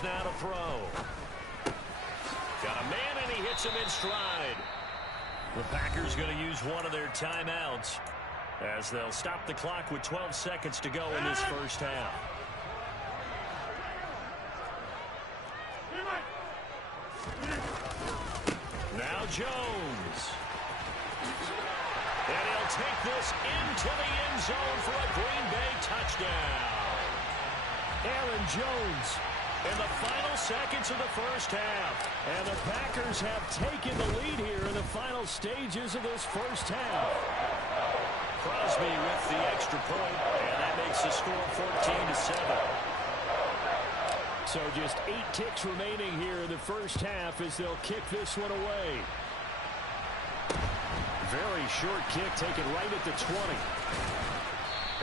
Rodgers now to throw. Got a man, and he hits him in stride. The Packers going to use one of their timeouts as they'll stop the clock with 12 seconds to go in this first half. Now Jones. And he'll take this into the end zone for a Green Bay touchdown. Aaron Jones in the final seconds of the first half. And the Packers have taken the lead here in the final stages of this first half. Crosby with the extra point, and that makes the score 14-7. So just 8 ticks remaining here in the first half as they'll kick this one away. Very short kick taken right at the 20.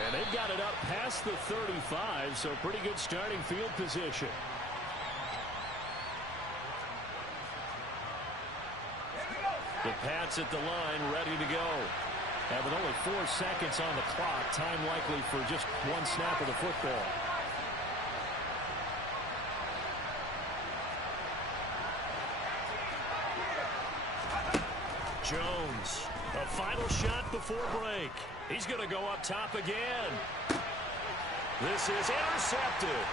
And they've got it up past the 35, so pretty good starting field position. The Pats at the line, ready to go. And with only 4 seconds on the clock, time likely for just one snap of the football. Jones, a final shot before break. He's going to go up top again. This is intercepted.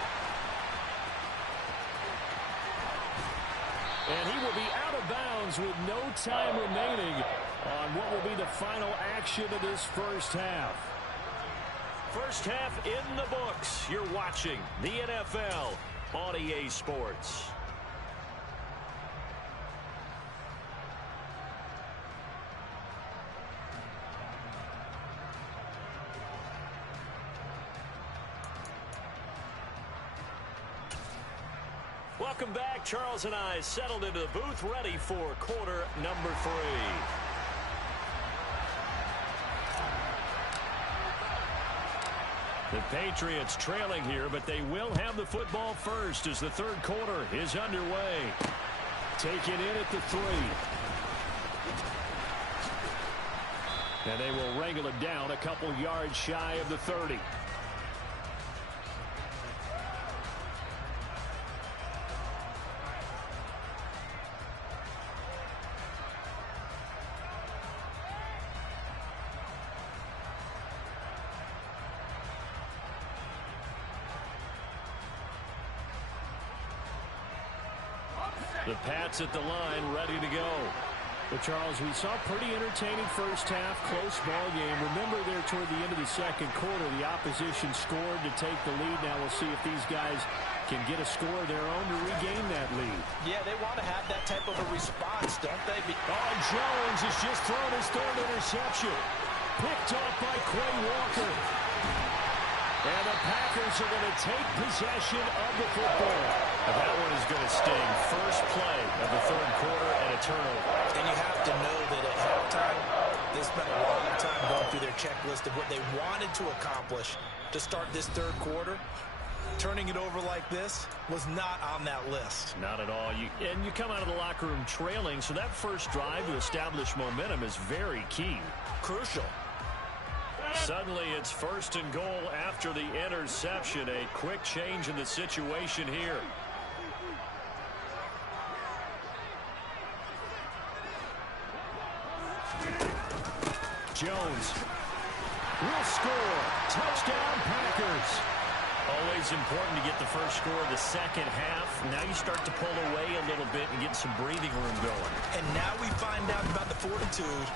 And he will be out of bounds with no time remaining on what will be the final action of this first half. First half in the books. You're watching the NFL on EA Sports. Welcome back. Charles and I settled into the booth, ready for quarter number 3. The Patriots trailing here, but they will have the football first as the third quarter is underway. Taken in at the 3. And they will wrangle it down a couple yards shy of the 30. The Pats at the line, ready to go. Well, Charles, we saw a pretty entertaining first half, close ball game. Remember there toward the end of the second quarter, the opposition scored to take the lead. Now we'll see if these guys can get a score of their own to regain that lead. Yeah, they want to have that type of a response, don't they? Oh, Jones has just thrown his 3rd interception. Picked off by Quay Walker. And the Packers are going to take possession of the football. And that one is going to sting. First play of the 3rd quarter and a turnover. And you have to know that at halftime, they spent a long time going through their checklist of what they wanted to accomplish to start this 3rd quarter. Turning it over like this was not on that list. Not at all. And you come out of the locker room trailing, so that first drive to establish momentum is very key. Crucial. Suddenly it's 1st and goal after the interception. A quick change in the situation here. Jones will score. Touchdown, Packers. Always important to get the first score of the second half. Now you start to pull away a little bit and get some breathing room going. And now we find out about the fortitude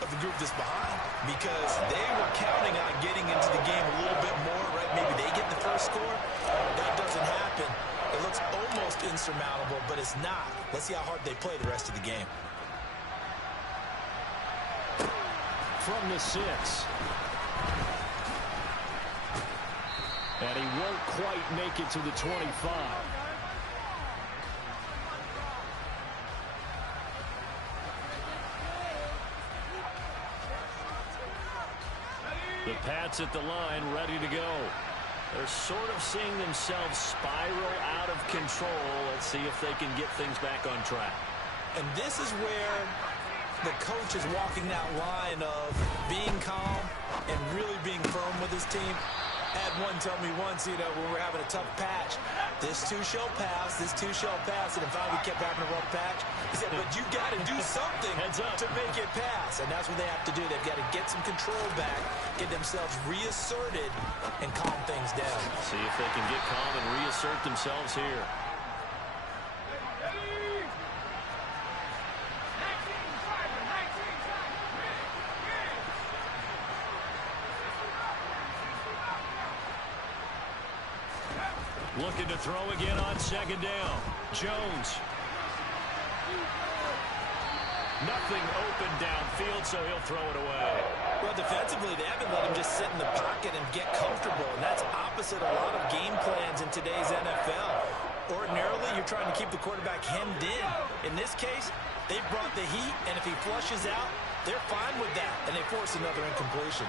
of the group that's behind, because they were counting on getting into the game a little bit more, right? Maybe they get the first score. That doesn't happen. It looks almost insurmountable, but it's not. Let's see how hard they play the rest of the game. From the 6. And he won't quite make it to the 25. The Pats at the line, ready to go. They're sort of seeing themselves spiral out of control. Let's see if they can get things back on track. And this is where the coach is walking that line of being calm and really being firm with his team. I had one tell me once, when we were having a tough patch, This too shall pass. This too shall pass. And finally we kept having a rough patch. He said, but you got to do something to make it pass. And that's what they have to do. They've got to get some control back, get themselves reasserted, and calm things down. See if they can get calm and reassert themselves here. Looking to throw again on second down. Jones. Nothing open downfield, so he'll throw it away. Well, defensively, they haven't let him just sit in the pocket and get comfortable, and that's opposite a lot of game plans in today's NFL. Ordinarily, you're trying to keep the quarterback hemmed in. In this case, they've brought the heat, and if he flushes out, they're fine with that, and they force another incompletion.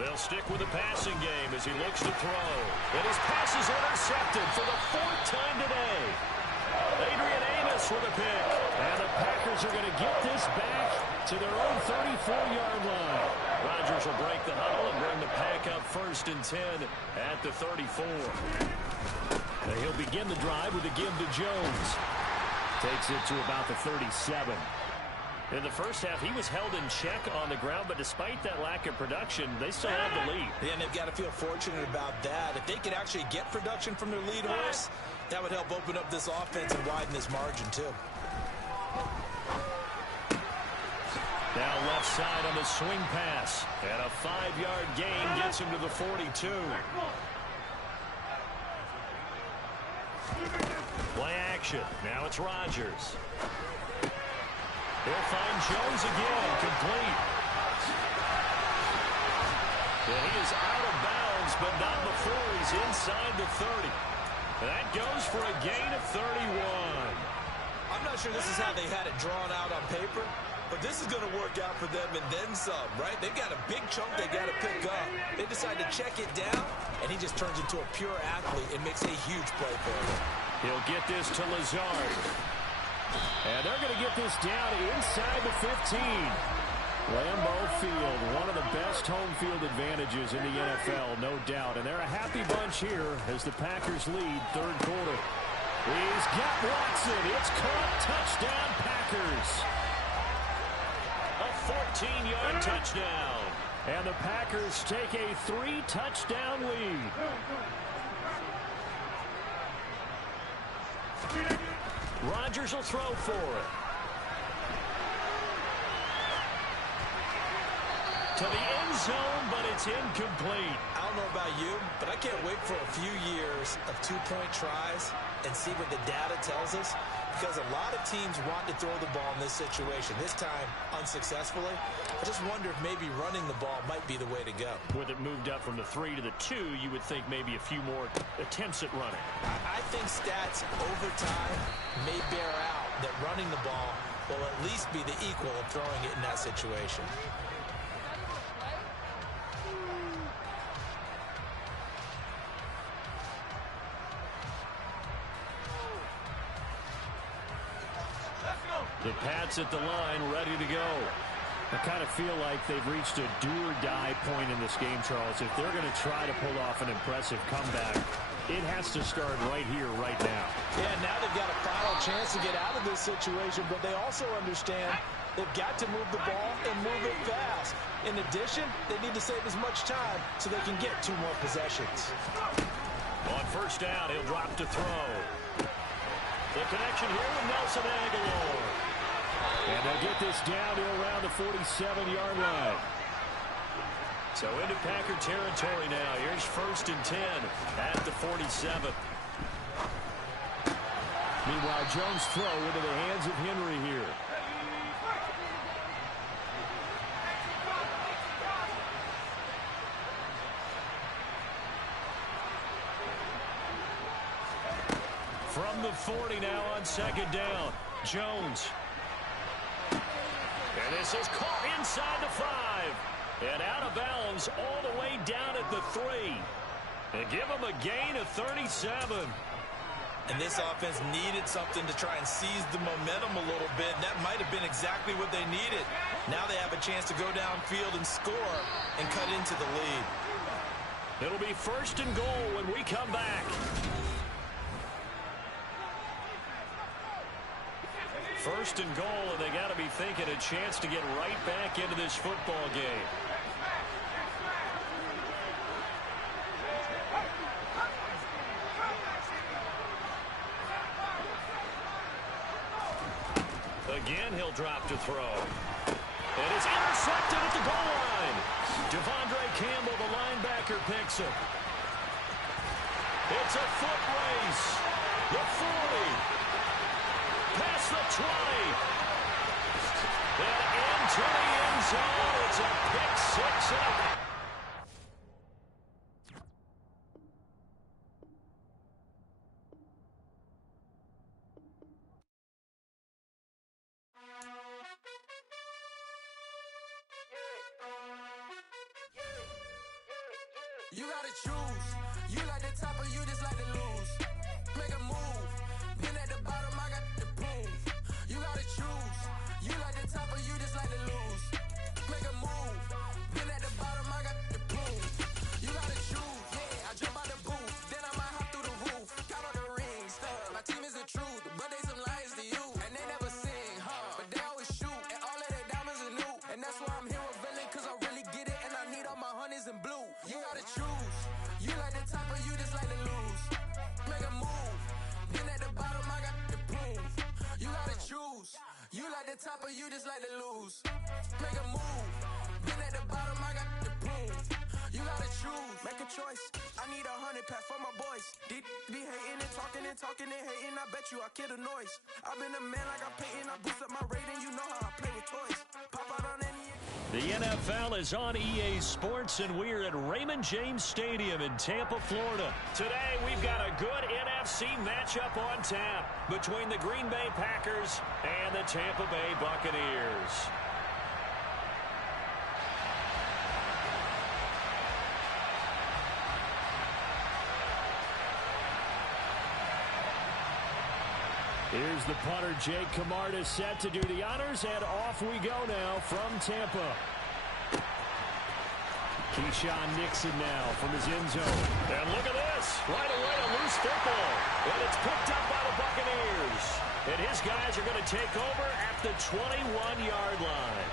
They'll stick with the passing game as he looks to throw. And his pass is intercepted for the 4th time today. Adrian Amos with a pick. And the Packers are going to get this back to their own 34-yard line. Rodgers will break the huddle and bring the Pack up 1st and 10 at the 34. And he'll begin the drive with a give to Jones. Takes it to about the 37. In the first half, he was held in check on the ground, but despite that lack of production, they still have the lead. Yeah, and they've got to feel fortunate about that. If they could actually get production from their lead horse, that would help open up this offense and widen this margin, too. Now left side on the swing pass. And a 5-yard gain gets him to the 42. Play action. Now it's Rodgers. He'll find Jones again, complete. And he is out of bounds, but not before he's inside the 30. And that goes for a gain of 31. I'm not sure this is how they had it drawn out on paper, but this is going to work out for them and then some, right? They've got a big chunk they got to pick up. They decide to check it down, and he just turns into a pure athlete and makes a huge play for them. He'll get this to Lazard. And they're going to get this down inside the 15. Lambeau Field, one of the best home field advantages in the NFL, no doubt. And they're a happy bunch here as the Packers lead 3rd quarter. He's got Watson. It's caught. Touchdown, Packers. A 14-yard touchdown. And the Packers take a 3-touchdown lead. Rodgers will throw for it. To the end zone, but it's incomplete. I don't know about you, but I can't wait for a few years of 2-point tries and see what the data tells us, because a lot of teams want to throw the ball in this situation. This time, unsuccessfully. I just wonder if maybe running the ball might be the way to go. With it moved up from the 3 to the 2, you would think maybe a few more attempts at running. I think stats over time may bear out that running the ball will at least be the equal of throwing it in that situation. The Pats at the line, ready to go. I kind of feel like they've reached a do-or-die point in this game, Charles. If they're going to try to pull off an impressive comeback, it has to start right here, right now. Yeah, now they've got a final chance to get out of this situation, but they also understand they've got to move the ball and move it fast. In addition, they need to save as much time so they can get 2 more possessions. On 1st down, he'll drop to throw. The connection here with Nelson Agholor. And they'll get this down to around the 47-yard line. So into Packer territory now. Here's 1st and 10 at the 47. Meanwhile, Jones' throw into the hands of Henry here. From the 40 now on 2nd down. Jones. And this is caught inside the 5. And out of bounds all the way down at the 3. And give him a gain of 37. And this offense needed something to try and seize the momentum a little bit, and that might have been exactly what they needed. Now they have a chance to go downfield and score and cut into the lead. It'll be 1st and goal when we come back. 1st and goal, and they got to be thinking a chance to get right back into this football game. Again, he'll drop to throw. And it's intercepted at the goal line. Devondre Campbell, the linebacker, picks it. It's a foot race. The 40. Past the 20. And into the end zone. It's a pick six. You gotta choose. You like the top or you just like to lose. Make a move. Been at the bottom, I got the prove. You gotta choose. You like the top or you just like to lose. Make a move. Been at the bottom, I got the prove. You gotta choose. Yeah, I jump out the booth. Then I might hop through the roof. Count on the rings. My team is the truth, but they some liars to you. And they never sing, but they always shoot. And all of their diamonds are new. And that's why I'm here with villain, cause I really get it. And I need all my honeys in blue. You gotta choose. You like the top or you just like to lose. Make a move. Been at the bottom, I got the proof. You gotta choose. You like the top or you just like to lose. Make a move. Been at the bottom, I got the proof. You gotta choose. Make a choice. I need 100 pack for my boys. Be hating and talking and talking and hating. I bet you I kill the noise. I've been a man like I'm Peyton. I boost up my rating. You know how I play with toys. Pop out on any. The NFL is on EA Sports, and we're at Raymond James Stadium in Tampa, Florida. Today, we've got a good NFC matchup on tap between the Green Bay Packers and the Tampa Bay Buccaneers. Here's the punter, Jake Camarda, set to do the honors, and off we go now from Tampa. Keyshawn Nixon now from his end zone. And look at this. Right away, a loose football. And it's picked up by the Buccaneers. And his guys are going to take over at the 21-yard line.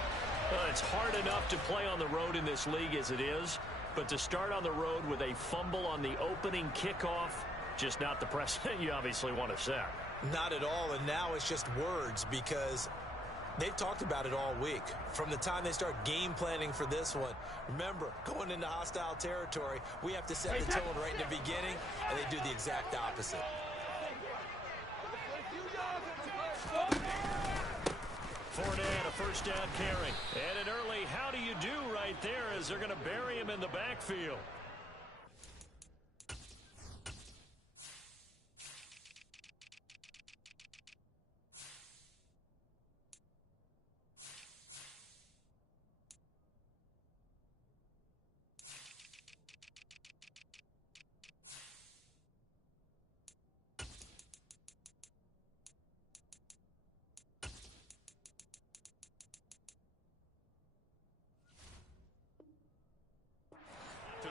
Well, it's hard enough to play on the road in this league as it is, but to start on the road with a fumble on the opening kickoff, just not the precedent you obviously want to set. Not at all, and now it's just words because they've talked about it all week. From the time they start game planning for this one, remember, going into hostile territory, we have to set the tone right in the beginning, and they do the exact opposite. Fournette, a first down carry. And an early how do you do right there as they're going to bury him in the backfield.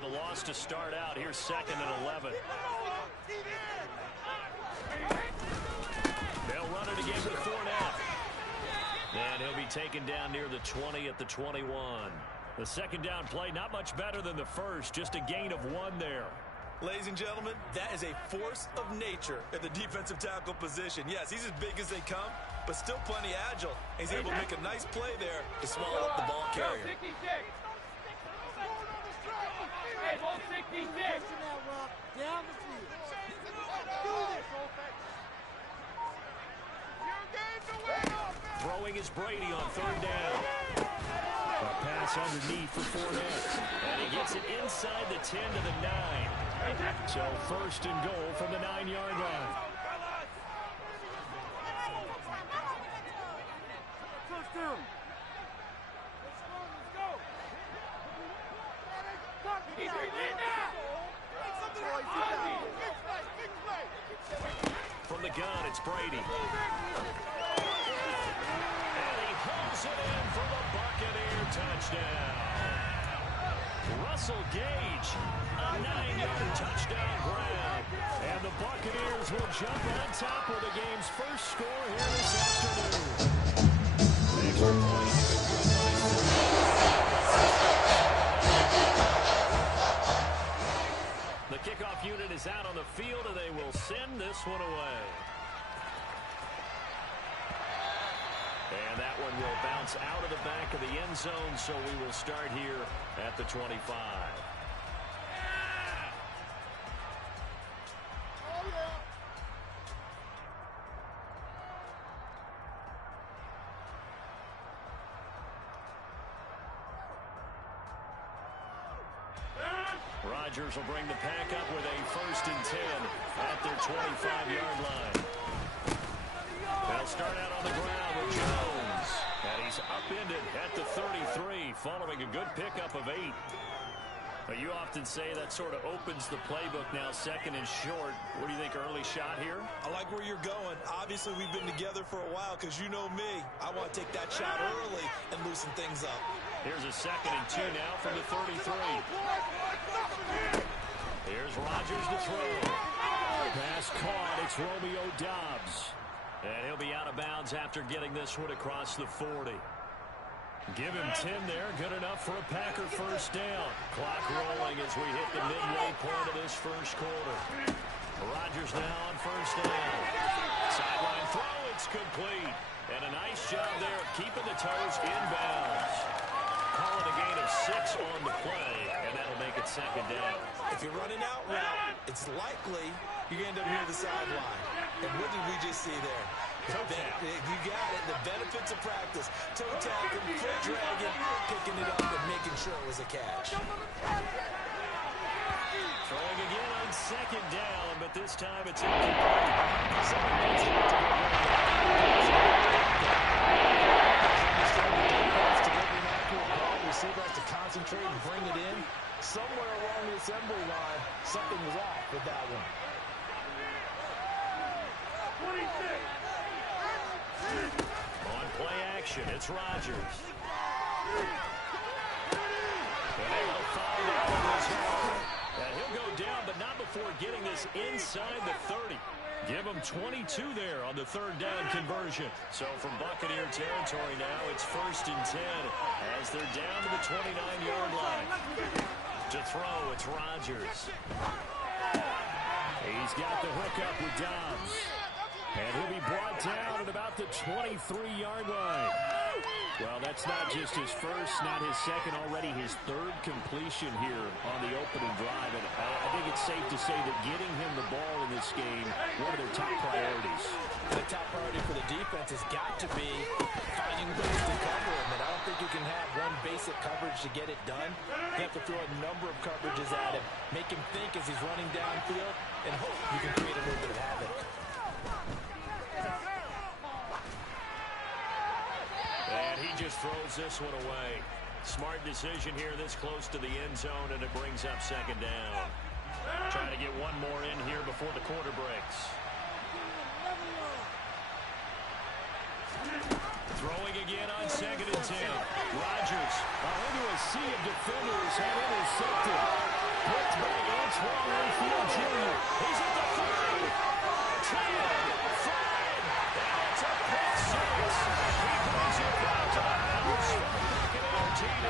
The loss to start out. Here's 2nd and 11. They'll run it again with Fournette. And he'll be taken down near the 20 at the 21. The second down play, not much better than the first, just a gain of 1 there. Ladies and gentlemen, that is a force of nature at the defensive tackle position. Yes, he's as big as they come, but still plenty agile. He's able to make a nice play there to swallow up the ball carrier. Down the field. Throwing is Brady on 3rd down. A pass underneath for Fournette. And he gets it inside the 10 to the 9. So 1st and goal from the 9-yard line. Touchdown. Let's go. From the gun, it's Brady. And he pulls it in for the Buccaneer touchdown. Russell Gage, a 9-yard touchdown grab. And the Buccaneers will jump on top with the game's first score here this afternoon. The kickoff unit is out on the field, and they will send this one away. And that one will bounce out of the back of the end zone, so we will start here at the 25. Rodgers will bring the pack up with a 1st and 10 at their 25-yard line. They'll start out on the ground with Jones. And he's upended at the 33 following a good pickup of 8. But you often say that sort of opens the playbook now, 2nd and short. What do you think, early shot here? I like where you're going. Obviously, we've been together for a while because you know me. I want to take that shot early and loosen things up. Here's a 2nd and 2 now from the 33. Here's Rodgers to throw. Pass caught. It's Romeo Doubs. And he'll be out of bounds after getting this one across the 40. Give him 10 there. Good enough for a Packer 1st down. Clock rolling as we hit the midway point of this first quarter. Rodgers now on 1st down. Sideline throw. It's complete. And a nice job there of keeping the toes inbounds. Call it a gain of 6 on the play, and that'll make it 2nd down. If you're running out route, it's likely you're going to end up near the sideline. And what did we just see there? Toe tap. You got it. The benefits of practice. Toe tapping, foot dragging, picking it up, and making sure it was a catch. Throwing again on 2nd down, but this time it's incomplete. Receiver has to concentrate and bring it in. Somewhere along the assembly line, something was off with that one. On play action, it's Rodgers. And he'll go down, but not before getting this inside the 30. Give them 22 there on the 3rd down conversion. So from Buccaneer territory now, it's 1st and 10 as they're down to the 29-yard line. To throw, it's Rodgers. He's got the hook up with Doubs. And he'll be brought down at about the 23-yard line. Well, that's not just his first, not his second, already his 3rd completion here on the opening drive. And I think it's safe to say that getting him the ball in this game, one of their top priorities. The top priority for the defense has got to be finding ways to cover him. And I don't think you can have one basic coverage to get it done. You have to throw a number of coverages at him, make him think as he's running downfield, and hope you can create a little bit of havoc. And he just throws this one away. Smart decision here this close to the end zone, and it brings up 2nd down. Trying to get one more in here before the quarter breaks. Throwing again on 2nd and 10. Rodgers into a sea of defenders had intercepted. Picked by Antoine Winfield Jr. He's at the 30. 10, 5, and it's a pick 6. He brings it back to the house for the Buccaneer TD.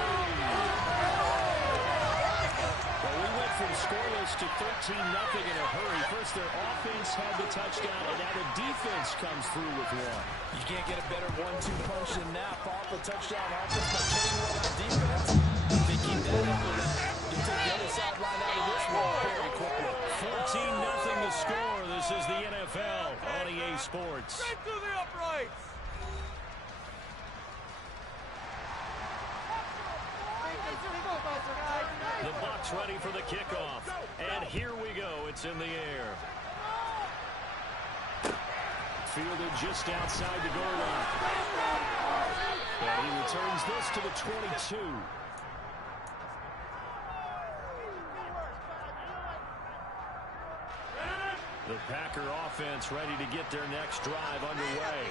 Well, we went from scoreless to 13-0 in a hurry. First, their offense had the touchdown, and now the defense comes through with one. You can't get a better 1-2 punch than that. Off a touchdown offense by taking one out defense. If they keep that up, you'll take the other sideline out of this one very quickly. 14-0 the score. This is the NFL on EA Sports. Straight through the uprights. The Bucs ready for the kickoff. And here we go. It's in the air. Fielded just outside the goal line. And he returns this to the 22. The Packer offense ready to get their next drive underway.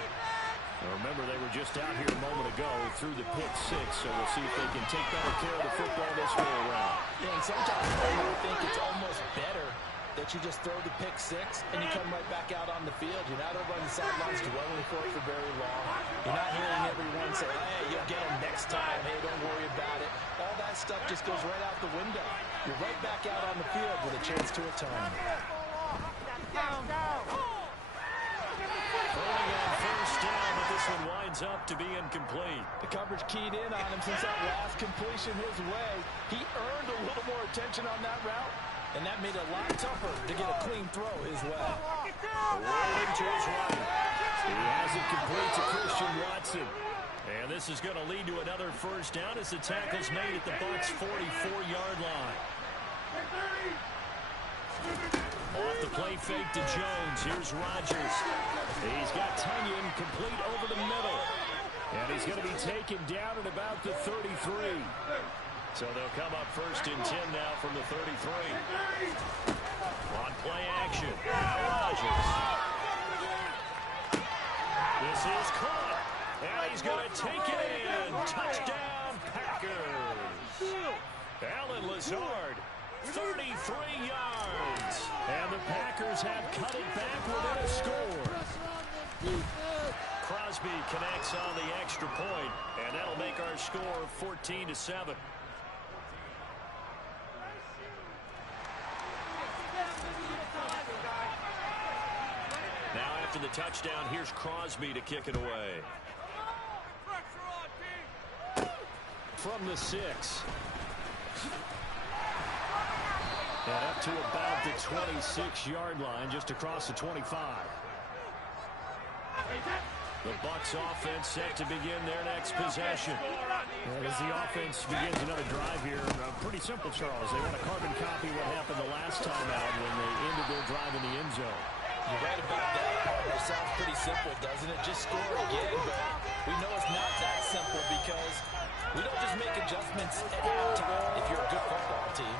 Now remember, they were just out here a moment ago through the pick six, so we'll see if they can take better care of the football this go around. Yeah, and sometimes I think it's almost better that you just throw the pick six and you come right back out on the field. You're not over on the sidelines dwelling for it for very long. You're not hearing everyone say, hey, you'll get them next time. Hey, don't worry about it. All that stuff just goes right out the window. You're right back out on the field with a chance to atone. Throwing on first down, but this one winds up to be incomplete. The coverage keyed in on him since that last completion his way. He earned a little more attention on that route, and that made it a lot tougher to get a clean throw his way. Rolling to his right. He has it complete to Christian Watson. And this is going to lead to another first down as the tackle's made at the Bucs' 44-yard line. Off the play fake to Jones. Here's Rodgers. He's got Tunyon complete over the middle. And he's going to be taken down at about the 33. So they'll come up first and 10 now from the 33. On play action. Now Rodgers. This is caught. And he's going to take it in. Touchdown, Packers. Allen Lazard, 33 yards. And the Packers have cut it back within a score. Crosby connects on the extra point, and that'll make our score 14-7. Now after the touchdown, here's Crosby to kick it away. From the 6. And up to about the 26-yard line, just across the 25. The Bucs offense set to begin their next possession. As the offense begins another drive here, pretty simple, Charles. They want to carbon copy what happened the last time out when they ended their drive in the end zone. You're right about that. It sounds pretty simple, doesn't it? Just score again, but we know it's not that simple because we don't just make adjustments at halftime if you're a good football team.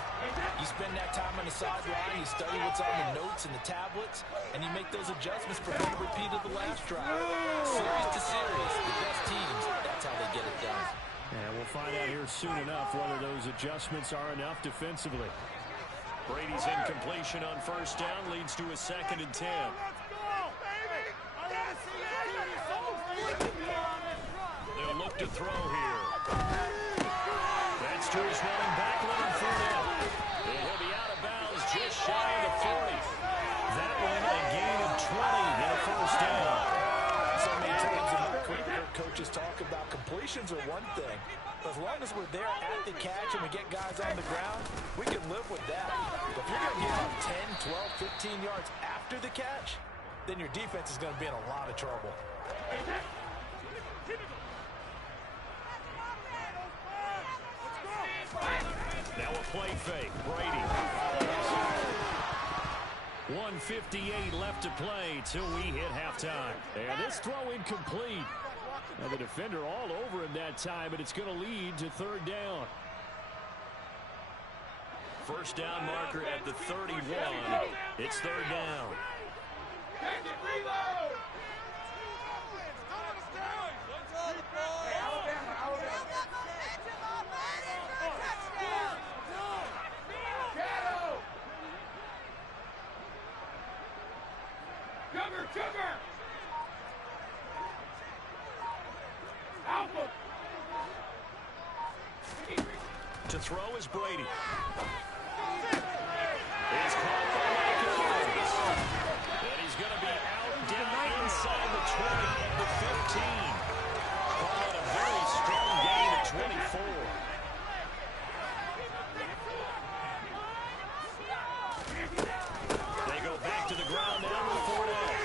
You spend that time on the sideline, you study what's on the notes and the tablets, and you make those adjustments for the repeat of the last drive. Series to series, the best teams, that's how they get it done. And we'll find out here soon enough whether those adjustments are enough defensively. Brady's incompletion on first down leads to a 2nd and 10. They'll look to throw here. That's to his running back, Leonard Fournette. And he'll be out of bounds just shy of the 40. That one a gain of 20 and a first down. So many times in my career, coaches talk about completions are one thing. As long as we're there at the catch and we get guys on the ground, we can live with that. But if you're going to give up 10, 12, 15 yards after the catch, then your defense is going to be in a lot of trouble. Now a play fake. Brady. 1:58 left to play till we hit halftime. And this throw incomplete. Now the defender all over him that time, but it's going to lead to 3rd down. First down marker at the 31. It's 3rd down. To throw is Brady. He's caught by Michael. And he's going to be out down inside the 20 at the 15. Call it a very strong gain at 24. They go back to the ground now with Fournette.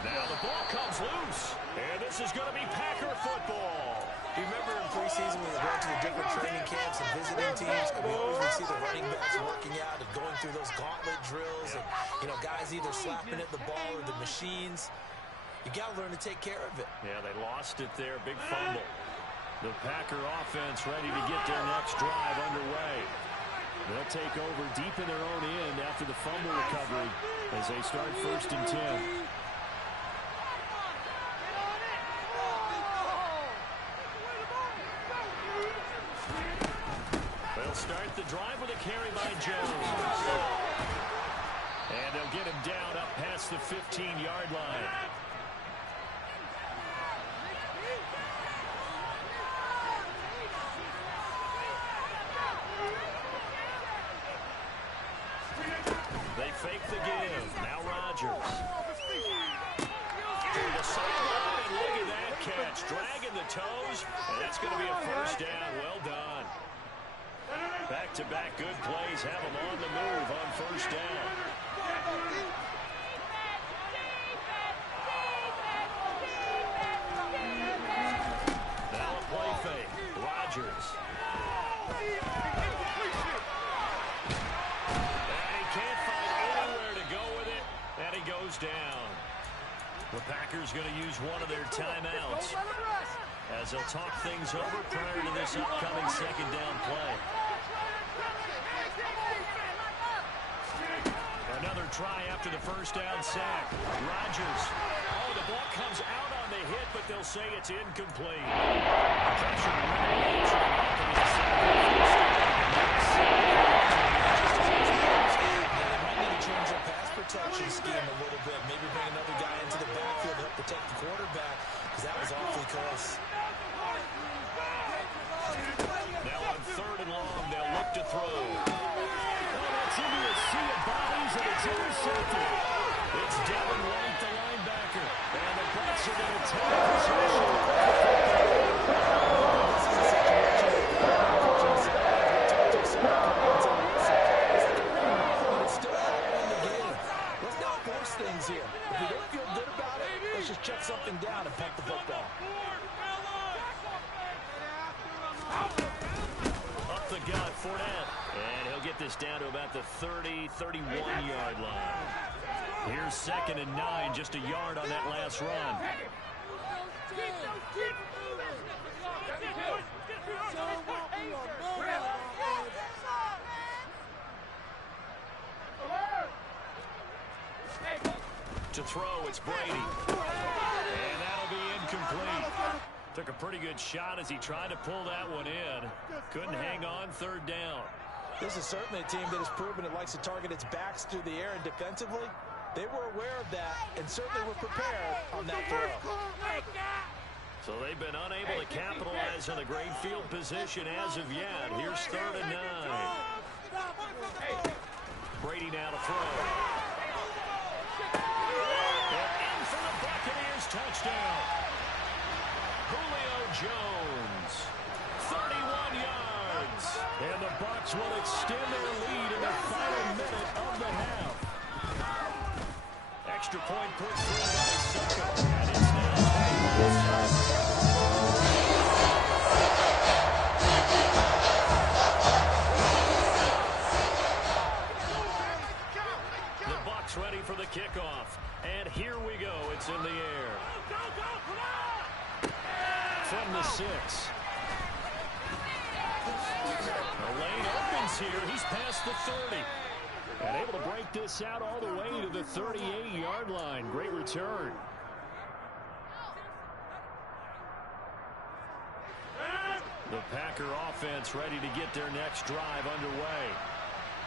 Now the ball comes loose. And this is going to be Packer football. Do you remember in preseason when we were going to the different training camps and visiting teams, and we always would see the running backs working out and going through those gauntlet drills and, you know, guys either slapping at the ball or the machines. You got to learn to take care of it. Yeah, they lost it there. Big fumble. The Packer offense ready to get their next drive underway. They'll take over deep in their own end after the fumble recovery as they start 1st and 10. They'll start the drive with a carry by Jones. And they'll get him down up past the 15-yard line. They fake the give. Now Rodgers. To the sideline, and look at that catch. Dragging the toes, and that's going to be a 1st down. Well done. Back-to-back good plays have them on the move on 1st down. Now a play fake. Rodgers. Goes down. The Packers going to use one of their timeouts as they'll talk things over prior to this upcoming 2nd down play. Another try after the 1st down sack. Rodgers. Oh, the ball comes out on the hit, but they'll say it's incomplete. Pressure change their pass protection scheme a little bit. Maybe bring another guy into the backfield to help protect the quarterback, because that was awfully close. Now on 3rd and long, they'll look to throw. Oh, that's into a sea of bodies, and it's intercepted. It's Devin White, the linebacker. And the Bucs are going to take possession. This is a situation things here. If we don't feel good about it, let's just check something down and punt the football. Up the gut, Fournette. And he'll get this down to about the 30, 31-yard line. Here's 2nd and 9, just a yard on that last run. To throw, it's Brady. And that'll be incomplete. Took a pretty good shot as he tried to pull that one in. Couldn't hang on 3rd down. This is certainly a team that has proven it likes to target its backs through the air, and defensively, they were aware of that and certainly were prepared on that throw. So they've been unable to capitalize on the great field position as of yet. Here's 3rd and 9. Brady now to throw. Touchdown. Julio Jones, 31 yards. And the Bucs will extend their lead in the final minute of the half. Extra point put through by Succo. And it's now the Bucs ready for the kickoff. And here we go. It's in the air. From the 6. The lane opens here. He's past the 30. And able to break this out all the way to the 38-yard line. Great return. The Packer offense ready to get their next drive underway.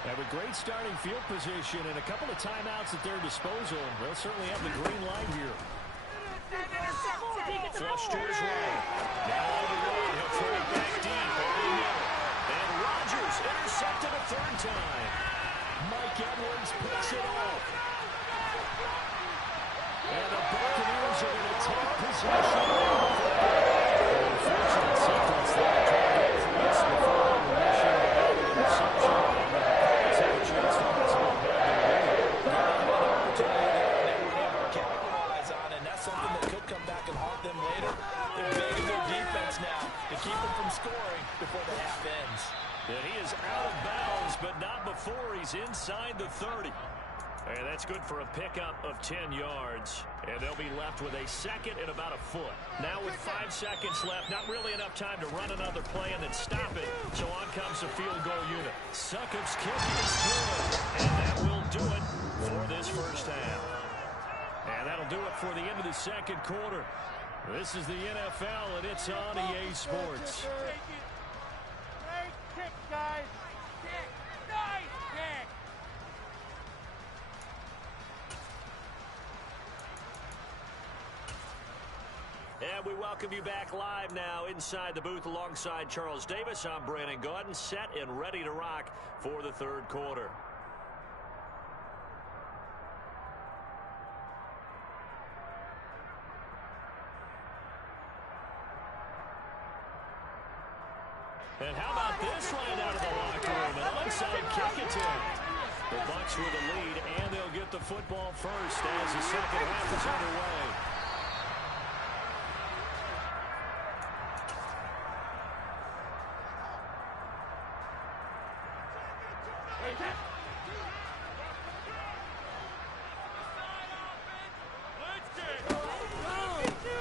Have a great starting field position and a couple of timeouts at their disposal. They'll certainly have the green light here. Flush to his right. Now on the run. He'll throw it back deep over the middle. And Rodgers intercepted a 3rd time. Mike Edwards picks it off. And the Buccaneers are going to take possession. Unfortunate sequence there. Trying to get through this before intermission. Interception. Something that could come back and haunt them later. They're begging their defense now to keep them from scoring before the half ends. And he is out of bounds, but not before he's inside the 30. And that's good for a pickup of 10 yards. And they'll be left with a second and about a foot. Now with 5 seconds left, not really enough time to run another play and then stop it. So on comes the field goal unit. Succop's kick is good. And that will do it for this first half. And that'll do it for the end of the second quarter. This is the NFL, and it's on EA Sports. Great kick, guys. Kick. Nice kick. And we welcome you back live now inside the booth alongside Charles Davis. I'm Brandon Gaudin, set and ready to rock for the third quarter. And how about this right out of the locker room? An onside kick attempt. The Bucs with the lead, and they'll get the football first as the second half is underway.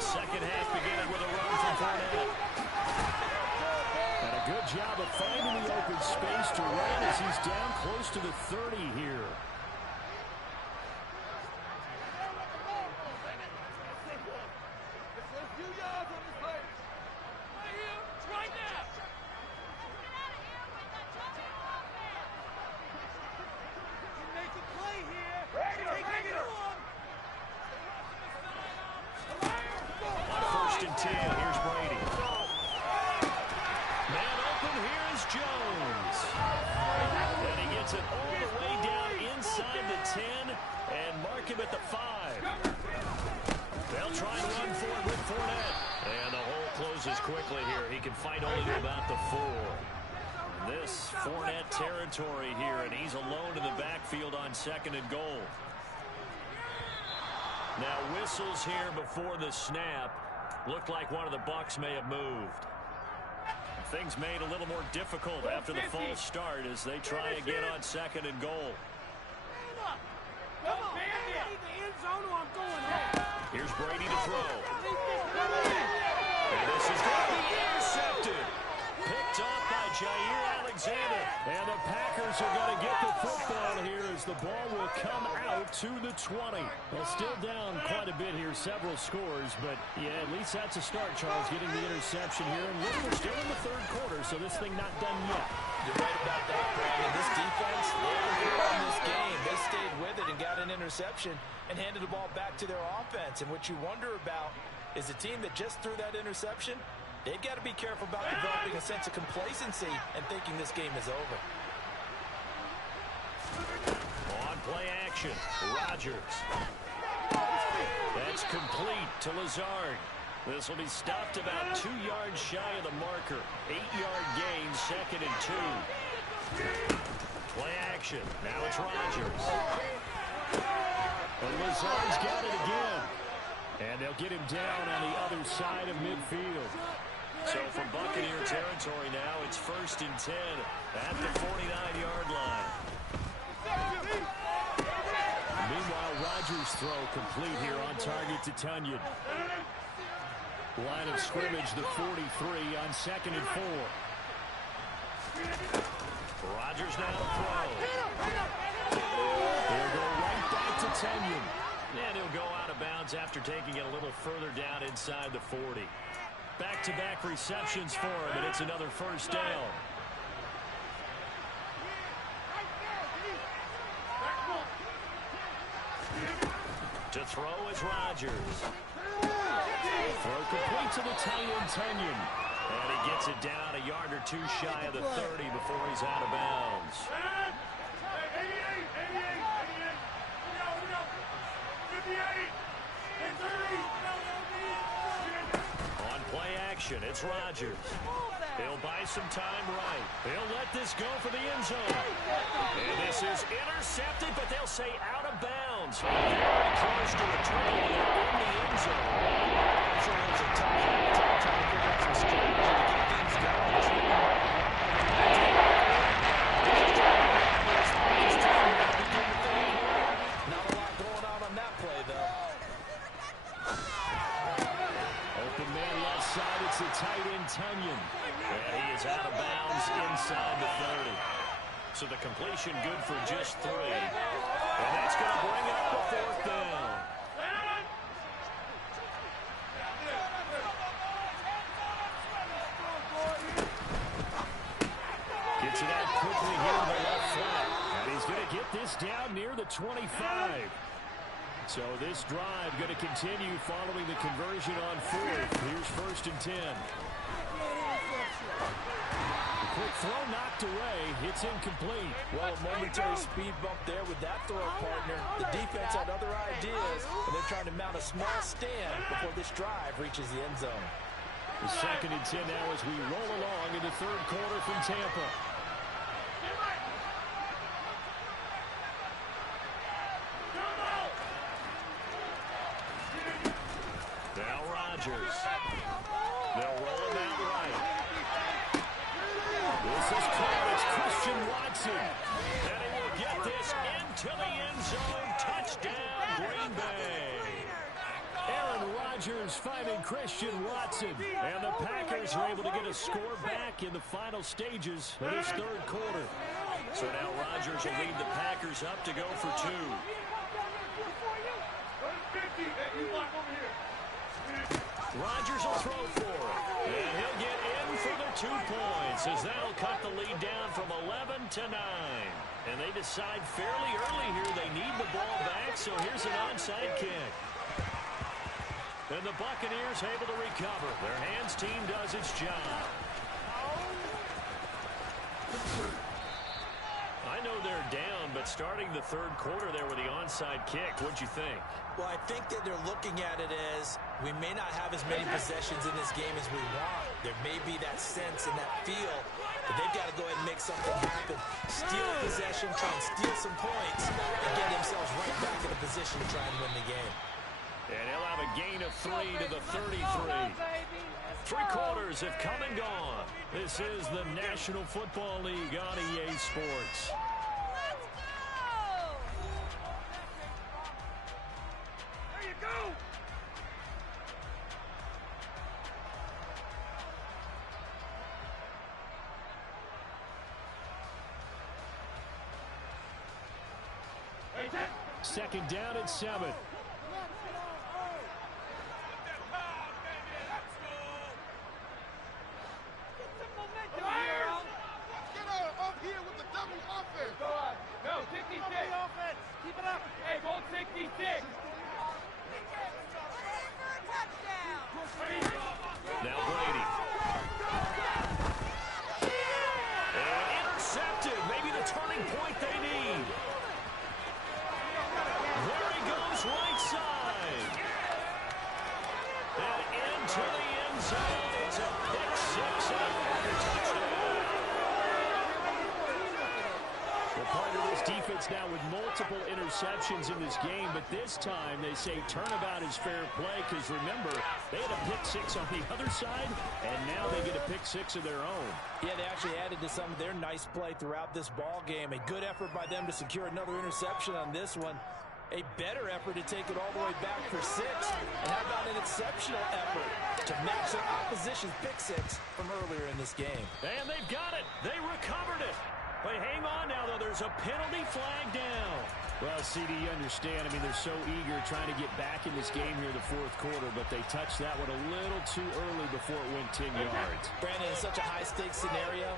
Second half beginning with a run from Fournette. And a good job of finding the open space to run as he's down close to the 30 here. First and 10, here's Brady. Man open, here's Jones. And he gets it all the way down inside the 10 and mark him at the 5. They'll try and run for it with Fournette. And the hole closes quickly here. He can fight only to about the 4. This Fournette territory here, and he's alone in the backfield on second and goal. Now whistles here before the snap. Looked like one of the Bucs may have moved. Things made a little more difficult after the false start as they try again on second and goal. Come on, man. I need the end zone or I'm going home. Here's Brady to throw. And this is going to be intercepted. Picked off by Jair Alexander. And the Packers are going to get the football here as the ball will come out to the 20. Well, still down quite a bit here, several scores, but yeah, at least that's a start, Charles, getting the interception here. And look, we're still in the third quarter, so this thing not done yet. You're right about that, Brandon. This defense, they were here in this game. They stayed with it and got an interception and handed the ball back to their offense. And what you wonder about is a team that just threw that interception, they've got to be careful about developing a sense of complacency and thinking this game is over. On play action, Rodgers. That's complete to Lazard. This will be stopped about 2 yards shy of the marker. 8-yard gain, second and 2. Play action. Now it's Rodgers. And Lazard's got it again. And they'll get him down on the other side of midfield. So from Buccaneer territory now, it's first and 10 at the 49-yard line. Meanwhile, Rodgers' throw complete here on target to Tunyon. Line of scrimmage, the 43 on second and 4. Rodgers now to throw. He'll go right back to Tunyon. And he'll go out of bounds after taking it a little further down inside the 40. Back-to-back receptions for him, and it's another first down. To throw is Rodgers. Throw complete to the tight end, Tunyon. And he gets it down a yard or 2 shy of the 30 before he's out of bounds. On play action, it's Rodgers. He'll buy some time right. He'll let this go for the end zone. And this is intercepted, but they'll say out of bounds. Very close to returning it in the end zone. So it's a tough time trying to figure out some strategy to get things going. is out of bounds inside the 30. So the completion good for just 3. And that's going to bring up the 4th down. Gets it out quickly here to the left flat. And he's going to get this down near the 25. So this drive going to continue following the conversion on 4th. Here's 1st and 10. The quick throw knocked away. It's incomplete. Well, a momentary speed bump there with that throw, partner. The defense had other ideas, and they're trying to mount a small stand before this drive reaches the end zone. The 2nd and 10 now as we roll along in the 3rd quarter from Tampa. Now Rodgers. They'll roll him out right. This is caught. It's Christian Watson. And he will get this into the end zone. Touchdown, Green Bay. Aaron Rodgers finding Christian Watson. And the Packers are able to get a score back in the final stages of this 3rd quarter. So now Rodgers will lead the Packers up to go for 2. Rodgers will throw for it. And he'll get in for the 2 points as that'll cut the lead down from 11 to 9. And they decide fairly early here they need the ball back, so here's an onside kick. And the Buccaneers able to recover. Their hands team does its job. I know they're down, but starting the 3rd quarter there with the onside kick, what'd you think? Well, I think that they're looking at it as we may not have as many possessions in this game as we want. There may be that sense and that feel that they've got to go ahead and make something happen. Steal a possession, try and steal some points, and get themselves right back in a position to try and win the game. And he'll have a gain of 3 to the 33. 3 quarters have come and gone. This is the National Football League on EA Sports. There you go. Second down at 7. Now Brady. And intercepted. Maybe the turning point they need. There he goes right side. And into the end zone. It's a pick 6 and a touchdown. Well, part of this defense now with multiple interceptions in this game, but this time they say turnabout is fair play because remember, they had a pick 6 on the other side, and now they get a pick 6 of their own. Yeah, they actually added to some of their nice play throughout this ball game. A good effort by them to secure another interception on this one. A better effort to take it all the way back for 6. And how about an exceptional effort to match their opposition's pick 6 from earlier in this game. And they've got it. They recovered it. But hang on now, though. There's a penalty flag down. Well, CD, you understand. I mean, they're so eager trying to get back in this game here in the 4th quarter, but they touched that one a little too early before it went 10 yards. Brandon, in such a high-stakes scenario,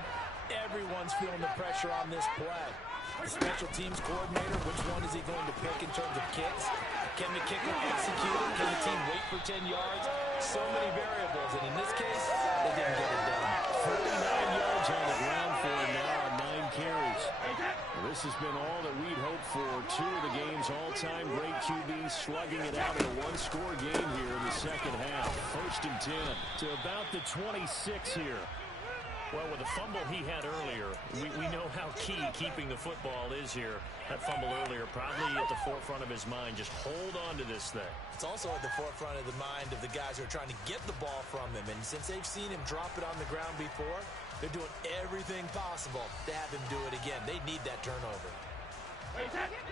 everyone's feeling the pressure on this play. The special teams coordinator, which one is he going to pick in terms of kicks? Can the kicker execute it? Can the team wait for 10 yards? So many variables, and in this case, they didn't get it done. 49 yards on the ground for him now on 9 carries. Well, this has been all that we'd hoped for. 2 of the game's all-time great QBs slugging it out in a 1-score game here in the second half. 1st and 10 to about the 26 here. Well, with the fumble he had earlier, we know how key keeping the football is here. That fumble earlier probably at the forefront of his mind. Just hold on to this thing. It's also at the forefront of the mind of the guys who are trying to get the ball from him. And since they've seen him drop it on the ground before, they're doing everything possible to have him do it again. They need that turnover.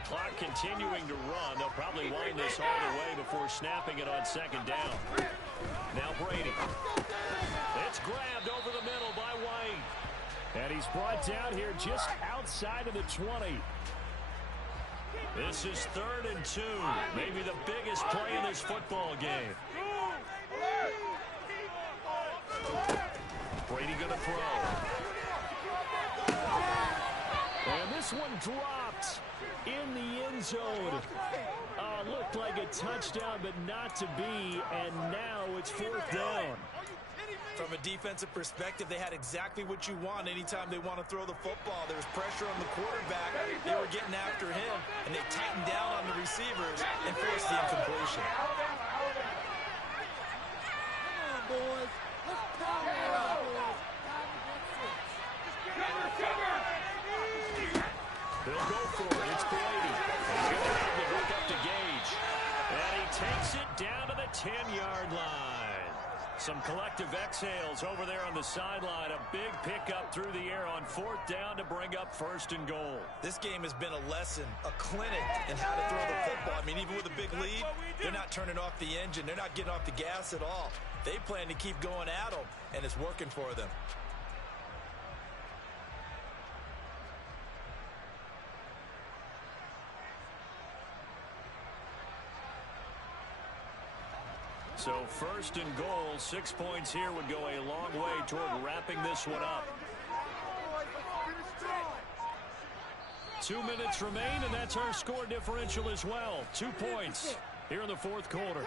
Clock continuing to run. They'll probably wind this all the way before snapping it on 2nd down. Now Brady. It's grabbed over the middle by White. And he's brought down here just outside of the 20. This is 3rd and 2. Maybe the biggest play in this football game. Brady going to throw. And this one dropped in the end zone. Looked like a touchdown, but not to be. And now it's 4th down. From a defensive perspective, they had exactly what you want anytime they want to throw the football. There was pressure on the quarterback. They were getting after him, and they tightened down on the receivers and forced the incompletion. Come on, boys. Let's power it up, boys. They'll go for it. It's Brady. He's going to have to hook up to Gage. And he takes it down to the 10-yard line. Some collective exhales over there on the sideline. A big pickup through the air on 4th down to bring up 1st and goal. This game has been a lesson, a clinic in how to throw the football. I mean, even with a big lead, they're not turning off the engine. They're not getting off the gas at all. They plan to keep going at them, and it's working for them. So 1st and goal, 6 points here would go a long way toward wrapping this one up. 2 minutes remain, and that's our score differential as well. 2 points here in the 4th quarter.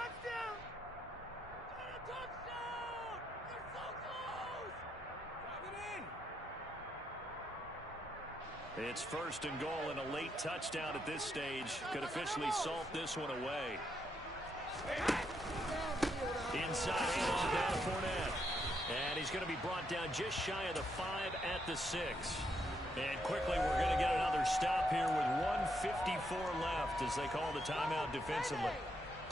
It's 1st and goal, and a late touchdown at this stage could officially salt this one away. Inside handoff down to Fournette. And he's going to be brought down just shy of the 5 at the 6. And quickly we're going to get another stop here with 1:54 left as they call the timeout defensively.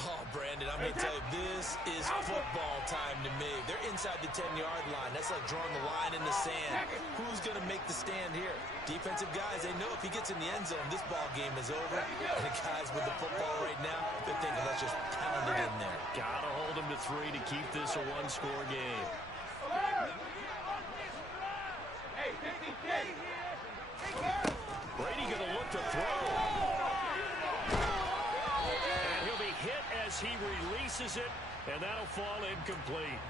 Oh, Brandon, I'm going to tell you, this is football time to me. They're inside the 10-yard line. That's like drawing the line in the sand. Who's going to make the stand here? Defensive guys, they know if he gets in the end zone, this ball game is over. And the guys with the football right now, they're thinking, let's just pound it in there. Got to hold him to 3 to keep this a one-score game. Brady going to look to throw. And he'll be hit as he releases it, and that'll fall incomplete.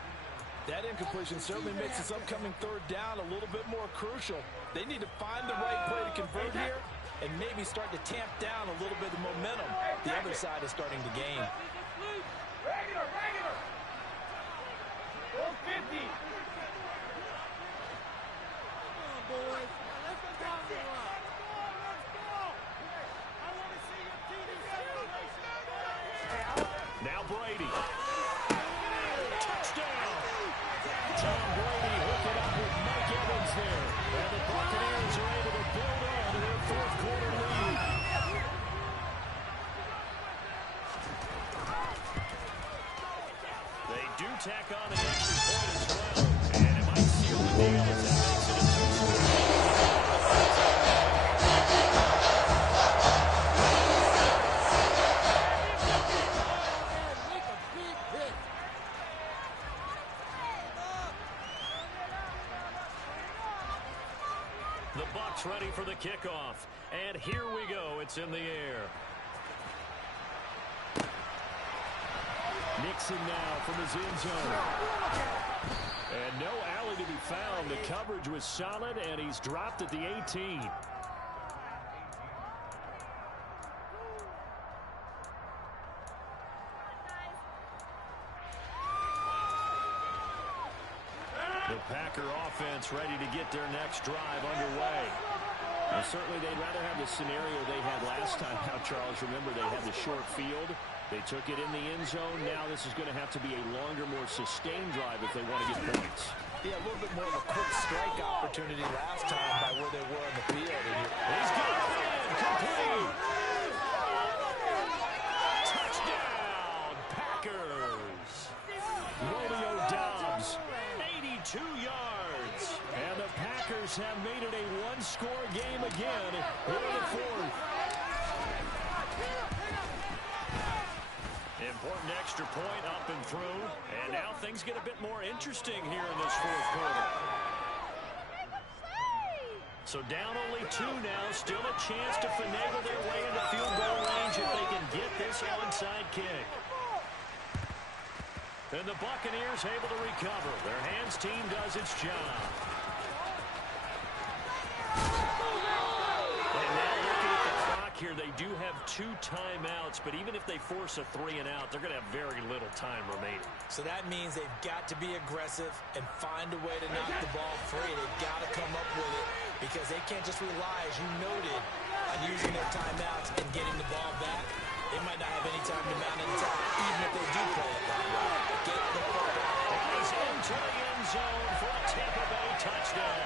That incompletion certainly makes this upcoming 3rd down a little bit more crucial. They need to find the right play to convert here and maybe start to tamp down a little bit of momentum. The other side is starting to gain. Regular. 450. Come on, boys. Let's go down the line. I want to see your TD situation. Now Brady. Touchdown. Tom Brady hooking up with Mike Evans there. And the Buccaneers are able to build on to their 4th quarter lead. They do tack on an extra point as well. And it might seal the deal as that makes it a 2-score. The Bucs ready for the kickoff. And here we go. It's in the air. Nixon now from his end zone. And no alley to be found. The coverage was solid, and he's dropped at the 18. The Packer offense ready to get their next drive underway. Well, certainly they'd rather have the scenario they had last time out, Charles. Remember, they had the short field. They took it in the end zone. Now this is going to have to be a longer, more sustained drive if they want to get points. Yeah, a little bit more of a quick strike opportunity last time by where they were on the field. He's got it in. Complete. Touchdown, Packers. Romeo Doubs, 82 yards. And the Packers have made it a one-score game again here in the 4th. Important extra point up and through. And now things get a bit more interesting here in this 4th quarter. So down only 2 now. Still a chance to finagle their way into field goal range if they can get this onside kick. And the Buccaneers able to recover. Their hands team does its job. And now looking at the clock here, they do have 2 timeouts, but even if they force a 3-and-out, they're going to have very little time remaining. So that means they've got to be aggressive and find a way to knock the ball free. They've got to come up with it because they can't just rely, as you noted, on using their timeouts and getting the ball back. They might not have any time to mount an attack, even if they do play it that way. Get the ball. He's into the end zone for a Tampa Bay touchdown.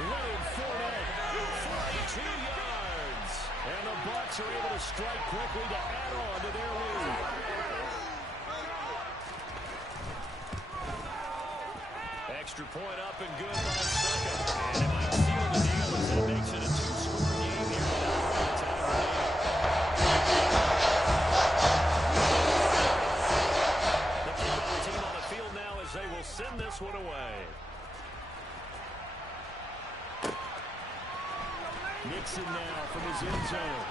Leonard Fournette, 42 yards. And the Bucs are able to strike quickly to add on to their lead. Extra point up and good by Succa. And it might seal the deal as it makes it a 2-score game here tonight. The kickoff team on the field now as they will send this one away. Nixon now from his end zone.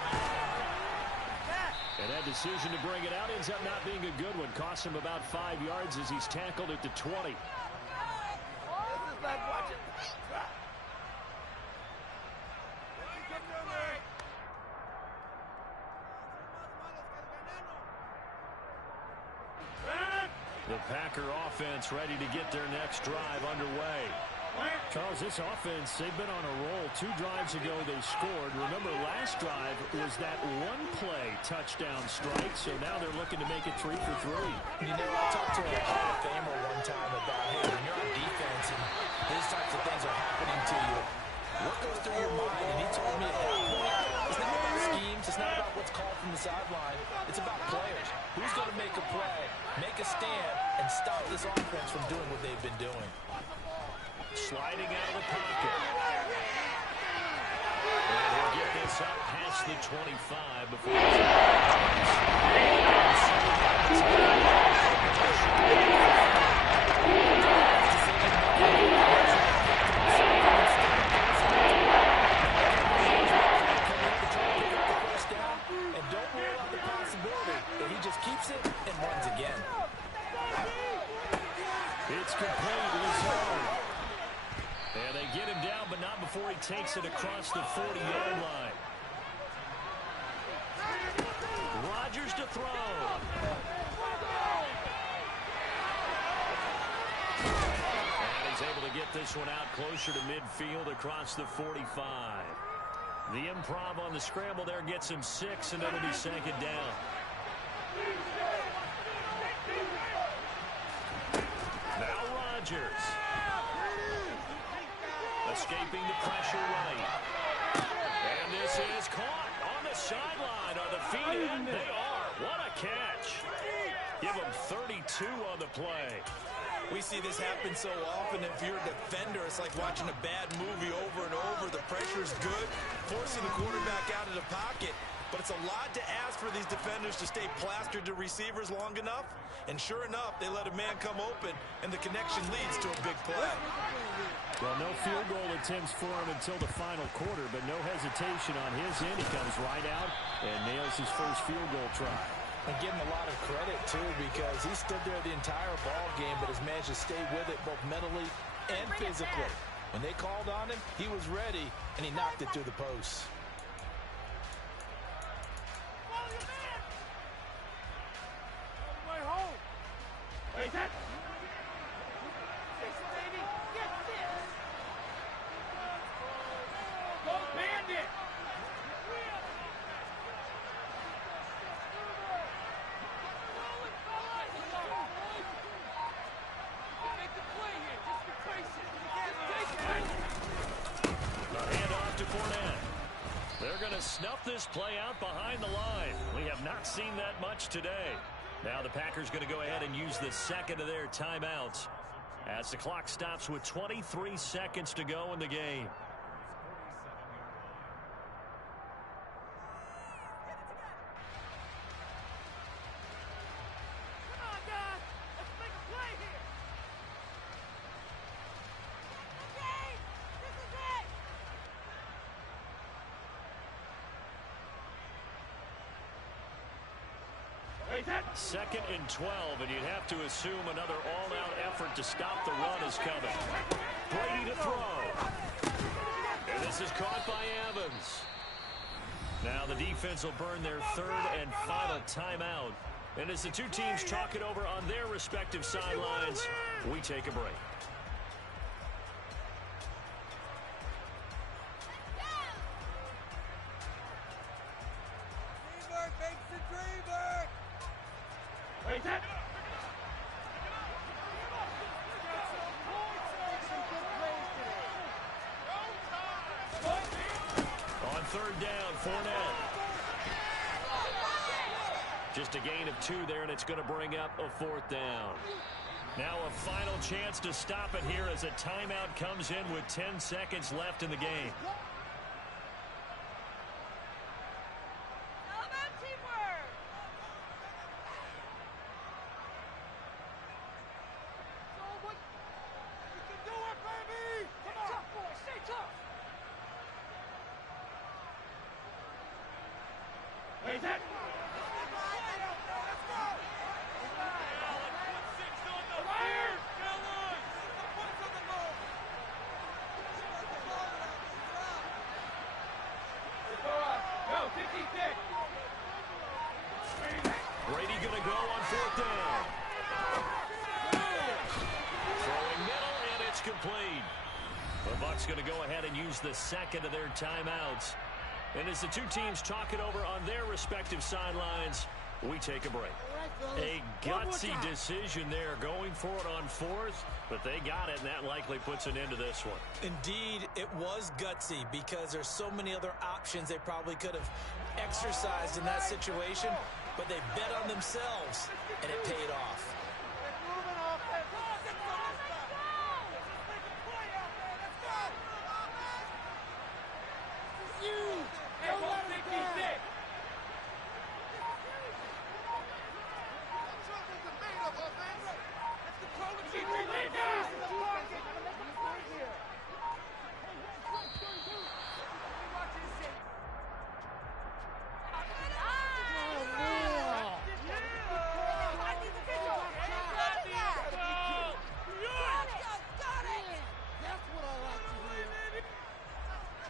And that decision to bring it out ends up not being a good one. Costs him about 5 yards as he's tackled at the 20. The Packer offense ready to get their next drive underway. Charles, this offense, they've been on a roll. 2 drives ago they scored. Remember, last drive was that one-play touchdown strike, so now they're looking to make it 3 for 3. You know, I talked to a Hall of Famer one time about, hey, when you're on defense and these types of things are happening to you, what goes through your mind? And he told me at that point, it's not about schemes, it's not about what's called from the sideline, it's about players. Who's going to make a play, make a stand, and stop this offense from doing what they've been doing? Sliding out of the pocket. And he'll get this up past the 25 before and don't rule out the possibility that he just keeps it and runs again. It's complete. Lazard. And they get him down, but not before he takes it across the 40-yard line. Rodgers to throw. And he's able to get this one out closer to midfield across the 45. The improv on the scramble there gets him 6, and it'll be 2nd down. Now Rodgers. Escaping the pressure right. And this is caught on the sideline. Are the feet in? They are. What a catch. Give them 32 on the play. We see this happen so often. If you're a defender, it's like watching a bad movie over and over. The pressure's good, forcing the quarterback out of the pocket. But it's a lot to ask for these defenders to stay plastered to receivers long enough. And sure enough, they let a man come open, and the connection leads to a big play. Well, no field goal attempts for him until the final quarter, but no hesitation on his end. He comes right out and nails his first field goal try. And give him a lot of credit, too, because he stood there the entire ball game, but has managed to stay with it both mentally and physically. When they called on him, he was ready, and he knocked it through the post. Hey, that. Go Bandit! Handoff to Fournette. They're going to snuff this play out behind the line. We have not seen that much today. Now the Packers going to go ahead and use the second of their timeouts as the clock stops with 23 seconds to go in the game. 2nd and 12, and you'd have to assume another all-out effort to stop the run is coming. Brady to throw. And this is caught by Evans. Now the defense will burn their 3rd and final timeout. And as the two teams talk it over on their respective sidelines, we take a break. On 3rd down, Fournette. Just a gain of 2 there, and it's going to bring up a 4th down. Now a final chance to stop it here as a timeout comes in with 10 seconds left in the game. Brady going to go on 4th down. Throwing middle, and it's complete. The Bucs going to go ahead and use the 2nd of their timeouts. And as the two teams talk it over on their respective sidelines, we take a break. A gutsy decision there going for it on 4th, but they got it, and that likely puts an end to this one. Indeed, it was gutsy because there's so many other options they probably could have exercised in that situation, but they bet on themselves, and it paid off.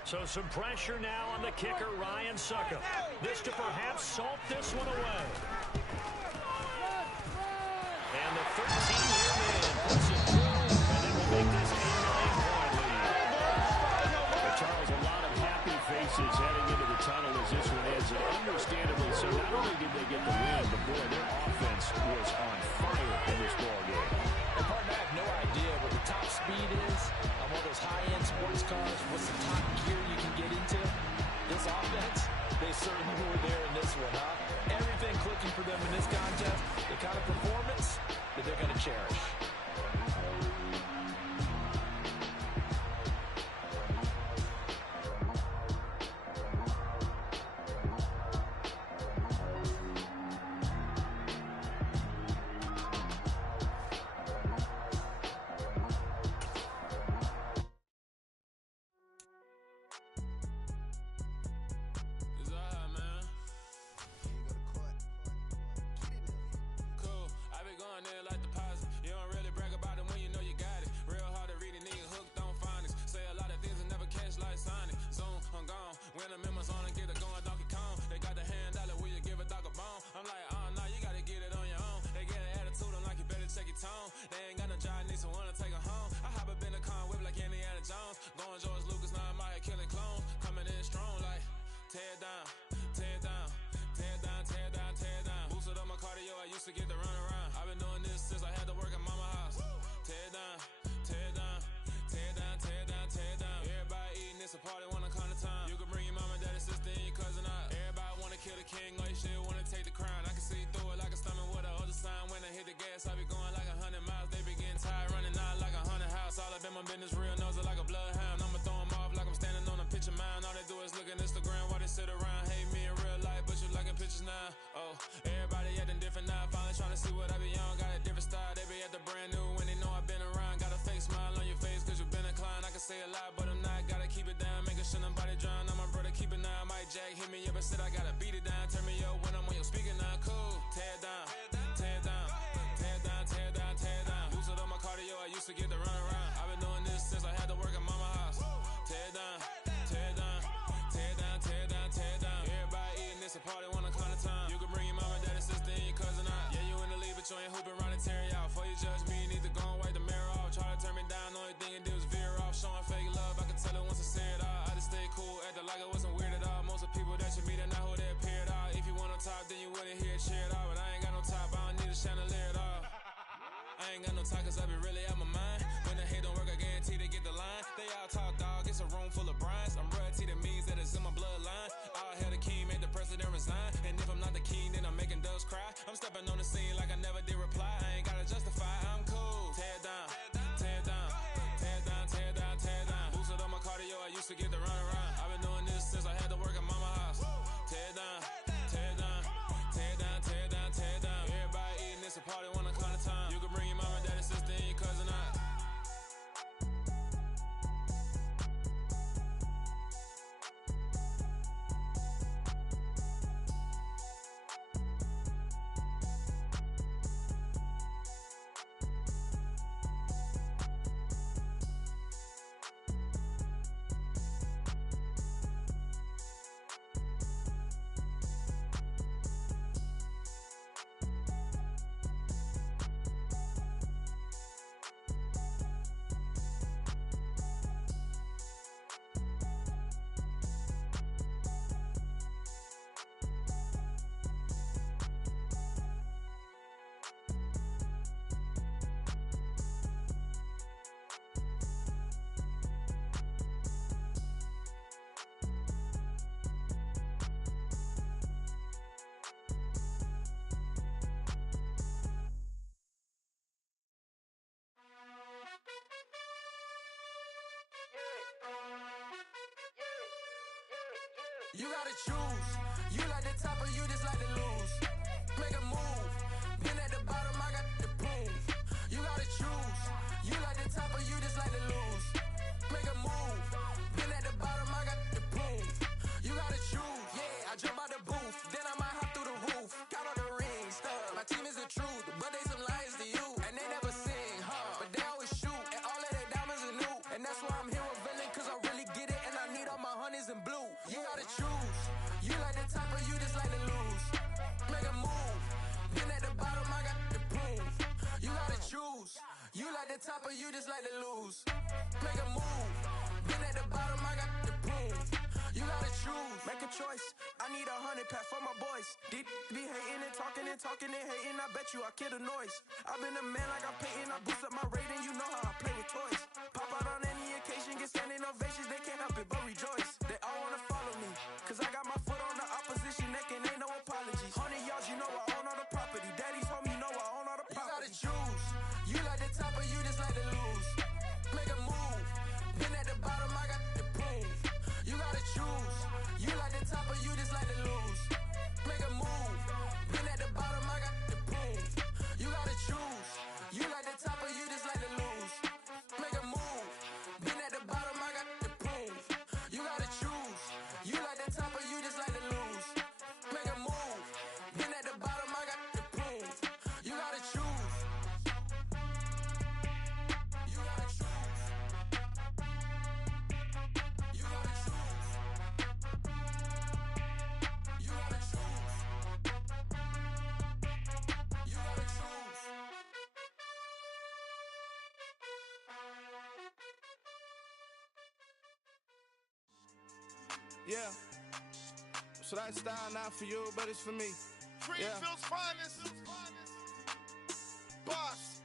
So some pressure now on the kicker, Ryan Succop. This to perhaps salt this one away. And the 13-year man puts it through, and then we'll make this a 9-point lead. Charles, a lot of happy faces heading into the tunnel as this one ends, and understandably so. Not only did they get the win, but boy, their offense was on fire in this ball game. And partner, I have no idea what the top speed is on one of those high-end sports cars. What's the top gear you can get into? This offense, they certainly were there in this one, huh? Everything clicking for them in this contest, the kind of performance that they're going to cherish. They ain't got no job, need someone to take her home. I hop up in the car, whip like Indiana Jones. Going George Lucas, now I'm out here killing clones. Coming in strong like, tear down, tear down, tear down, tear down, tear down. Boosted up my cardio, I used to get to run around. I've been doing this since I had to work at mama house. Tear down, tear down, tear down, tear down, tear down. Everybody eating, it's a party, wanna come to time. You can bring your mama, daddy, sister, and your cousin out. Everybody wanna kill the king, or you shit wanna take the crown. I can see through it like a stomach with a other sign. When I hit the gas, I be going like 100 miles. They be getting tired, running out like 100 house. All up in my business, real nose like a bloodhound. I'ma throw them off like I'm standing on a picture mound. All they do is look at Instagram while they sit around. Hate me in real life, but you liking pictures now. Oh, everybody acting different now. Finally trying to see what I be on. Got a different style, they be at the brand new when they know I've been around. Got a fake smile on your face cause you been inclined. I can say a lot, but I'm not. Gotta keep it down, making sure nobody drown. I'm my brother, keep it now. Mike Jack hit me up and said I gotta beat it down. Turn me up when I'm on your speaker now. Cool, tear down. used to get to run around. I've been doing this since I had to work at mama house. Tear it down, tear it down, tear it down, tear it down, tear it down. Everybody eating this a party one o'clock of time. You can bring your mama, daddy, sister, and your cousin out. Yeah, you in the league, but you ain't hooping around and tear out. Before you judge me, you need to go and wipe the mirror off. Try to turn me down, the only thing it did was veer off. Showing fake love, I can tell it once I say it all. I just stay cool, acting like it wasn't weird at all. Most of the people that you meet are not who they appear at all. If you want on top, then you wouldn't hear it cheer at all. But I ain't got no top, I don't need a chandelier at all. I ain't got no talk, cause I be really out my mind. When the hate don't work, I guarantee they get the line. They all talk, dog, it's a room full of brinds. I'm royalty, that means that it's in my bloodline. All hell the king, made the president resign. And if I'm not the king, then I'm making doves cry. I'm stepping on the scene like I never did reply. I ain't gotta justify, I'm cool. Tear it down, tear it down, tear it down, tear it down, tear it down. Boosted on my cardio, I used to get to run around. I've been doing this since I had to work at mama house. Tear it down, tear it down, tear it down, tear it down, tear it down. Everybody eating this a party one o'clock of time. You can bring your mama, daddy, sister, and your cousin out. You gotta choose. You like the top or you just like to lose. Make a move. Been at the bottom, I got the boom. You gotta choose. You like the top or you just like to lose. Make a move. Been at the bottom, I got the boom. You gotta choose. Yeah, I jump out the booth, then I might hop through the roof. Count all the rings, stuff. My team is the truth, but they some liars to you. And they never sing, but they always shoot. And all of their diamonds are new. And that's why I'm here with villain, cause I really get it. And I need all my honeys in blue. You gotta choose. You like the top or you just like to lose. Make a move. Been at the bottom, I got the boom. You gotta choose. You like the top or you just like to lose. Make a move. Been at the bottom, I got the boom. You gotta choose. Make a choice. I need 100 pack for my boys. Deep be hating and talking and talking and hating. I bet you I kill the noise. I've been a man like I'm Peyton. I boost up my rating. You know how I play with toys. Pop out on any occasion, get standing ovations. They can't help it but rejoice. They all wanna follow me, cause I got my foot on the opposition neck and ain't no apologies. 100 yards, you know I own all the property. Daddy's home, you know I own all the property. You gotta choose. You like the top or you just like to lose. Make a move. Been at the bottom, I got the boom. You gotta choose. You like the top or you just like to lose. Make a move. Been at the bottom, I got the boom. You gotta choose. You like the top or you just like to lose. Make a move. Been at the bottom, I got the boom. You gotta choose. You like the top or you just like to lose. Make a move. Been at the bottom, I got the boom. You gotta choose. You gotta choose. You gotta choose. You gotta choose. You gotta choose. Yeah. So that style not for you, but it's for me. Greenfield's finest. Boss.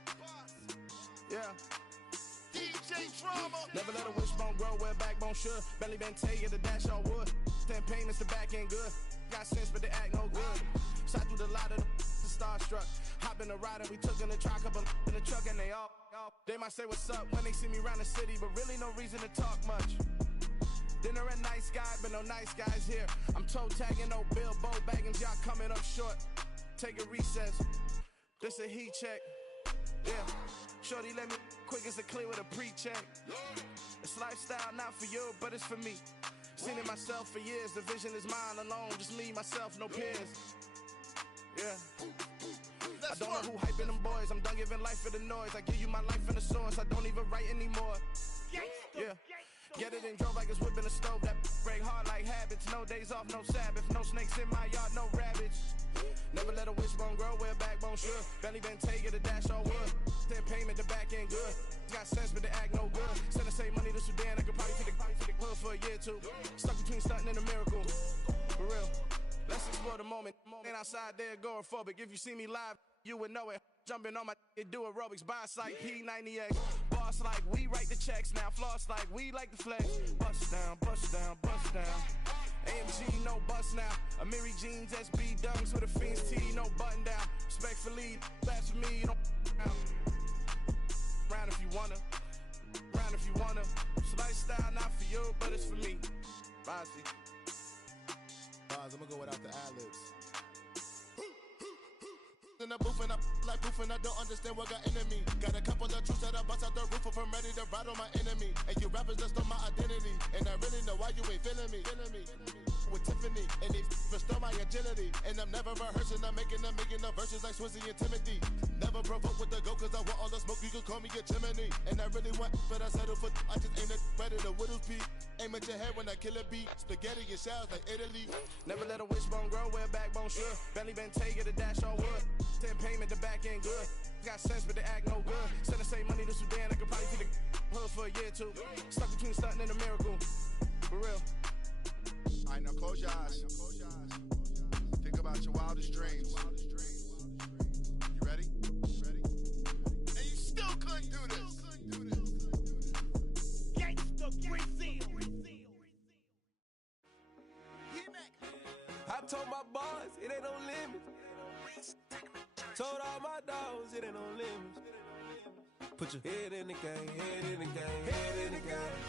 Yeah. DJ Drama. Never let a wishbone grow where backbone should. Belly been tell you the dash on wood. 10 payments, the back end good. Got sense, but they act no good. Shot through the lot of the starstruck. Hop in the ride and we took in the truck, couple in the truck and they all. They might say what's up when they see me around the city, but really no reason to talk much. Dinner at nice guy, but no nice guys here. I'm toe tagging, no Bilbo Baggins, y'all coming up short. Take a recess. This a heat check. Yeah. Shorty let me quick as a clear with a pre-check. It's lifestyle not for you, but it's for me. Seen it myself for years. The vision is mine alone. Just me, myself, no peers. Yeah. I don't know who hyping them boys. I'm done giving life for the noise. I give you my life in the source. I don't even write anymore. Yeah. Get it and drove like it's whipping a stove. That break hard like habits. No days off, no Sabbath. No snakes in my yard, no rabbits. Never let a wishbone grow where a backbone should. Belly been taking the dash all wood. Then payment, the back end good. Got sense, but they act no good. Send the same money to Sudan. I could probably take the hood for a year or two. Stuck between stunting and a miracle. For real. Let's explore the moment. Ain't outside there agoraphobic. If you see me live, you would know it. Jumping on my do aerobics. Boss like P90X. Boss like we write the checks now. Floss like we like the flex. Bust down, bust down, bust down. AMG, no bust now. Amiri jeans, SB dunks with a Fiends tee, no button down. Respectfully, that's for me, you don't round if you wanna. Round if you wanna. It's lifestyle, not for you, but it's for me. Bossy. I'm gonna go without the ad-libs. In the booth and I like proof and I don't understand what got into me. Got a couple of truths that I bust out the roof if I'm ready to ride on my enemy. And you rappers just on my identity. And I really know why you ain't feeling me. With Tiffany and they restore my agility. And I'm never rehearsing, I'm making a million of verses like Swizzy and Timothy. Never provoke with the go cause I want all the smoke, you can call me a chimney. And I really want, but I settle for, I just ain't ready to Whittles Peak. Aim at your head when I kill a beat. Spaghetti and shells like Italy. Never let a wishbone grow where a backbone should. Belly been taking the dash all wood. Then payment, the back end good. Got sense, but they act no good. Send the same money to Sudan, I could probably take the hood for a year or two. Stuck between stunting and a miracle. For real. All right, now close your eyes. Think about your wildest dreams. You ready? And you still couldn't do this. Gangsta Brazil. I told my boys it ain't no limits. Told all my dogs it ain't no limits. Put your head in the game, head in the game, head in the game.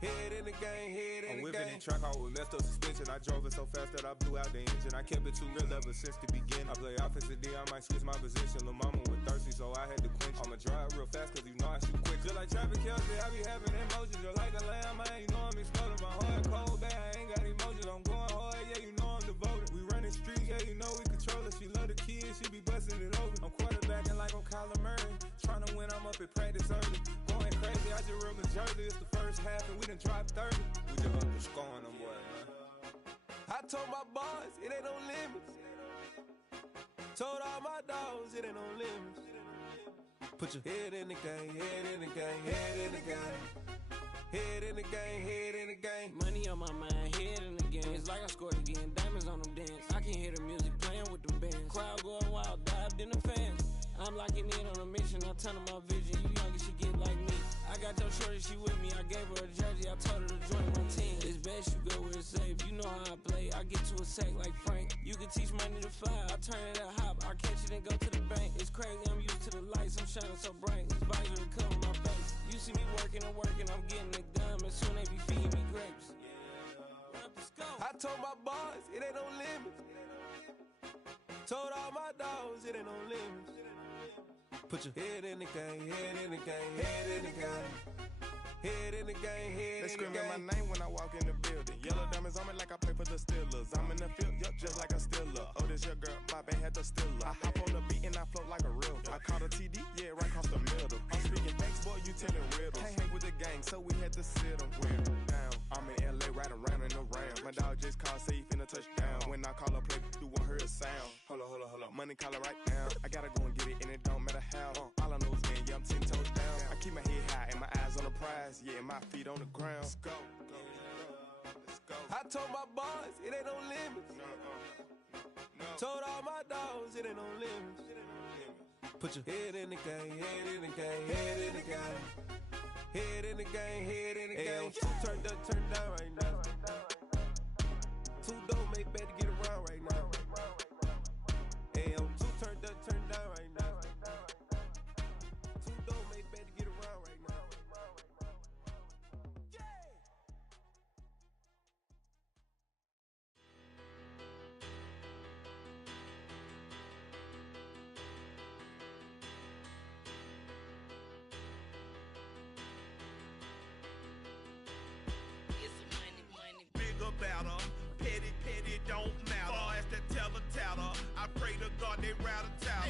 Head in the game, head in the game. I'm whipping the track out with messed up suspension. I drove it so fast that I blew out the engine. I kept it too real ever since the beginning. I play offensive D, I might switch my position. Lil' mama was thirsty, so I had to quench. I'ma drive real fast cause you know I shoot quick. Just like traffic Kelsey, I be having emotions. Just like a lamb, man, you know I'm exploding. My heart cold, bad, I ain't got emotions. I'm going hard, yeah, you know I'm devoted. We running streets, yeah, you know we control it. She love the kids, she be busting it over. I'm quarterbacking like I'm Kyler Murray. Trying to win, I'm up at practice early. Going crazy, I just real the jersey. It's the first half and we done dropped 30. We just underscoring them, boy, man. I told my boys it ain't no limits. Told all my dogs it ain't no limits. Put your head in the game, head in the game, head in the game. Head in the game, head in the game. Money on my mind, head in the game. It's like I scored again, diamonds on them dance. I can hear the music playing with them bands. Crowd going wild, dived in the fans. I'm locking in on a mission, I tell her my vision. You young and she get like me. I got your shorty, she with me. I gave her a jersey, I told her to join my team. It's best you go where it's safe. You know how I play. I get to a sack like Frank. You can teach money to fly. I turn it up hop. I catch it and go to the bank. It's crazy, I'm used to the lights. I'm shining so bright. This visor to cover my face. You see me working and working. I'm getting it done. And soon they be feeding me grapes. I told my boys it ain't no limits. Told all my dogs it ain't no limits. Put your head in the game, head in the game, head in the game. Head in the game, head in the game. They screaming my name when I walk in the building. Yellow diamonds on me like I play for the Steelers. I'm in the field, yup, just like a Steeler. Oh, this your girl, my band had the Steeler. I hop on the beat and I float like a river. I caught a TD, yeah, right across the middle. I'm speaking thanks, boy, you telling riddles. Can't hang with the gang, so we had to sit them down. I'm in LA, right around and around. My dog just called, say he finna touchdown. When I call a play, you won't hear a sound. Hold up, money call it right now. I gotta go and get it, and it don't matter how. All I know is win, yeah, I'm 10 toes down. I keep my head high and my eyes on the prize, yeah, and my feet on the ground. Let's go. I told my boys it ain't no limits. Told all my dogs it ain't no limits. Put your head in the game, head in the game, head in the game. Head in the game, head in the game. Two turned up, turned down right now. Two don't make better get around right now. Hey, two turned up, turned down right now. Two don't make better get around right now. About her. Petty, don't matter. Far as that teller tatter, I pray to God they rattle tatter.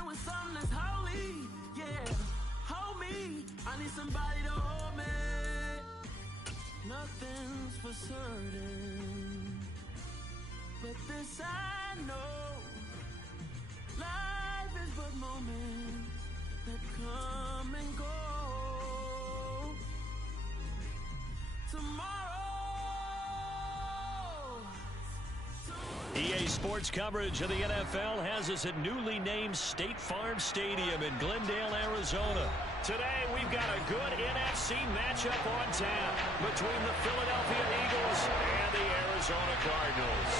for certain, but this I know, life is but moments that come and go. Tomorrow. EA Sports coverage of the NFL has us at newly named State Farm Stadium in Glendale, Arizona. Today, we've got a good NFC matchup on tap between the Philadelphia Eagles and the Arizona Cardinals.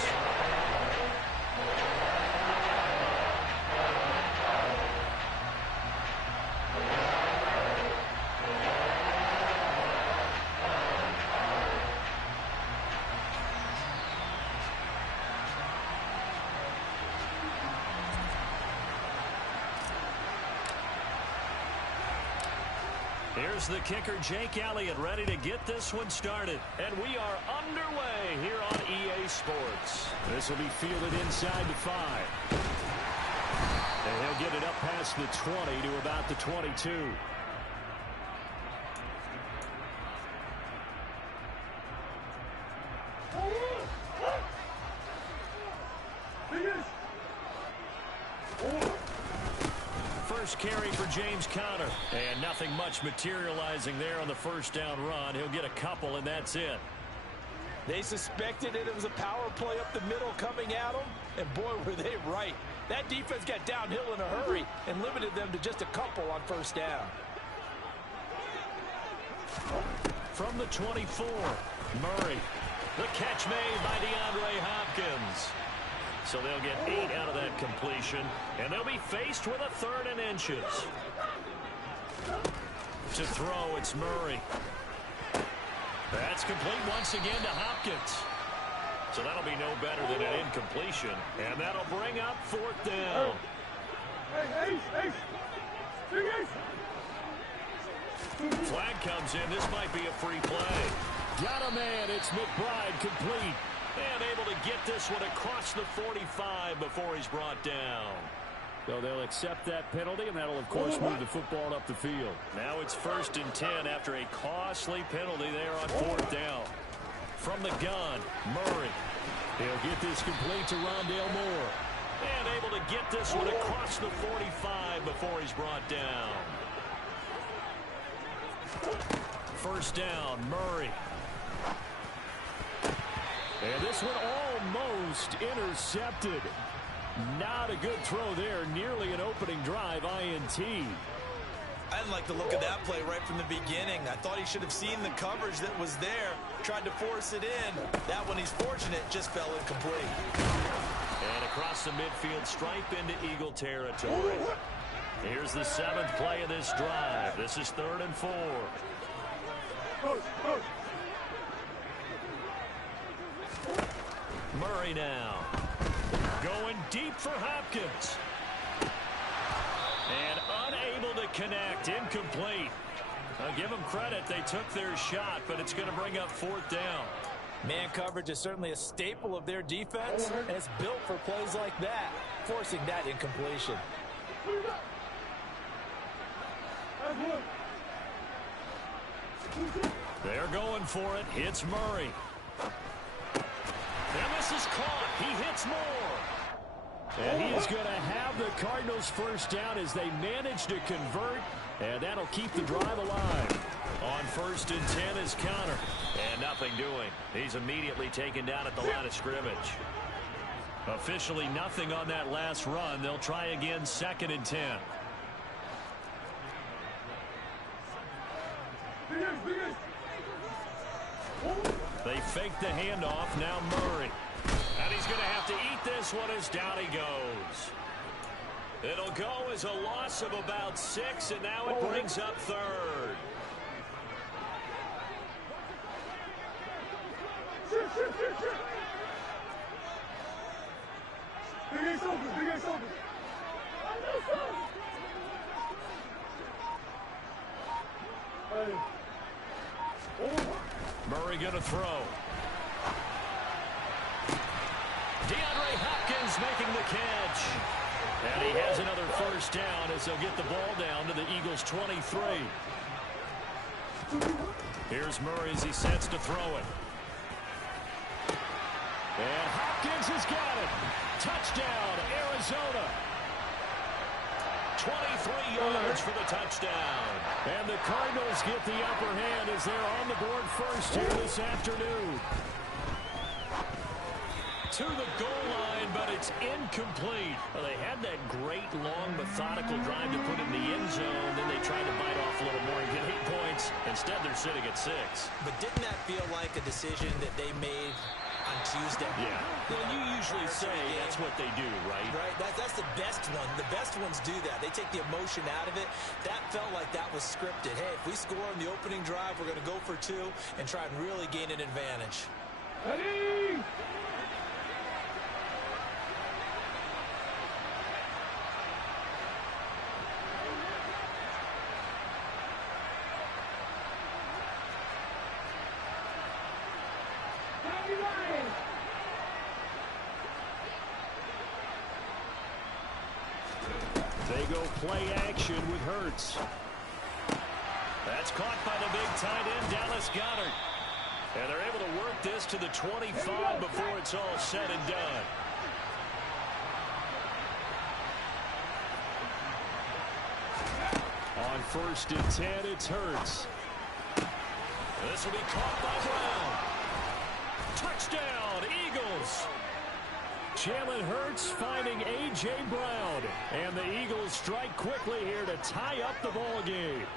Here's the kicker, Jake Elliott, ready to get this one started. And we are underway here on EA Sports. This will be fielded inside the 5. And he'll get it up past the 20 to about the 22. First carry for James Conner. And nothing much materializing there on the first down run. He'll get a couple, and that's it. They suspected it was a power play up the middle coming at them, and boy, were they right. That defense got downhill in a hurry and limited them to just a couple on first down. From the 24, Murray. The catch made by DeAndre Hopkins. So they'll get 8 out of that completion, and they'll be faced with a 3rd and inches. To throw, it's Murray. That's complete once again to Hopkins. So that'll be no better than an incompletion, and that'll bring up 4th down. Flag comes in. This might be a free play. Got a man. It's McBride complete. And able to get this one across the 45 before he's brought down. So they'll accept that penalty, and that'll, of course, move the football up the field. Now it's 1st and 10 after a costly penalty there on 4th down. From the gun, Murray. He'll get this complete to Rondale Moore. And able to get this one across the 45 before he's brought down. 1st down, Murray. And this one almost intercepted. Not a good throw there. Nearly an opening drive, INT. I didn't like the look of that play right from the beginning. I thought he should have seen the coverage that was there. Tried to force it in. That one, he's fortunate, just fell incomplete. And across the midfield stripe into Eagle territory. Here's the 7th play of this drive. This is 3rd and 4. Murray now. Going deep for Hopkins. And unable to connect. Incomplete. I'll give them credit. They took their shot, but it's going to bring up 4th down. Man coverage is certainly a staple of their defense, and it's built for plays like that, forcing that incompletion. They're going for it. Hits Murray. And this is caught. He hits Moore. And he is going to have the Cardinals first down as they manage to convert. And that'll keep the drive alive. On 1st and 10 is Conner. And nothing doing. He's immediately taken down at the line of scrimmage. Officially nothing on that last run. They'll try again 2nd and 10. They fake the handoff. Now Murray. And he's going to have to eat this one as down he goes. It'll go as a loss of about 6, and now it brings up 3rd. Murray going to throw. DeAndre Hopkins making the catch. And he has another first down as they'll get the ball down to the Eagles' 23. Here's Murray as he sets to throw it. And Hopkins has got it. Touchdown, Arizona. 23 yards for the touchdown. And the Cardinals get the upper hand as they're on the board first here this afternoon. To the goal line, but it's incomplete. Well, they had that great, long, methodical drive to put in the end zone. Then they tried to bite off a little more and get 8 points. Instead, they're sitting at 6. But didn't that feel like a decision that they made on Tuesday? Yeah. Well, you usually say that's what they do, right? Right. That's the best one. The best ones do that. They take the emotion out of it. That felt like that was scripted. Hey, if we score on the opening drive, we're going to go for 2 and try and really gain an advantage. Ready? They go play action with Hurts. That's caught by the big tight end, Dallas Goedert. And they're able to work this to the 25 before it's all said and done. On 1st and 10, it's Hurts. This will be caught by Brown. Touchdown, Eagles. Jalen Hurts finding A.J. Brown. And the Eagles strike quickly here to tie up the ball game.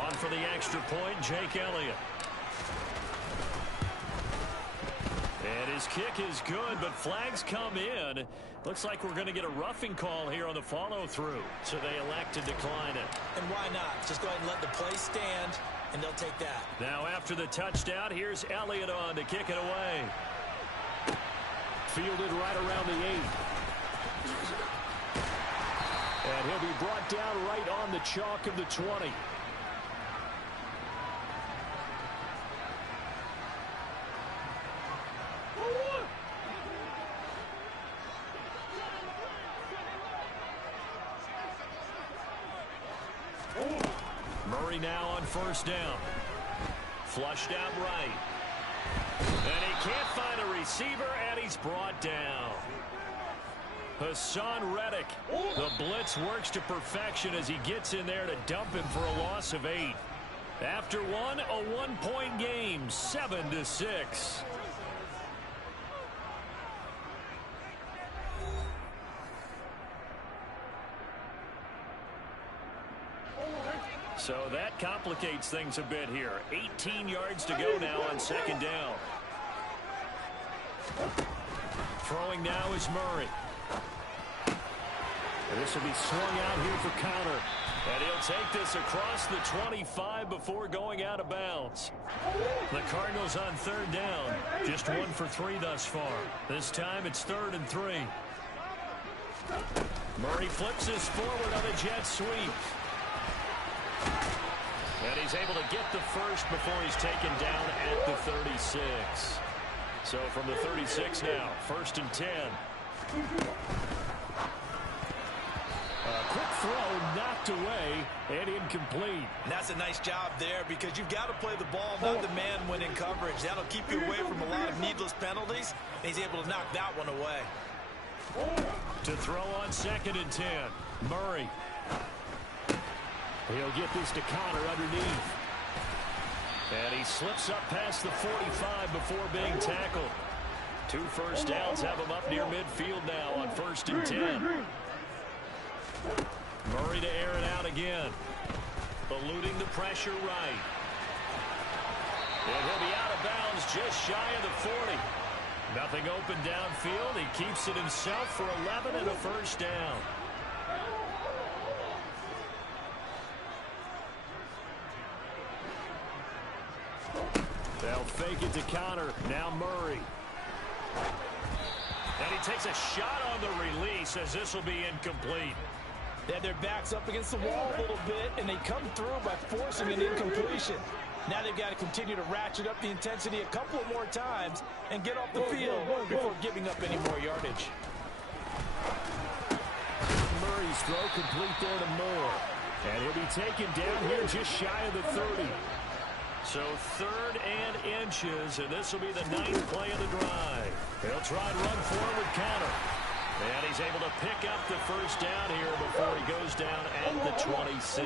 On for the extra point, Jake Elliott. And his kick is good, but flags come in. Looks like we're going to get a roughing call here on the follow-through. So they elect to decline it. And why not? Just go ahead and let the play stand, and they'll take that. Now after the touchdown, here's Elliott on to kick it away. Fielded right around the 8. And he'll be brought down right on the chalk of the 20. Murray now on 1st down. Flushed out right. And he can't find a receiver, and he's brought down. Hassan Reddick. The blitz works to perfection as he gets in there to dump him for a loss of 8. After one, a 1-point game, 7-6. So that complicates things a bit here. 18 yards to go now on 2nd down. Throwing now is Murray. And this will be swung out here for counter. And he'll take this across the 25 before going out of bounds. The Cardinals on 3rd down. Just 1 for 3 thus far. This time it's 3rd and 3. Murray flips this forward on a jet sweep. And he's able to get the first before he's taken down at the 36. So from the 36 now, 1st and 10. A quick throw knocked away and incomplete. And that's a nice job there because you've got to play the ball, not the man when in coverage. That'll keep you away from a lot of needless penalties. And he's able to knock that one away. To throw on 2nd and 10. Murray. He'll get this to counter underneath. And he slips up past the 45 before being tackled. 2 first downs have him up near midfield now on 1st and 10. Murray to air it out again. Eluding the pressure right. And he'll be out of bounds just shy of the 40. Nothing open downfield. He keeps it himself for 11 and a 1st down. They'll fake it to counter. Now Murray. And he takes a shot on the release as this will be incomplete. They had their backs up against the wall a little bit, and they come through by forcing an incompletion. Now they've got to continue to ratchet up the intensity a couple of more times and get off the field before giving up any more yardage. Murray's throw complete there to Moore. And he'll be taken down here just shy of the 30. So 3rd and inches, and this will be the 9th play of the drive. He'll try and run forward counter. And he's able to pick up the first down here before he goes down at the 26.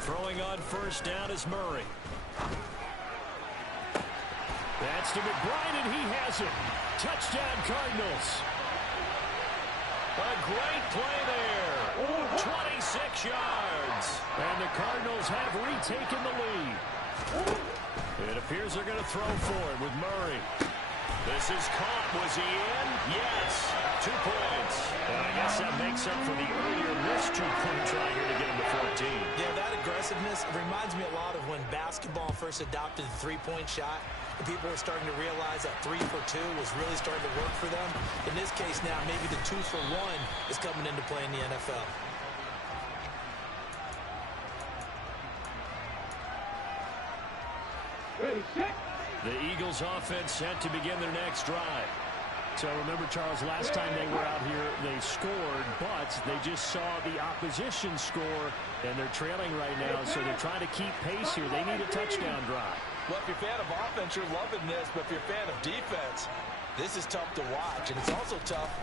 Throwing on first down is Murray. That's to McBride, and he has it. Touchdown, Cardinals. A great play there. 26 yards. And the Cardinals have retaken the lead. It appears they're going to throw for it with Murray. This is caught. Was he in? Yes. 2 points. And I guess that makes up for the earlier missed 2-point try here to get him to 14. Yeah, that aggressiveness reminds me a lot of when basketball first adopted the 3-point shot. And people were starting to realize that 3 for 2 was really starting to work for them. In this case now, maybe the 2 for 1 is coming into play in the NFL. The Eagles offense set to begin their next drive. So remember, Charles, last time they were out here, they scored, but they just saw the opposition score, and they're trailing right now, so they're trying to keep pace here. They need a touchdown drive. Well, if you're a fan of offense, you're loving this, but if you're a fan of defense, this is tough to watch, and it's also tough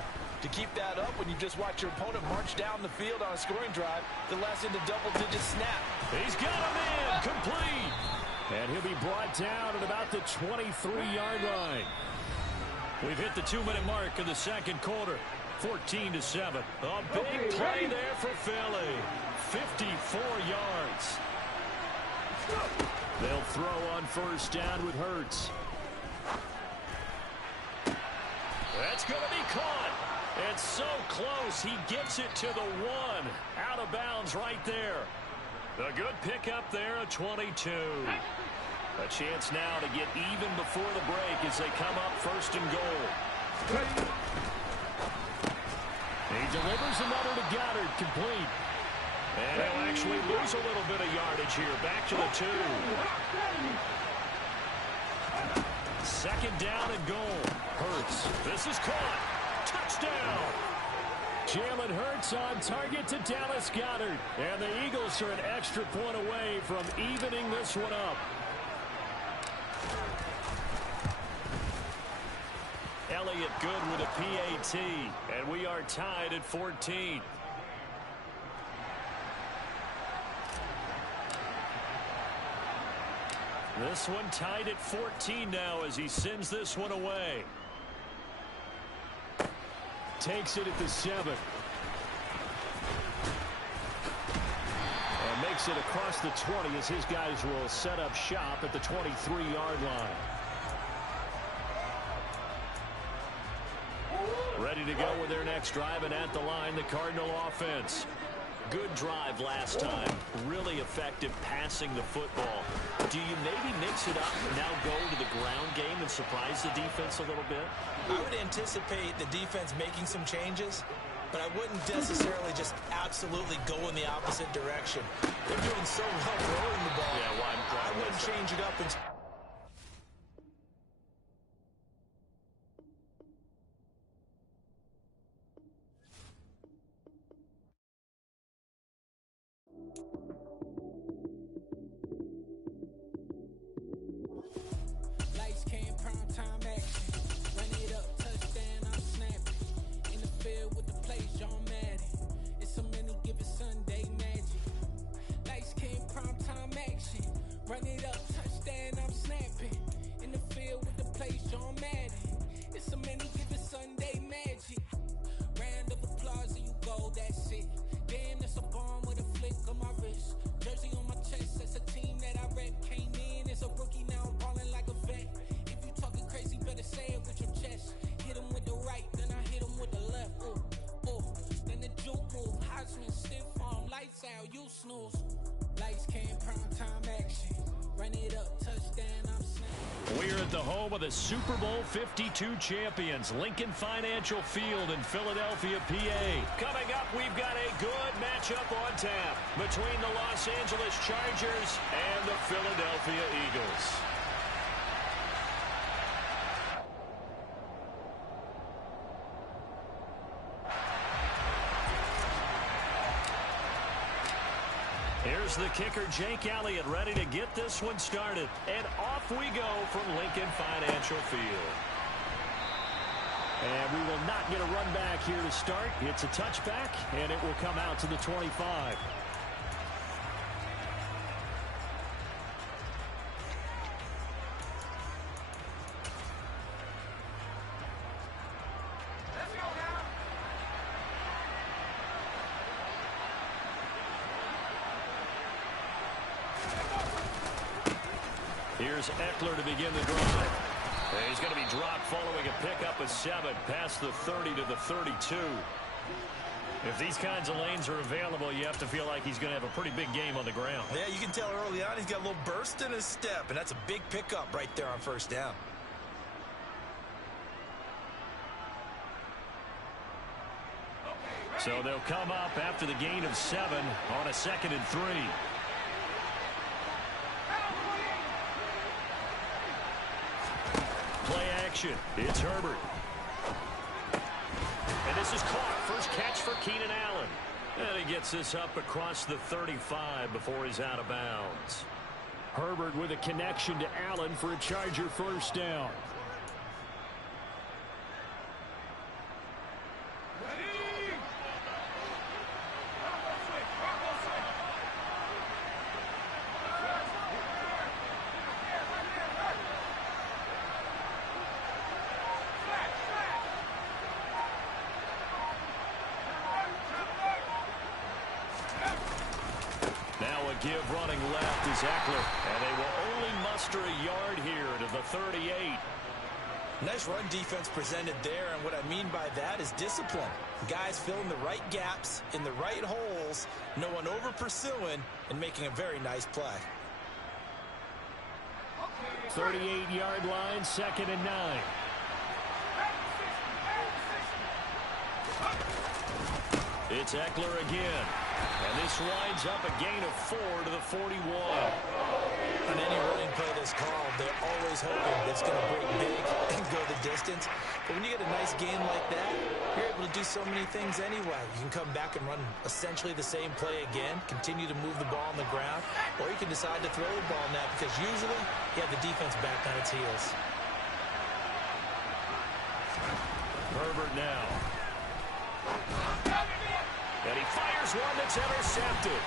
to keep that up when you just watch your opponent march down the field on a scoring drive that lasts into double-digit snap. He's got him in, complete. And he'll be brought down at about the 23-yard line. We've hit the 2-minute mark of the second quarter. 14-7. A big play there for Philly. 54 yards. They'll throw on first down with Hurts. That's going to be caught. It's so close. He gets it to the 1. Out of bounds right there. A good pickup there at 22. A chance now to get even before the break as they come up 1st and goal. He delivers another to Goddard, complete. And he'll actually lose a little bit of yardage here. Back to the 2. 2nd down and goal. Hurts. This is caught. Touchdown. Jalen Hurts on target to Dallas Goedert. And the Eagles are an extra point away from evening this one up. Elliott good with a PAT. And we are tied at 14. This one tied at 14 now as he sends this one away. Takes it at the 7. And makes it across the 20 as his guys will set up shop at the 23-yard line. Ready to go with their next drive, and at the line, the Cardinal offense. Good drive last time. Really effective passing the football. Do you maybe mix it up and now go to the ground game and surprise the defense a little bit? I would anticipate the defense making some changes, but I wouldn't necessarily just absolutely go in the opposite direction. They're doing so well throwing the ball. Yeah, I wouldn't change it up and... We're at the home of the Super Bowl 52 champions, Lincoln Financial Field in Philadelphia, PA. Coming up, we've got a good matchup on tap between the Los Angeles Chargers and the Philadelphia Eagles. Here's the kicker, Jake Elliott, ready to get this one started. And off we go from Lincoln Financial Field. And we will not get a run back here to start. It's a touchback, and it will come out to the 25. Here's Eckler to begin the drive. He's going to be dropped following a pickup of 7 past the 30 to the 32. If these kinds of lanes are available, you have to feel like he's going to have a pretty big game on the ground. Yeah, you can tell early on he's got a little burst in his step, and that's a big pickup right there on first down. So they'll come up after the gain of 7 on a 2nd and 3. Play action. It's Herbert. And this is caught. First catch for Keenan Allen. And he gets this up across the 35 before he's out of bounds. Herbert with a connection to Allen for a Charger first down. Give running left is Eckler, and they will only muster a yard here to the 38. Nice run defense presented there, and what I mean by that is discipline. Guys filling the right gaps in the right holes, no one over pursuing, and making a very nice play. 38-yard line, 2nd and 9. It's Eckler again. And this winds up a gain of 4 to the 41. On any running play that's called, they're always hoping it's going to break big and go the distance. But when you get a nice gain like that, you're able to do so many things anyway. You can come back and run essentially the same play again, continue to move the ball on the ground, or you can decide to throw the ball now because usually you have the defense back on its heels. Herbert now. And he fires one that's intercepted.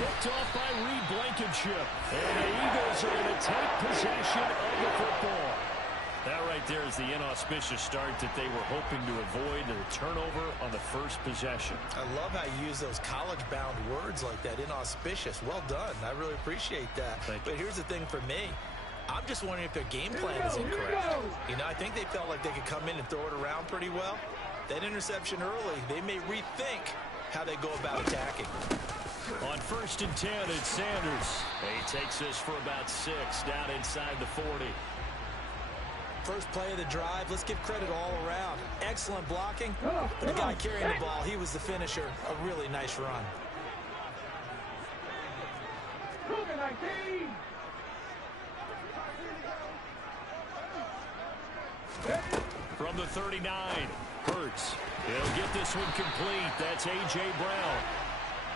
Picked off by Reed Blankenship. And the Eagles are going to take possession of the football. That right there is the inauspicious start that they were hoping to avoid, the turnover on the first possession. I love how you use those college-bound words like that, inauspicious. Well done. I really appreciate that. But here's the thing for me. I'm just wondering if their game plan is incorrect. You know, I think they felt like they could come in and throw it around pretty well. That interception early, they may rethink how they go about attacking. On 1st and 10, it's Sanders. He takes this for about 6 down inside the 40. First play of the drive, let's give credit all around. Excellent blocking, but the guy carrying the ball, he was the finisher. A really nice run. From the 39, Hurts. He'll get this one complete. That's A.J. Brown.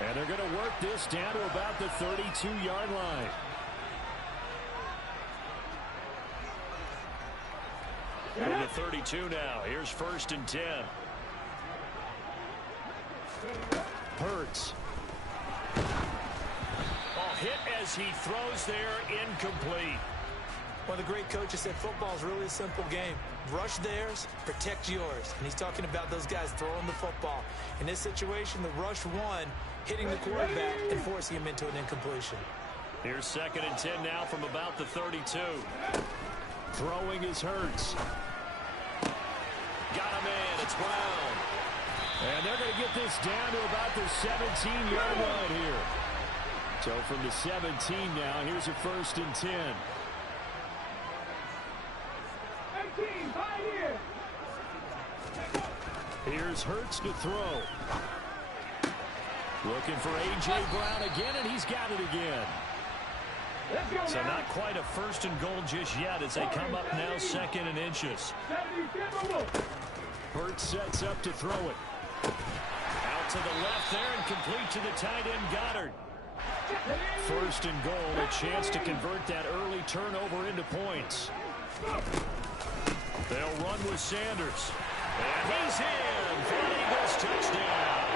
And they're going to work this down to about the 32-yard line. From the 32 now. Here's 1st and 10. Hurts. Oh, hit as he throws there, incomplete. One of the great coaches said football is really a simple game. Rush theirs, protect yours. And he's talking about those guys throwing the football. In this situation, the rush one, hitting the quarterback and forcing him into an incompletion. Here's 2nd and 10 now from about the 32. Throwing is Hurts. Got him in. It's Brown. And they're going to get this down to about the 17-yard line here. So from the 17 now, here's a 1st and 10. Here's Hurts to throw. Looking for A.J. Brown again, and he's got it again. So not quite a 1st and goal just yet as they come up now 2nd and inches. Hurts sets up to throw it. Out to the left there and complete to the tight end Goddard. First and goal, a chance to convert that early turnover into points. They'll run with Sanders. And he's in for an Eagles touchdown.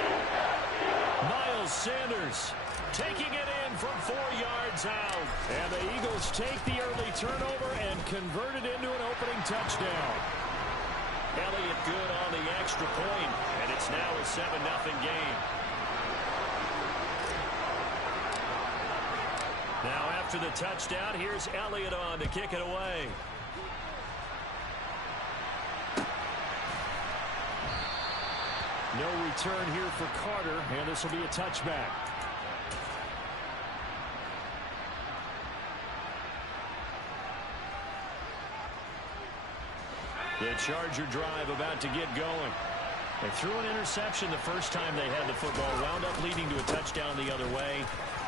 Miles Sanders taking it in from 4 yards out. And the Eagles take the early turnover and convert it into an opening touchdown. Elliott good on the extra point, and it's now a 7-0 game. Now after the touchdown, here's Elliott on to kick it away. No return here for Carter, and this will be a touchback. The Charger drive about to get going. They threw an interception the first time they had the football, wound up leading to a touchdown the other way.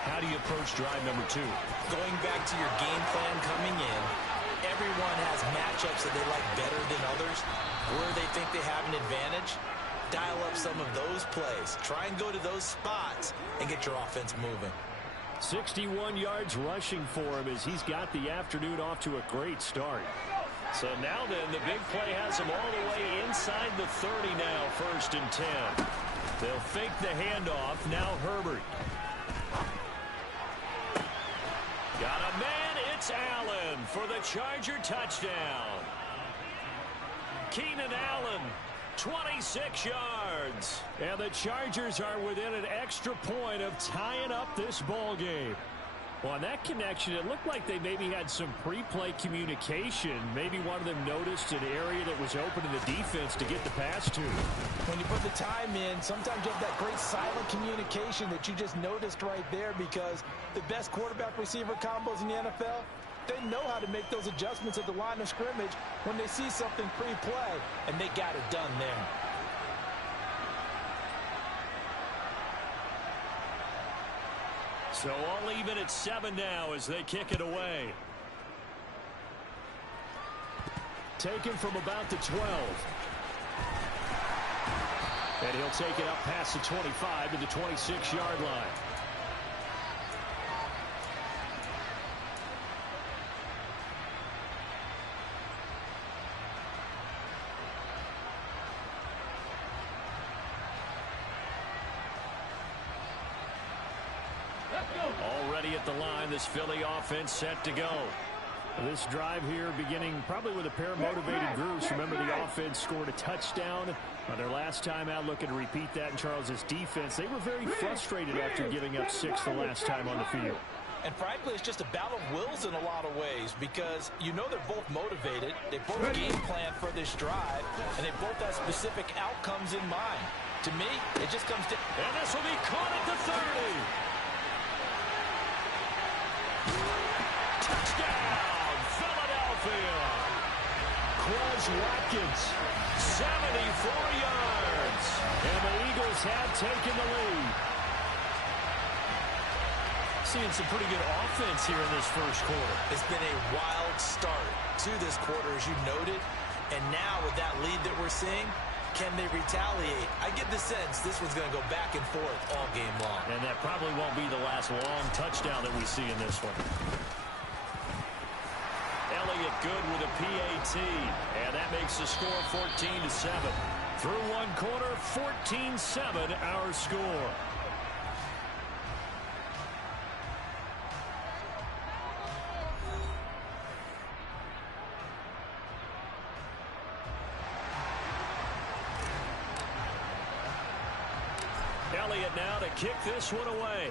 How do you approach drive number 2? Going back to your game plan coming in, everyone has matchups that they like better than others. Where they think they have an advantage, dial up some of those plays. Try and go to those spots and get your offense moving. 61 yards rushing for him as he's got the afternoon off to a great start. So now then, the big play has him all the way inside the 30 now, 1st and 10. They'll fake the handoff. Now Herbert. Got a man. It's Allen for the Charger touchdown. Keenan Allen, 26 yards. And the Chargers are within an extra point of tying up this ball game. Well, on that connection, it looked like they maybe had some pre-play communication. Maybe one of them noticed an area that was open in the defense to get the pass to. When you put the time in, sometimes you have that great silent communication that you just noticed right there, because the best quarterback-receiver combos in the NFL, they know how to make those adjustments at the line of scrimmage when they see something pre-play, and they got it done there. So all even at 7 now as they kick it away. Taken from about the 12. And he'll take it up past the 25 to the 26-yard line. Already at the line, this Philly offense set to go. This drive here beginning probably with a pair of motivated groups. Remember, the offense scored a touchdown on their last time out, looking to repeat that in Charles's defense. They were very frustrated after giving up 6 the last time on the field. And frankly, it's just a battle of wills in a lot of ways, because you know they're both motivated. They both game plan for this drive, and they both have specific outcomes in mind. To me, it just comes to... And this will be caught at the 30. Touchdown, Philadelphia. Quez Watkins, 74 yards. And the Eagles have taken the lead. Seeing some pretty good offense here in this first quarter. It's been a wild start to this quarter, as you noted. And now with that lead that we're seeing, can they retaliate? I get the sense this one's going to go back and forth all game long. And that probably won't be the last long touchdown that we see in this one. Elliott good with a PAT. And that makes the score 14-7. Through one quarter, 14-7 our score. Elliott now to kick this one away.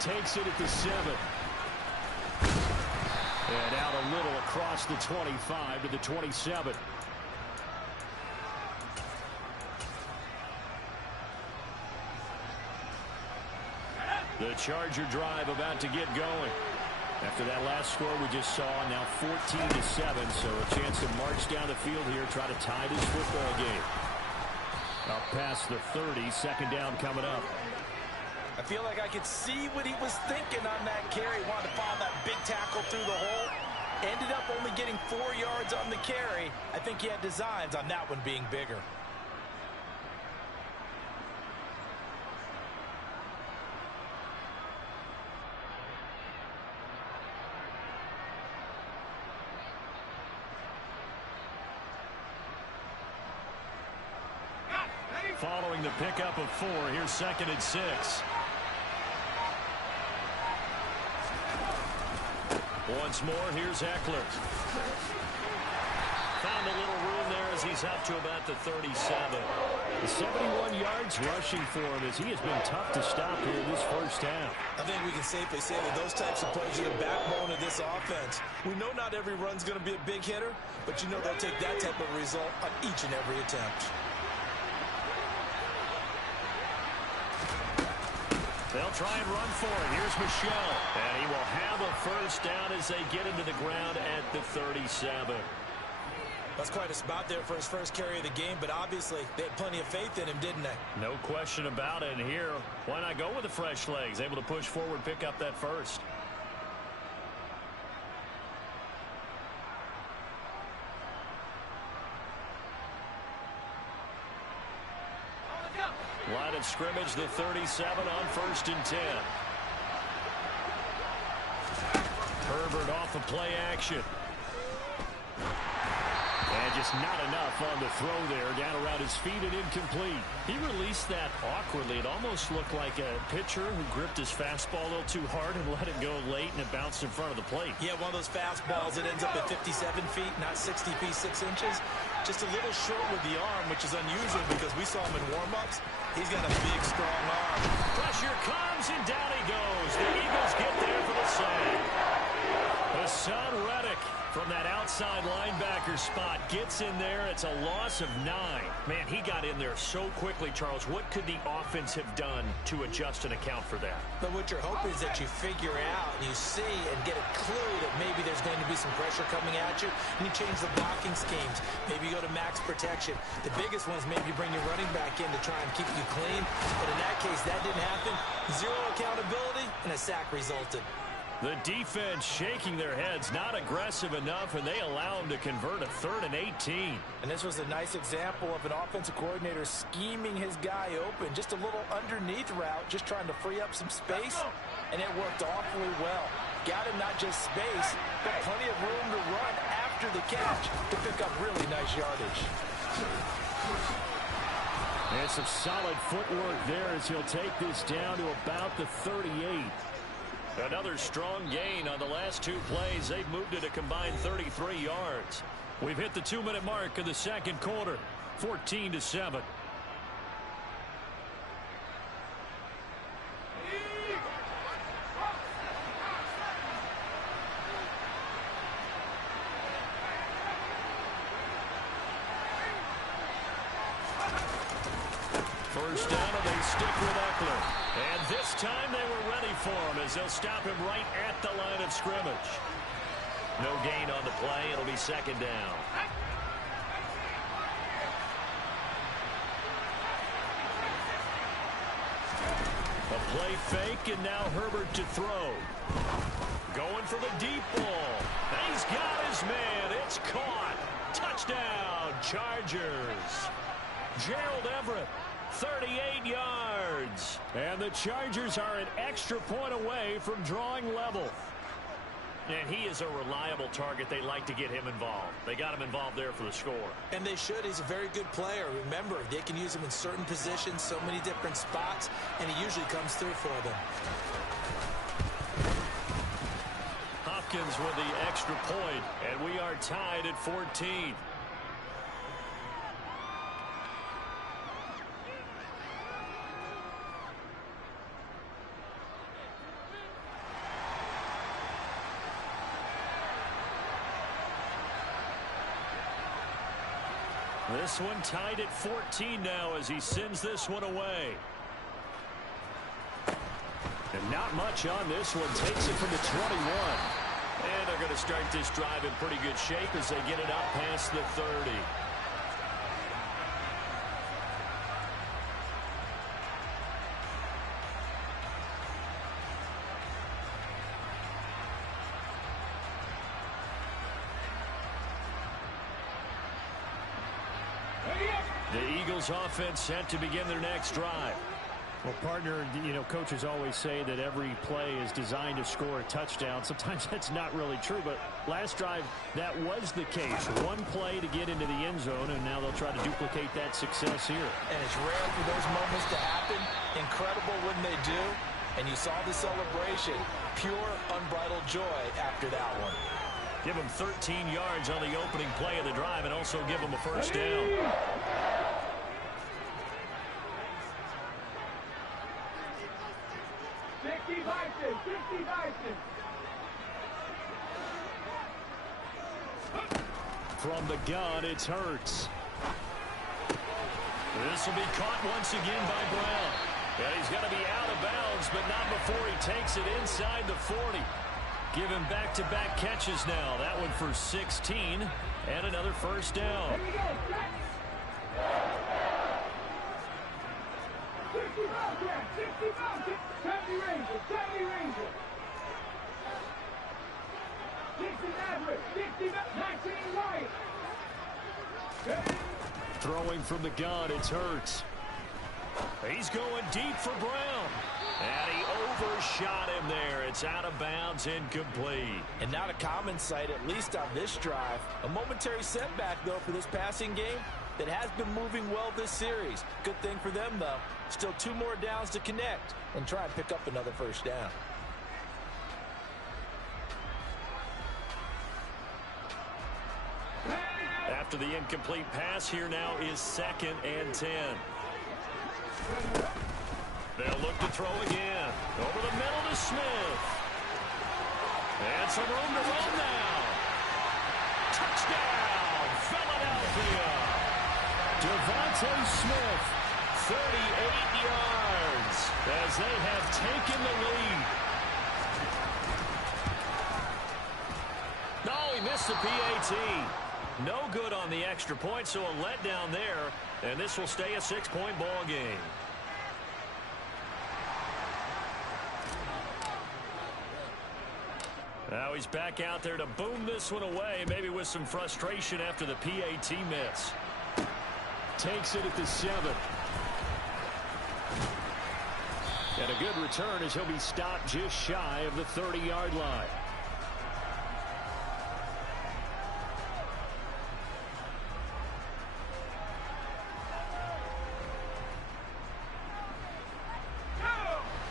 Takes it at the 7. And out a little across the 25 to the 27. The Charger drive about to get going. After that last score we just saw, now 14-7, so a chance to march down the field here, try to tie this football game. Up past the 30, second down coming up. I feel like I could see what he was thinking on that carry. Wanted to follow that big tackle through the hole. Ended up only getting 4 yards on the carry. I think he had designs on that one being bigger. following the pickup of 4. Here's 2nd and 6. Once more, here's Eckler. Found a little room there as he's up to about the 37. 71 yards rushing for him as he has been tough to stop here in this first half. I think we can safely say that those types of plays are the backbone of this offense. We know not every run's going to be a big hitter, but you know they'll take that type of result on each and every attempt. They'll try and run for it. Here's Michel. And he will have a first down as they get into the ground at the 37. That's quite a spot there for his first carry of the game, but obviously they had plenty of faith in him, didn't they? No question about it. And here, why not go with the fresh legs? Able to push forward, pick up that first. Line of scrimmage, the 37 on 1st and 10. Herbert off of play action. And just not enough on the throw there. Down around his feet and incomplete. He released that awkwardly. It almost looked like a pitcher who gripped his fastball a little too hard and let it go late, and it bounced in front of the plate. Yeah, one of those fastballs that ends up at 57 feet, not 60 feet, 6 inches. Just a little short with the arm, which is unusual because we saw him in warm-ups. He's got a big, strong arm. Pressure comes, and down he goes. The Eagles get there for the sack. Hassan Reddick from that outside linebacker spot gets in there. It's a loss of 9. Man, he got in there so quickly, Charles. What could the offense have done to adjust and account for that? But what you're hoping is that you figure out and you see and get a clue that maybe there's going to be some pressure coming at you, and you change the blocking schemes. Maybe you go to max protection. The biggest one is maybe bring your running back in to try and keep you clean. But in that case, that didn't happen. 0 accountability, and a sack resulted. The defense shaking their heads, not aggressive enough, and they allow him to convert a 3rd and 18. And this was a nice example of an offensive coordinator scheming his guy open. Just a little underneath route, just trying to free up some space, and it worked awfully well. Got him not just space, but plenty of room to run after the catch to pick up really nice yardage. And some solid footwork there as he'll take this down to about the 38. Another strong gain on the last 2 plays. They've moved it a combined 33 yards. We've hit the 2-minute mark of the second quarter. 14-7. First down, and they stick with Eckler. And this time they were ready for him as they'll stop him right at the line of scrimmage. No gain on the play. It'll be 2nd down. A play fake, and now Herbert to throw. Going for the deep ball. He's got his man. It's caught. Touchdown, Chargers. Gerald Everett. 38 yards. And the Chargers are an extra point away from drawing level. And he is a reliable target. They like to get him involved. They got him involved there for the score. And they should. He's a very good player. Remember, they can use him in certain positions, so many different spots, and he usually comes through for them. Hopkins with the extra point, and we are tied at 14. This one tied at 14 now as he sends this one away. And not much on this one. Takes it from the 21. And they're going to start this drive in pretty good shape as they get it up past the 30. The Eagles offense set to begin their next drive. Well, partner, you know, coaches always say that every play is designed to score a touchdown. Sometimes that's not really true, but last drive, that was the case. One play to get into the end zone, and now they'll try to duplicate that success here. And it's rare for those moments to happen. Incredible when they do. And you saw the celebration. Pure, unbridled joy after that one. Give them 13 yards on the opening play of the drive and also give them a first down. From the gun, it's Hurts. This will be caught once again by Brown. And he's going to be out of bounds, but not before he takes it inside the 40. Give him back-to-back catches now. That one for 16 and another first down. Throwing from the gun, it's Hurts. He's going deep for Brown. And he overshot him there. It's out of bounds, incomplete. And not a common sight, at least on this drive. A momentary setback, though, for this passing game that has been moving well this series. Good thing for them, though. Still 2 more downs to connect and try and pick up another first down. After the incomplete pass, here now is 2nd and 10. They'll look to throw again. Over the middle to Smith. And some room to run now. Touchdown, Philadelphia. Devontae Smith, 38 yards as they have taken the lead. No, he missed the PAT. No good on the extra point, so a letdown there, and this will stay a 6-point ball game. Now he's back out there to boom this one away, maybe with some frustration after the PAT miss. Takes it at the 7. And a good return as he'll be stopped just shy of the 30-yard line.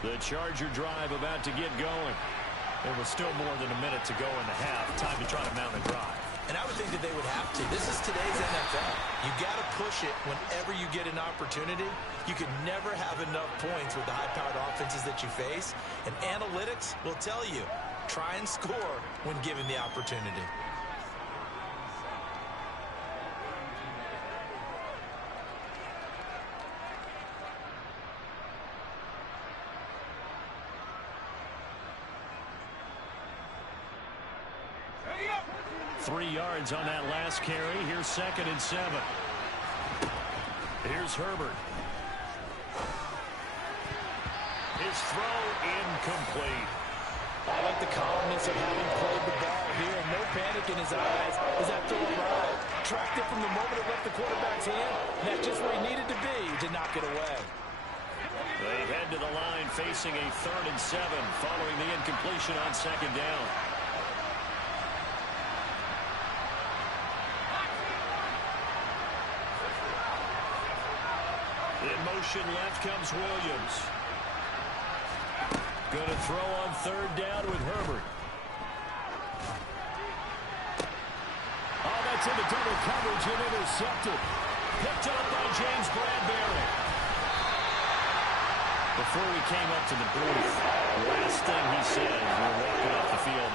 The Charger drive about to get going. There was still more than a minute to go in the half. Time to try to mount a drive. And I would think that they would have to. This is today's NFL. You got to push it whenever you get an opportunity. You can never have enough points with the high-powered offenses that you face. And analytics will tell you, try and score when given the opportunity. Three yards on that last carry. Here's 2nd and 7. Here's Herbert. His throw incomplete. I like the calmness of having played the ball here, and no panic in his eyes as that throw arrived. Tracked it from the moment it left the quarterback's hand, and that's just where he needed to be to knock it away. They head to the line facing a 3rd and 7 following the incompletion on 2nd down. In motion left comes Williams. Going to throw on 3rd down with Herbert. Oh, that's into double coverage and intercepted. Picked up by James Bradbury. Before we came up to the booth, the last thing he said as we were walking off the field,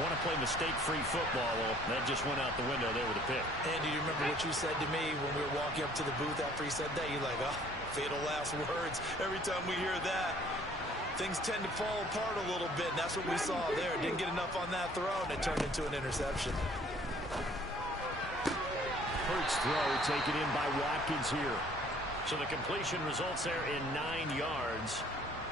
want to play mistake-free football. Well, that just went out the window there with a pick. Andy, you remember what you said to me when we were walking up to the booth after he said that? You're like, oh, fatal last words. Every time we hear that, things tend to fall apart a little bit, and that's what we saw there. Didn't get enough on that throw, and it turned into an interception. Hurts throw taken in by Watkins here. So the completion results there in 9 yards.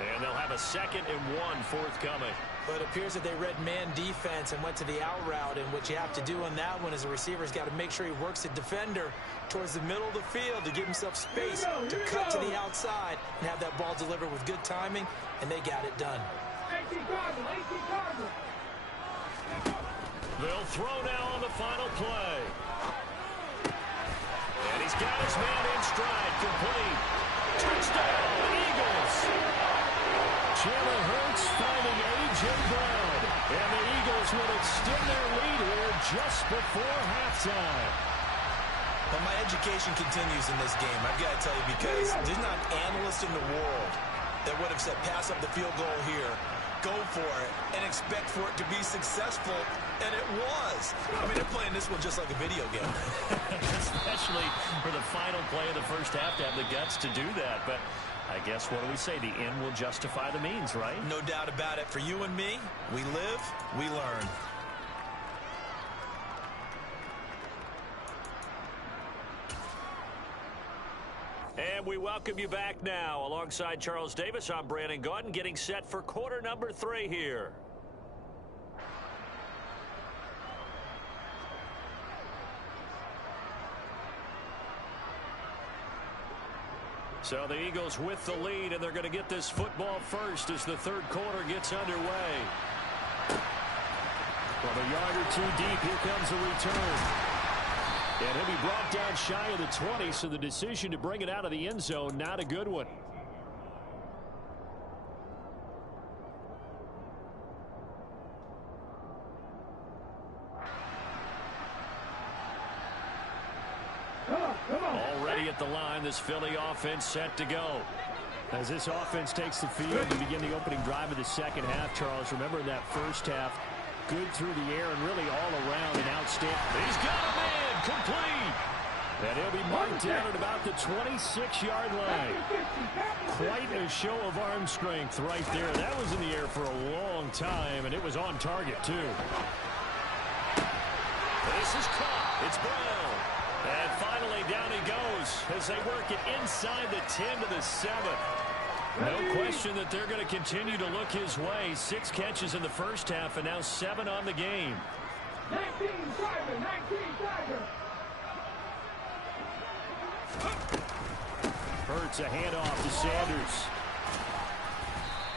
And they'll have a 2nd and 1 forthcoming. But it appears that they read man defense and went to the out route. And what you have to do on that one is the receiver's got to make sure he works the defender towards the middle of the field to give himself space to cut to the outside and have that ball delivered with good timing. And they got it done. They'll throw now on the final play. And he's got his man in stride, complete. Touchdown, Eagles. Jalen Hurts finding A.J. Brown. And the Eagles will extend their lead here just before halftime. But my education continues in this game, I've got to tell you, because there's not an analyst in the world that would have said pass up the field goal here, go for it, and expect for it to be successful, and it was. I mean, they're playing this one just like a video game. Especially for the final play of the first half to have the guts to do that. But I guess, what do we say? The end will justify the means, right? No doubt about it. For you and me, we live, we learn. And we welcome you back now. Alongside Charles Davis, I'm Brandon Gaudin, getting set for quarter number 3 here. So the Eagles with the lead, and they're going to get this football first as the third quarter gets underway. From a yard or 2 deep, here comes a return. And he'll be brought down shy of the 20, so the decision to bring it out of the end zone, not a good one. Already at the line, this Philly offense set to go. As this offense takes the field to begin the opening drive of the second half, Charles, remember that first half, good through the air and really all around and outstanding. He's got a man, complete. And he'll be marked down at about the 26-yard line. Quite a show of arm strength right there. That was in the air for a long time, and it was on target, too. This is caught. It's Brown. And finally, down he goes as they work it inside the 10 to the 7. No question that they're going to continue to look his way. 6 catches in the first half and now 7 on the game. 19 Tiger. Hurts a handoff to Sanders.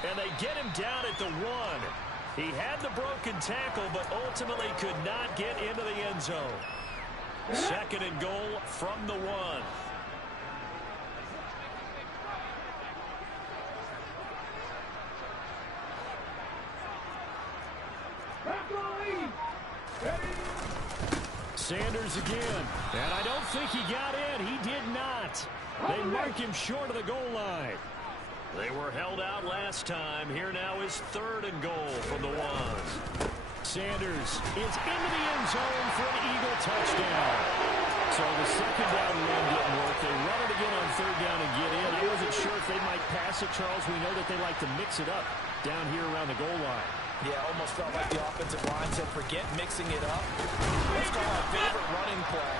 And they get him down at the 1. He had the broken tackle, but ultimately could not get into the end zone. 2nd and goal from the 1. Sanders again. And I don't think he got in. He did not. They mark him short of the goal line. They were held out last time. Here now is 3rd and goal from the 1s. Sanders is into the end zone for an Eagle touchdown. So the second down run didn't work. They run it again on 3rd down and get in. I wasn't sure if they might pass it, Charles. We know that they like to mix it up down here around the goal line. Yeah, almost felt like the offensive line said, forget mixing it up. Let's call our favorite running play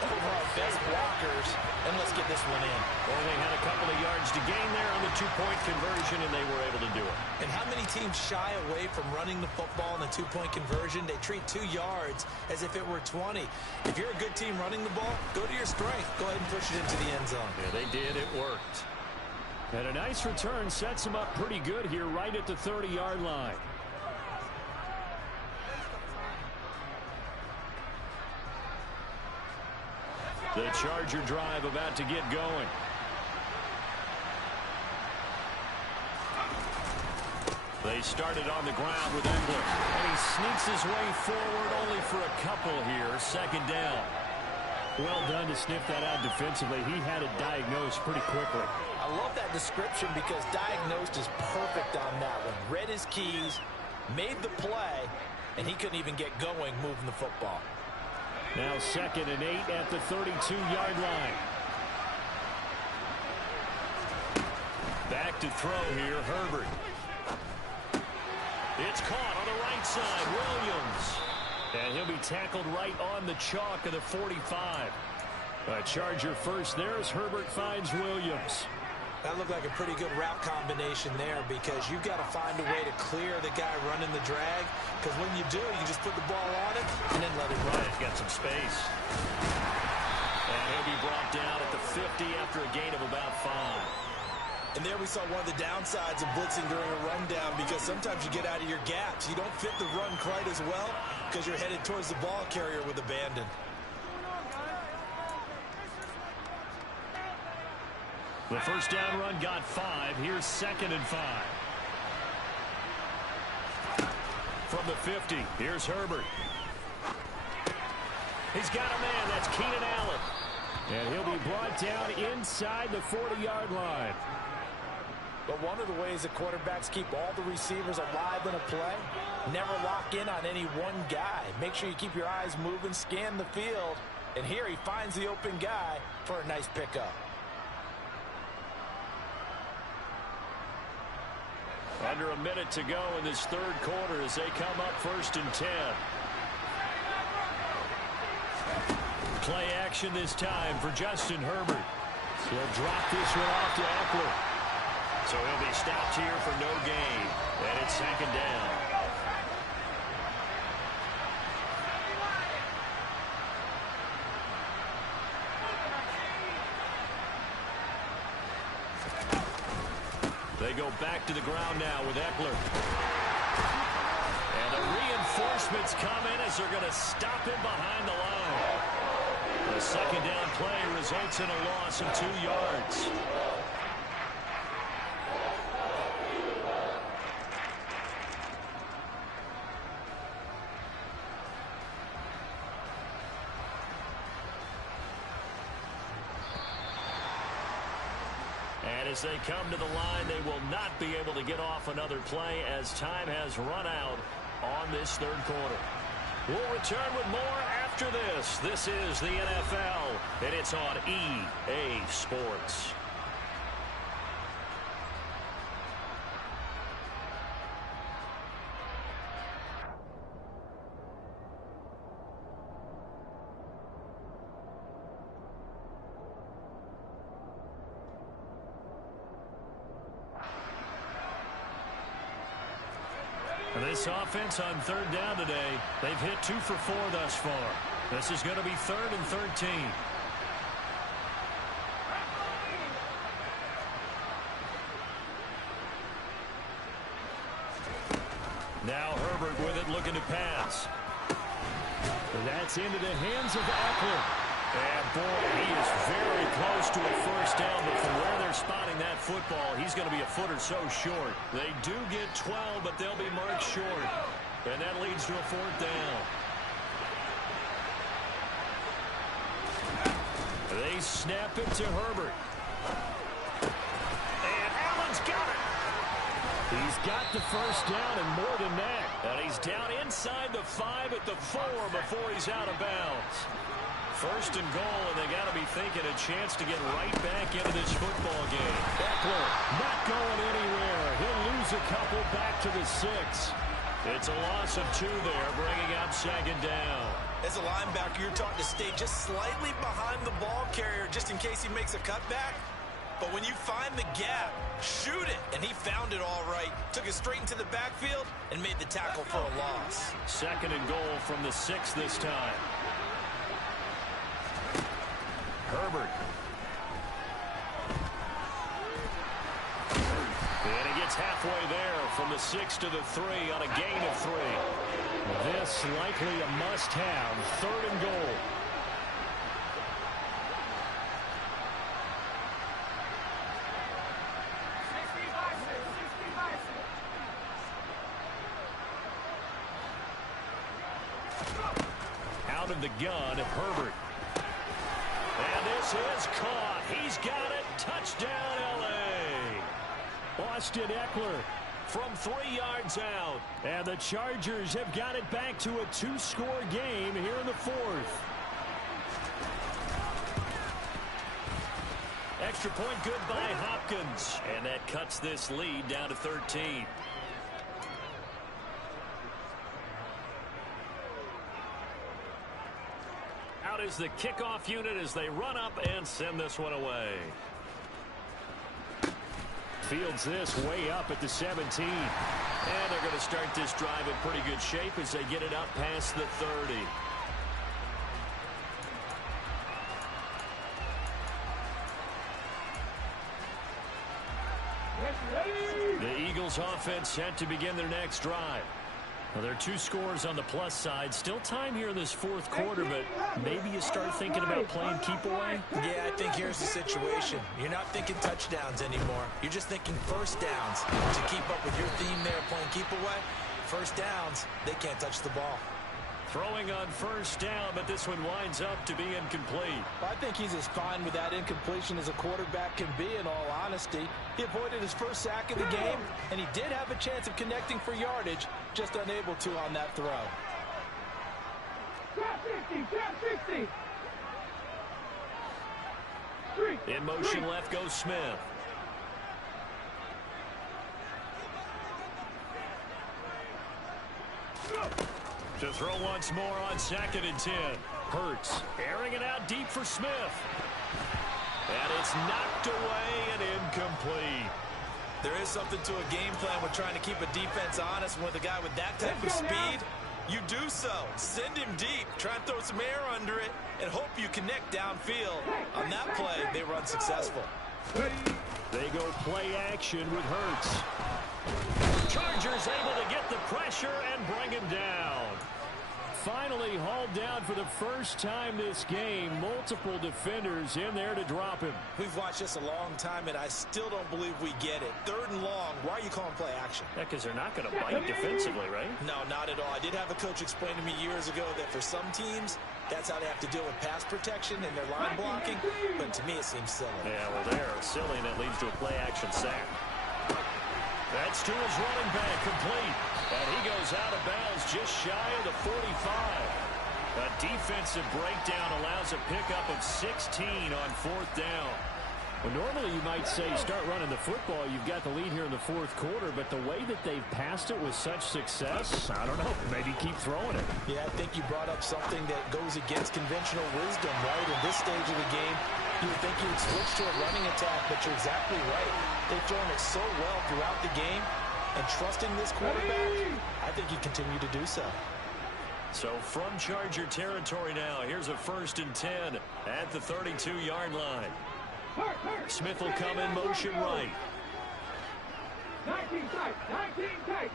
over our best blockers, and let's get this one in. Well, they had a couple of yards to gain there on the 2-point conversion, and they were able to do it. And how many teams shy away from running the football in the 2-point conversion? They treat 2 yards as if it were 20. If you're a good team running the ball, go to your strength. Go ahead and push it into the end zone. Yeah, they did. It worked. And a nice return sets them up pretty good here right at the 30-yard line. The Charger drive about to get going. They started on the ground with Engler. And he sneaks his way forward only for a couple here. 2nd down. Well done to sniff that out defensively. He had it diagnosed pretty quickly. I love that description because diagnosed is perfect on that one. Read his keys, made the play, and he couldn't even get going moving the football. Now 2nd and 8 at the 32-yard line. Back to throw here, Herbert. It's caught on the right side, Williams. And he'll be tackled right on the chalk of the 45. A Charger first there as Herbert finds Williams. That looked like a pretty good route combination there because you've got to find a way to clear the guy running the drag, because when you do, you just put the ball on it and then let it run. He's got some space. And he'll be brought down at the 50 after a gain of about 5. And there we saw one of the downsides of blitzing during a rundown, because sometimes you get out of your gaps. You don't fit the run quite as well because you're headed towards the ball carrier with abandon. The first down run got 5. Here's 2nd and 5. From the 50, here's Herbert. He's got a man. That's Keenan Allen. And he'll be brought down inside the 40-yard line. But one of the ways that quarterbacks keep all the receivers alive in a play, never lock in on any one guy. Make sure you keep your eyes moving, scan the field. And here he finds the open guy for a nice pickup. Under a minute to go in this third quarter as they come up 1st and 10. Play action this time for Justin Herbert. He'll drop this one off to Eckler. So he'll be stopped here for no gain. And it's 2nd down. They go back to the ground now with Eckler. And the reinforcements come in as they're going to stop him behind the line. The 2nd down play results in a loss of 2 yards. And as they come to the line, they will not be able to get off another play as time has run out on this third quarter. We'll return with more after this. This is the NFL, and it's on EA Sports. This offense on 3rd down today, they've hit 2 for 4 thus far. This is going to be 3rd and 13. Now Herbert with it, looking to pass. That's into the hands of Eckler. And boy, he is very close to a first down, but from where they're spotting that football, he's going to be a foot or so short. They do get 12, but they'll be marked short. And that leads to a 4th down. They snap it to Herbert. And Allen's got it. He's got the first down and more than that. And he's down inside the 5 at the 4 before he's out of bounds. 1st and goal, and they got to be thinking a chance to get right back into this football game. Eckler not going anywhere. He'll lose a couple back to the 6. It's a loss of 2 there, bringing up 2nd down. As a linebacker, you're taught to stay just slightly behind the ball carrier just in case he makes a cutback. But when you find the gap, shoot it. And he found it all right. Took it straight into the backfield and made the tackle for a loss. 2nd and goal from the 6 this time. Herbert. And he gets halfway there from the 6 to the 3 on a gain of 3. This likely a must-have. 3rd and goal. Out of the gun, Herbert. And this is caught. He's got it. Touchdown, L.A. Austin Eckler from 3 yards out. And the Chargers have got it back to a 2-score game here in the 4th. Extra point good by Hopkins. And that cuts this lead down to 13. Out out is the kickoff unit as they run up and send this one away. Fields this way up at the 17. And they're going to start this drive in pretty good shape as they get it up past the 30. The Eagles offense set to begin their next drive. Well, there are 2 scores on the plus side. Still time here in this fourth quarter, but maybe you start thinking about playing keep away? Yeah, I think here's the situation. You're not thinking touchdowns anymore. You're just thinking first downs. To keep up with your theme there, playing keep away, first downs, they can't touch the ball. Throwing on first down, but this one winds up to be incomplete. I think he's as fine with that incompletion as a quarterback can be, in all honesty. He avoided his first sack of the game, and he did have a chance of connecting for yardage, just unable to on that throw. Trap 60, 60. In motion left goes Smith. To throw once more on 2nd and 10. Hurts airing it out deep for Smith. And it's knocked away and incomplete. There is something to a game plan with trying to keep a defense honest. With a guy with that type of speed, you do so. Send him deep. Try and throw some air under it and hope you connect downfield. On that play, they were unsuccessful. They go play action with Hurts. Chargers able to get the pressure and bring him down. Finally hauled down for the first time this game. Multiple defenders in there to drop him. We've watched this a long time, and I still don't believe we get it. 3rd and long, why are you calling play action? Yeah, because they're not going to bite defensively, right? No, not at all. I did have a coach explain to me years ago that for some teams, that's how they have to deal with pass protection and their line blocking. But to me, it seems silly. Yeah, well, they're silly, and it leads to a play action sack. That's to his running back, complete. And he goes out of bounds just shy of the 45. A defensive breakdown allows a pickup of 16 on 4th down. Well, normally you might say start running the football. You've got the lead here in the 4th quarter, but the way that they've passed it with such success, I don't know, maybe keep throwing it. Yeah, I think you brought up something that goes against conventional wisdom, right? In this stage of the game, you would think you would switch to a running attack, but you're exactly right. They've thrown it so well throughout the game, and trusting this quarterback, I think you continue to do so. So from Charger territory now, here's a 1st and 10 at the 32-yard line. Smith will come in motion right. 19 tight, 19 tight.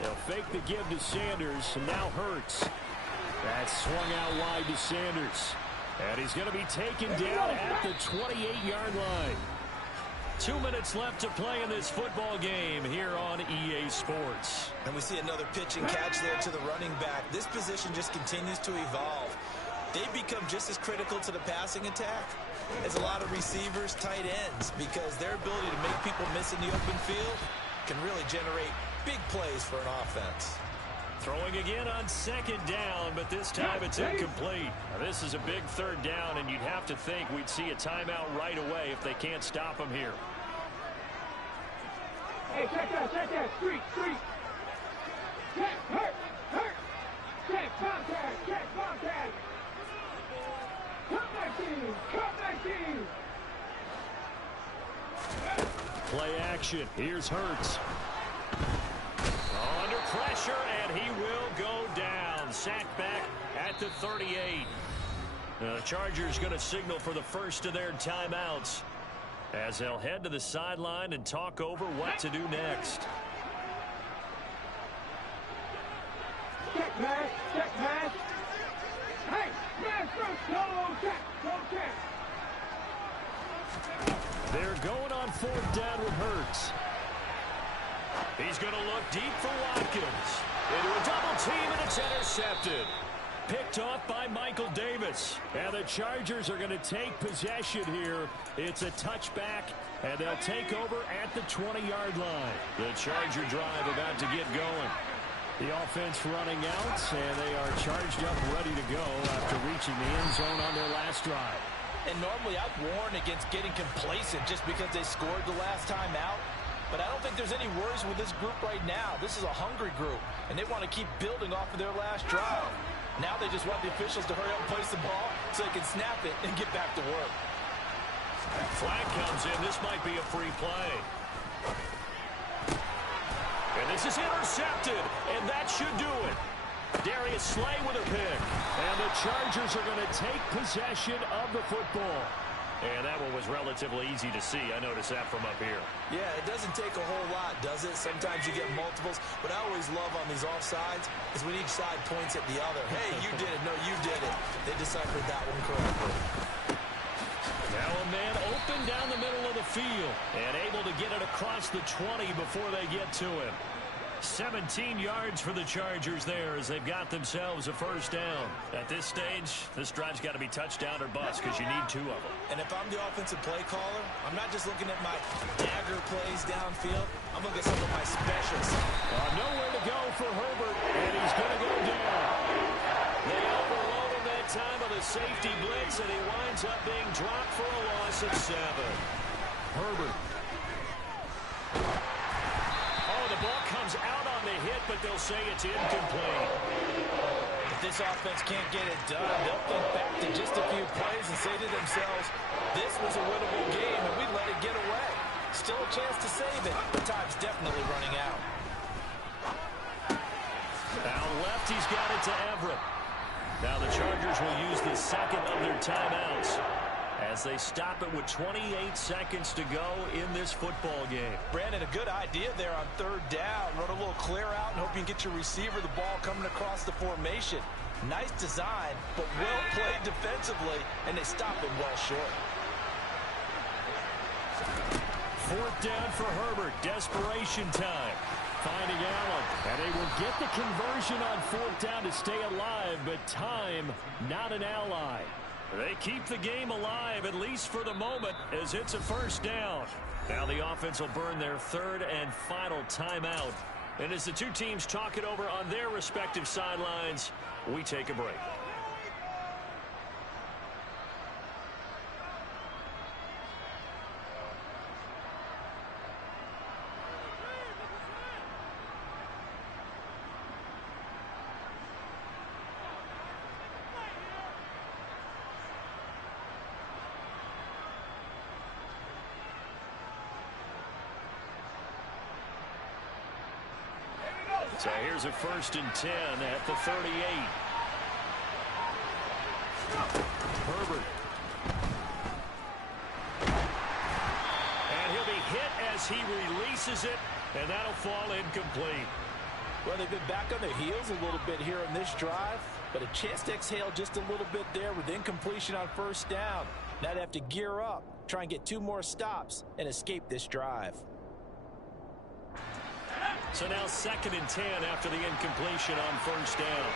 They'll fake the give to Sanders, and now Hurts. That's swung out wide to Sanders. And he's going to be taken down at the 28-yard line. 2 minutes left to play in this football game here on EA Sports. And we see another pitch and catch there to the running back. This position just continues to evolve. They become just as critical to the passing attack as a lot of receivers, tight ends, because their ability to make people miss in the open field can really generate big plays for an offense. Throwing again on 2nd down, but this time it's incomplete. Now, this is a big 3rd down, and you'd have to think we'd see a timeout right away if they can't stop him here. Hey, check that, street. Check, hurt. Check, contact. Come back in. Play action. Here's Hurts. Under pressure, and he will go down. Sacked back at the 38. The Chargers going to signal for the first of their timeouts as they'll head to the sideline and talk over what to do next. Check pass. Hey, man, go check. They're going on 4th down with Hurts. He's going to look deep for Watkins. Into a double team, and it's intercepted. Picked off by Michael Davis. And the Chargers are going to take possession here. It's a touchback, and they'll take over at the 20-yard line. The Charger drive about to get going. The offense running out, and they are charged up, ready to go after reaching the end zone on their last drive. And normally I'd warn against getting complacent just because they scored the last time out. but I don't think there's any worries with this group right now. This is a hungry group, and they want to keep building off of their last drive. Now they just want the officials to hurry up and place the ball so they can snap it and get back to work. Flag comes in. This might be a free play. And this is intercepted, and that should do it. Darius Slay with a pick. And the Chargers are going to take possession of the football. And that one was relatively easy to see. I noticed that from up here. Yeah, it doesn't take a whole lot, does it? Sometimes you get multiples. What I always love on these offsides is when each side points at the other. Hey, you did it. No, you did it. They deciphered that one correctly. Now a man open down the middle of the field and able to get it across the 20 before they get to him. 17 yards for the Chargers there as they've got themselves a first down. At this stage, this drive's got to be touchdown or bust because you need 2 of them. And if I'm the offensive play caller, I'm not just looking at my dagger plays downfield. I'm looking at some of my specials. Nowhere to go for Herbert, and he's going to go down. They overload him that time of the safety blitz, and he winds up being dropped for a loss of 7. Herbert. The ball comes out on the hit, but they'll say it's incomplete. If this offense can't get it done, they'll think back to just a few plays and say to themselves, this was a winnable game, and we let it get away. Still a chance to save it, but time's definitely running out. Out left, he's got it to Everett. Now the Chargers will use the second of their timeouts as they stop it with 28 seconds to go in this football game. Brandon, a good idea there on 3rd down. Run a little clear out and hope you can get your receiver the ball coming across the formation. Nice design, but well played defensively, and they stop it well short. 4th down for Herbert. Desperation time. Finding Allen, and they will get the conversion on 4th down to stay alive, but time not an ally. They keep the game alive, at least for the moment, as it's a first down. Now the offense will burn their 3rd and final timeout. And as the two teams talk it over on their respective sidelines, we take a break. So here's a 1st and 10 at the 38. Herbert. And he'll be hit as he releases it, and that'll fall incomplete. Well, they've been back on their heels a little bit here on this drive, but a chance to exhale just a little bit there with incompletion on 1st down. Now they have to gear up, try and get 2 more stops, and escape this drive. So now 2nd and 10 after the incompletion on 1st down.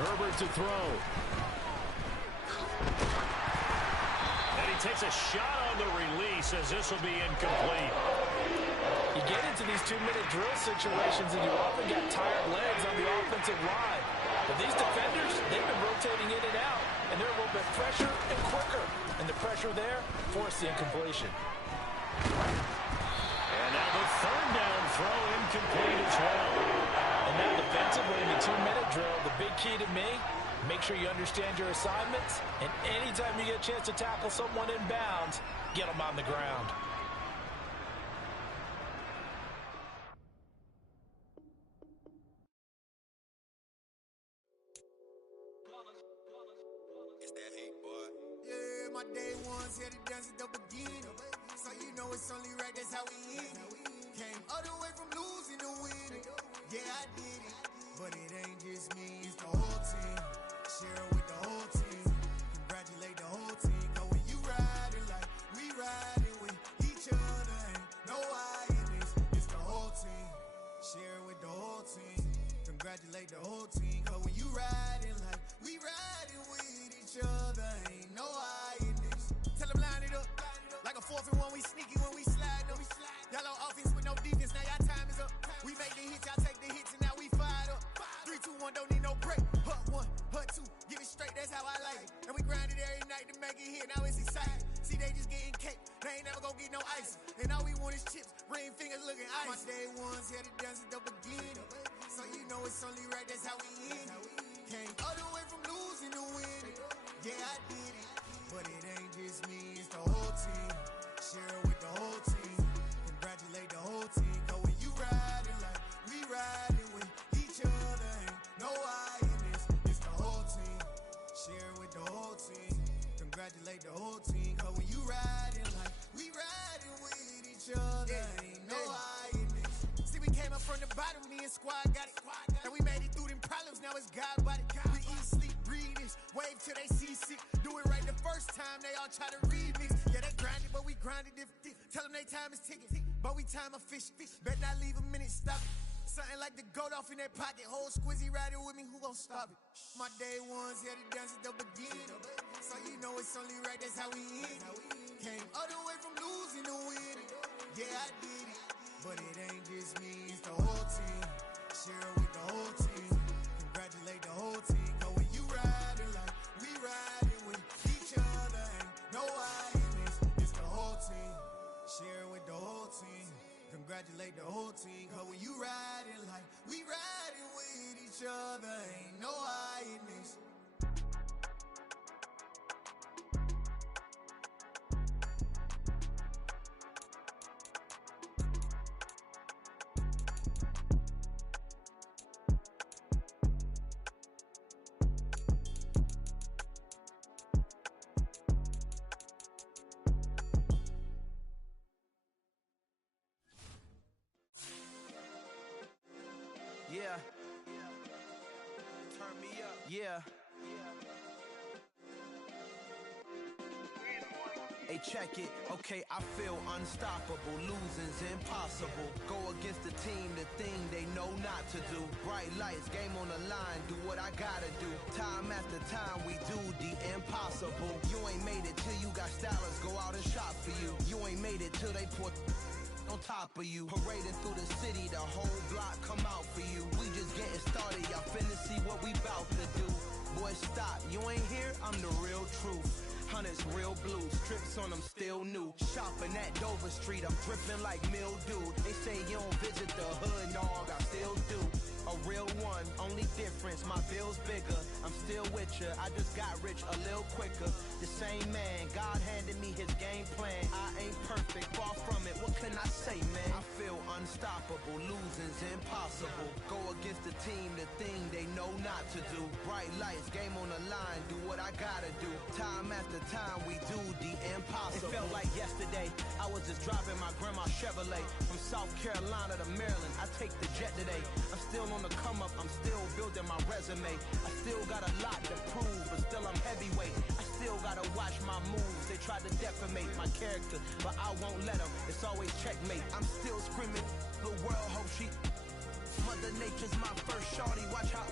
Herbert to throw. And he takes a shot on the release as this will be incomplete. You get into these 2-minute drill situations and you often got tired legs on the offensive line. But these defenders, they've been rotating in and out, and they're a little bit fresher and quicker. And the pressure there forced the incompletion. And now the 3rd down throw incomplete as well. And now defensively in the 2-minute drill, the big key to me, make sure you understand your assignments, and anytime you get a chance to tackle someone in bounds, get them on the ground. It's that hate, boy. Yeah, my day ones here to dance at the beginning. So you know it's only right, that's how we end it. Came all the way from losing to winning. Yeah, I did it. But it ain't just me, it's the whole team. Share it with the whole team. Congratulate the whole team. Cause when you riding like we riding with each other, ain't no I in this. It's the whole team. Share it with the whole team. Congratulate the whole team. Cause when you riding like we riding with each other, ain't no I in this. Tell them line it up. Like a 4th and 1, we sneaky when we slide them. Y'all on offense with no defense, now y'all time is up. We make the hits, y'all take the hits, and now we fired up. 3, 2, 1, don't need no break. Hut 1, hut 2, give it straight, that's how I like it. get no ice. And all we want is chips, ring fingers looking ice. My day ones here to dance at the beginning. So you know it's only right, that's how we end it. Came all the way from losing to winning. Yeah, I did it. But it ain't just me, it's the whole team. Share it with the whole team. Congratulate the whole team. Cause when you riding like we riding with each other, ain't no I in this. It's the whole team. Share it with the whole team. Congratulate the whole team. Cause when you riding like we riding with each other, ain't no I in this. See, we came up from the bottom, me and squad got it. And we made it through them problems, now it's God body. We eat, sleep, breathe this. Wave till they seasick. Do it right the first time, they all try to remix. Yeah, they grinded, but we grinded different. Tell them they time is ticking, but we time a fish. Bet not leave a minute, stop it. Something like the goat off in their pocket. Whole squizzy riding with me, who gon' stop it? My day ones here to dance at the beginning. So you know it's only right, that's how we end it. Came all the way from losing to winning. Yeah, I did it. But it ain't just me, it's the whole team. Share it with the whole team. Congratulate the whole team. Cause when you riding like we riding with each other, ain't no I in this. It's the whole team. Share it with the whole team. Congratulate the whole team. Cause when you riding like we riding with each other, ain't no I in this. Yeah. Turn me up. Yeah. Hey, check it. Okay, I feel unstoppable. Losing's impossible. Go against the team, the thing they know not to do. Bright lights, game on the line. Do what I gotta do. Time after time, we do the impossible. You ain't made it till you got stylists go out and shop for you. You ain't made it till they put on top of you. Parading through the city, the whole block come out for you. We just getting started, y'all finna see what we bout to do. Boy, stop, you ain't here, I'm the real truth. Hunters real blue, strips on them still new. Shopping at Dover Street, I'm dripping like mildew. They say you don't visit the hood, dog, I still do. A real one, only difference, my bill's bigger. I'm still with ya, I just got rich a little quicker. The same man, God handed me his game plan. I ain't perfect, far from it, what can I say, man? I feel unstoppable, losing's impossible. Go against the team, the thing they know not to do. Bright lights, game on the line, do what I gotta do. Time after time, we do the impossible. It felt like yesterday, I was just driving my grandma's Chevrolet. From South Carolina to Maryland, I take the jet today. I'm still on the come up, I'm still building my resume. I still got a lot to prove, but still I'm heavyweight. I still gotta watch my moves. They try to defamate my character, but I won't let them. It's always checkmate. I'm still screaming, the world hope she. Mother Nature's my first shorty, watch how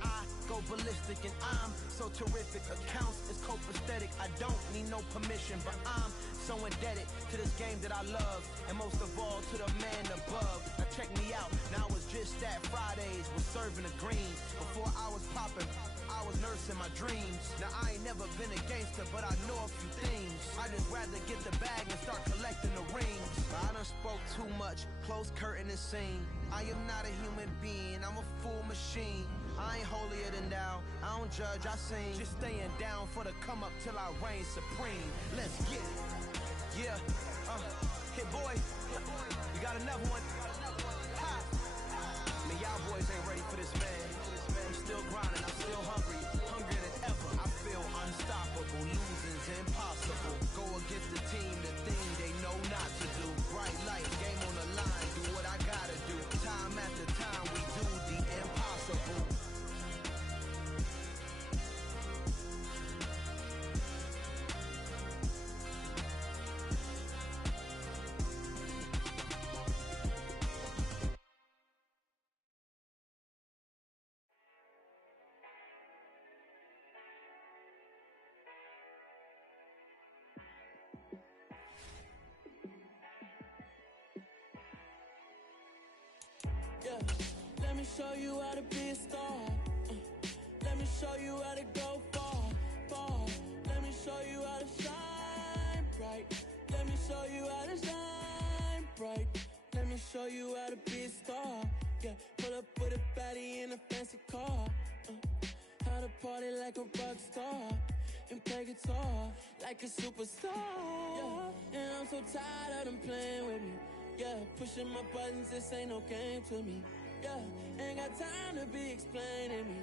I go ballistic and I'm so terrific. Accounts is copacetic, I don't need no permission, but I'm so indebted to this game that I love, and most of all to the man above. Now check me out, now it's just that Fridays was serving the greens. Before I was popping, I was nursing my dreams. Now I ain't never been a gangster, but I know a few things. I just rather get the bag and start collecting the rings. I done spoke too much, close curtain and scene. I am not a human being, I'm a full machine. I ain't holier than thou, I don't judge, I sing. Just staying down for the come up till I reign supreme. Let's get it. Yeah, hit boy, we got another one. Ha! Man, y'all boys ain't ready for this, man. I'm still grinding, I'm still hungry, hungrier than ever. I feel unstoppable, losing's impossible. Go against the team, the thing they know not to do. Bright light, game on the line, do what I gotta do. Time after time, we do the impossible. Yeah, let me show you how to be a star. Let me show you how to go far, far. Let me show you how to shine bright. Let me show you how to shine bright. Let me show you how to be a star. Yeah, pull up with a baddie in a fancy car. How to party like a rock star and play guitar like a superstar. Yeah, and I'm so tired of them playing with me. Yeah, pushing my buttons, this ain't no game to me. Yeah, ain't got time to be explaining me.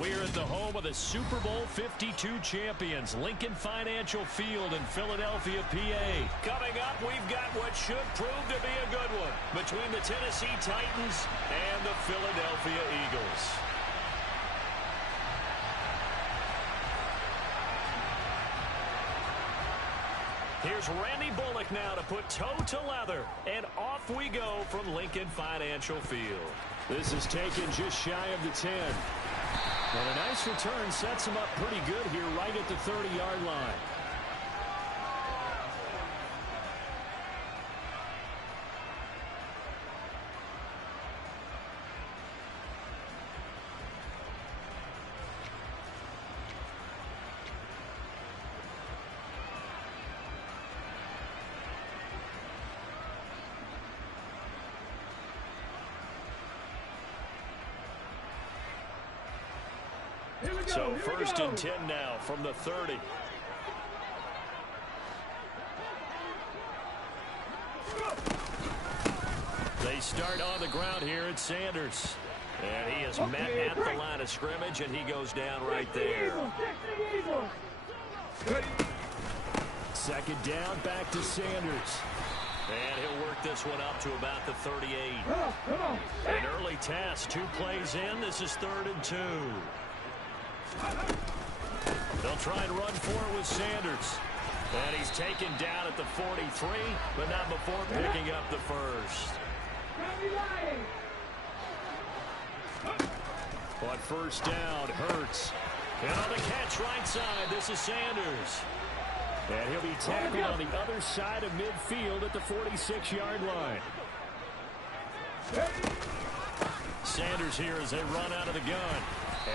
We're at the home of the Super Bowl 52 champions, Lincoln Financial Field in Philadelphia, PA. Coming up, we've got what should prove to be a good one between the Tennessee Titans and the Philadelphia Eagles. Here's Randy Bullock now to put toe to leather, and off we go from Lincoln Financial Field. This is taken just shy of the 10. And a nice return sets him up pretty good here right at the 30-yard line. So first and 10 now from the 30. They start on the ground here at Sanders. And he is met at the line of scrimmage, and he goes down right there. Second down, back to Sanders. And he'll work this one up to about the 38. An early task, 2 plays in. This is 3rd and 2. They'll try and run for it with Sanders. And he's taken down at the 43, but not before picking up the first. On first down, Hurts. And on the catch right side, this is Sanders. And he'll be tackled on the other side of midfield at the 46-yard line. Sanders here as they run out of the gun.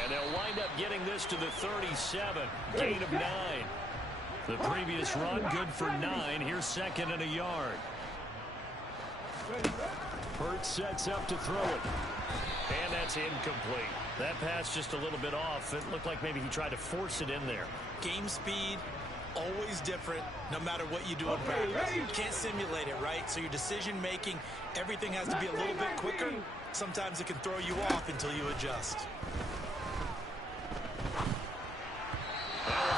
And they'll wind up getting this to the 37. Gain of 9. The previous run good for 9. Here's 2nd and a yard. Hurts sets up to throw it. And that's incomplete. That pass just a little bit off. It looked like maybe he tried to force it in there. Game speed, always different, no matter what you do in practice. You can't simulate it, right? So your decision making, everything has to be a little bit quicker. Sometimes it can throw you off until you adjust.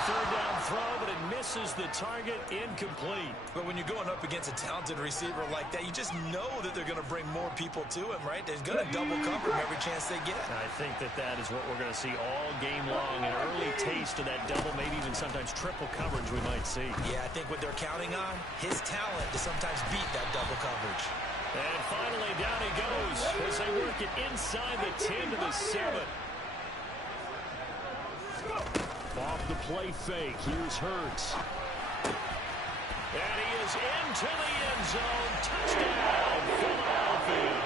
Third down throw, but it misses the target, incomplete. But when you're going up against a talented receiver like that, you just know that they're going to bring more people to him, right? They're going to double cover him every chance they get. I think that is what we're going to see all game long. An early taste of that double, maybe even sometimes triple coverage we might see. Yeah, I think what they're counting on, his talent to sometimes beat that double coverage. And finally, down he goes as they work it inside the 10 to the 7. Off the play fake, here's Hurts. And he is into the end zone. Touchdown, Philadelphia.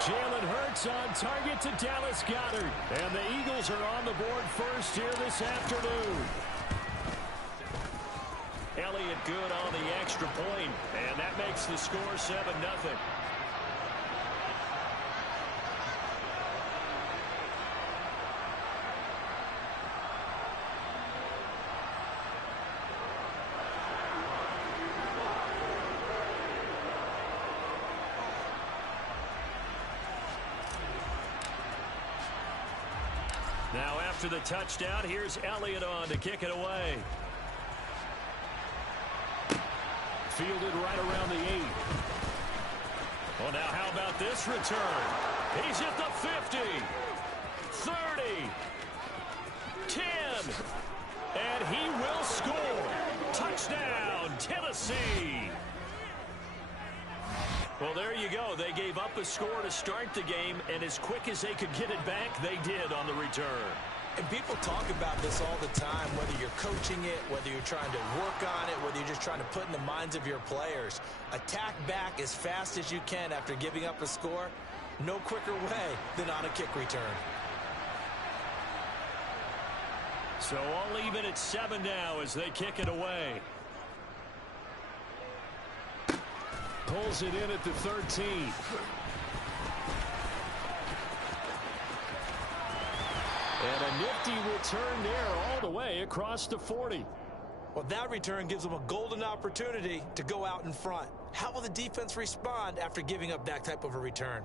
Jalen Hurts on target to Dallas Goedert. And the Eagles are on the board first here this afternoon. Elliott good on the extra point, and that makes the score 7-0. Now after the touchdown, here's Elliott on to kick it away. Fielded right around the 8. Well, now how about this return? He's at the 50, 30, 10, and he will score. Touchdown, Tennessee. Well, there you go. They gave up a score to start the game, and as quick as they could get it back, they did on the return. And people talk about this all the time, whether you're coaching it, whether you're trying to work on it, whether you're just trying to put in the minds of your players. Attack back as fast as you can after giving up a score. No quicker way than on a kick return. So all even at 7 now as they kick it away. Pulls it in at the 13. And a nifty return there all the way across the 40. Well, that return gives them a golden opportunity to go out in front. How will the defense respond after giving up that type of a return?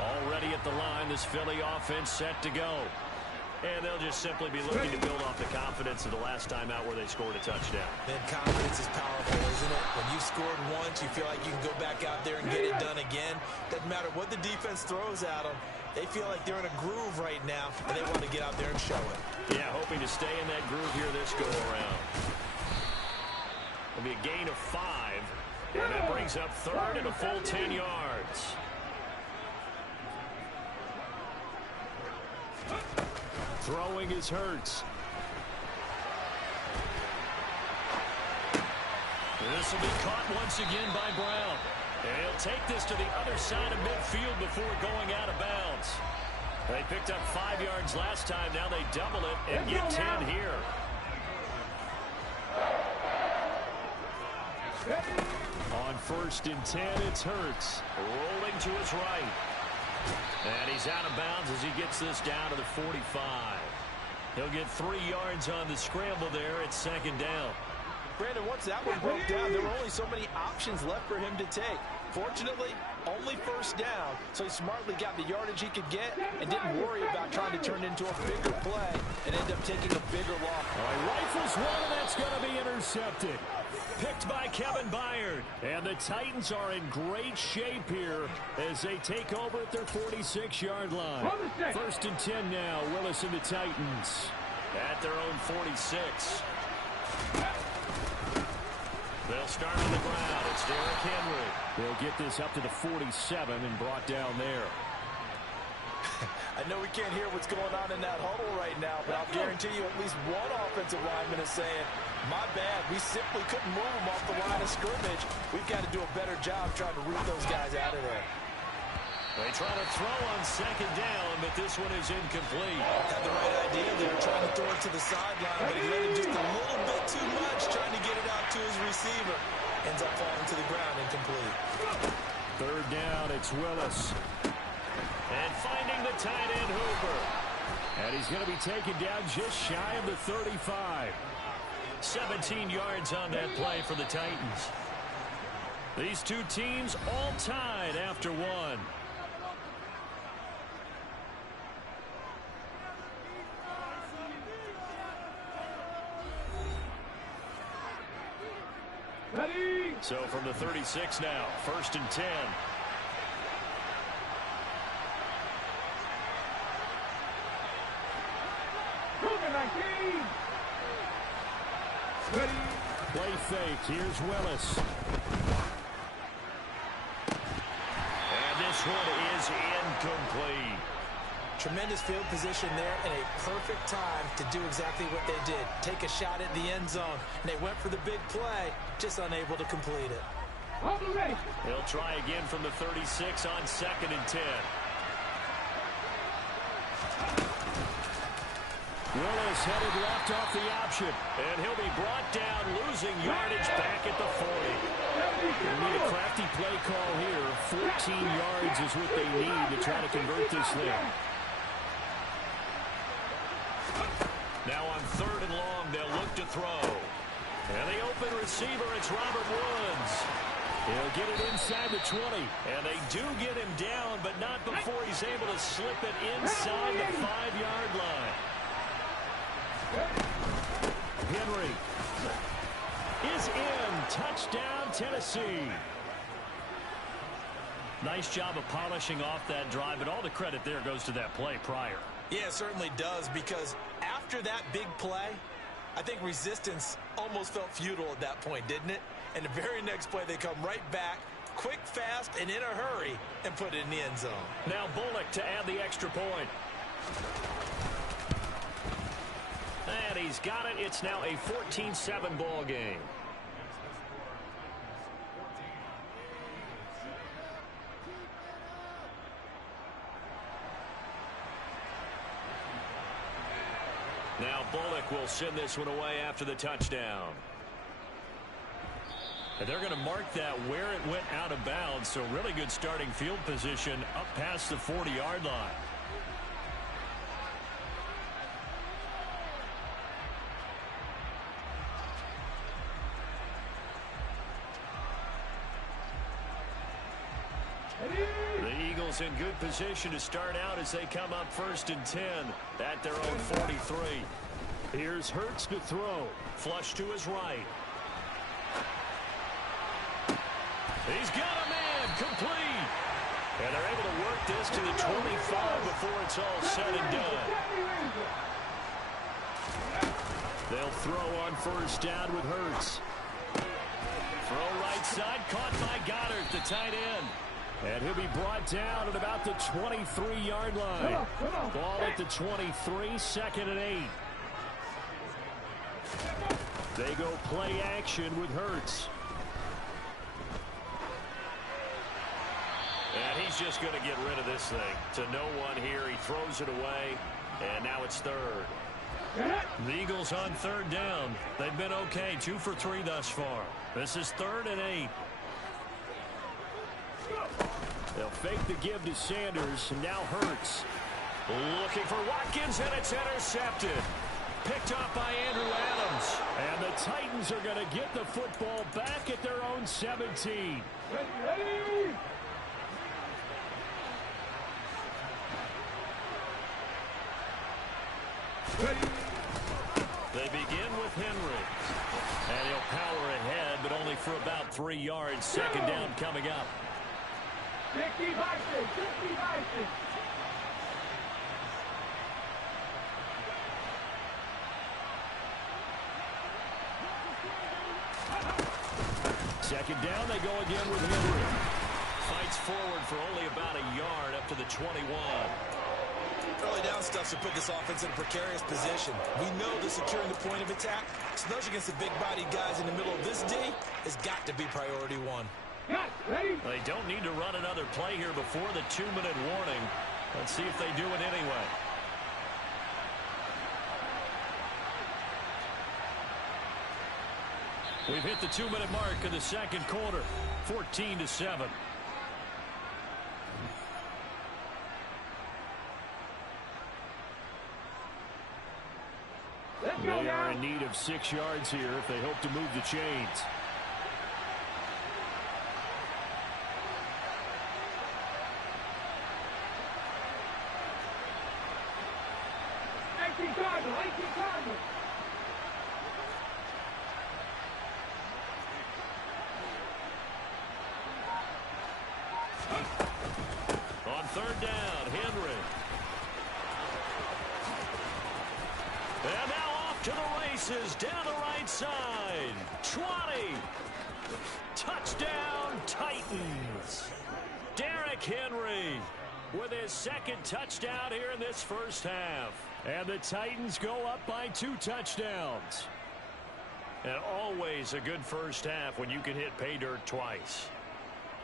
Already at the line, this Philly offense set to go. And they'll just simply be looking to build off the confidence of the last time out where they scored a touchdown. Man, confidence is powerful, isn't it? When you scored once, you feel like you can go back out there and get it done again. Doesn't matter what the defense throws at them. They feel like they're in a groove right now, and they want to get out there and show it. Yeah, hoping to stay in that groove here this go-around. It'll be a gain of 5, and that brings up third and a full 10 yards. Throwing is Hurts. This will be caught once again by Brown. And he'll take this to the other side of midfield before going out of bounds. They picked up 5 yards last time. Now they double it and get 10 here. On 1st and 10, it's Hurts. Rolling to his right. And he's out of bounds as he gets this down to the 45. He'll get 3 yards on the scramble there at 2nd down. Brandon, once that one broke down, there were only so many options left for him to take. Fortunately, only 1st down, so he smartly got the yardage he could get and didn't worry about trying to turn into a bigger play and end up taking a bigger loss. Rifles one, and that's going to be intercepted. Picked by Kevin Byard. And the Titans are in great shape here as they take over at their 46-yard line. 1st and 10 now, Willis and the Titans at their own 46. They'll start on the ground. It's Derrick Henry. They'll get this up to the 47 and brought down there. I know we can't hear what's going on in that huddle right now, but I'll guarantee you at least one offensive lineman is saying, my bad, we simply couldn't move them off the line of scrimmage. We've got to do a better job trying to root those guys out of there. They try to throw on 2nd down, but this one is incomplete. Had the right idea there, trying to throw it to the sideline, but he let him just a little bit too much, trying to get it out to his receiver. Ends up falling to the ground, incomplete. 3rd down, it's Willis. And finding the tight end, Hooper. And he's going to be taken down just shy of the 35. 17 yards on that play for the Titans. These two teams all tied after one. Ready? So from the 36 now, 1st and 10. Ready? Play fake. Here's Willis. And this one is incomplete. Tremendous field position there and a perfect time to do exactly what they did. Take a shot at the end zone. And they went for the big play, just unable to complete it. He'll try again from the 36 on 2nd and 10. Willis headed left off the option, and he'll be brought down, losing yardage back at the 40. They need a crafty play call here. 14 yards is what they need to try to convert this thing. Now on 3rd and long, they'll look to throw. And the open receiver, it's Robert Woods. He'll get it inside the 20. And they do get him down, but not before he's able to slip it inside the 5-yard line. Henry is in. Touchdown, Tennessee. Nice job of polishing off that drive, but all the credit there goes to that play prior. Yeah, it certainly does, because after that big play, I think resistance almost felt futile at that point, didn't it? And the very next play, they come right back, quick, fast, and in a hurry, and put it in the end zone. Now Bullock to add the extra point. And he's got it. It's now a 14-7 ball game. Now Bullock will send this one away after the touchdown. And they're going to mark that where it went out of bounds. So really good starting field position up past the 40-yard line. The Eagles in good position to start out as they come up 1st and 10 at their own 43. Here's Hurts to throw. Flush to his right. He's got a man complete. And they're able to work this to the 25 before it's all said and done. They'll throw on 1st down with Hurts. Throw right side, caught by Goddard, the tight end. And he'll be brought down at about the 23-yard line. Ball at the 23, 2nd and 8. They go play action with Hurts. And he's just going to get rid of this thing. To no one here. He throws it away. And now it's 3rd. The Eagles on 3rd down. They've been okay. 2 for 3 thus far. This is 3rd and 8. They'll fake the give to Sanders. And now Hurts. Looking for Watkins, and it's intercepted. Picked off by Andrew Adams. And the Titans are going to get the football back at their own 17. They begin with Henry. And he'll power ahead, but only for about 3 yards. 2nd down coming up. 60 Bison, 60 Bison. Second down, they go again with Henry. Fights forward for only about a yard up to the 21. Early down stuff should put this offense in a precarious position. We know they're securing the point of attack, so those against the big-bodied guys in the middle of this D has got to be priority 1. They don't need to run another play here before the 2-minute warning. Let's see if they do it anyway. We've hit the 2-minute mark of the 2nd quarter. 14-7. They are in need of 6 yards here if they hope to move the chains. On 3rd down, Henry. And now off to the races, down the right side. 20. Touchdown, Titans. Derrick Henry with his 2nd touchdown here in this 1st half. And the Titans go up by 2 touchdowns. And always a good 1st half when you can hit pay dirt twice.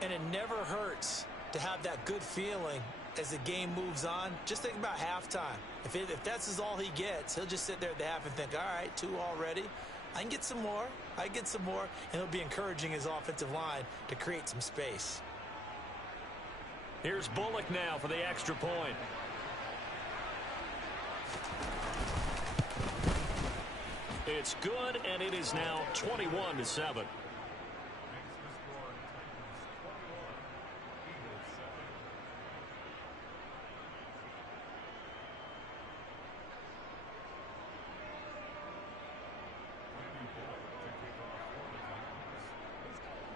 And it never hurts to have that good feeling as the game moves on. Just think about halftime. If that's all he gets, he'll just sit there at the half and think, all right, 2 already. I can get some more. I get some more. And he'll be encouraging his offensive line to create some space. Here's Bullock now for the extra point. It's good, and it is now 21-7.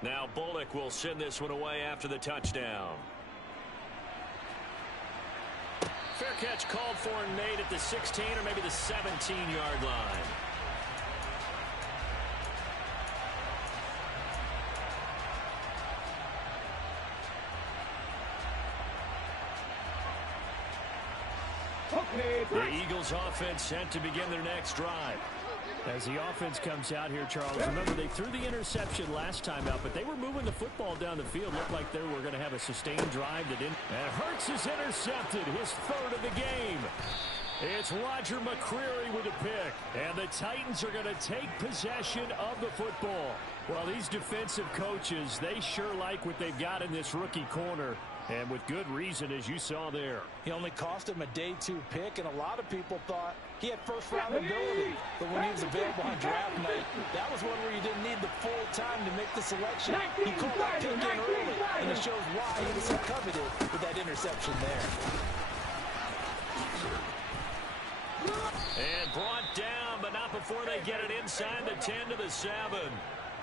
Now Bullock will send this one away after the touchdown. Fair catch called for and made at the 16 or maybe the 17-yard line. The Eagles offense set to begin their next drive. As the offense comes out here, Charles, remember they threw the interception last time out, but they were moving the football down the field. Looked like they were going to have a sustained drive that didn't. And Hurts is intercepted, his 3rd of the game. It's Roger McCreary with a pick. And the Titans are going to take possession of the football. Well, these defensive coaches, they sure like what they've got in this rookie corner. And with good reason, as you saw there. He only cost him a day 2 pick, and a lot of people thought he had first-round ability. But when he was available on draft night, that was one where you didn't need the full time to make the selection. He called that pick in early, and it shows why he was so coveted with that interception there. And brought down, but not before they get it inside the 10 to the 7.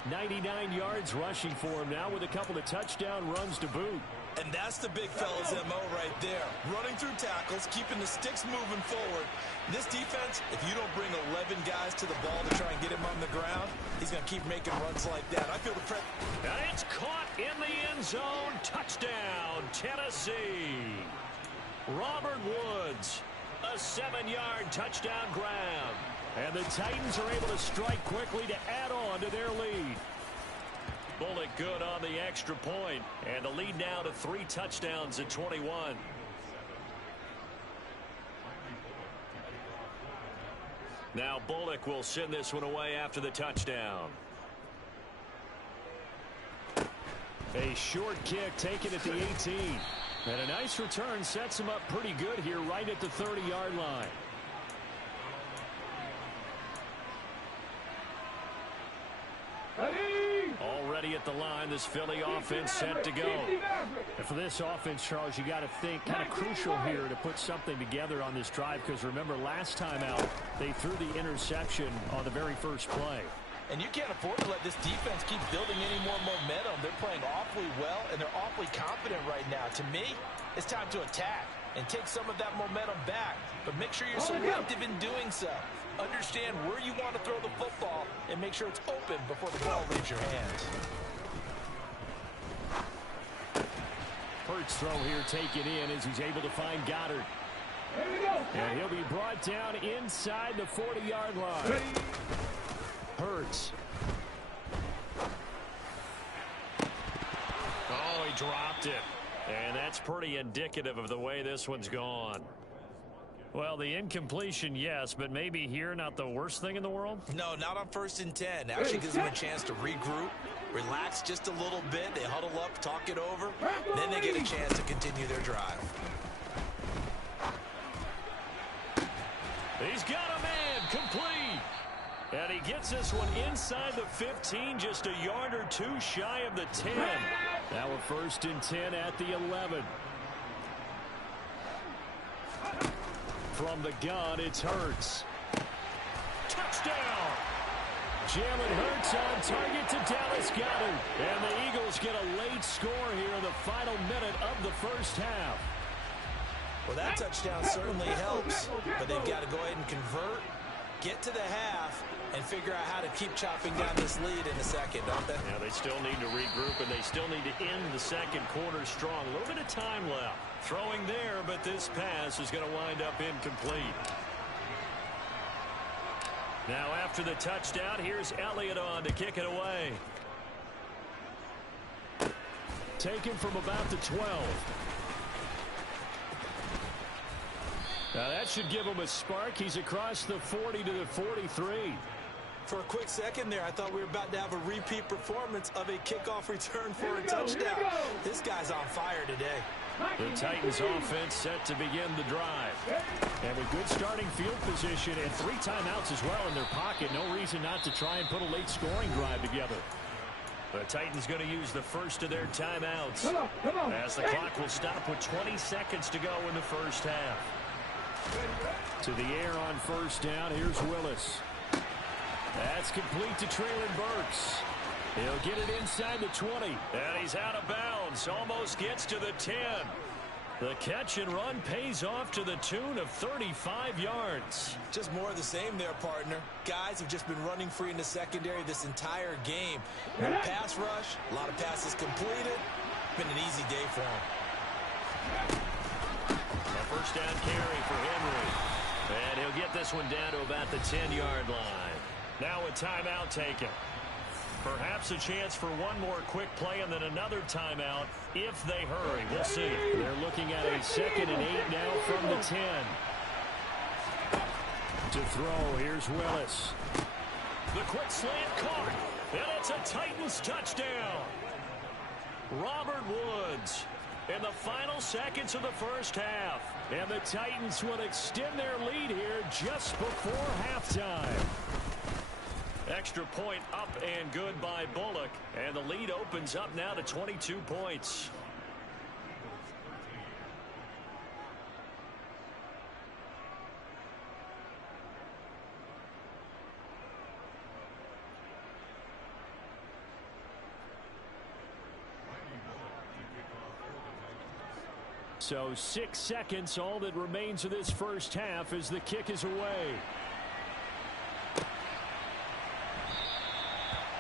99 yards rushing for him now with a couple of touchdown runs to boot. And that's the big fella's MO right there. Running through tackles, keeping the sticks moving forward. This defense, if you don't bring 11 guys to the ball to try and get him on the ground, he's going to keep making runs like that. I feel the pressure. And it's caught in the end zone. Touchdown, Tennessee. Robert Woods, a 7-yard touchdown grab. And the Titans are able to strike quickly to add on to their lead. Bullock good on the extra point, and the lead now to 3 touchdowns at 21. Now Bullock will send this one away after the touchdown. A short kick taken at the 18. And a nice return sets him up pretty good here right at the 30-yard line. Already at the line, this Philly offense set to go. And for this offense, Charles, you got to think kind of crucial here to put something together on this drive, because remember last time out they threw the interception on the very first play. And you can't afford to let this defense keep building any more momentum. They're playing awfully well, and they're awfully confident right now. To me, it's time to attack and take some of that momentum back. But make sure you're selective in doing so. Understand where you want to throw the football and make sure it's open before the ball leaves your hands. Hurts throw here taken in as he's able to find Goddard. And he'll be brought down inside the 40-yard line. Hurts. Oh, he dropped it. And that's pretty indicative of the way this one's gone. Well, the incompletion, yes, but maybe here not the worst thing in the world? No, not on 1st and 10. Actually gives them a chance to regroup, relax just a little bit. They huddle up, talk it over. Then they get a chance to continue their drive. He's got a man, complete. And he gets this one inside the 15, just a yard or 2 shy of the 10. Now a 1st and 10 at the 11. From the gun, it's Hurts. Touchdown! Jalen Hurts on target to Dallas Goedert. And the Eagles get a late score here in the final minute of the first half. Well, that touchdown certainly helps, but they've got to go ahead and convert, get to the half, and figure out how to keep chopping down this lead in the second, don't they? Yeah, they still need to regroup, and they still need to end the second quarter strong. A little bit of time left. Throwing there, but this pass is going to wind up incomplete. Now after the touchdown, here's Elliott on to kick it away. Taken from about the 12. Now that should give him a spark. He's across the 40 to the 43. For a quick second there, I thought we were about to have a repeat performance of a kickoff return for a touchdown. This guy's on fire today. The Titans offense set to begin the drive. And with good starting field position and 3 timeouts as well in their pocket, no reason not to try and put a late scoring drive together. The Titans going to use the first of their timeouts as the clock will stop with 20 seconds to go in the first half. To the air on first down, here's Willis. That's complete to Treylon Burks. He'll get it inside the 20. And he's out of bounds. Almost gets to the 10. The catch and run pays off to the tune of 35 yards. Just more of the same there, partner. Guys have just been running free in the secondary this entire game. No pass rush, a lot of passes completed. Been an easy day for them. A first down carry for Henry. And he'll get this one down to about the 10-yard line. Now a timeout taken. Perhaps a chance for one more quick play and then another timeout if they hurry. We'll see. They're looking at a 2nd and 8 now from the 10. To throw, here's Willis. The quick slant caught, and it's a Titans touchdown. Robert Woods in the final seconds of the first half. And the Titans will extend their lead here just before halftime. Extra point up and good by Bullock. And the lead opens up now to 22 points. So 6 seconds, all that remains of this first half as the kick is away.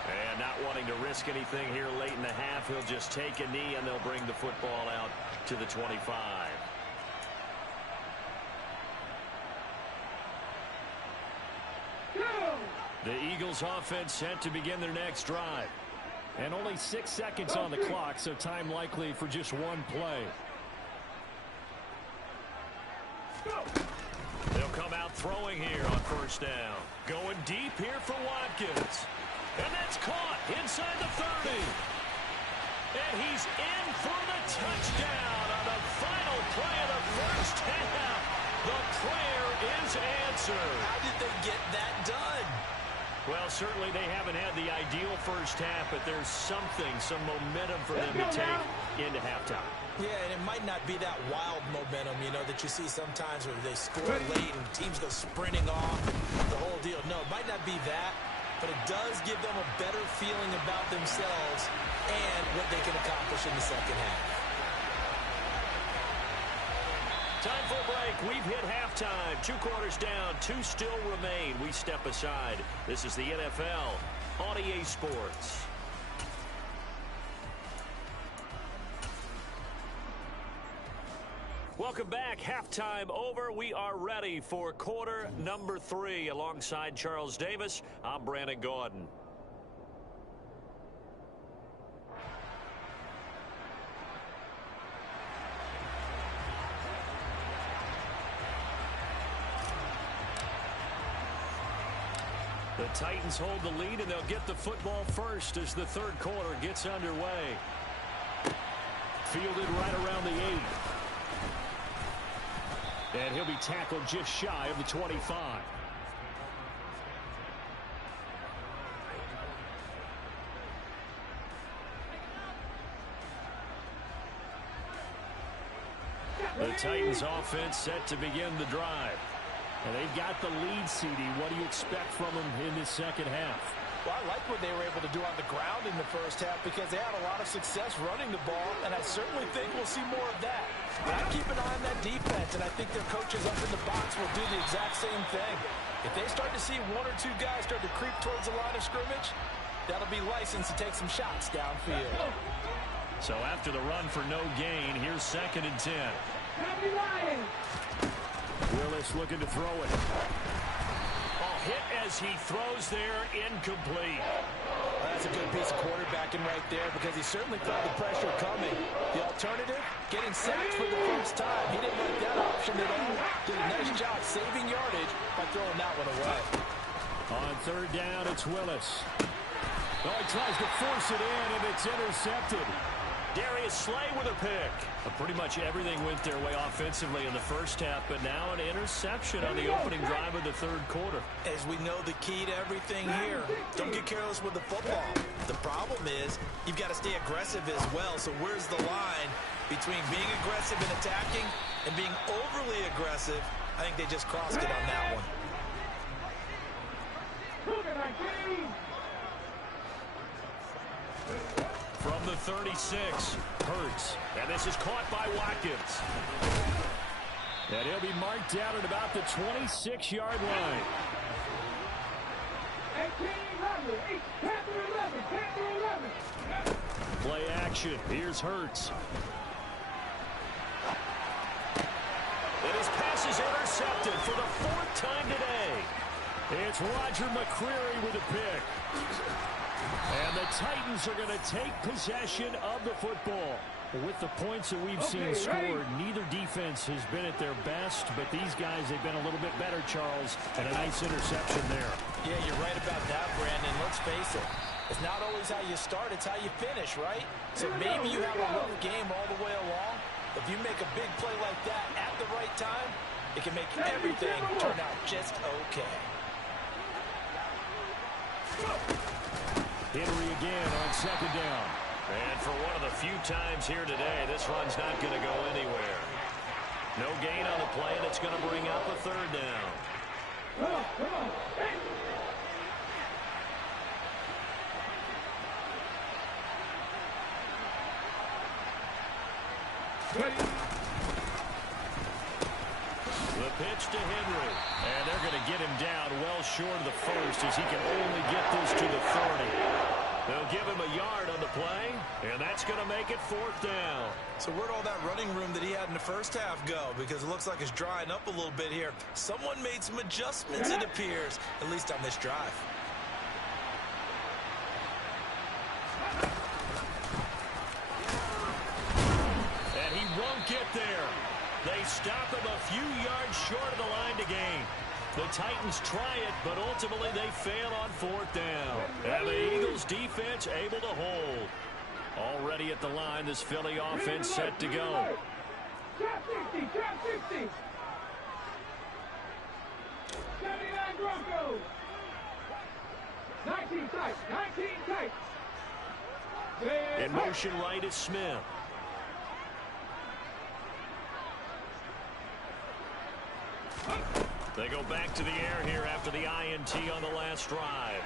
And not wanting to risk anything here late in the half, he'll just take a knee and they'll bring the football out to the 25. The Eagles offense set to begin their next drive. And only 6 seconds on the clock, so time likely for just one play. They'll come out throwing here on first down. Going deep here for Watkins. And that's caught inside the 30. And he's in for the touchdown on the final play of the first half. The prayer is answered. How did they get that done? Well, certainly they haven't had the ideal first half, but there's some momentum for them to take into halftime. Yeah, and it might not be that wild momentum, you know, that you see sometimes where they score late and teams go sprinting off the whole deal. No, it might not be that, but it does give them a better feeling about themselves and what they can accomplish in the second half. Time for a break. We've hit halftime. 2 quarters down, 2 still remain. We step aside. This is the NFL on EA Sports. Welcome back. Halftime over. We are ready for quarter number 3. Alongside Charles Davis, I'm Brandon Gaudin. The Titans hold the lead, and they'll get the football first as the third quarter gets underway. Fielded right around the 8. And he'll be tackled just shy of the 25. The Titans offense set to begin the drive. And they've got the lead, CD. What do you expect from them in this second half? Well, I like what they were able to do on the ground in the first half because they had a lot of success running the ball, and I certainly think we'll see more of that. But I keep an eye on that defense, and I think their coaches up in the box will do the exact same thing. If they start to see 1 or 2 guys start to creep towards the line of scrimmage, that'll be licensed to take some shots downfield. So after the run for no gain, here's 2nd and 10. Willis looking to throw it. Hit as he throws there, incomplete. That's a good piece of quarterbacking right there because he certainly felt the pressure coming. The alternative, getting sacked for the first time. He didn't like that option at all. Did a nice job saving yardage by throwing that one away. On 3rd down, it's Willis. Oh, he tries to force it in, and it's intercepted. Darius Slay with a pick. Pretty much everything went their way offensively in the first half, but now an interception on the opening drive of the third quarter. As we know, the key to everything here, don't get careless with the football. The problem is you've got to stay aggressive as well. So where's the line between being aggressive and attacking and being overly aggressive? I think they just crossed it on that one. From the 36, Hurts. And this is caught by Watkins. And he'll be marked down at about the 26-yard line. Play action. Here's Hurts. And his pass is intercepted for the 4th time today. It's Roger McCreary with a pick. And the Titans are going to take possession of the football. With the points that we've seen scored, neither defense has been at their best, but these guys, they've been a little bit better, Charles, and a nice interception there. Yeah, you're right about that, Brandon. Let's face it. It's not always how you start, it's how you finish, right? So maybe you have a rough game all the way along. If you make a big play like that at the right time, it can make everything turn out just okay. Henry again on second down. And for one of the few times here today, this run's not going to go anywhere. No gain on the play, and it's going to bring up a third down. Come on. Hey. The pitch to Henry. And they're going to get him down well short of the first as he can only get this to the 30. They'll give him a yard on the play, and that's going to make it fourth down. So where'd all that running room that he had in the first half go? Because it looks like it's drying up a little bit here. Someone made some adjustments, it appears, at least on this drive. And he won't get there. They stop him a few yards short of the line to gain. The Titans try it, but ultimately they fail on fourth down. And the Eagles defense able to hold. Already at the line, this Philly offense set to go. Trap 60, trap 60. 79 Broncos. 19 tight, 19 tight. In motion right is Smith. They go back to the air here after the INT on the last drive.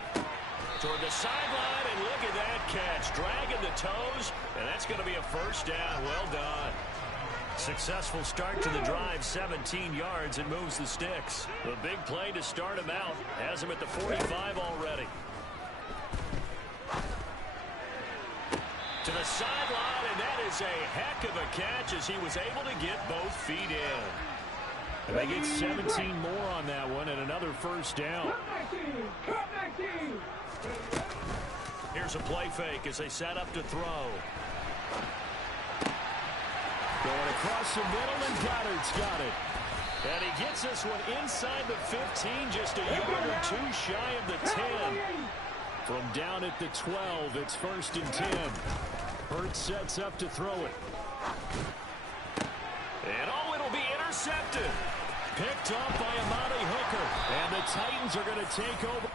Toward the sideline, and look at that catch. Dragging the toes, and that's going to be a first down. Well done. Successful start to the drive, 17 yards, and moves the sticks. The big play to start him out. Has him at the 45 already. To the sideline, and that is a heck of a catch as he was able to get both feet in. And they get 17 more on that one and another first down. Here's a play fake as they set up to throw. Going across the middle, and Goddard's got it. And he gets this one inside the 15, just a yard or two shy of the 10. From down at the 12, it's 1st and 10. Hurts sets up to throw it. And oh, it'll be intercepted. Picked up by Amani Hooker. And the Titans are going to take over.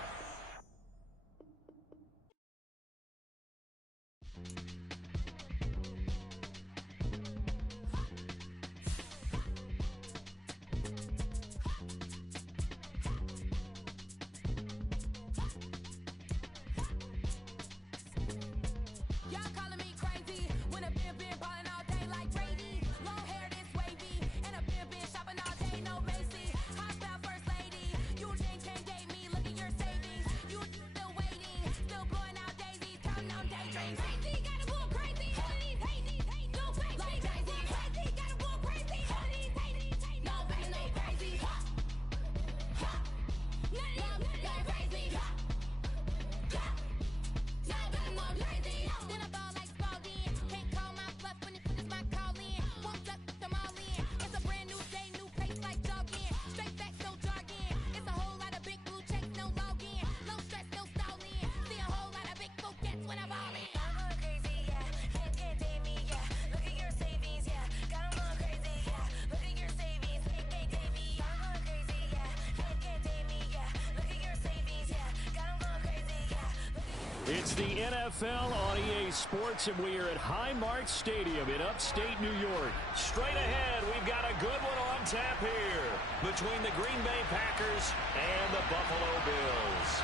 It's the NFL on EA Sports, and we are at Highmark Stadium in upstate New York. Straight ahead, we've got a good one on tap here between the Green Bay Packers and the Buffalo Bills.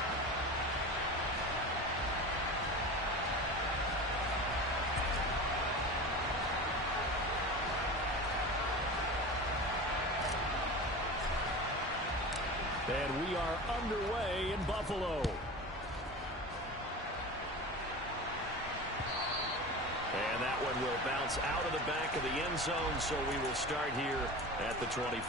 And we are underway in Buffalo. And that one will bounce out of the back of the end zone, so we will start here at the 25.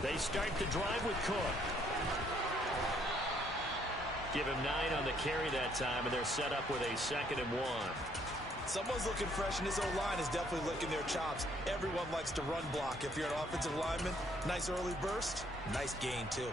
They start the drive with Cook. Give him 9 on the carry that time, and they're set up with a 2nd and 1. Someone's looking fresh, and his O-line is definitely licking their chops. Everyone likes to run block. If you're an offensive lineman, nice early burst, nice gain, too.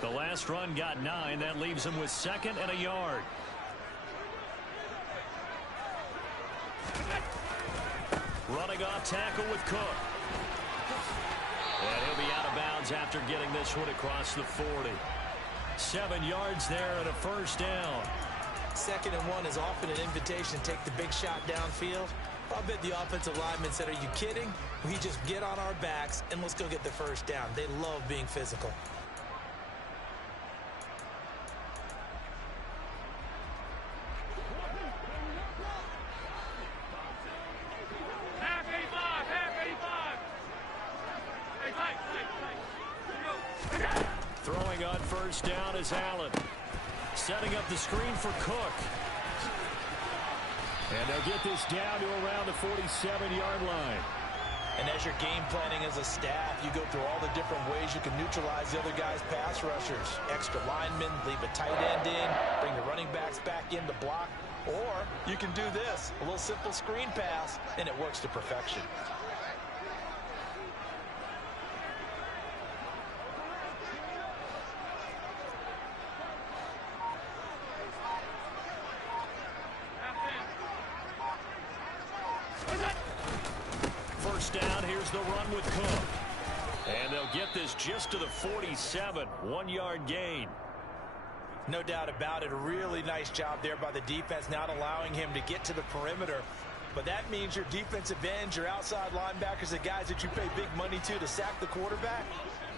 The last run got 9. That leaves him with 2nd and a yard. Running off tackle with Cook. And he'll be out of bounds after getting this one across the 40. 7 yards there and a first down. 2nd and 1 is often an invitation to take the big shot downfield. I bet the offensive lineman said, are you kidding? We just get on our backs and let's go get the first down. They love being physical. Throwing on first down is Allen. Setting up the screen for Cook. And they'll get this down to around the 47-yard line. And as you're game planning as a staff, you go through all the different ways you can neutralize the other guy's pass rushers. Extra linemen, leave a tight end in, bring the running backs back in to block. Or you can do this, a little simple screen pass, and it works to perfection. First down, here's the run with Cook. And they'll get this just to the 47, 1-yard gain. No doubt about it. A really nice job there by the defense, not allowing him to get to the perimeter. But that means your defensive ends, your outside linebackers, the guys that you pay big money to sack the quarterback,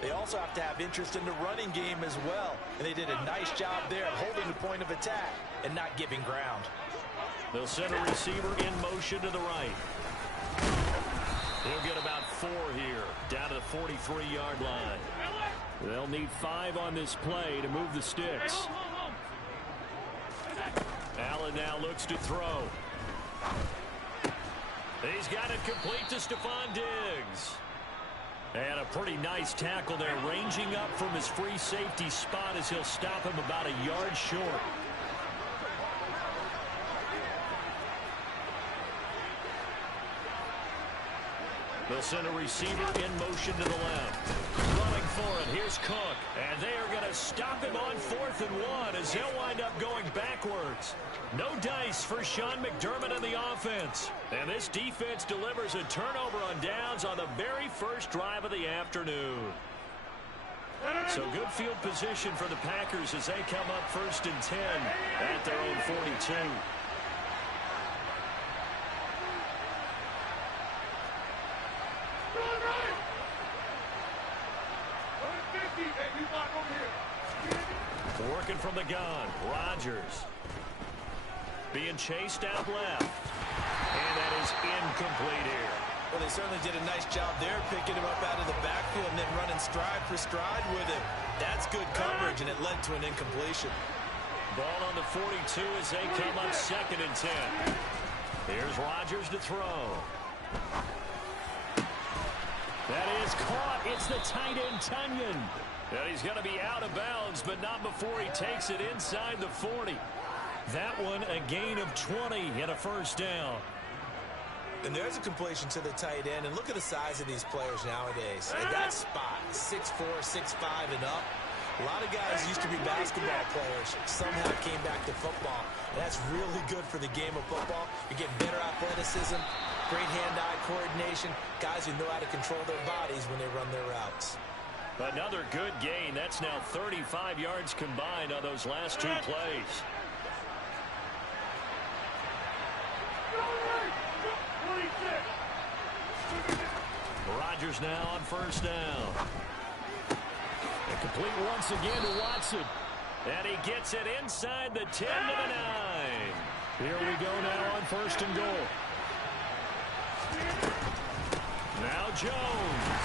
they also have to have interest in the running game as well. And they did a nice job there of holding the point of attack and not giving ground. They'll send a receiver in motion to the right. He'll get about 4 here, down to the 43-yard line. They'll need 5 on this play to move the sticks. Allen now looks to throw. He's got it complete to Stephon Diggs. And a pretty nice tackle there, ranging up from his free safety spot as he'll stop him about a yard short. They'll send a receiver in motion to the left. Running for it. Here's Cook. And they are going to stop him on 4th and 1 as he'll wind up going backwards. No dice for Sean McDermott and the offense. And this defense delivers a turnover on downs on the very first drive of the afternoon. So good field position for the Packers as they come up 1st and 10 at their own 42. Working from the gun, Rodgers. Being chased out left. And that is incomplete here. Well, they certainly did a nice job there, picking him up out of the backfield and then running stride for stride with him. That's good coverage, and it led to an incompletion. Ball on the 42 as they come up 2nd and 10. Here's Rodgers to throw. That is caught. It's the tight end, Tunyon. And he's going to be out of bounds, but not before he takes it inside the 40. That one a gain of 20 and a first down. And there's a completion to the tight end. And look at the size of these players nowadays. At that spot, 6'4", 6'5", and up. A lot of guys used to be basketball players. Somehow came back to football. And that's really good for the game of football. You're getting better athleticism, great hand-eye coordination, guys who know how to control their bodies when they run their routes. Another good gain. That's now 35 yards combined on those last 2 plays. Rodgers now on first down. And complete once again to Watson. And he gets it inside the 10 to the 9. Here we go now on 1st and goal. Now Jones.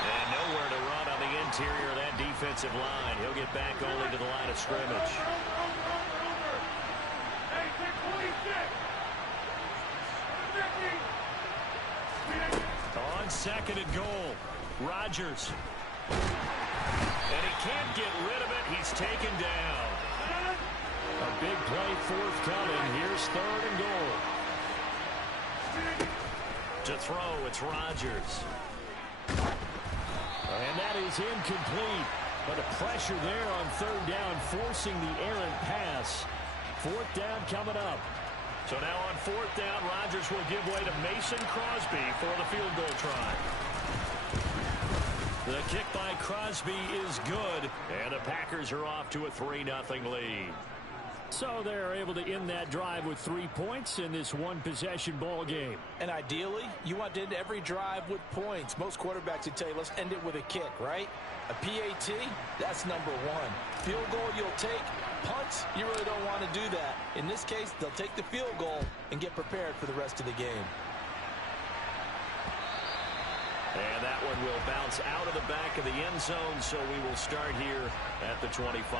And nowhere to run on the interior of that defensive line. He'll get back only to the line of scrimmage. On second and goal, Rodgers. And he can't get rid of it. He's taken down. A big play forthcoming. Here's third and goal. To throw, it's Rodgers. And that is incomplete. But the pressure there on third down, forcing the errant pass. Fourth down coming up. So now on fourth down, Rodgers will give way to Mason Crosby for the field goal try. The kick by Crosby is good, and the Packers are off to a 3-0 lead. So they're able to end that drive with 3 points in this one-possession ball game. And ideally, you want to end every drive with points. Most quarterbacks would tell you, let's end it with a kick, right? A PAT, that's number one. Field goal you'll take. Punts, you really don't want to do that. In this case, they'll take the field goal and get prepared for the rest of the game. And that one will bounce out of the back of the end zone, so we will start here at the 25.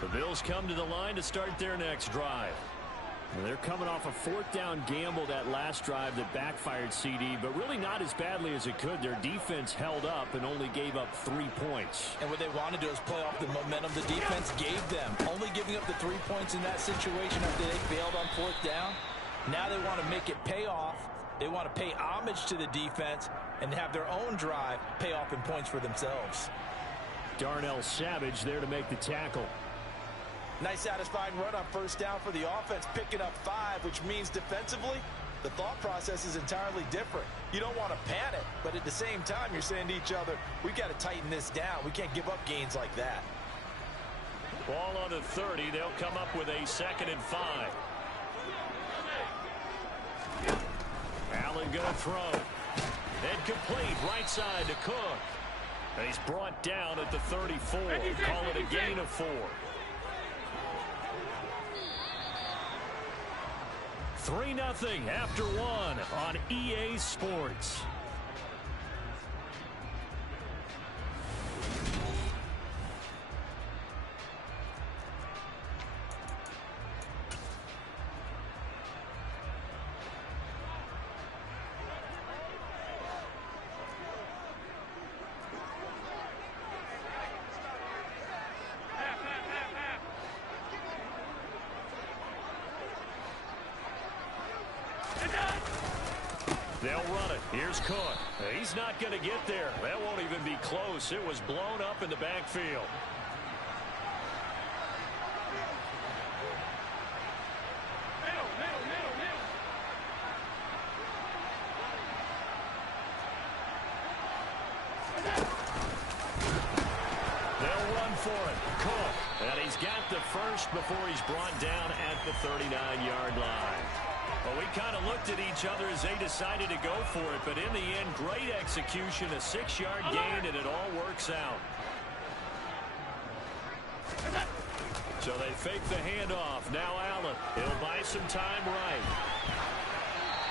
The Bills come to the line to start their next drive. They're coming off a fourth down gamble that last drive that backfired CD, but really not as badly as it could. Their defense held up and only gave up 3 points. And what they want to do is play off the momentum the defense gave them. Only giving up the 3 points in that situation after they failed on fourth down. Now they want to make it pay off. They want to pay homage to the defense and have their own drive pay off in points for themselves. Darnell Savage there to make the tackle. Nice satisfying run on first down for the offense, picking up 5, which means defensively, the thought process is entirely different. You don't want to panic, but at the same time, you're saying to each other, we got to tighten this down. We can't give up gains like that. Ball on the 30. They'll come up with a 2nd and 5. Allen going to throw. And complete right side to Cook. And he's brought down at the 34. Call it a gain of 4. 3-0 after 1 on EA Sports. They'll run it. Here's Cook. He's not going to get there. That won't even be close. It was blown up in the backfield. They'll run for it. Cook. And he's got the first before he's brought down at the 39-yard line. Well, we kind of looked at each other as they decided to go for it, but in the end, great execution, a 6-yard gain, and it all works out. So they fake the handoff. Now Allen. He'll buy some time right.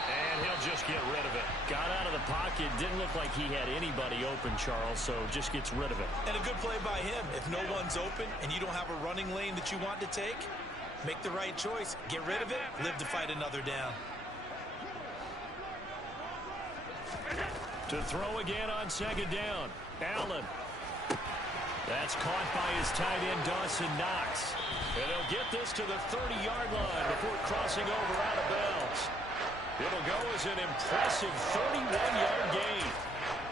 And he'll just get rid of it. Got out of the pocket. Didn't look like he had anybody open, Charles, so just gets rid of it. And a good play by him. If no one's open and you don't have a running lane that you want to take, make the right choice. Get rid of it. Live to fight another down. To throw again on 2nd down. Allen. That's caught by his tight end, Dawson Knox. And he'll get this to the 30-yard line before crossing over out of bounds. It'll go as an impressive 31-yard gain.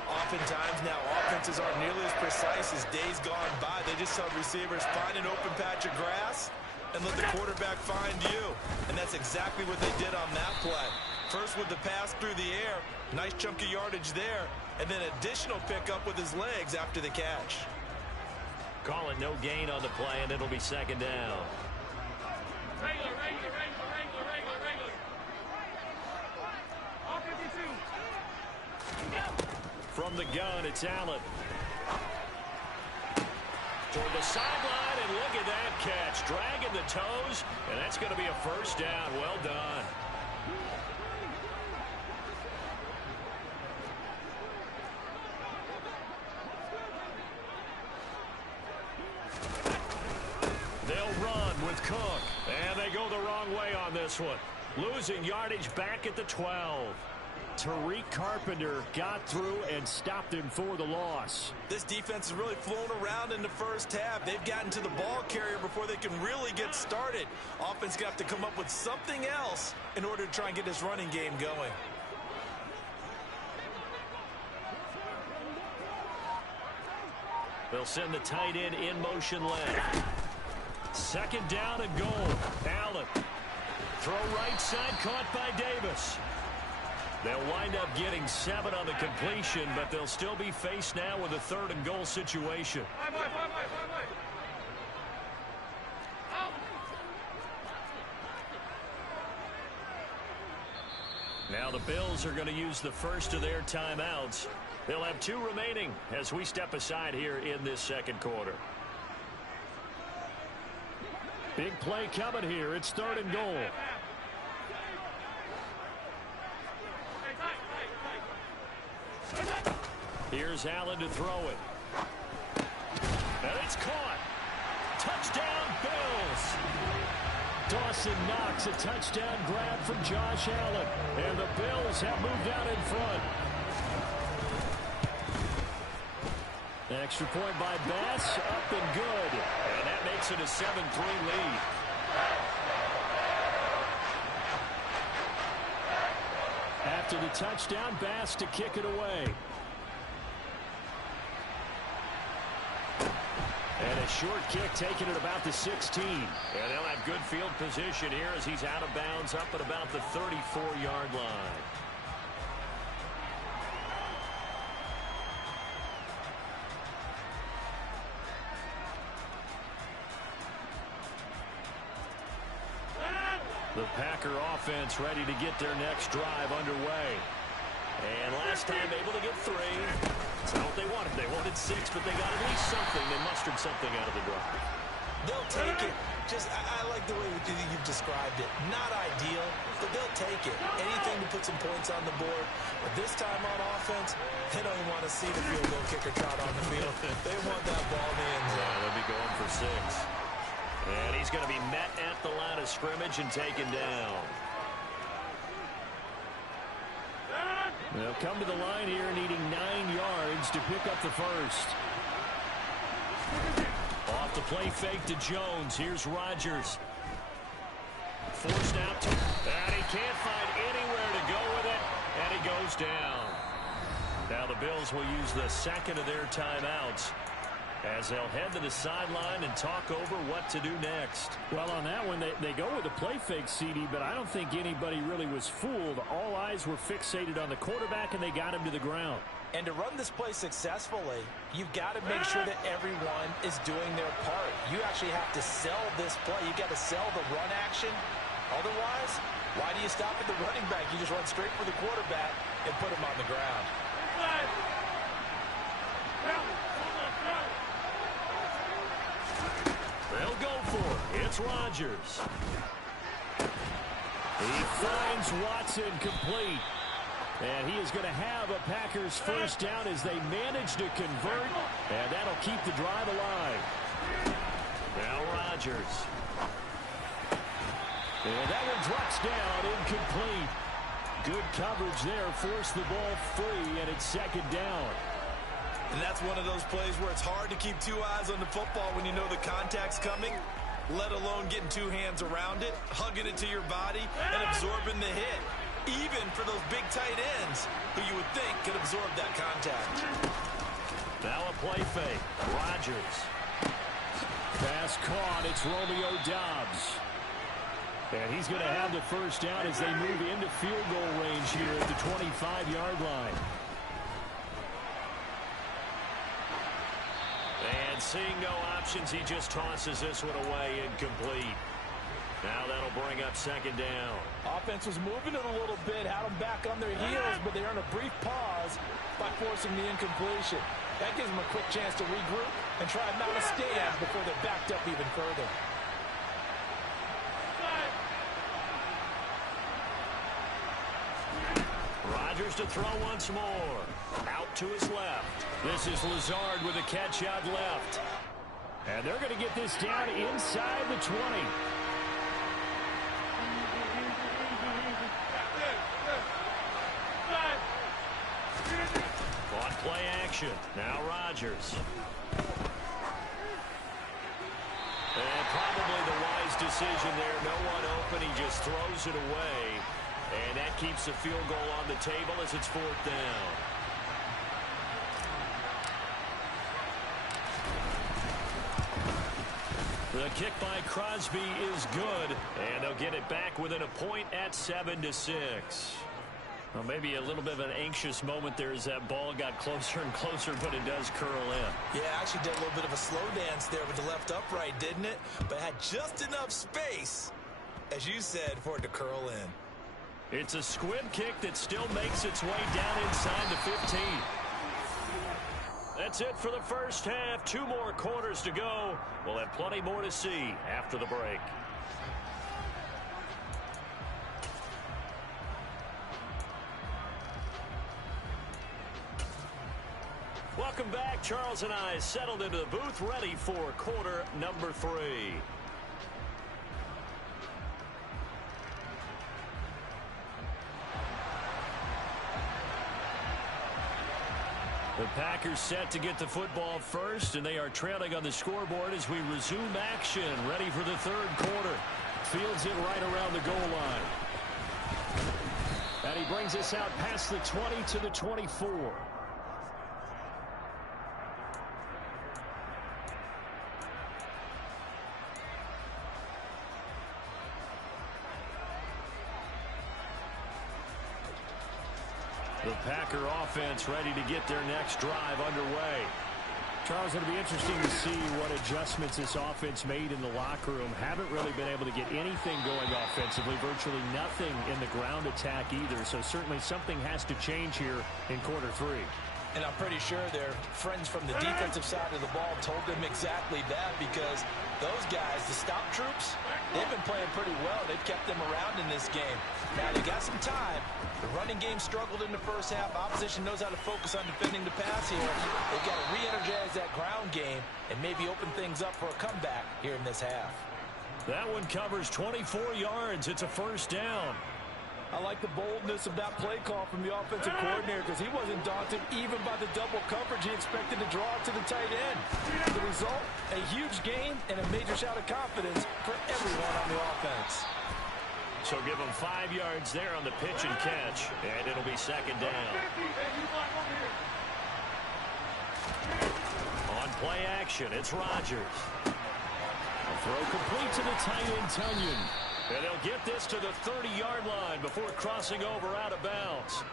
Oftentimes now offenses aren't nearly as precise as days gone by. They just saw receivers find an open patch of grass and let the quarterback find you. And that's exactly what they did on that play. First with the pass through the air, nice chunk of yardage there, and then additional pickup with his legs after the catch. Call it no gain on the play, and it'll be 2nd down. Regular. All 52. From the gun, it's Allen. Toward the sideline, and look at that catch. It's dragging the toes, and that's going to be a first down. Well done. They'll run with Cook, and they go the wrong way on this one. Losing yardage back at the 12. Tariq Carpenter got through and stopped him for the loss. This defense has really flown around in the first half. They've gotten to the ball carrier before they can really get started. Offense got to come up with something else in order to try and get this running game going. They'll send the tight end in motion left. Second down and goal. Allen. Throw right side, caught by Davis. They'll wind up getting 7 on the completion, but they'll still be faced now with a 3rd and goal situation. Now the Bills are going to use the first of their timeouts. They'll have 2 remaining as we step aside here in this second quarter. Big play coming here. It's 3rd and goal. Here's Allen to throw it. And it's caught. Touchdown, Bills. Dawson Knox, a touchdown grab from Josh Allen. And the Bills have moved out in front. An extra point by Bass, up and good. And that makes it a 7-3 lead. After the touchdown, Bass to kick it away. And a short kick taken at about the 16. And they'll have good field position here as he's out of bounds up at about the 34-yard line. The Packer offense ready to get their next drive underway. And last time able to get 3. That's not what they wanted. They wanted 6, but they got at least something. They mustered something out of the drive. They'll take it. I like the way you've described it. Not ideal, but they'll take it. Anything to put some points on the board. But this time on offense, they don't even want to see the field goal kicker trot on the field. They want that ball in the end zone. They'll be going for 6. And he's going to be met at the line of scrimmage and taken down. They'll come to the line here needing 9 yards to pick up the first. Off the play fake to Jones. Here's Rodgers. Forced out to... And he can't find anywhere to go with it. And he goes down. Now the Bills will use the second of their timeouts as they'll head to the sideline and talk over what to do next. Well, on that one, they go with the play fake, CD, but I don't think anybody really was fooled. All eyes were fixated on the quarterback, and they got him to the ground. And to run this play successfully, you've got to make sure that everyone is doing their part. You actually have to sell this play. You've got to sell the run action. Otherwise, why do you stop at the running back? You just run straight for the quarterback and put him on the ground. They'll go for it. It's Rodgers. He finds Watson complete. And he is going to have a Packers first down as they manage to convert. And that'll keep the drive alive. Now Rodgers. And that one drops down incomplete. Good coverage there. Forced the ball free, and it's second down. And that's one of those plays where it's hard to keep 2 eyes on the football when you know the contact's coming, let alone getting 2 hands around it, hugging it to your body, and absorbing the hit. Even for those big tight ends who you would think could absorb that contact. Now a play fake. Rodgers. Pass caught. It's Romeo Doubs. And he's going to have the first down as they move into field goal range here at the 25-yard line. And seeing no options, he just tosses this one away incomplete. Now that'll bring up second down. Offense was moving it a little bit, had them back on their heels, but they earned a brief pause by forcing the incompletion. That gives them a quick chance to regroup and try and mount a stand before they're backed up even further. Rodgers to throw once more. Out to his left. This is Lazard with a catch out left. And they're going to get this down inside the 20. On play action. Now Rodgers. And probably the wise decision there. No one open. He just throws it away. And that keeps the field goal on the table as it's 4th down. The kick by Crosby is good. And they'll get it back within a point at 7-6. Well, maybe a little bit of an anxious moment there as that ball got closer and closer, but it does curl in. Yeah, actually did a little bit of a slow dance there with the left upright, didn't it? But had just enough space, as you said, for it to curl in. It's a squib kick that still makes its way down inside the 15. That's it for the first half. 2 more quarters to go. We'll have plenty more to see after the break. Welcome back. Charles and I settled into the booth, ready for quarter number 3. The Packers set to get the football first, and they are trailing on the scoreboard as we resume action, ready for the 3rd quarter. Fields it right around the goal line. And he brings us out past the 20 to the 24. The Packer offense ready to get their next drive underway. Charles, it'll be interesting to see what adjustments this offense made in the locker room. Haven't really been able to get anything going offensively, virtually nothing in the ground attack either. So certainly something has to change here in quarter 3. And I'm pretty sure their friends from the defensive side of the ball told them exactly that, because those guys, the stop troops, they've been playing pretty well. They've kept them around in this game. Now, they got some time. The running game struggled in the first half. Opposition knows how to focus on defending the pass here. They've got to re-energize that ground game and maybe open things up for a comeback here in this half. That one covers 24 yards. It's a first down. I like the boldness of that play call from the offensive coordinator, because he wasn't daunted even by the double coverage he expected to draw to the tight end. The result, a huge gain and a major shout of confidence for everyone on the offense. So give him 5 yards there on the pitch and catch, and it'll be 2nd down. On play action, it's Rodgers. A throw complete to the tight end, Tunyon. And they'll get this to the 30-yard line before crossing over out of bounds.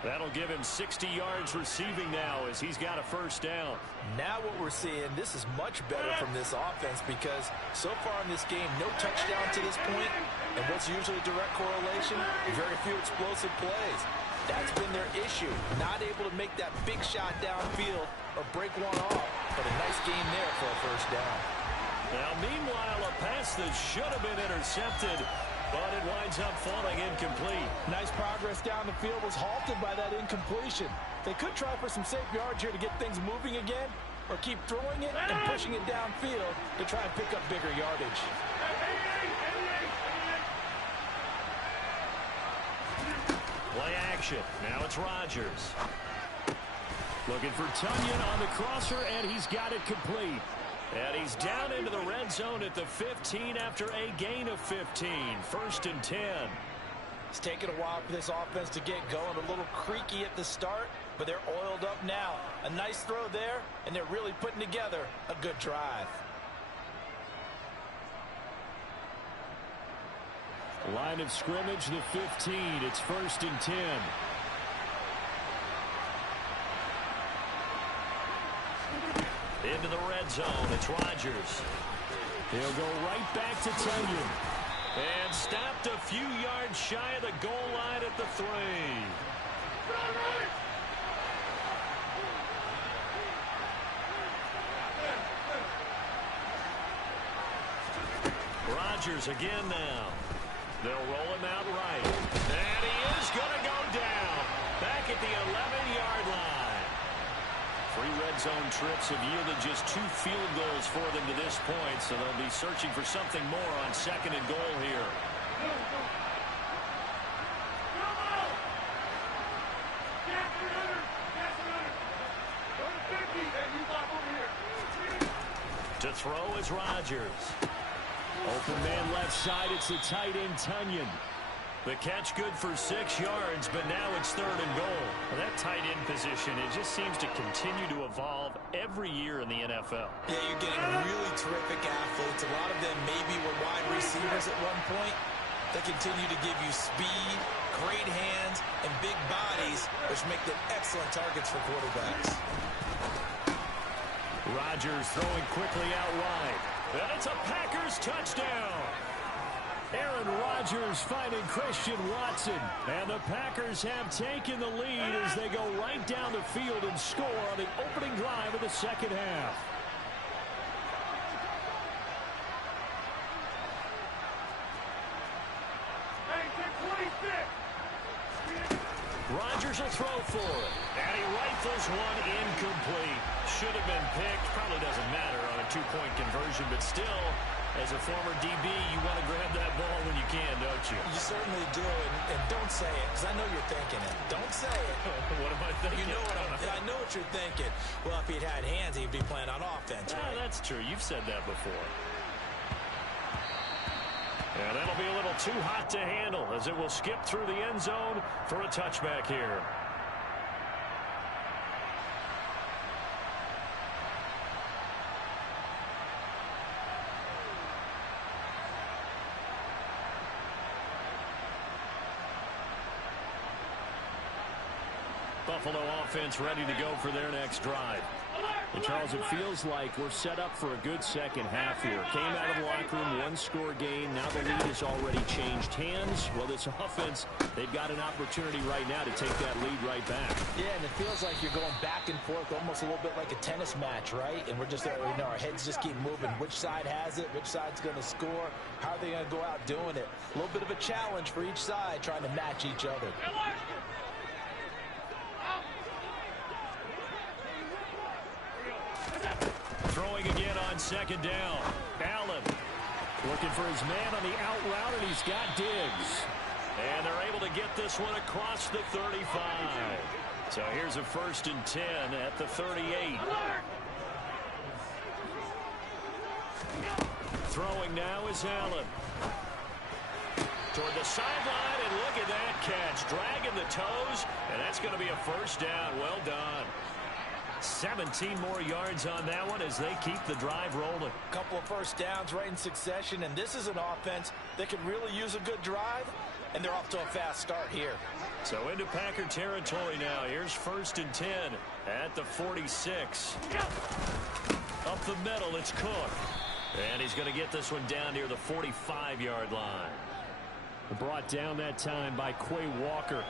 That'll give him 60 yards receiving now as he's got a first down. Now what we're seeing, this is much better from this offense, because so far in this game, no touchdown to this point. And what's usually a direct correlation? Very few explosive plays. That's been their issue. Not able to make that big shot downfield or break one off. But a nice game there for a first down. Now, meanwhile, a pass that should have been intercepted, but it winds up falling incomplete. Nice progress down the field was halted by that incompletion. They could try for some safe yards here to get things moving again, or keep throwing it and pushing it downfield to try and pick up bigger yardage. Play action. Now it's Rodgers. Looking for Tunyon on the crosser, and he's got it complete. And he's down into the red zone at the 15 after a gain of 15. 1st and 10. It's taken a while for this offense to get going. A little creaky at the start, but they're oiled up now. A nice throw there, and they're really putting together a good drive. Line of scrimmage, the 15. It's 1st and 10. Into the red zone, it's Rodgers. He'll go right back to Tunyon. And stopped a few yards shy of the goal line at the 3. Rodgers again now. They'll roll him out right. And he is going to go down. That at the 11-yard line. 3 red zone trips have yielded just 2 field goals for them to this point, so they'll be searching for something more on 2nd and goal here. To throw is Rodgers. Open man left side, it's the tight end Tunyon. The catch good for 6 yards, but now it's 3rd and goal. Well, that tight end position, it just seems to continue to evolve every year in the NFL. Yeah, you're getting really terrific athletes. A lot of them maybe were wide receivers at one point. They continue to give you speed, great hands, and big bodies, which make them excellent targets for quarterbacks. Rodgers throwing quickly out wide. And it's a Packers touchdown. Aaron Rodgers finding Christian Watson. And the Packers have taken the lead as they go right down the field and score on the opening drive of the second half. Rodgers will throw for it. And he rifles one incomplete. Should have been picked. Probably doesn't matter on a 2-point conversion, but still, as a former DB, you want to grab that ball when you can, don't you? You certainly do, and don't say it, because I know you're thinking it. Don't say it. What am I thinking? You know I know what you're thinking. Well, if he'd had hands, he'd be playing on offense, right? That's true. You've said that before. And that'll be a little too hot to handle as it will skip through the end zone for a touchback here. Buffalo offense ready to go for their next drive. And Charles, it feels like we're set up for a good second half here. Came out of the locker room, 1-score game. Now the lead has already changed hands. Well, this offense, they've got an opportunity right now to take that lead right back. Yeah, and it feels like you're going back and forth, almost a little bit like a tennis match, right? And we're just, our heads just keep moving. Which side has it? Which side's going to score? How are they going to go out doing it? A little bit of a challenge for each side, trying to match each other. Throwing again on 2nd down. Allen looking for his man on the out route, and he's got Diggs. And they're able to get this one across the 35. So here's a 1st and 10 at the 38. Throwing now is Allen. Toward the sideline, and look at that catch. Dragging the toes, and that's going to be a 1st down. Well done. 17 more yards on that one as they keep the drive rolling. A couple of 1st downs right in succession, and this is an offense that could really use a good drive, and they're off to a fast start here. So into Packer territory now. Here's 1st and 10 at the 46. Up the middle, it's Cook. And he's going to get this one down near the 45-yard line. Brought down that time by Quay Walker.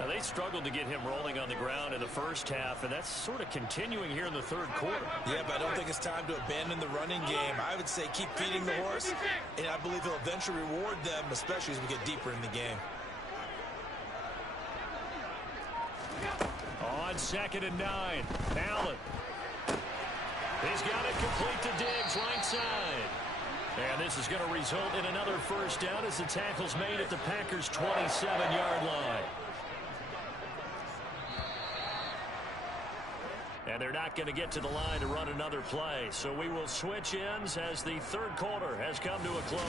Now, they struggled to get him rolling on the ground in the first half, and that's sort of continuing here in the 3rd quarter. Yeah, but I don't think it's time to abandon the running game. I would say keep feeding the horse, and I believe he'll eventually reward them, especially as we get deeper in the game. On 2nd and 9, Allen. He's got it complete to Diggs, right side. And this is going to result in another 1st down as the tackle's made at the Packers' 27-yard line. And they're not going to get to the line to run another play. So we will switch ends as the 3rd quarter has come to a close.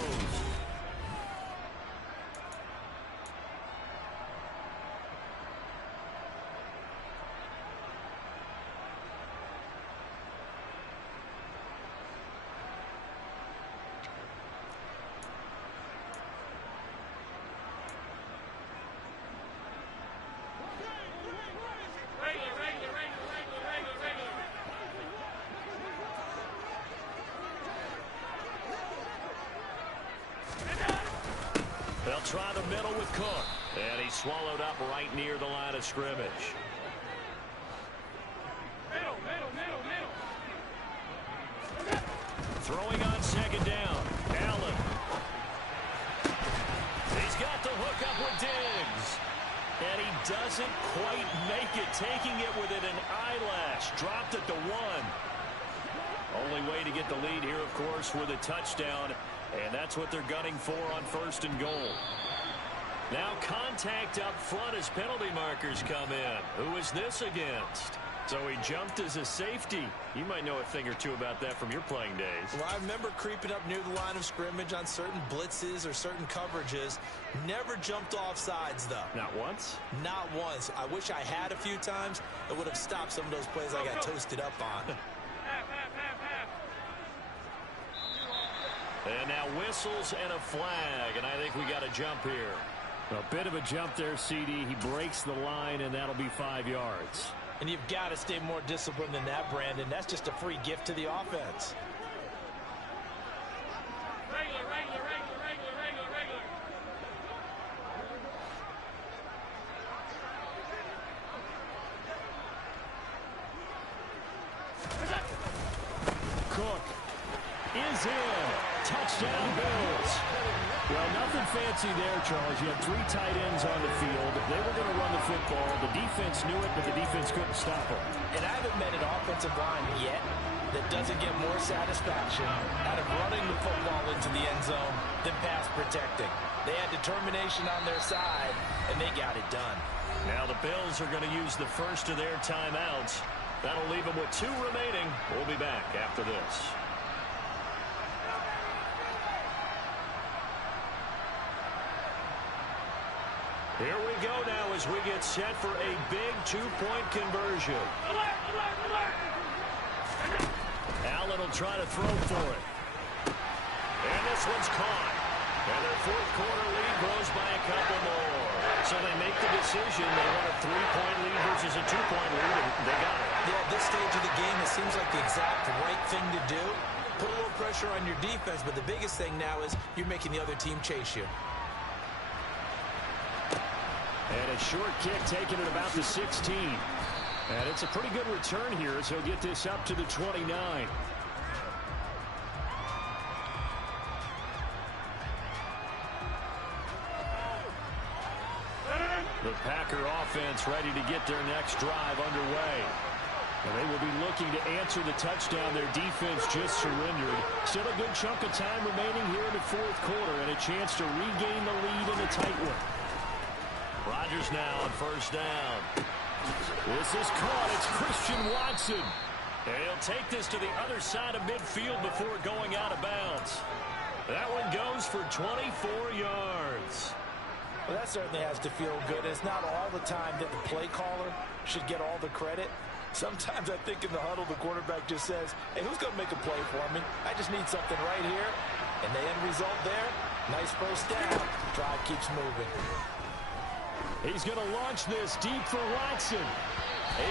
They'll try the middle with Cook. And he's swallowed up right near the line of scrimmage. Throwing on 2nd down. Allen. He's got the hook up with Diggs. And he does doesn't quite make it. Taking it within an eyelash. Dropped it to 1. Only way to get the lead here, of course, with a touchdown. And that's what they're gunning for on 1st and goal. Now contact up front as penalty markers come in. Who is this against? So he jumped as a safety. You might know a thing or two about that from your playing days. Well, I remember creeping up near the line of scrimmage on certain blitzes or certain coverages. Never jumped off sides, though. Not once? Not once. I wish I had a few times. It would have stopped some of those plays I got toasted up on. And now whistles and a flag, and I think we got a jump here. A bit of a jump there, CD. He breaks the line, and that'll be 5 yards. And you've got to stay more disciplined than that, Brandon. That's just a free gift to the offense. Regular. Cook is in. Touchdown, Bills. Well, nothing fancy there, Charles. You had 3 tight ends on the field. They were going to run the football. The defense knew it, but the defense couldn't stop them. And I haven't met an offensive line yet that doesn't get more satisfaction out of running the football into the end zone than pass protecting. They had determination on their side, and they got it done. Now the Bills are going to use the first of their timeouts. That'll leave them with 2 remaining. We'll be back after this. Here we go now as we get set for a big 2-point conversion. Allen will try to throw for it. And this one's caught. And their 4th quarter lead grows by a couple more. So they make the decision. They want a 3-point lead versus a 2-point lead, and they got it. Yeah, at this stage of the game, it seems like the exact right thing to do. Put a little pressure on your defense, but the biggest thing now is you're making the other team chase you. And a short kick taken at about the 16. And it's a pretty good return here, so he'll get this up to the 29. The Packer offense ready to get their next drive underway. And they will be looking to answer the touchdown their defense just surrendered. Still a good chunk of time remaining here in the 4th quarter and a chance to regain the lead in a tight one. Rodgers now on 1st down. This is caught. It's Christian Watson. And he'll take this to the other side of midfield before going out of bounds. That one goes for 24 yards. Well, that certainly has to feel good. It's not all the time that the play caller should get all the credit. Sometimes I think in the huddle, the quarterback just says, hey, who's going to make a play for me? I just need something right here. And the end result there, nice first down. Drive keeps moving. He's going to launch this deep for Watson.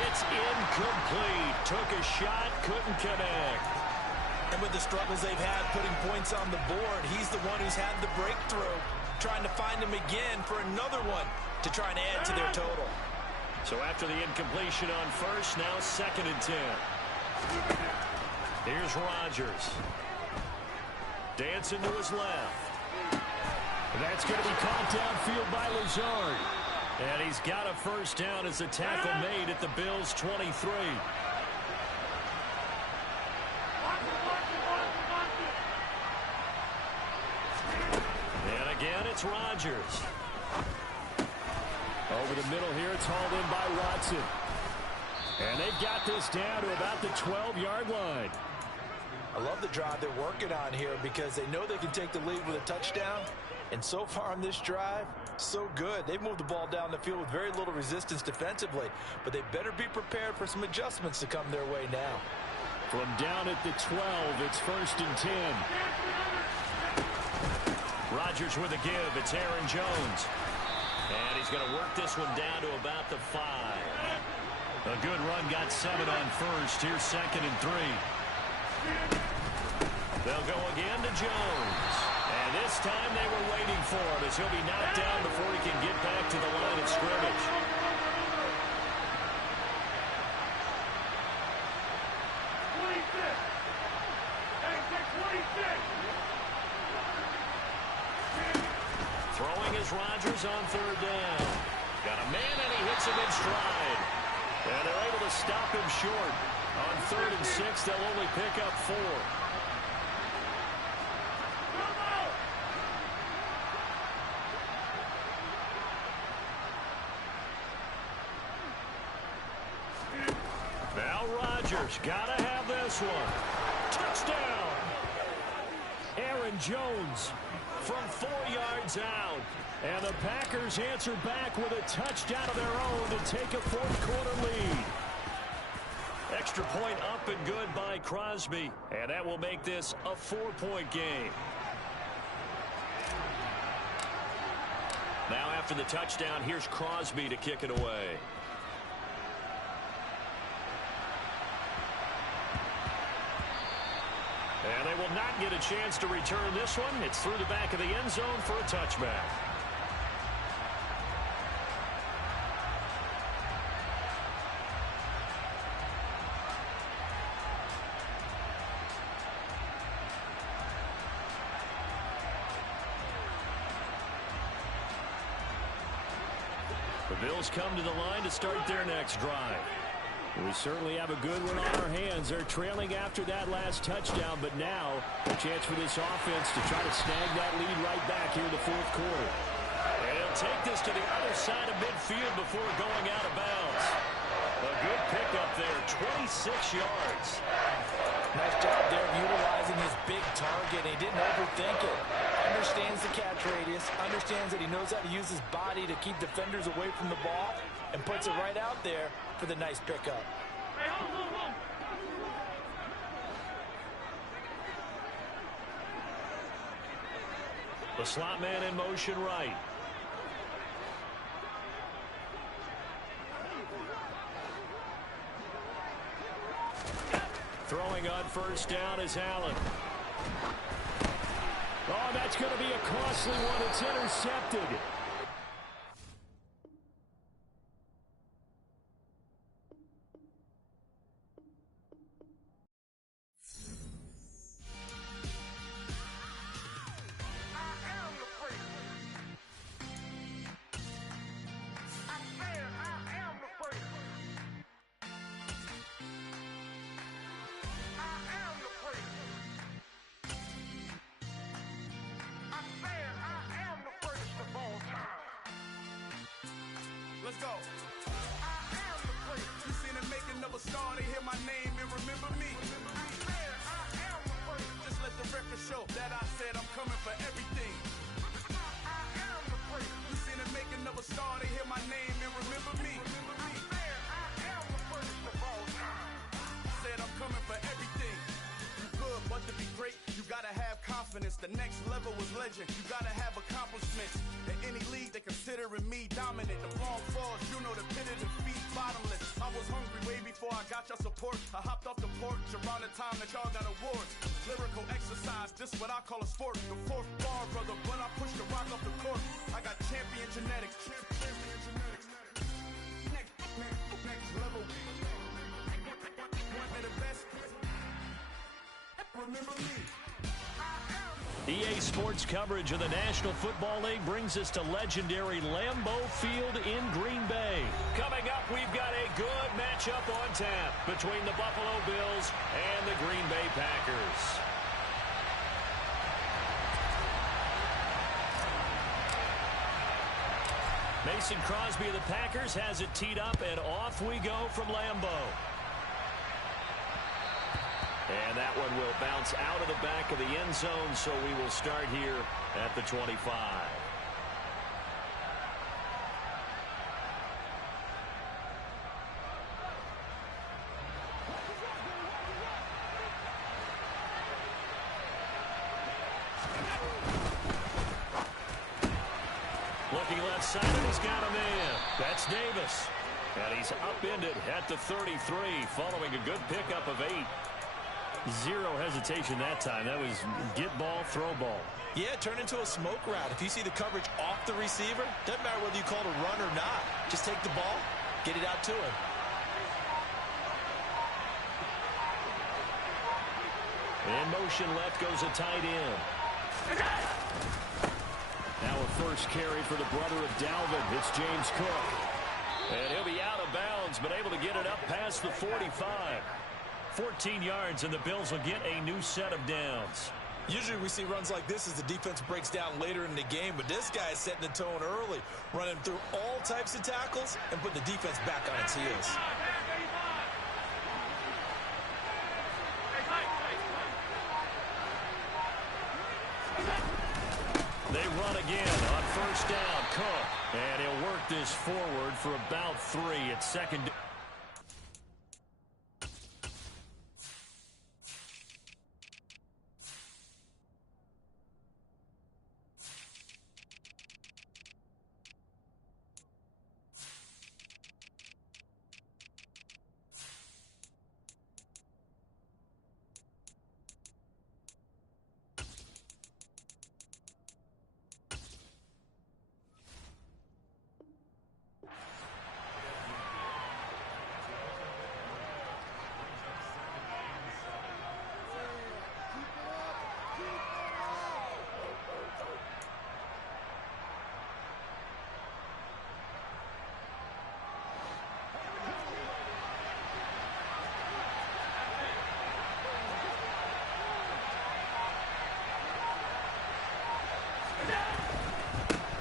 It's incomplete. Took a shot, couldn't connect. And with the struggles they've had putting points on the board, he's the one who's had the breakthrough, trying to find him again for another one to try and add to their total. So after the incompletion on 1st, now 2nd and 10. Here's Rodgers. Dancing to his left. That's going to be caught downfield by Lazard. And he's got a first down as a tackle made at the Bills' 23. And again, it's Rodgers. Over the middle here, it's hauled in by Watson. And they've got this down to about the 12-yard line. I love the drive they're working on here because they know they can take the lead with a touchdown. And so far on this drive, so good. They've moved the ball down the field with very little resistance defensively. But they better be prepared for some adjustments to come their way now. From down at the 12, it's 1st and 10. Rodgers with a give. It's Aaron Jones. And he's going to work this one down to about the 5. A good run, got 7 on 1st. Here's 2nd and 3. They'll go again to Jones. And this time they were waiting for him as he'll be knocked down before he can get back to the line of scrimmage. Throwing is Rodgers on 3rd down. Got a man, and he hits him in stride. And they're able to stop him short. On 3rd and 6, they'll only pick up 4. Now Rodgers, gotta have this one. Touchdown! Aaron Jones from 4 yards out. And the Packers answer back with a touchdown of their own to take a fourth-quarter lead. Extra point up and good by Crosby. And that will make this a 4-point game. Now after the touchdown, here's Crosby to kick it away. And they will not get a chance to return this one. It's through the back of the end zone for a touchback. The Bills come to the line to start their next drive. We certainly have a good one on our hands. They're trailing after that last touchdown, but now a chance for this offense to try to snag that lead right back here in the fourth quarter. And he'll take this to the other side of midfield before going out of bounds. A good pickup there, 26 yards. Nice job there utilizing his big target. He didn't overthink it. Understands the catch radius, understands that he knows how to use his body to keep defenders away from the ball, and puts it right out there for the nice pickup. The slot man in motion right. Throwing on first down is Allen. Oh, that's going to be a costly one. It's intercepted. Let's go. I am the great. You seen the making of a star, they hear my name and remember me. I am the great. Just let the record show that I said I'm coming for everything. I am the great. You seen the making of a star, they hear my name and remember me. I am the greatest of all time. Said I'm coming for everything. You good, but to be great, you gotta have confidence. The next level was legend. You gotta have accomplishments. In any league, they considering me dominant. The wrong falls, you know the pit of defeat, bottomless. I was hungry way before I got your support. I hopped off the porch around the time that y'all got awards. Lyrical exercise, this what I call a sport. The fourth bar, brother, when I push the rock off the court. I got champion genetics. Next level. One of the best. Remember me. EA Sports coverage of the National Football League brings us to legendary Lambeau Field in Green Bay. Coming up, we've got a good matchup on tap between the Buffalo Bills and the Green Bay Packers. Mason Crosby of the Packers has it teed up, and off we go from Lambeau. And that one will bounce out of the back of the end zone, so we will start here at the 25. Looking left side, and he's got a man. That's Davis. And he's upended at the 33, following a good pickup of 8. Zero hesitation that time. That was get ball, throw ball. Yeah, turn into a smoke route. If you see the coverage off the receiver, doesn't matter whether you call it a run or not. Just take the ball, get it out to him. In motion left goes a tight end. Now a first carry for the brother of Dalvin. It's James Cook. And he'll be out of bounds, but able to get it up past the 45. 14 yards, and the Bills will get a new set of downs. Usually we see runs like this as the defense breaks down later in the game, but this guy is setting the tone early, running through all types of tackles and putting the defense back on its heels. They run again on first down. Cook. And he'll work this forward for about 3 at second.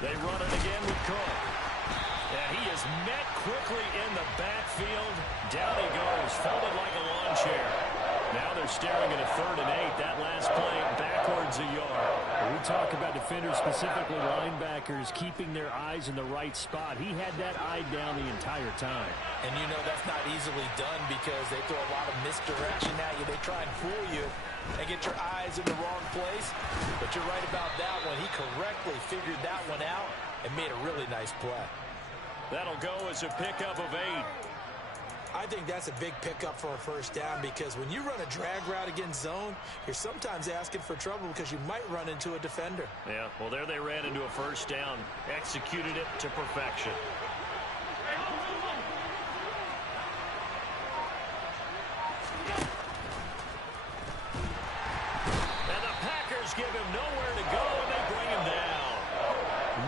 They run it again with Cook. And he is met quickly in the backfield. Down he goes, folded like a lawn chair. Now they're staring at a 3rd and 8. That last play backwards a yard. We talk about defenders, specifically linebackers, keeping their eyes in the right spot. He had that eye down the entire time. And you know that's not easily done because they throw a lot of misdirection at you. They try and fool you and get your eyes in the wrong place. But you're right about that one. He correctly figured that one out and made a really nice play. That'll go as a pickup of 8. I think that's a big pickup for a first down because when you run a drag route against zone, you're sometimes asking for trouble because you might run into a defender. Yeah, well, there they ran into a first down. Executed it to perfection. And the Packers give him nowhere to go, and they bring him down.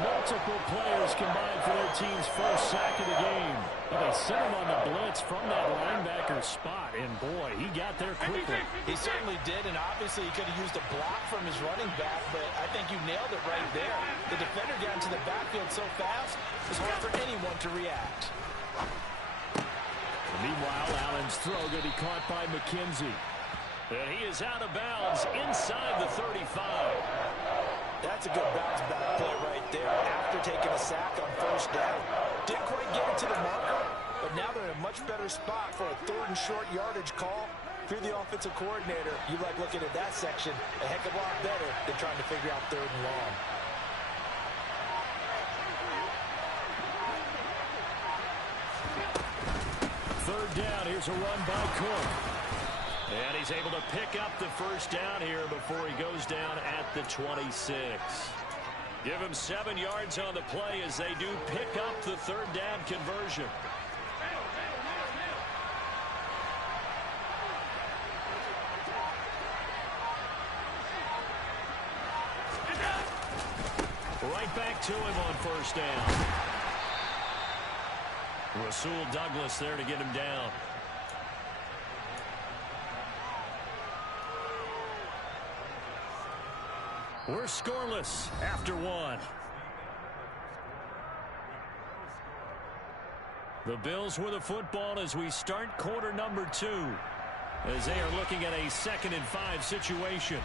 Multiple players combined for their team's first sack of the game. But they sent him on the blitz from that linebacker spot, and boy, he got there quickly. He certainly did, and obviously he could have used a block from his running back, but I think you nailed it right there. The defender got into the backfield so fast, it's hard for anyone to react. Meanwhile, Allen's throw going to be caught by McKenzie. And he is out of bounds inside the 35. That's a good bounce back play right there after taking a sack on first down. Didn't quite get it to the marker, but now they're in a much better spot for a 3rd and short yardage call. If you're the offensive coordinator, you like looking at that section a heck of a lot better than trying to figure out 3rd and long. Third down, here's a run by Cook. And he's able to pick up the first down here before he goes down at the 26. Give him 7 yards on the play as they do pick up the 3rd down conversion. Right back to him on first down. Rasul Douglas there to get him down. We're scoreless after 1. The Bills with the football as we start quarter number 2. As they are looking at a 2nd and 5 situation.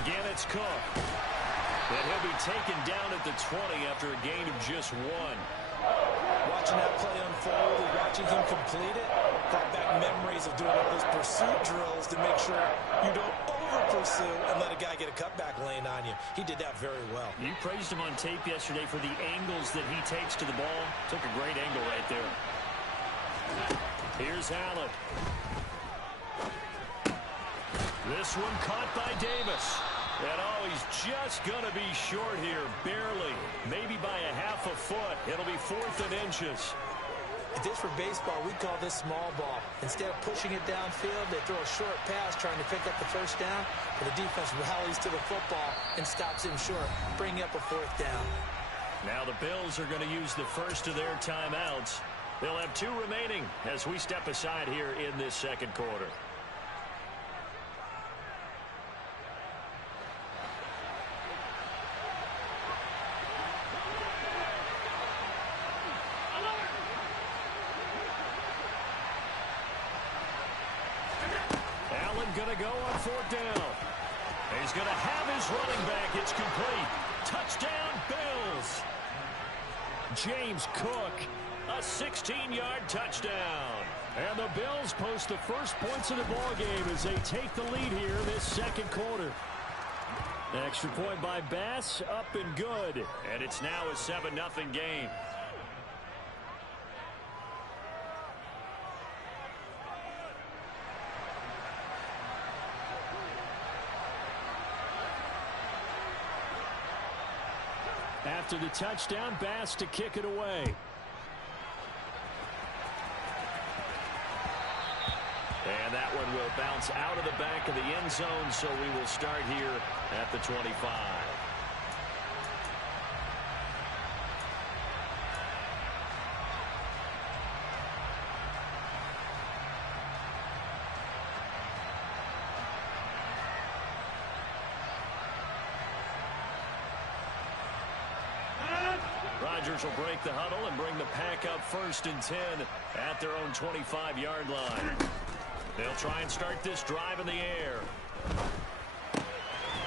Again, it's Cook. And he'll be taken down at the 20 after a gain of just 1. Watching that play unfold and watching him complete it brought back memories of doing all those pursuit drills to make sure you don't over-pursue and let a guy get a cutback lane on you. He did that very well. You praised him on tape yesterday for the angles that he takes to the ball. Took a great angle right there. Here's Allen. This one caught by Davis. And oh, he's just going to be short here, barely. Maybe by a half a foot. It'll be 4th and inches. If this were baseball, we'd call this small ball. Instead of pushing it downfield, they throw a short pass trying to pick up the first down, but the defense rallies to the football and stops him short, bringing up a 4th down. Now the Bills are going to use the first of their timeouts. They'll have 2 remaining as we step aside here in this second quarter. Going to go on 4th down. He's going to have his running back. It's complete. Touchdown, Bills. James Cook, a 16-yard touchdown. And the Bills post the first points of the ball game as they take the lead here this second quarter. Extra point by Bass, up and good. And it's now a 7-0 game. After the touchdown, Bass to kick it away. And that one will bounce out of the back of the end zone, so we will start here at the 25. Rodgers will break the huddle and bring the pack up 1st and 10 at their own 25-yard line. They'll try and start this drive in the air.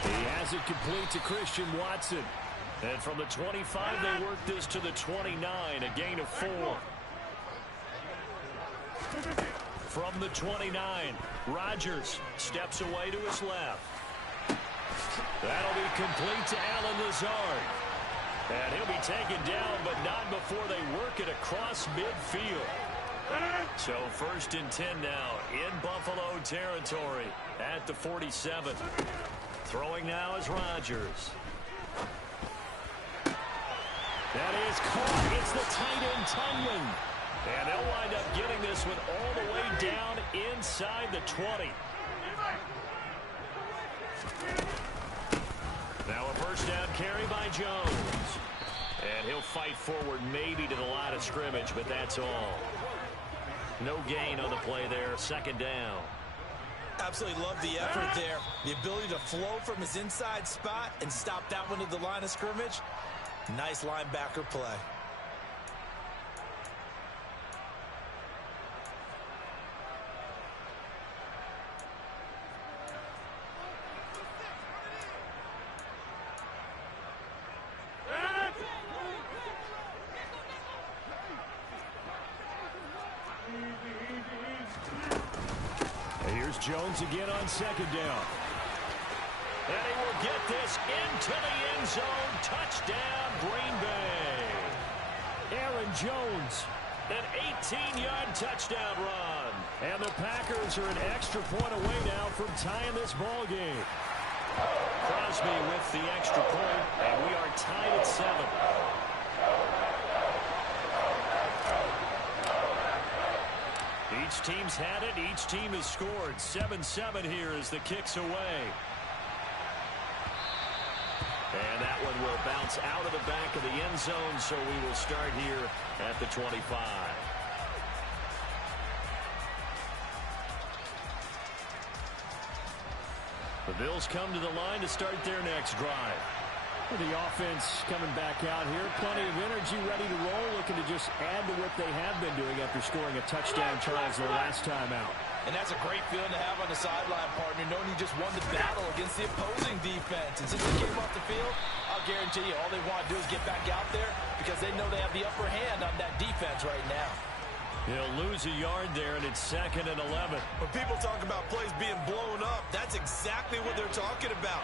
He has it complete to Christian Watson. And from the 25, they work this to the 29, a gain of 4. From the 29, Rodgers steps away to his left. That'll be complete to Allen Lazard. And he'll be taken down, but not before they work it across midfield. So 1st and 10 now in Buffalo territory at the 47. Throwing now is Rodgers. That is caught. It's the tight end, Tunyon. And they'll wind up getting this one all the way down inside the 20. Now a first down carry by Jones. And he'll fight forward maybe to the line of scrimmage, but that's all. No gain on the play there. 2nd down. Absolutely love the effort there. The ability to flow from his inside spot and stop that one to the line of scrimmage. Nice linebacker play. Jones again on 2nd down. And he will get this into the end zone. Touchdown, Green Bay. Aaron Jones, an 18-yard touchdown run. And the Packers are an extra point away now from tying this ball game. Crosby with the extra point, and we are tied at 7. Each team's had it. Each team has scored. 7-7 here as the kick's away. And that one will bounce out of the back of the end zone, so we will start here at the 25. The Bills come to the line to start their next drive. The offense coming back out here. Plenty of energy, ready to roll, looking to just add to what they have been doing after scoring a touchdown, Charles, their last time out. And that's a great feeling to have on the sideline, partner, knowing you just won the battle against the opposing defense. And since they came off the field, I'll guarantee you all they want to do is get back out there because they know they have the upper hand on that defense right now. He'll lose a yard there, and it's 2nd and 11. When people talk about plays being blown up, that's exactly what they're talking about.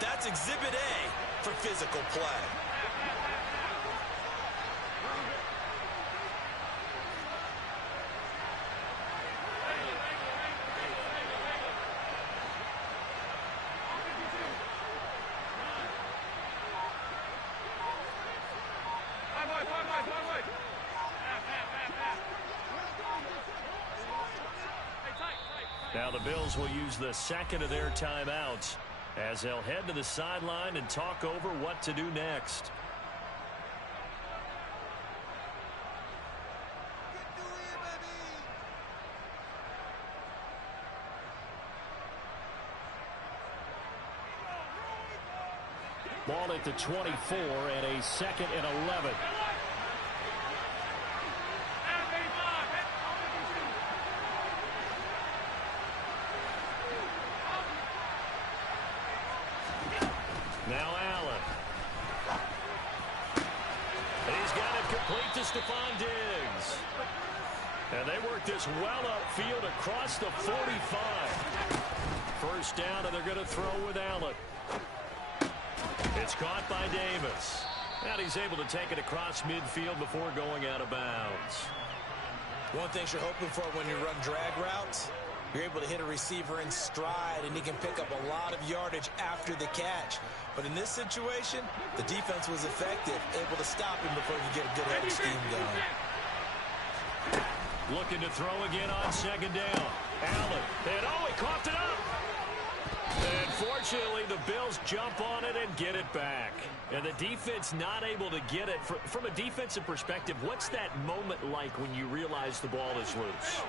That's Exhibit A for physical play. Now the Bills will use the second of their timeouts as they'll head to the sideline and talk over what to do next. Ball at the 24 and a 2nd and 11. Now Allen. And he's got it complete to Stephon Diggs. And they work this well upfield across the 45. First down, and they're going to throw with Allen. It's caught by Davis. And he's able to take it across midfield before going out of bounds. One thing you're hoping for when you run drag routes, you're able to hit a receiver in stride, and he can pick up a lot of yardage after the catch. But in this situation, the defense was effective, able to stop him before you get a good head of steam going. Looking to throw again on second down. Allen. And he coughed it up. And fortunately, the Bills jump on it and get it back. And the defense not able to get it. From a defensive perspective, what's that moment like when you realize the ball is loose?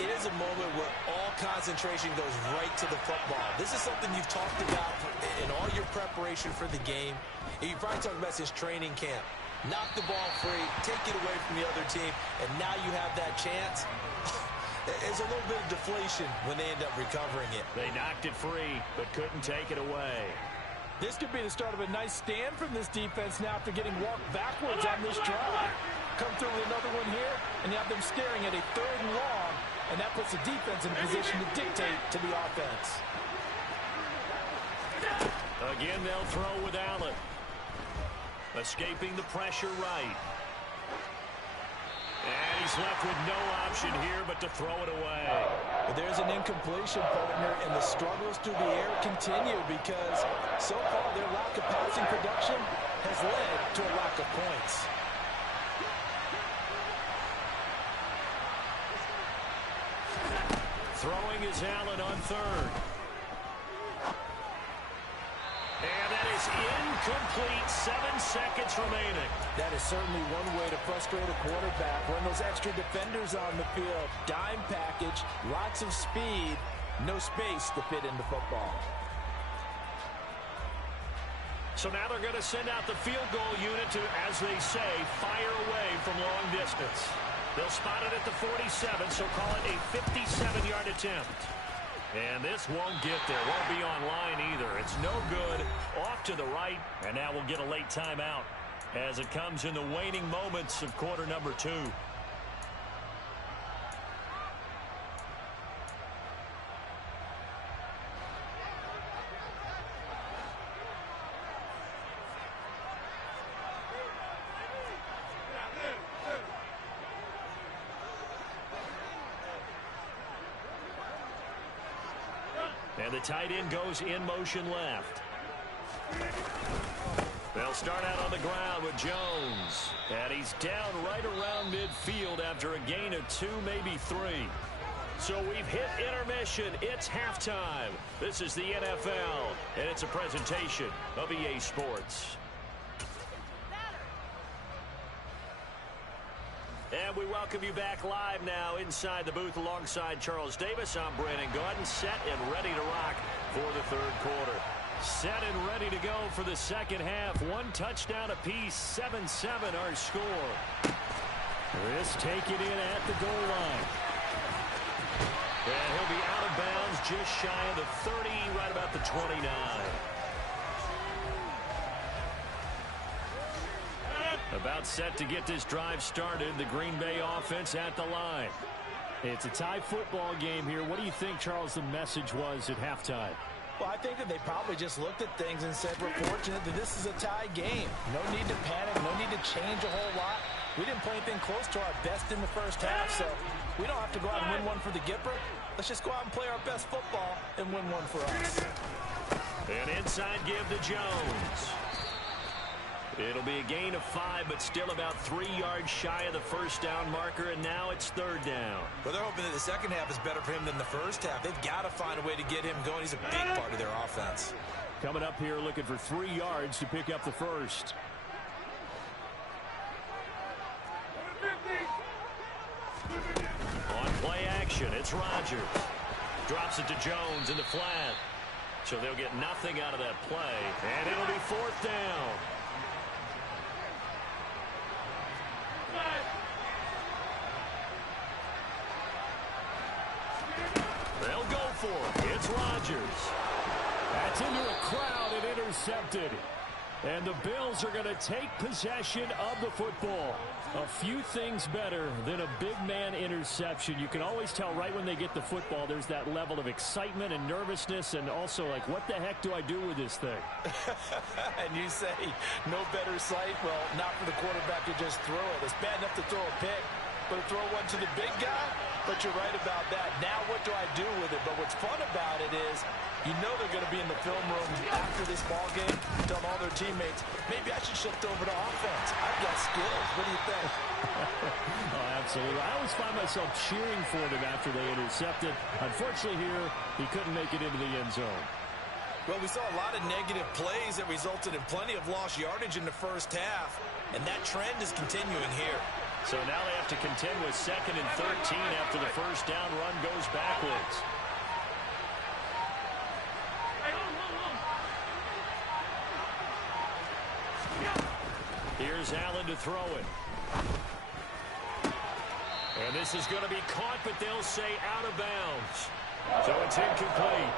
It is a moment where all concentration goes right to the football. This is something you've talked about in all your preparation for the game. And you probably talked about since training camp. Knock the ball free, take it away from the other team, and now you have that chance. There's a little bit of deflation when they end up recovering it. They knocked it free, but couldn't take it away. This could be the start of a nice stand from this defense now after getting walked backwards on this drive. Come through with another one here, and you have them staring at a 3rd and long, and that puts the defense in a position to dictate to the offense. Again, they'll throw with Allen. Escaping the pressure right. And he's left with no option here but to throw it away. But there's an incompletion, partner, and the struggles through the air continue because so far their lack of passing production has led to a lack of points. Throwing is Allen on 3rd. And that is incomplete. 7 seconds remaining. That is certainly one way to frustrate a quarterback. Run those extra defenders on the field. Dime package, lots of speed, no space to fit into football. So now they're going to send out the field goal unit to, as they say, fire away from long distance. They'll spot it at the 47, so call it a 57-yard attempt. And this won't get there. Won't be online either. It's no good. Off to the right. And now we'll get a late timeout as it comes in the waning moments of quarter number 2. And the tight end goes in motion left. They'll start out on the ground with Jones. And he's down right around midfield after a gain of 2, maybe 3. So we've hit intermission. It's halftime. This is the NFL, and it's a presentation of EA Sports. And we welcome you back live now inside the booth alongside Charles Davis. I'm Brandon Gaudin, set and ready to rock for the 3rd quarter. Set and ready to go for the second half. 1 touchdown apiece, 7-7 our score. This taken in at the goal line. And he'll be out of bounds just shy of the 30, right about the 29. About set to get this drive started. The Green Bay offense at the line. It's a tie football game here. What do you think, Charles, the message was at halftime? Well, I think that they probably just looked at things and said, we're fortunate that this is a tie game. No need to panic. No need to change a whole lot. We didn't play anything close to our best in the first half, so we don't have to go out and win one for the Gipper. Let's just go out and play our best football and win one for us. An inside give to Jones. It'll be a gain of 5, but still about 3 yards shy of the first down marker, and now it's third down. Well, they're hoping that the second half is better for him than the first half. They've got to find a way to get him going. He's a big part of their offense. Coming up here looking for 3 yards to pick up the first. On play action, it's Rodgers. Drops it to Jones in the flat. So they'll get nothing out of that play, and it'll be fourth down. They'll go for it. It's Rodgers. That's into a crowd and intercepted. And the Bills are going to take possession of the football. A few things better than a big man interception. You can always tell right when they get the football, there's that level of excitement and nervousness, and also like, what the heck do I do with this thing? And you say, no better sight? Well, not for the quarterback to just throw it. It's bad enough to throw a pick, but to throw one to the big guy? But you're right about that. Now what do I do with it? But what's fun about it is you know they're going to be in the film room after this ball game, telling all their teammates, maybe I should shift over to offense. I've got skills. What do you think? Oh, absolutely. I always find myself cheering for them after they intercepted. Unfortunately here, he couldn't make it into the end zone. Well, we saw a lot of negative plays that resulted in plenty of lost yardage in the first half, and that trend is continuing here. So now they have to contend with 2nd and 13 after the first down run goes backwards. Here's Allen to throw it. And this is going to be caught, but they'll say out of bounds. So it's incomplete.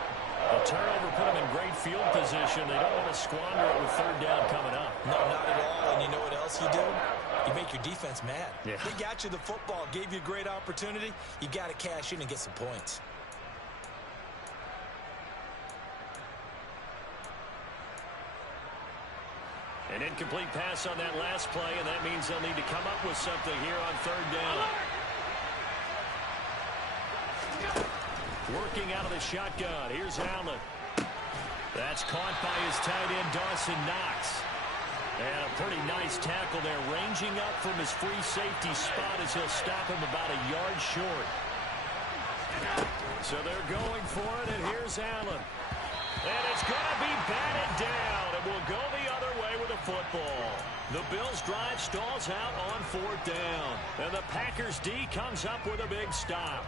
The turnover put them in great field position. They don't want to squander it with third down coming up. No, not at all. And you know what else you do? You make your defense mad. Yeah. They got you the football, gave you a great opportunity. You got to cash in and get some points. An incomplete pass on that last play, and that means they'll need to come up with something here on third down. Working out of the shotgun. Here's Allen. That's caught by his tight end, Dawson Knox. And a pretty nice tackle there, ranging up from his free safety spot as he'll stop him about a yard short. So they're going for it, and here's Allen. And it's going to be batted down. It will go the other way with the football. The Bills' drive stalls out on fourth down. And the Packers' D comes up with a big stop.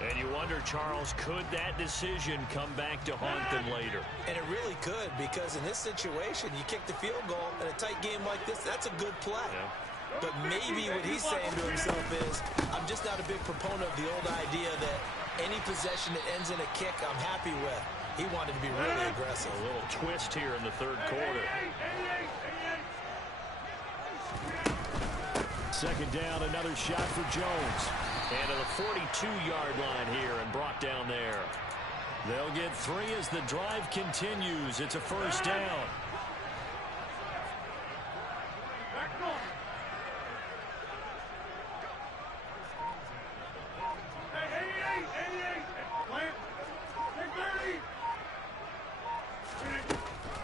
And you wonder, Charles, could that decision come back to haunt them later? And it really could, because in this situation, you kick the field goal in a tight game like this, that's a good play. Yeah. But maybe what he's saying to himself is, I'm just not a big proponent of the old idea that any possession that ends in a kick, I'm happy with. He wanted to be really aggressive. A little twist here in the third quarter. Second down, another shot for Jones. And to the 42-yard line here and brought down there. They'll get 3 as the drive continues. It's a first down.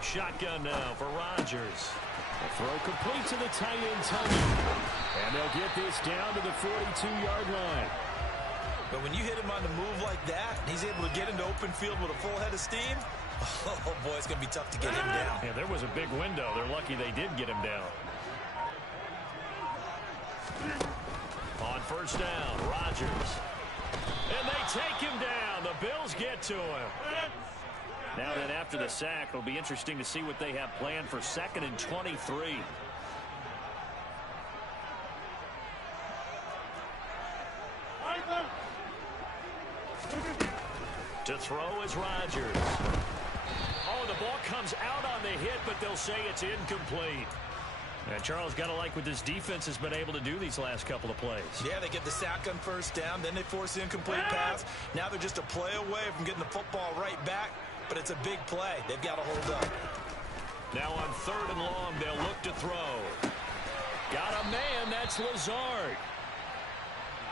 Shotgun now for Rodgers. The throw complete to the tight end, Tony. And they'll get this down to the 42-yard line. But when you hit him on the move like that, he's able to get into open field with a full head of steam. Oh, boy, it's going to be tough to get him down. Yeah, there was a big window. They're lucky they did get him down. On first down, Rodgers. And they take him down. The Bills get to him. Now then, after the sack, it'll be interesting to see what they have planned for 2nd and 23. To throw is Rodgers. Oh, the ball comes out on the hit, but they'll say it's incomplete. And Charles, got to like what this defense has been able to do these last couple of plays. Yeah, they get the sack on first down, then they force the incomplete pass. Now they're just a play away from getting the football right back, but it's a big play. They've got to hold up. Now on 3rd and long, they'll look to throw. Got a man, that's Lazard.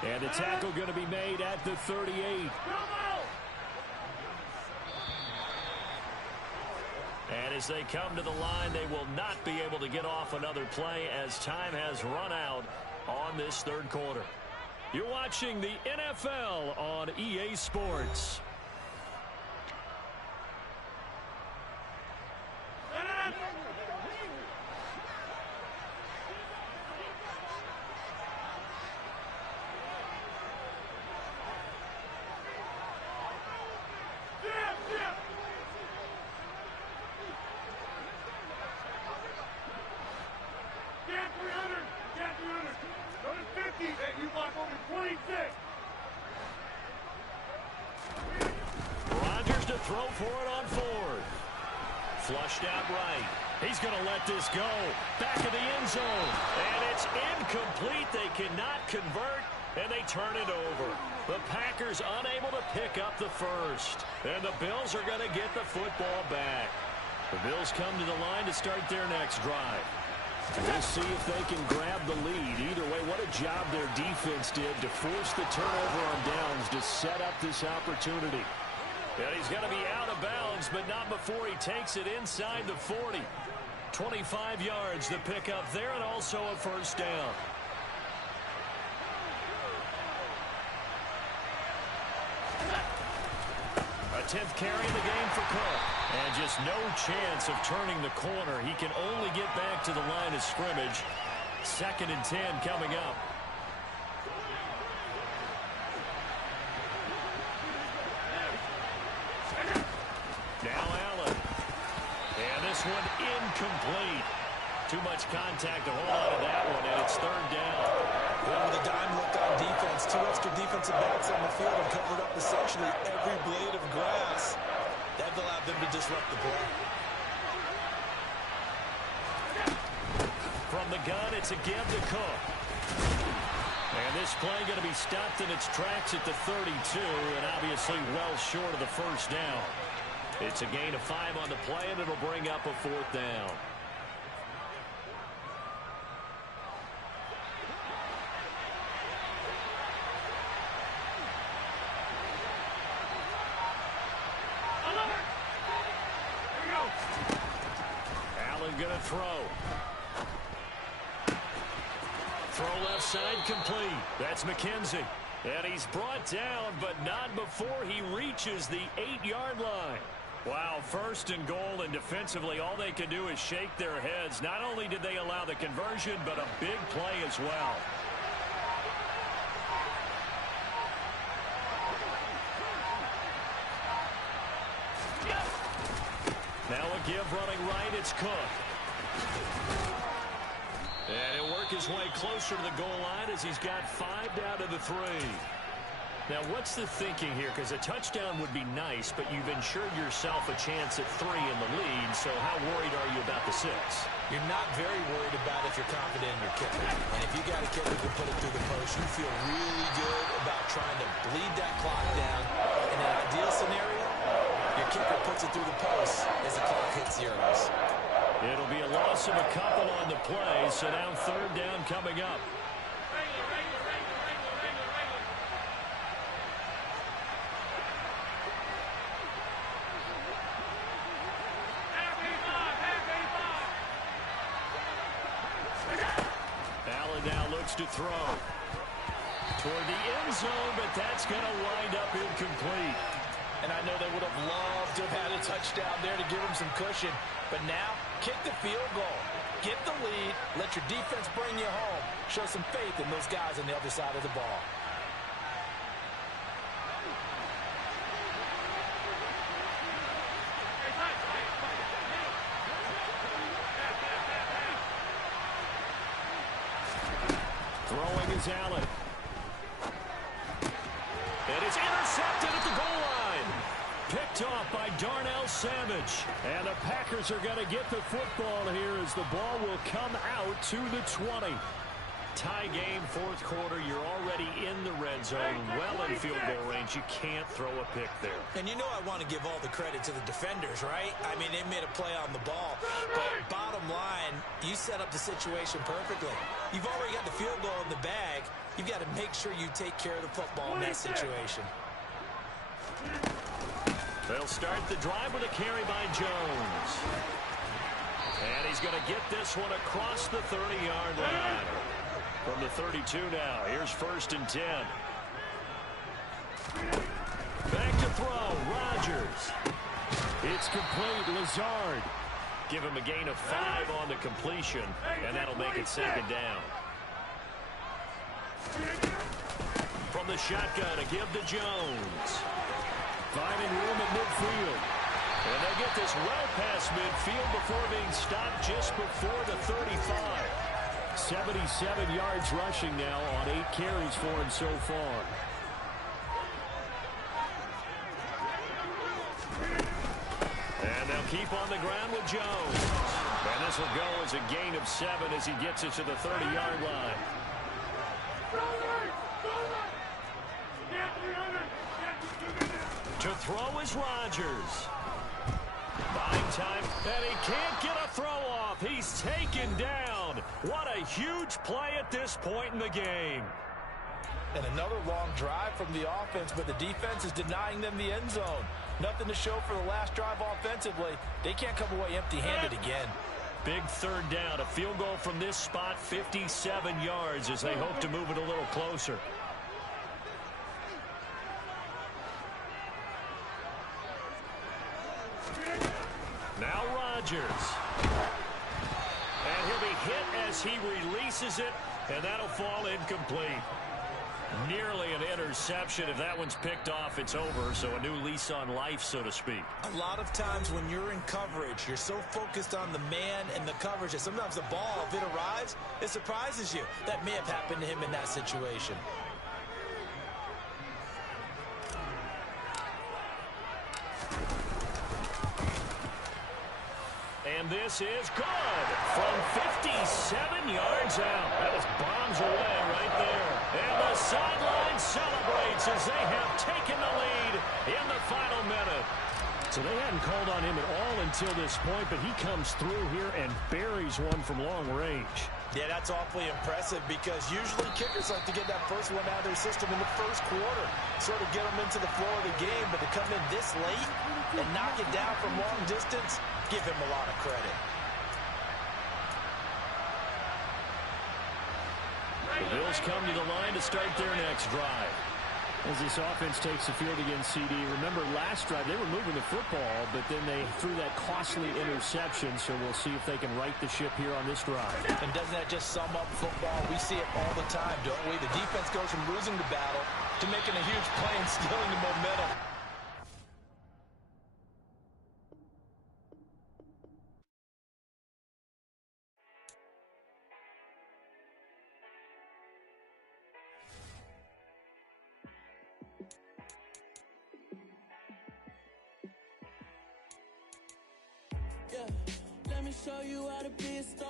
And the tackle going to be made at the 38. And And as they come to the line, they will not be able to get off another play as time has run out on this third quarter. You're watching the NFL on EA Sports. Rodgers to throw for it on fourth. Flushed out right. He's going to let this go. Back of the end zone. And it's incomplete. They cannot convert, and they turn it over. The Packers unable to pick up the first. And the Bills are going to get the football back. The Bills come to the line to start their next drive. We'll see if they can grab the lead. Either way, what a job their defense did to force the turnover on downs to set up this opportunity. And he's going to be out of bounds, but not before he takes it inside the 40. 25 yards to pick up there, and also a first down. A 10th carry in the game for Cook. And just no chance of turning the corner. He can only get back to the line of scrimmage. 2nd and 10 coming up. Now Allen. And this one incomplete. Too much contact to hold on to that one, and it's 3rd down. Well, with a dime look on defense, 2 extra defensive backs on the field and covered up essentially every blade of grass. That allowed them to disrupt the play. From the gun, it's a give to Cook. And this play going to be stopped in its tracks at the 32, and obviously well short of the first down. It's a gain of 5 on the play, and it'll bring up a 4th down. Going to throw. Throw left side complete. That's McKenzie. And he's brought down, but not before he reaches the 8-yard line. Wow, 1st and goal, and defensively all they can do is shake their heads. Not only did they allow the conversion, but a big play as well. Now a give running right, it's Cook. And he'll work his way closer to the goal line as he's got 5 down to the 3. Now, what's the thinking here? Because a touchdown would be nice, but you've ensured yourself a chance at 3 in the lead, so how worried are you about the 6? You're not very worried about if you're confident in your kicker. And if you got a kicker who can put it through the post, you feel really good about trying to bleed that clock down. In an ideal scenario, your kicker puts it through the post as the clock hits zeros. It'll be a loss of a couple on the play, so now 3rd down coming up. Allen now looks to throw toward the end zone, but that's going to wind up incomplete. And I know they would have loved to have had a touchdown there to give them some cushion. But now, kick the field goal. Get the lead. Let your defense bring you home. Show some faith in those guys on the other side of the ball. Throwing is Allen. It is intercepted at the goal line. Picked off by Darnell Savage. And the Packers are going to get the football here as the ball will come out to the 20. Tie game, 4th quarter. You're already in the red zone, well in field goal range. You can't throw a pick there. And you know I want to give all the credit to the defenders, right? I mean, they made a play on the ball. But bottom line, you set up the situation perfectly. You've already got the field goal in the bag. You've got to make sure you take care of the football in that situation. They'll start the drive with a carry by Jones. And he's going to get this one across the 30-yard line. From the 32 now, here's 1st and 10. Back to throw, Rodgers. It's complete, Lazard. Give him a gain of 5 on the completion, and that'll make it 2nd down. From the shotgun, a give to Jones. Finding room at midfield. And they get this well past midfield before being stopped just before the 35. 77 yards rushing now on 8 carries for him so far. And they'll keep on the ground with Jones. And this will go as a gain of 7 as he gets it to the 30-yard line. To throw is Rodgers. Buying time, and he can't get a throw off. He's taken down. What a huge play at this point in the game. And another long drive from the offense, but the defense is denying them the end zone. Nothing to show for the last drive offensively. They can't come away empty-handed again. Big 3rd down. A field goal from this spot, 57 yards as they hope to move it a little closer. Now Rodgers. And he'll be hit as he releases it, and that'll fall incomplete. Nearly an interception. If that one's picked off, it's over, so a new lease on life, so to speak. A lot of times when you're in coverage, you're so focused on the man and the coverage that sometimes the ball, if it arrives, it surprises you. That may have happened to him in that situation. And this is good from 57 yards out. That was bombs away right there. And the sideline celebrates as they have taken the lead in the final minute. So they hadn't called on him at all until this point, but he comes through here and buries one from long range. Yeah, that's awfully impressive because usually kickers like to get that first one out of their system in the first quarter, sort of get them into the flow of the game, but to come in this late and knock it down from long distance, give him a lot of credit. The Bills come to the line to start their next drive. As this offense takes the field against CD, remember last drive they were moving the football, but then they threw that costly interception, so we'll see if they can right the ship here on this drive. And doesn't that just sum up football? We see it all the time, don't we? The defense goes from losing the battle to making a huge play and stealing the momentum. Let me show you how to be a star.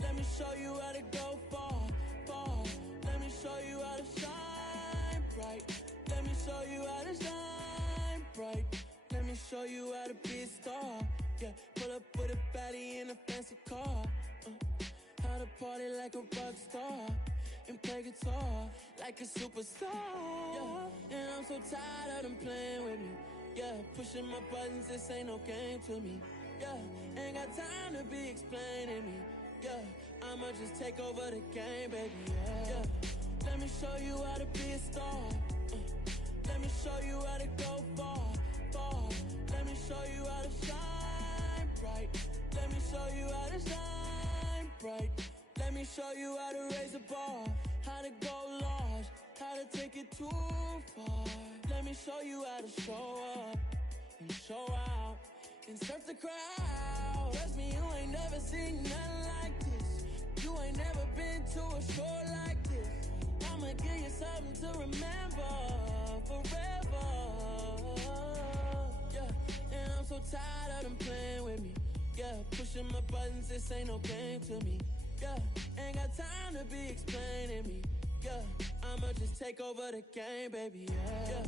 Let me show you how to go far, far. Let me show you how to shine bright. Let me show you how to shine bright. Let me show you how to be a star. Yeah, pull up with a baddie in a fancy car. How to party like a rock star and play guitar like a superstar. Yeah, and I'm so tired of them playing with me. Yeah, pushing my buttons, this ain't no game to me. Yeah, ain't got time to be explaining me. Yeah, I'ma just take over the game, baby. Yeah, let me show you how to be a star. Let me show you how to go far, far. Let me show you how to shine bright. Let me show you how to shine bright. Let me show you how to raise a bar, how to go large, how to take it too far. Let me show you how to show up and show out and surf the crowd. Trust me, you ain't never seen nothing like this. You ain't never been to a show like this. I'ma give you something to remember forever. Yeah, and I'm so tired of them playing with me. Yeah, pushing my buttons, this ain't no game to me. Yeah, ain't got time to be explaining me. Yeah, I'ma just take over the game, baby. Yeah,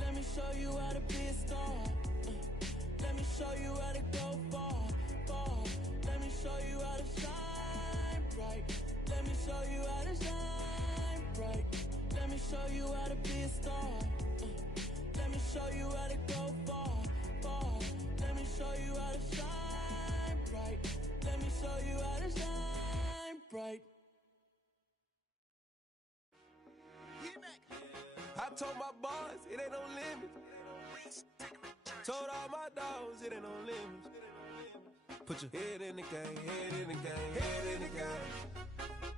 let me show you how to be a star. Let me show you how to go far, far. Let me show you how to shine bright. Let me show you how to shine bright. Let me show you how to be a star. Let me show show you how to go far, far. Let me show you how to shine bright. Let me show you how to shine bright. I told my boys it ain't no limits. Told all my dogs it ain't no limits. Put your head in the game, head in the game, head in the game.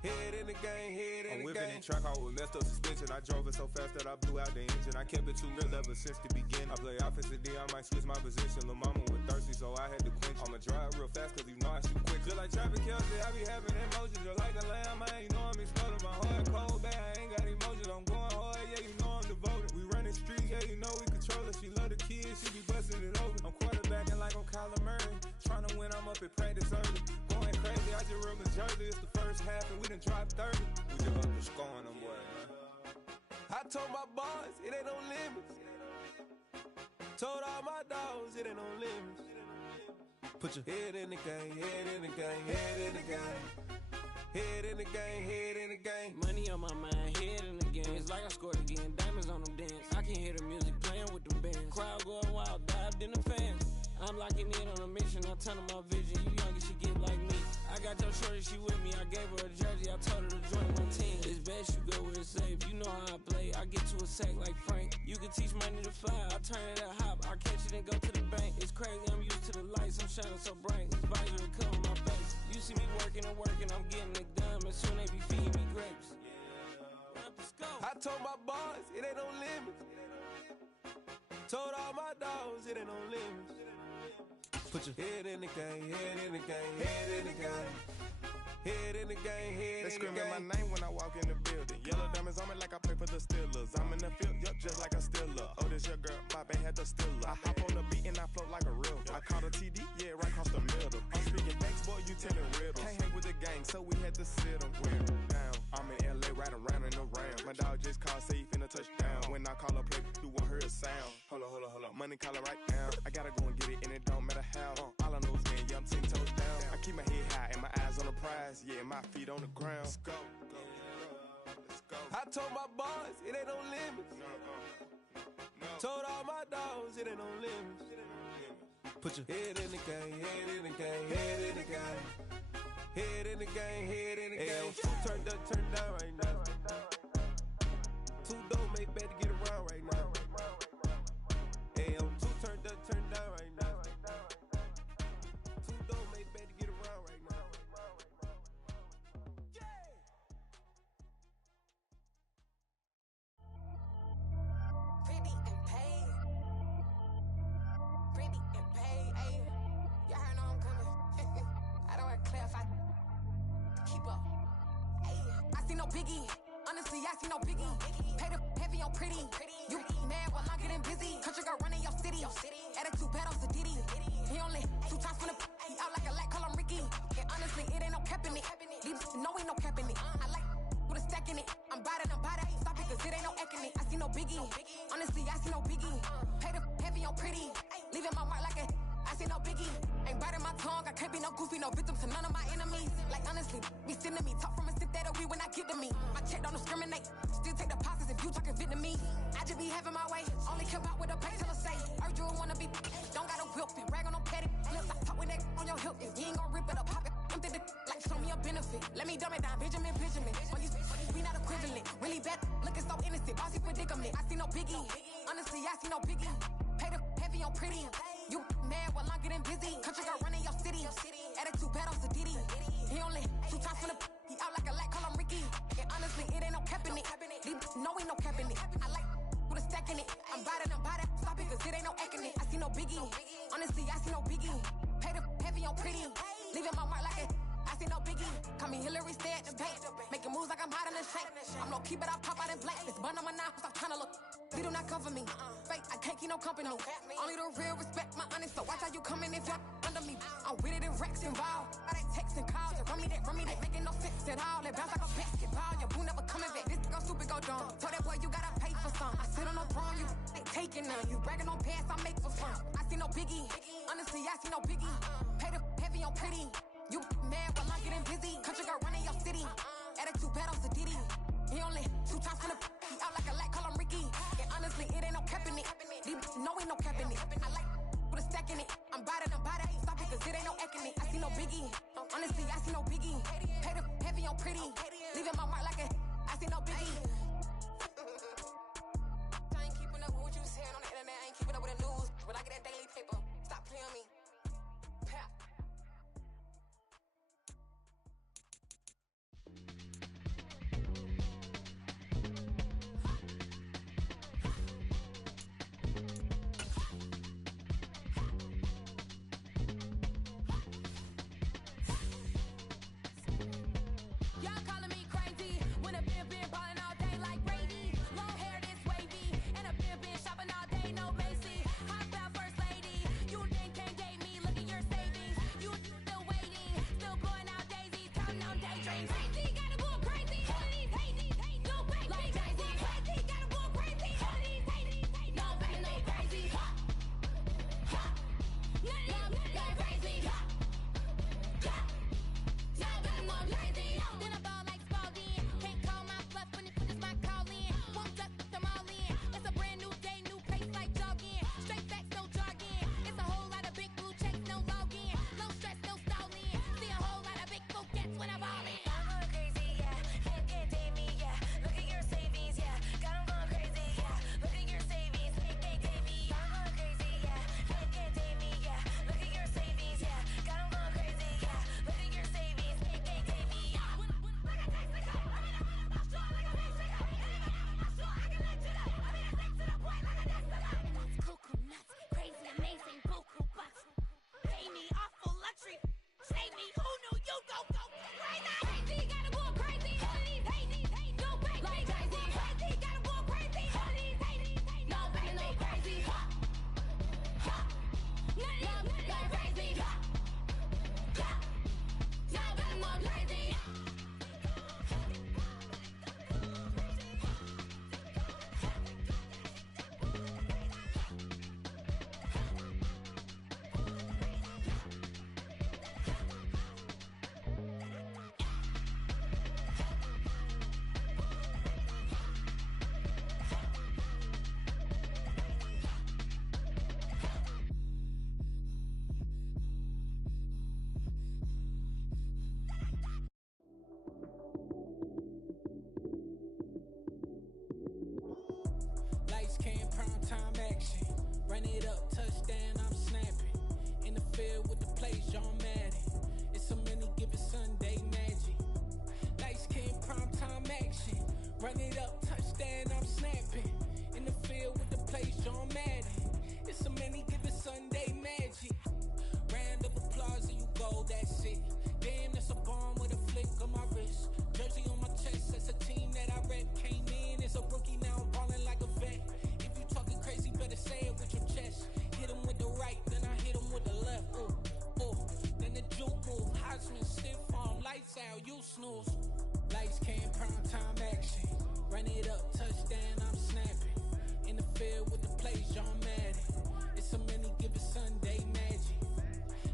Head in the game, head in the game. I'm whipping in track out with messed up suspension. I drove it so fast that I blew out the engine. I kept it too real ever since the beginning. I play offensive D, I might switch my position. Lil' mama was thirsty, so I had to quench. I'ma drive real fast, cause you know I shoot quick. Just like Travis Kelce, I be having emotions. Just like a lamb, man, you know I'm exploding. My heart cold, bad, I ain't got emotions. I'm going hard, yeah, you know I'm devoted. We running streets, yeah, you know we control it. She love the kids, she be busting it over. I'm quarterbacking like I'm Kyler Murray. Trying to win, I'm up at practice early. Going crazy, I just real Jersey. It's the first half and we done dropped 30. We just underscoring them, boy, man. I told my boys it ain't no limits. Told all my dogs it ain't no limits. Put your head in the game, head in the game, head in the game. Head in the game, head in the game. Money on my mind, head in the game. It's like I scored again, diamonds on them dance. I can hear the music playing with them bands. Crowd going wild, dived in the fans. I'm locking in on a mission, I tell her my vision. You young and she get like me. I got your shorty, she with me. I gave her a jersey, I told her to join my team. It's best you go where it's safe. You know how I play. I get to a sack like Frank. You can teach money to fly. I turn it at hop. I catch it and go to the bank. It's crazy, I'm used to the lights. I'm shining so bright. This visor will cover my face. You see me working and working. I'm getting it done. But soon they be feeding me grapes. I told my boys it ain't no limits. Told all my dogs it ain't no limits. Put your head in the game, head in the game, head in the game. Head in the game, head in the game. They screaming my name when I walk in the building. Yellow diamonds on me like I play for the Steelers. I'm in the field, yup, just like a Steeler. Oh, this your girl, my band had the Steeler. I hop on the beat and I float like a river. I caught a TD, yeah, right across the middle. I'm speaking thanks, boy, you telling riddles. Can't hang with the gang, so we had to sit them down. I'm in LA, right around in the round. My dog just called, say he finna touchdown. When I call a play, you won't hear a sound. Hold up, money calling right now. I gotta go and get it, and it don't matter how. All I know is man, yeah, I'm 10 toes down. I keep my head high and my eyes on the prize. Yeah, my feet on the ground. Let's go. I told my boys it ain't no limits. Told all my dogs it ain't no limits. Put your head in the game, head in the game, head in the game. Head in the game, head in the game. Two turned up, turned down right now. Two dope make better get around right now. Hey, two turned up, turned down right now. Two dope make better get around right now. Pretty and paid. Pretty and paid, ayy. Y'all heard know I'm coming. I don't want to clarify. Keep up. Ayy. I see no biggie. Honestly, I see no biggie. Pay the heavy on pretty. You mad while I'm getting busy. Country girl running your city. Attitude bad off the Diddy. He only 2 times from the he out like a lack, call him Ricky. And honestly, it ain't no cap in it. These know ain't no cap in it. I like with a stack in it. I'm by that. Stop it, cause it ain't no eck in it. I see no biggie. Honestly, I see no biggie. Pay the heavy on pretty. Leaving my mark like a I see no biggie. Ain't biting my tongue. I can't be no goofy, no victim to none of my enemies. Like honestly, be sending me talk from a sip that we when I give to me. My check don't discriminate. Still take deposits if you talking Vietnamese. I just be having my way. Only care about what the pay teller say. Urge you wanna be. Don't got a whip and rag on no petty. Let's not talk with that on your hip. If you ain't gon' rip it up, pop it. I'm thinking like show me a benefit. Let me dumb it down, Benjamin. When you we not equivalent. Really bad, looking so innocent. Bossy predicament. I see no biggie. Honestly, I see no biggie. Pay the heavy on pretty. You mad while I'm getting busy. Country girl running your city. Attitude bad off the Diddy. He only 2 times from the he out like a lack, call him Ricky. And honestly, it ain't no cap in it. These know ain't no cap in it. I like with a stack in it. I'm by that. Stop it, cause it ain't no eck in it. I see no biggie. Honestly, I see no biggie. Pay the heavy on pretty. Leaving my mark like a I see no biggie. Call me Hillary, stay at the bank. Making moves like I'm hot in the shank. I'm low key, but I pop out in black. This bun on my knife, stop trying to look. They do not cover me. Fake, I can't keep no company. Only the real respect my honest. So watch how you coming if you're under me. I'm with it in Rex involved. I they text and calls and run me that. Making no sense at all. They bounce like a basketball. Your boo never coming back. This go stupid, go dumb. Told that boy you gotta pay for some. I sit on no throne, you ain't taking none. You bragging on pants, I make for fun. I see no biggie. Honestly, I see no biggie. Pay the heavy on pretty. You mad while I'm getting busy. Country girl running your city. Attitude bad off the Diddy. He only 2 times from the he out like a lack, call him Ricky. And Honestly, it ain't no cap in it. These no ain't no cap in it. I like with a stack in it. I'm bad at ain't stop it cause it ain't no eck in it. I see no biggie. Honestly, I see no biggie. Pay the heavy on pretty. Leaving my mark like a I see no biggie. I ain't keeping up with what you saying on the internet. I ain't keeping up with the news. But I get that daily paper. Stop playing on me. Pap. Y'all calling me crazy when a been ballin' all day like Brady. Long hair this wavy, and a been shopping all day, no Macy. Hop out first lady, you think can't date me? Look at your savings, you still waiting, still blowing out daisies, counting on daydreams. Crazy, gotta go crazy. All of these hate, no baby. Like crazy, crazy, gotta go crazy. All of these hate, no baby, no crazy. None of them crazy. Then I ball like Spalding. Can't call my bluff when it is my calling. Won't duck them all in. It's a brand new day, new pace like jogging. Straight facts, no jargon. It's a whole lot of big blue checks, no login. No stress, no stalling. See a whole lot of big focus when I ball in. I'm going crazy, yeah. Can't date me, yeah. Look at your savings, yeah. Got 'em going crazy, yeah. Look at your savings, can't date me. I'm going crazy, yeah. Can't date me, yeah. Look at your savings, yeah. Got 'em going crazy, yeah. Look at your savings, can't date me. Cuckoo nuts, crazy, amazing, buku bucks. Pay me off for luxury. Save me, who knew you go crazy? Crazy, gotta go crazy. All of these hate, no baby. Like crazy, crazy, gotta go crazy. All of these hate, no baby, no crazy. None of them crazy. None of them crazy. Lights, cam, prime time action. Run it up, touchdown, I'm snapping. In the field with the plays, John Madden. It's a many given Sunday magic. Lights, cam, prime time action. Run it up, touchdown, I'm snapping. In the field with the plays, John Madden. It's a many given Sunday magic. Round of applause and you go, that's it. Damn, that's a bomb with a flick on my wrist. Jersey on my chest, that's a team that I rep. Came in as a rookie, now I'm ballin' like a vet. If you talking crazy, better say it with your chest. Hit him with the right, then I hit him with the left. Then the juke move, Heisman, stiff arm, lights out, you snooze. Lights, cam, prime time action. Run it up, touchdown, I'm snapping. In the field with the plays, John Madden. It's a many given Sunday magic.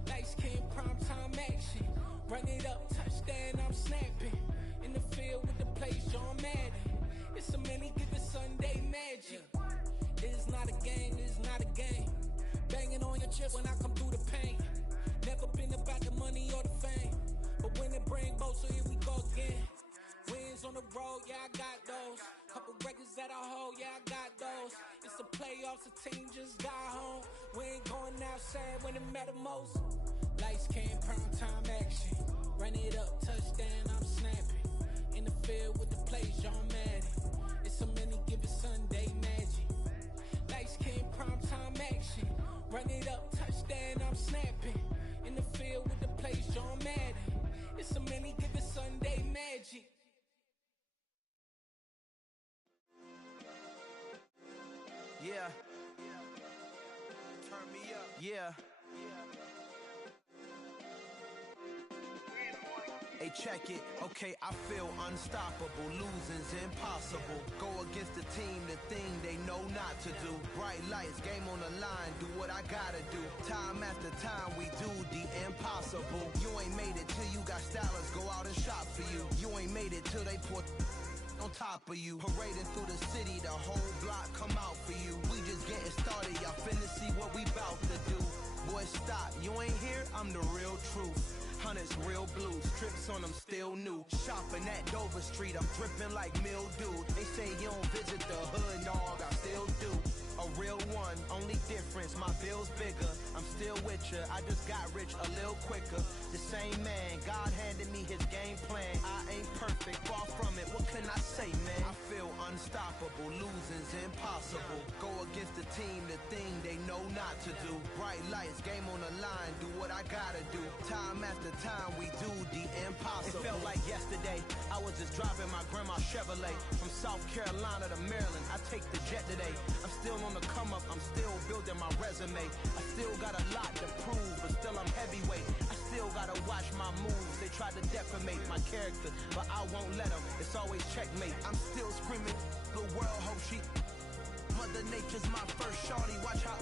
Lights, cam, prime time action. Run it up, touchdown, I'm snapping. In the field with the plays, John Madden. It's a many given Sunday magic. It is not a game, it is not a game. Banging on your chest when I come through the pain. Never been about the money or the fame. But when it bring both, so here we go again. Wins on the road, yeah, I got those. Couple records that I hold, yeah, I got those. It's the playoffs, the team just got home. We ain't going outside when it matter most. Lights, cam, prime time action. Run it up, touchdown, I'm snapping. In the field with the plays, John Madden. It's a many given Sunday magic. Lights, cam, prime time action. Run it up, touchdown, I'm snapping. In the field with the plays, John Madden. It's a many given Sunday magic. Yeah. Turn me up. Yeah. Hey, check it. Okay, I feel unstoppable. Losing's impossible. Go against the team, the thing they know not to do. Bright lights, game on the line. Do what I gotta do. Time after time, we do the impossible. You ain't made it till you got stylists go out and shop for you. You ain't made it till they pour on top of you. Parading through the city, the whole block come out for you. We just getting started, y'all finna see what we bout to do. Boy, stop, you ain't here, I'm the real truth. Hunters, real blues, trips on them still new. Shopping at Dover Street, I'm dripping like mildew. They say you don't visit the hood, dog, I still do. A real one, only difference, my bill's bigger. I'm still with ya, I just got rich a little quicker. The same man, God handed me his game plan. I ain't perfect, far from it, what can I say, man? I feel unstoppable, losing's impossible. Go against the team, the thing they know not to do. Bright lights, game on the line, do what I gotta do. Time after time, we do the impossible. It felt like yesterday, I was just driving my grandma's Chevrolet. From South Carolina to Maryland, I take the jet today. I'm still on the come up, I'm still building my resume. I still got a lot to prove, but still I'm heavyweight. I still gotta watch my moves. They try to defamate my character, but I won't let them. It's always checkmate. I'm still screaming, the world hope she. Mother Nature's my first shorty. Watch how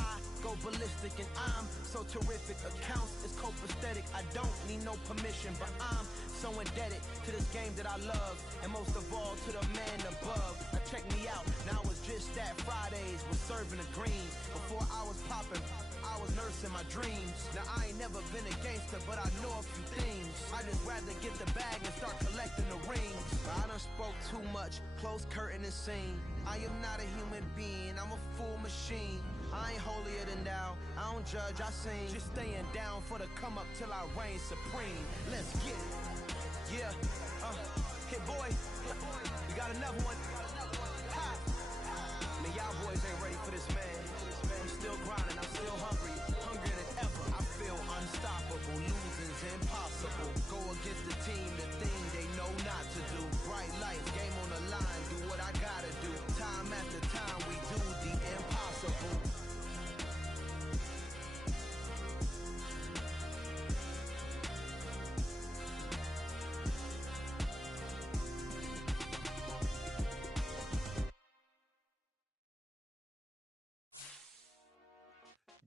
I go ballistic, and I'm so terrific. Accounts is copacetic. I don't need no permission, but I'm so indebted to this game that I love, and most of all to the man above. Now check me out. Now it's just that Fridays was serving the greens. Before I was popping, I was nursing my dreams. Now I ain't never been a gangster, but I know a few things. I just rather get the bag and start collecting the rings. I done spoke too much, close curtain and scene. I am not a human being, I'm a full machine. I ain't holier than thou, I don't judge, I sing. Just staying down for the come up till I reign supreme. Let's get it. Yeah, hit boy, we got another one. Ha! Man, y'all boys ain't ready for this, man. I'm still grinding, I'm still hungry, hungrier than ever. I feel unstoppable, losing's impossible. Go against the team, the thing they know not to do. Bright lights, game on the line, do what I gotta do. Time after time, we do the impossible.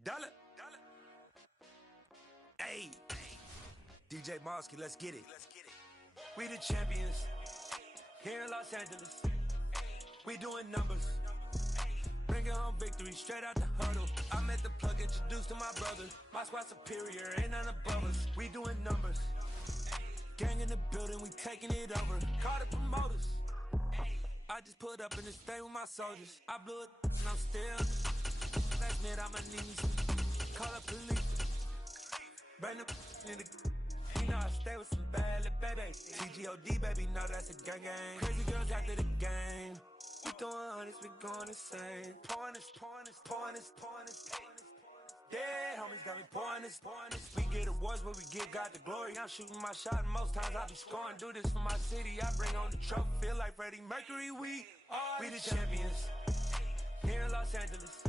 Dollar. Hey, DJ Mosky, let's get it. We the champions here in Los Angeles. We doing numbers, bringing home victory straight out the huddle. I'm at the plug, introduced to my brother. My squad superior, ain't none above us. We doing numbers, gang in the building, we taking it over. Call the promoters. I just put up in this thing with my soldiers. I blew it and I'm still. Last minute on my knees, call up police. Bring the in the. You know I stay with some bad little baby. TGOD baby, know that's a gang gang. Crazy girls after the game. We throwing hundreds, we going insane. Pouring this. Yeah, homies got me pouring this. We get awards, but we give God the glory. I'm shooting my shot, and most times I be scoring. Do this for my city, I bring on the trophy. Feel like Freddie Mercury, we the champions here in Los Angeles.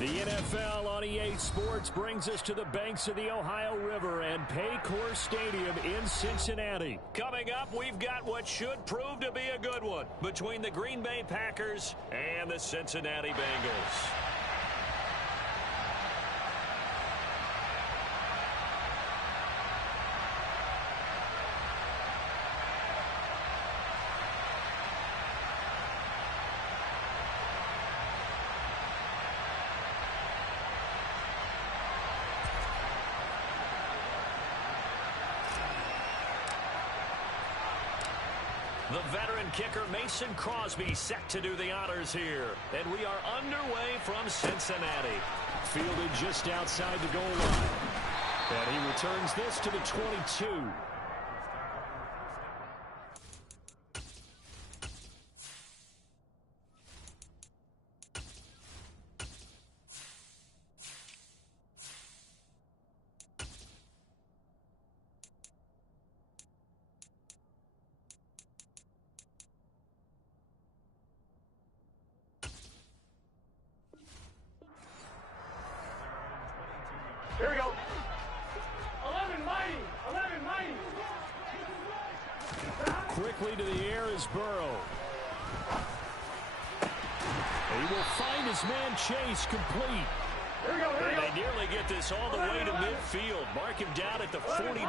The NFL on EA Sports brings us to the banks of the Ohio River and Paycor Stadium in Cincinnati. Coming up, we've got what should prove to be a good one between the Green Bay Packers and the Cincinnati Bengals. The veteran kicker Mason Crosby set to do the honors here. And we are underway from Cincinnati. Fielded just outside the goal line. And he returns this to the 22. Here we go. 11 mighty. Quickly to the air is Burrow. He will find his man Chase complete. Here we go. And they nearly get this all the way to midfield. Mark him down at the 49.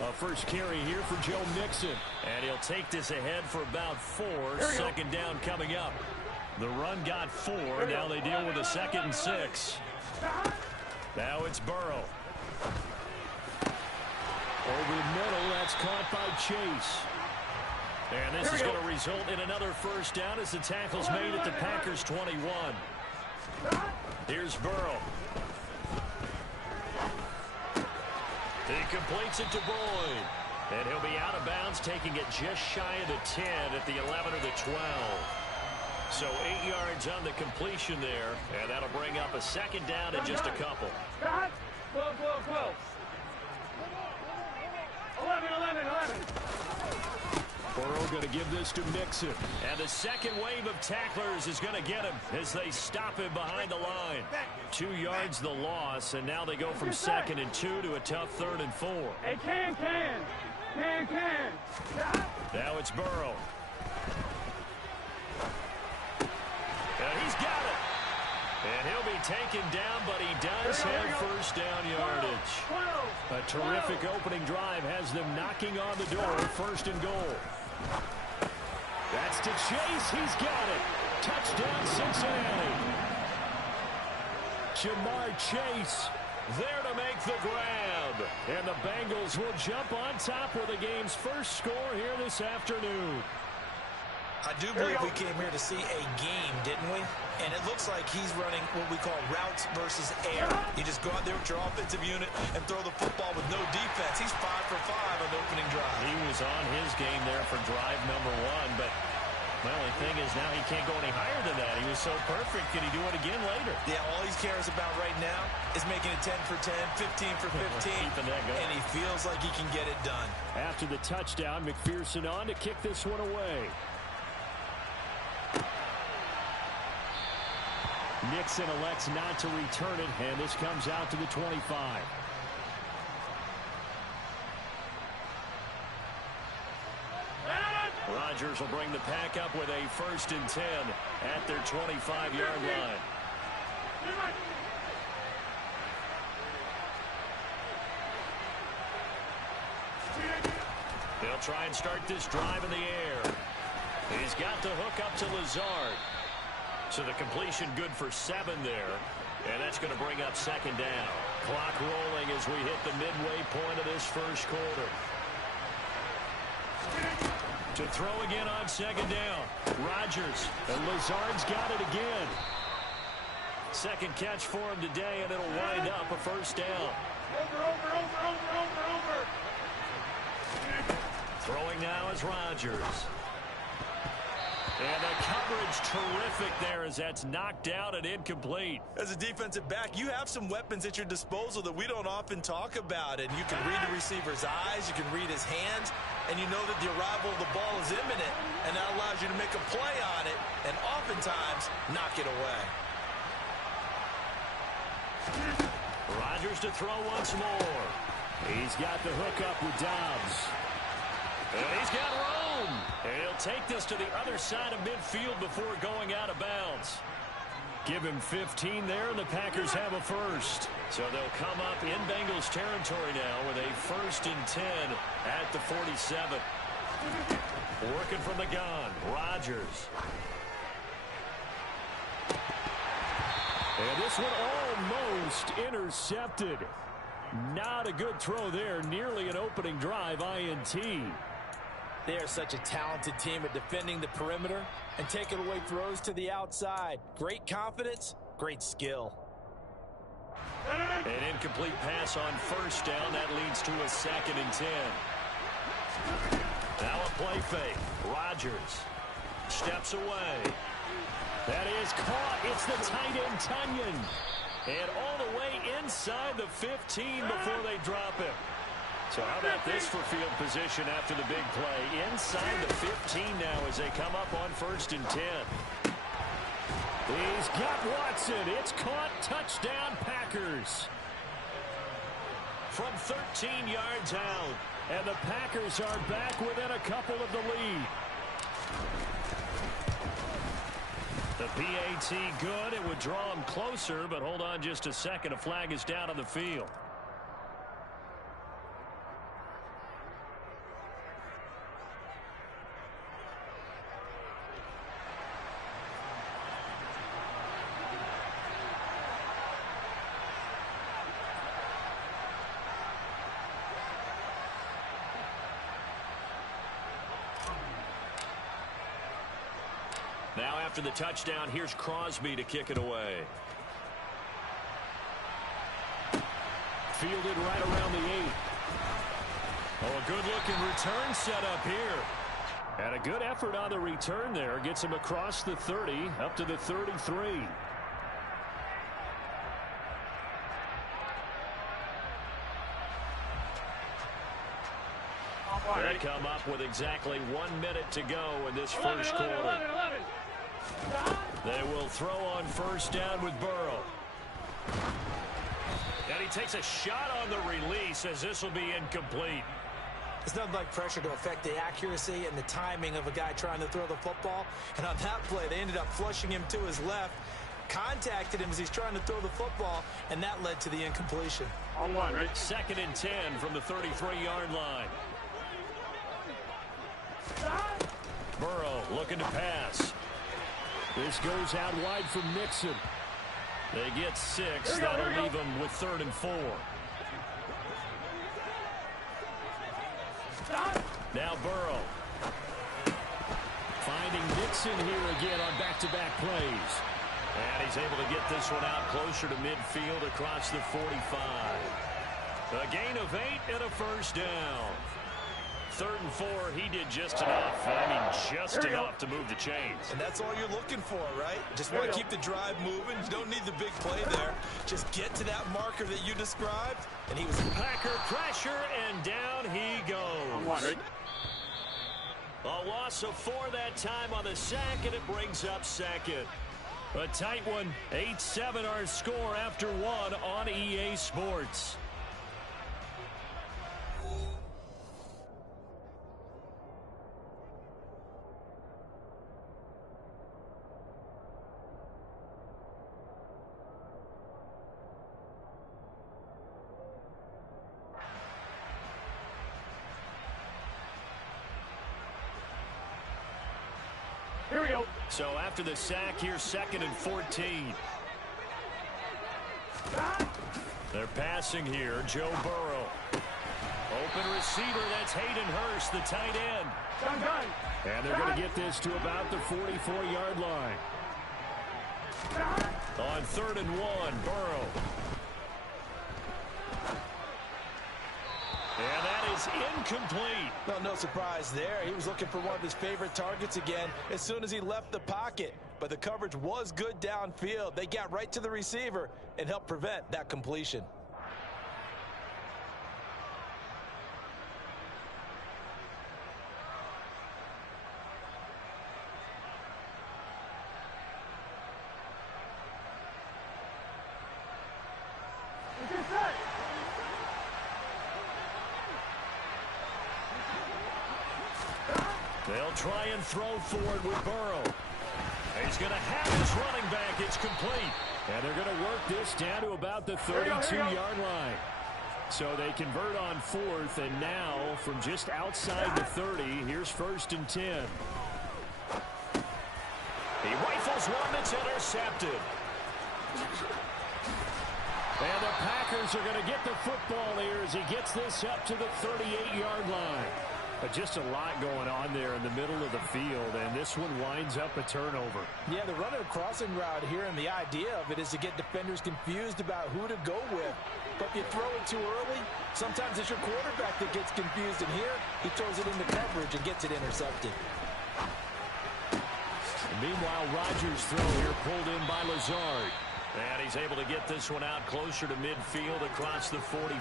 A first carry here for Joe Mixon. And he'll take this ahead for about 4. Second down coming up. The run got 4. Now they deal with a 2nd and 6. Now it's Burrow. Over the middle, that's caught by Chase. And this is going to result in another first down as the tackle's made at the Packers' 21. Here's Burrow. He completes it to Boyd. And he'll be out of bounds, taking it just shy of the 10 at the 11 or the 12. So 8 yards on the completion there, and that'll bring up a second down in just a couple. 12. 11. Burrow going to give this to Mixon. And the second wave of tacklers is going to get him as they stop him behind the line. 2 yards the loss, and now they go from 2nd and 2 to a tough 3rd and 4. Hey, can. Now it's Burrow. And he's got it. And he'll be taken down, but he does have first down yardage. A terrific opening drive has them knocking on the door. 1st and goal. That's to Chase. He's got it. Touchdown, Cincinnati. Jamar Chase there to make the grab. And the Bengals will jump on top with the game's first score here this afternoon. I do believe we came here to see a game, didn't we? And it looks like he's running what we call routes versus air. You just go out there with your offensive unit and throw the football with no defense. He's 5 for 5 on the opening drive. He was on his game there for drive number 1, but my only thing is now he can't go any higher than that. He was so perfect. Can he do it again later? Yeah, all he cares about right now is making it 10 for 10, 15 for 15. Keeping that going. And he feels like he can get it done. After the touchdown, McPherson on to kick this one away. Nixon elects not to return it, and this comes out to the 25. Rodgers will bring the pack up with a 1st and 10 at their 25-yard line. They'll try and start this drive in the air. He's got the hook up to Lazard. So the completion good for 7 there. And that's going to bring up 2nd down. Clock rolling as we hit the midway point of this first quarter. To throw again on 2nd down. Rodgers. And Lazard's got it again. Second catch for him today, and it'll wind up a first down. Over. Throwing now is Rodgers. And the coverage terrific there as that's knocked out and incomplete. As a defensive back, you have some weapons at your disposal that we don't often talk about. And you can read the receiver's eyes, you can read his hands, and you know that the arrival of the ball is imminent. And that allows you to make a play on it and oftentimes knock it away. Rodgers to throw once more. He's got the hook up with Dobbs. And he's got Rome. And he'll take this to the other side of midfield before going out of bounds. Give him 15 there, and the Packers have a first. So they'll come up in Bengals territory now with a 1st and 10 at the 47. Working from the gun, Rodgers. And this one almost intercepted. Not a good throw there. Nearly an opening drive INT. They are such a talented team at defending the perimeter and taking away throws to the outside. Great confidence, great skill. An incomplete pass on 1st down. That leads to a 2nd and 10. Now a play fake. Rodgers steps away. That is caught. It's the tight end, Tunyon. And all the way inside the 15 before they drop him. So how about this for field position after the big play? Inside the 15 now as they come up on 1st and 10. He's got Watson. It's caught. Touchdown, Packers. From 13 yards out. And the Packers are back within a couple of the lead. The PAT good. It would draw him closer, but hold on just a second. A flag is down on the field. after the touchdown. Here's Crosby to kick it away. Fielded right around the 8. Oh, a good-looking return set up here. And a good effort on the return there. Gets him across the 30, up to the 33. They come up with exactly 1 minute to go in this first quarter. They will throw on first down with Burrow. And he takes a shot on the release as this will be incomplete. It's nothing like pressure to affect the accuracy and the timing of a guy trying to throw the football. And on that play, they ended up flushing him to his left, contacted him as he's trying to throw the football, and that led to the incompletion. On one, right? 2nd and 10 from the 33-yard line. Burrow looking to pass. This goes out wide from Mixon. They get 6. That'll leave them with 3rd and 4. Now Burrow. Finding Mixon here again on back-to-back plays. And he's able to get this one out closer to midfield across the 45. A gain of 8 and a first down. 3rd and 4, he did just enough. I mean, just enough to move the chains. And that's all you're looking for, right? Just want to keep the drive moving. You don't need the big play there. Just get to that marker that you described. And he was Packer pressure, and down he goes. A loss of 4 that time on the sack, and it brings up 2nd. A tight one. 8-7 our score after 1 on EA Sports. Here we go. So after the sack, here's 2nd and 14. They're passing here. Joe Burrow. Open receiver, that's Hayden Hurst, the tight end. And they're going to get this to about the 44-yard line. On 3rd and 1, Burrow. And that is incomplete. Well, no surprise there. He was looking for one of his favorite targets again as soon as he left the pocket. But the coverage was good downfield. They got right to the receiver and helped prevent that completion. They'll try and throw forward with Burrow. He's going to have his running back. It's complete. And they're going to work this down to about the 32-yard line. So they convert on 4th, and now from just outside the 30, here's 1st and 10. He rifles one that's intercepted. And the Packers are going to get the football here as he gets this up to the 38-yard line. But just a lot going on there in the middle of the field, and this one winds up a turnover. Yeah, they're running a crossing route here, and the idea of it is to get defenders confused about who to go with. But if you throw it too early, sometimes it's your quarterback that gets confused, and here he throws it into coverage and gets it intercepted. And meanwhile, Rodgers' throw here pulled in by Lazard. And he's able to get this one out closer to midfield across the 45.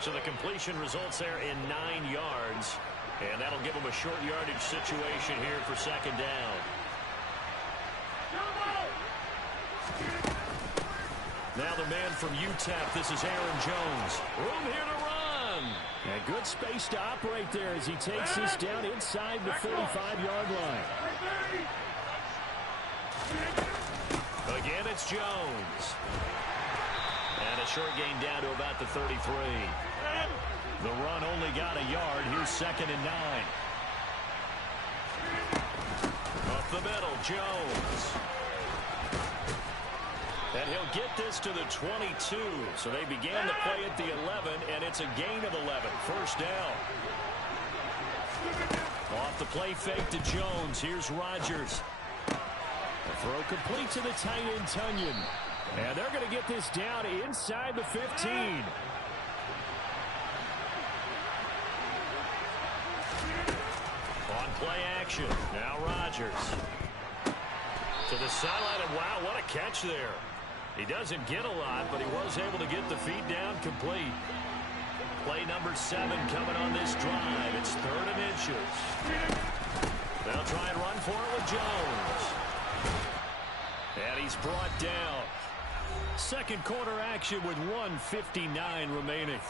So the completion results there in 9 yards. And that'll give them a short yardage situation here for 2nd down. Now the man from UTEP, this is Aaron Jones. Room here to run. And good space to operate there as he takes this down inside the 45-yard line. Again, it's Jones. And a short gain down to about the 33. The run only got a yard. Here's 2nd and 9. Up the middle, Jones. And he'll get this to the 22. So they began the play at the 11, and it's a gain of 11. 1st down. Off the play fake to Jones. Here's Rodgers. Throw complete to the tight end, Tonyan. And they're going to get this down inside the 15. On play action. Now Rodgers. To the sideline, and wow, what a catch there. He doesn't get a lot, but he was able to get the feet down complete. Play number 7 coming on this drive. It's 3rd and inches. They'll try and run for it with Jones. And he's brought down. Second quarter action with 1:59 remaining.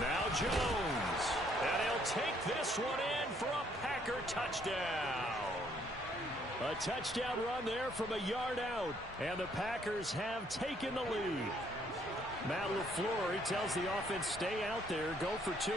Now Jones. And he'll take this one in for a Packer touchdown. A touchdown run there from a yard out. And the Packers have taken the lead. Matt LaFleur, he tells the offense, stay out there, go for 2.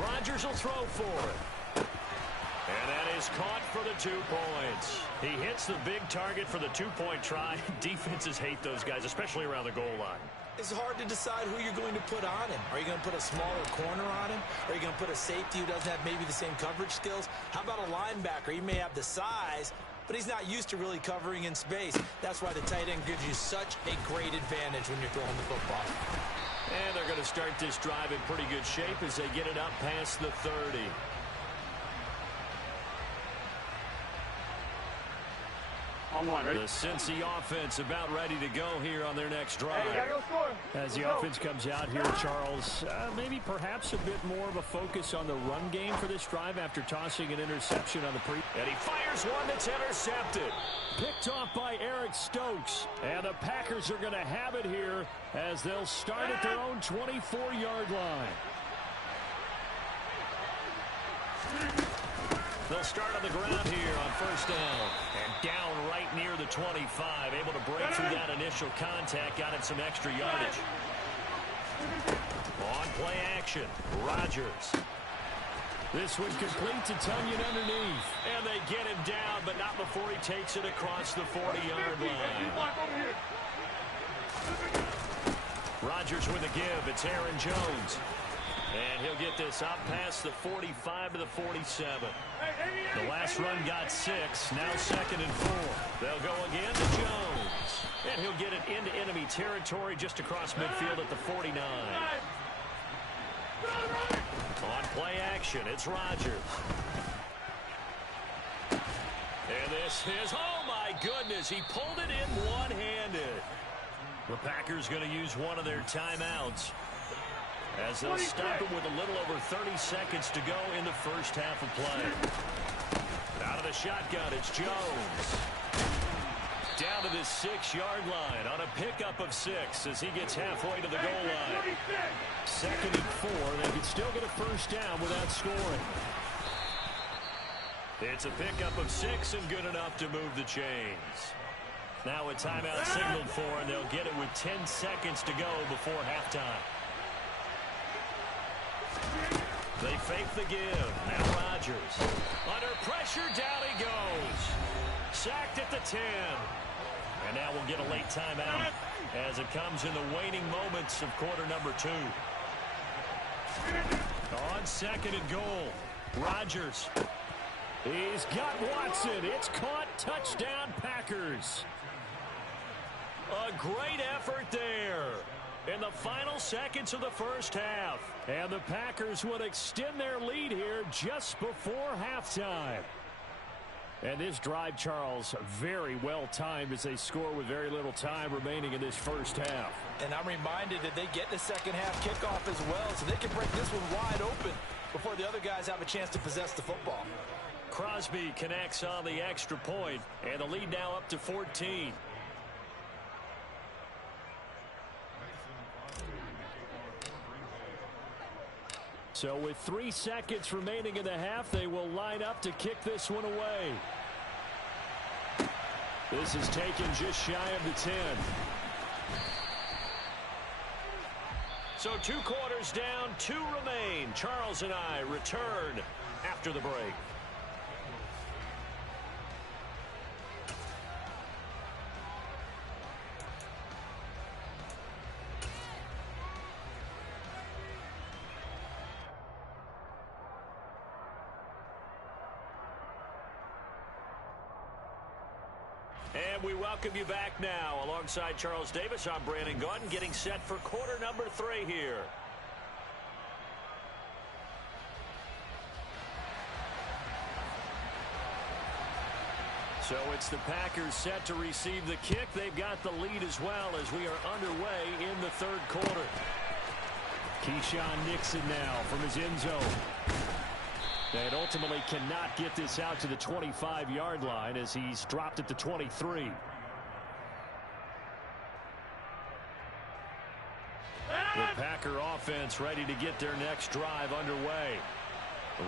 Rodgers will throw for it. And that is caught for the 2 points. He hits the big target for the 2-point try. Defenses hate those guys, especially around the goal line. It's hard to decide who you're going to put on him. Are you going to put a smaller corner on him? Are you going to put a safety who doesn't have maybe the same coverage skills? How about a linebacker? He may have the size, but he's not used to really covering in space. That's why the tight end gives you such a great advantage when you're throwing the football. And they're going to start this drive in pretty good shape as they get it up past the 30. The Cincy offense about ready to go here on their next drive. As the offense comes out here, Charles, maybe perhaps a bit more of a focus on the run game for this drive after tossing an interception on the pre. And he fires one that's intercepted. Picked off by Eric Stokes. And the Packers are going to have it here as they'll start at their own 24-yard line. They'll start on the ground here on first down. And down right near the 25. Able to break through that initial contact. Got it some extra yardage. On play action. Rodgers. This one complete to Tonyan underneath. And they get him down, but not before he takes it across the 40-yard line. Rodgers with a give. It's Aaron Jones. And he'll get this up past the 45 to the 47. The last run got 6. Now 2nd and 4. They'll go again to Jones. And he'll get it into enemy territory just across midfield at the 49. On play action, it's Rodgers. And this is, oh my goodness, he pulled it in one-handed. The Packers going to use one of their timeouts as they'll stop him with a little over 30 seconds to go in the first half of play. Out of the shotgun, it's Jones. Down to the 6-yard line on a pickup of 6 as he gets halfway to the goal line. 2nd and 4. They can still get a first down without scoring. It's a pickup of 6 and good enough to move the chains. Now a timeout signaled for, and they'll get it with 10 seconds to go before halftime. They fake the give. Now Rodgers. Under pressure, down he goes. Sacked at the 10. And now we'll get a late timeout as it comes in the waning moments of quarter number 2. On 2nd and goal, Rodgers. He's got Watson. It's caught. Touchdown, Packers. A great effort there in the final seconds of the first half. And the Packers would extend their lead here just before halftime. And this drive, Charles, very well timed as they score with very little time remaining in this first half. And I'm reminded that they get the second half kickoff as well, so they can break this one wide open before the other guys have a chance to possess the football. Crosby connects on the extra point, and the lead now up to 14. So with 3 seconds remaining in the half, they will line up to kick this one away. This is taken just shy of the 10. So 2 quarters down, 2 remain. Charles and I return after the break. And we welcome you back now. Alongside Charles Davis, I'm Brandon Gaudin, getting set for quarter number 3 here. So it's the Packers set to receive the kick. They've got the lead as well as we are underway in the third quarter. Keyshawn Nixon now from his end zone. And ultimately cannot get this out to the 25-yard line as he's dropped at the 23. The Packer offense ready to get their next drive underway.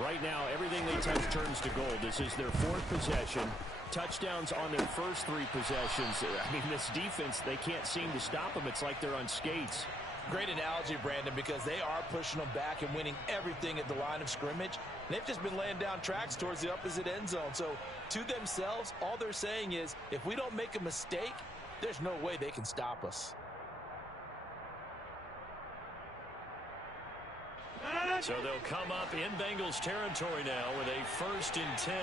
Right now, everything they touch turns to gold. This is their 4th possession. Touchdowns on their first 3 possessions. I mean, this defense, they can't seem to stop them. It's like they're on skates. Great analogy, Brandon, because they are pushing them back and winning everything at the line of scrimmage. They've just been laying down tracks towards the opposite end zone. So to themselves, all they're saying is, if we don't make a mistake, there's no way they can stop us. So they'll come up in Bengals territory now with a 1st and 10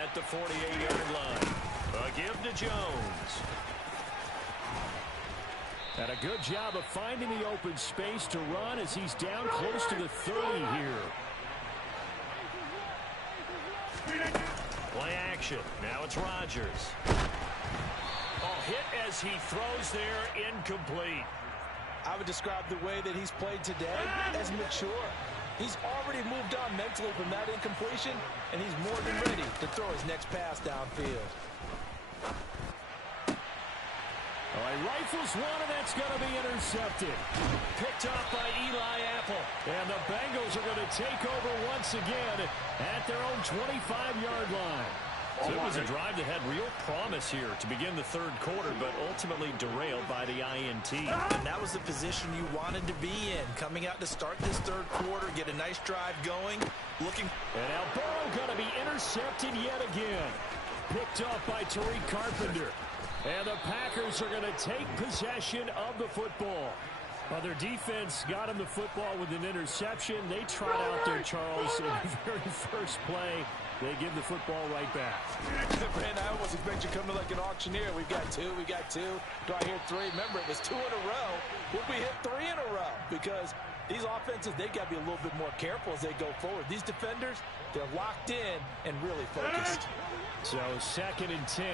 at the 48-yard line. A give to Jones. And a good job of finding the open space to run as he's down close to the 30 here. Play action. Now it's Rodgers. Oh, hit as he throws there, incomplete. I would describe the way that he's played today as mature. He's already moved on mentally from that incompletion, and he's more than ready to throw his next pass downfield. Oh, he rifles one, and that's going to be intercepted. Picked off by Eli Apple. And the Bengals are going to take over once again at their own 25-yard line. So it was a drive that had real promise here to begin the third quarter, but ultimately derailed by the INT. And that was the position you wanted to be in, coming out to start this third quarter, get a nice drive going, looking. And now Burrow going to be intercepted yet again. Picked off by Tariq Carpenter. And the Packers are going to take possession of the football. Well, their defense got him the football with an interception. They trot out there, Charles, in the very first play. They give the football right back. Brandon, I almost expect you coming like an auctioneer. We've got 2, we got 2. Do I hear 3? Remember, it was 2 in a row. Will we hit 3 in a row? Because these offenses, they got to be a little bit more careful as they go forward. These defenders, they're locked in and really focused. So 2nd and 10,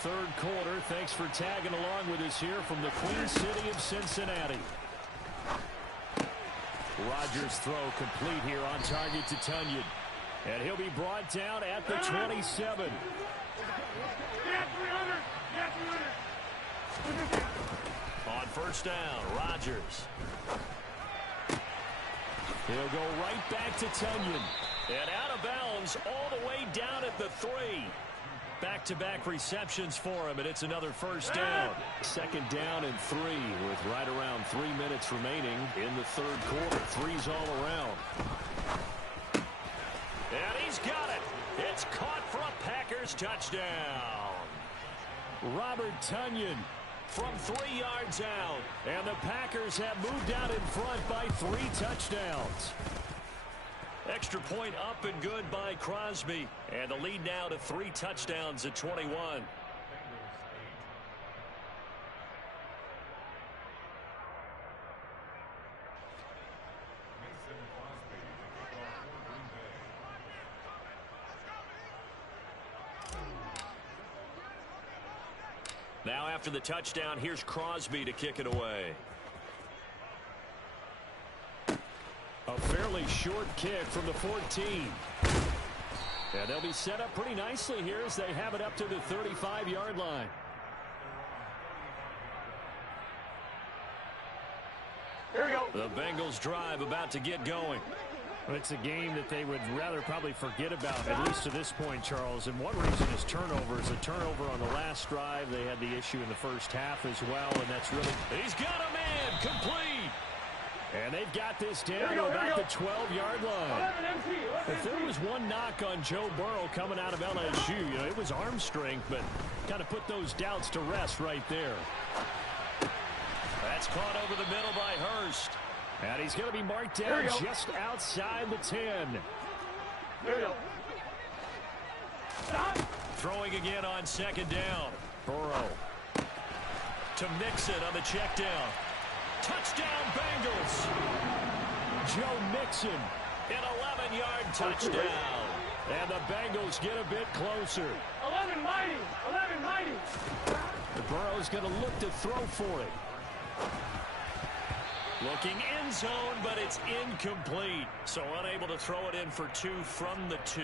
third quarter. Thanks for tagging along with us here from the Queen City of Cincinnati. Rodgers' throw complete here on target to Tonyan. And he'll be brought down at the 27. On first down, Rodgers. He'll go right back to Tonyan. And out of bounds all the way down at the 3. Back-to-back receptions for him, and it's another first down. 2nd down and 3 with right around 3 minutes remaining in the third quarter. 3's all around. And he's got it. It's caught for a Packers touchdown. Robert Tonyan from 3 yards out. And the Packers have moved out in front by 3 touchdowns. Extra point up and good by Crosby. And the lead now to 3 touchdowns at 21. Now after the touchdown, here's Crosby to kick it away. A fairly short kick from the 14. And they'll be set up pretty nicely here as they have it up to the 35-yard line. Here we go. The Bengals drive about to get going. Well, it's a game that they would rather probably forget about, at least to this point, Charles. And one reason is turnovers. A turnover on the last drive. They had the issue in the first half as well, and that's really... He's got a man complete. And they've got this down to about the 12-yard line. If there was one knock on Joe Burrow coming out of LSU, you know, it was arm strength, but kind of put those doubts to rest right there. That's caught over the middle by Hurst. And he's going to be marked down just outside the 10. There you go. Throwing again on 2nd down. Burrow to Mixon on the check down. Touchdown, Bengals. Joe Mixon, an 11-yard touchdown. And the Bengals get a bit closer. 11 mighty. 11 mighty. Burrow's going to look to throw for it. Looking end zone, but it's incomplete. So unable to throw it in for 2 from the 2.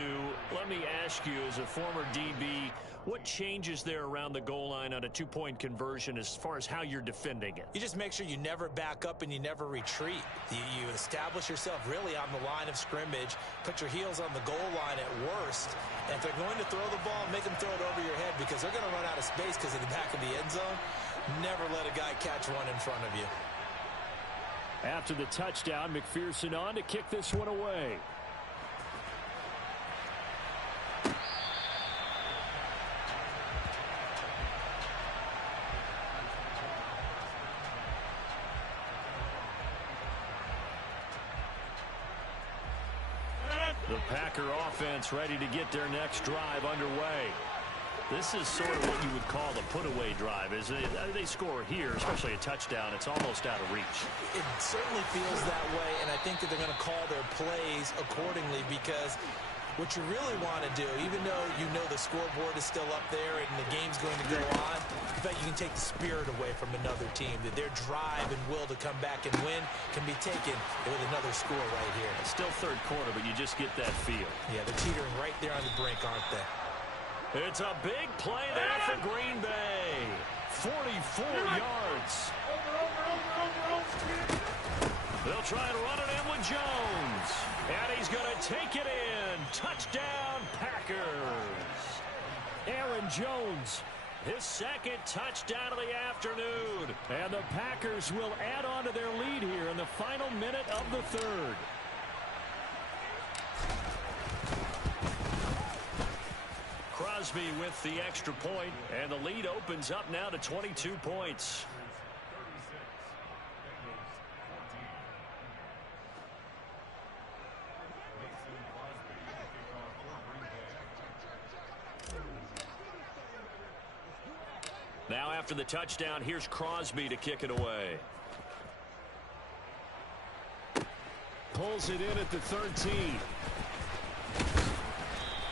Let me ask you, as a former DB, what changes there around the goal line on a 2-point conversion as far as how you're defending it? You just make sure you never back up and you never retreat. You establish yourself really on the line of scrimmage, put your heels on the goal line at worst. And if they're going to throw the ball, make them throw it over your head because they're going to run out of space because of the back of the end zone. Never let a guy catch one in front of you. After the touchdown, McPherson on to kick this one away. The Packer offense ready to get their next drive underway. This is sort of what you would call the put-away drive. Is they score here, especially a touchdown, it's almost out of reach. It certainly feels that way, and I think that they're going to call their plays accordingly because what you really want to do, even though you know the scoreboard is still up there and the game's going to go on, in fact, you can take the spirit away from another team, that their drive and will to come back and win can be taken with another score right here. It's still third quarter, but you just get that feel. Yeah, they're teetering right there on the brink, aren't they? It's a big play there for Green Bay. 44 yards. They'll try and run it in with Jones. And he's going to take it in. Touchdown, Packers. Aaron Jones, his second touchdown of the afternoon. And the Packers will add on to their lead here in the final minute of the third. Crosby with the extra point, and the lead opens up now to 22 points. Now after the touchdown, here's Crosby to kick it away. Pulls it in at the 13.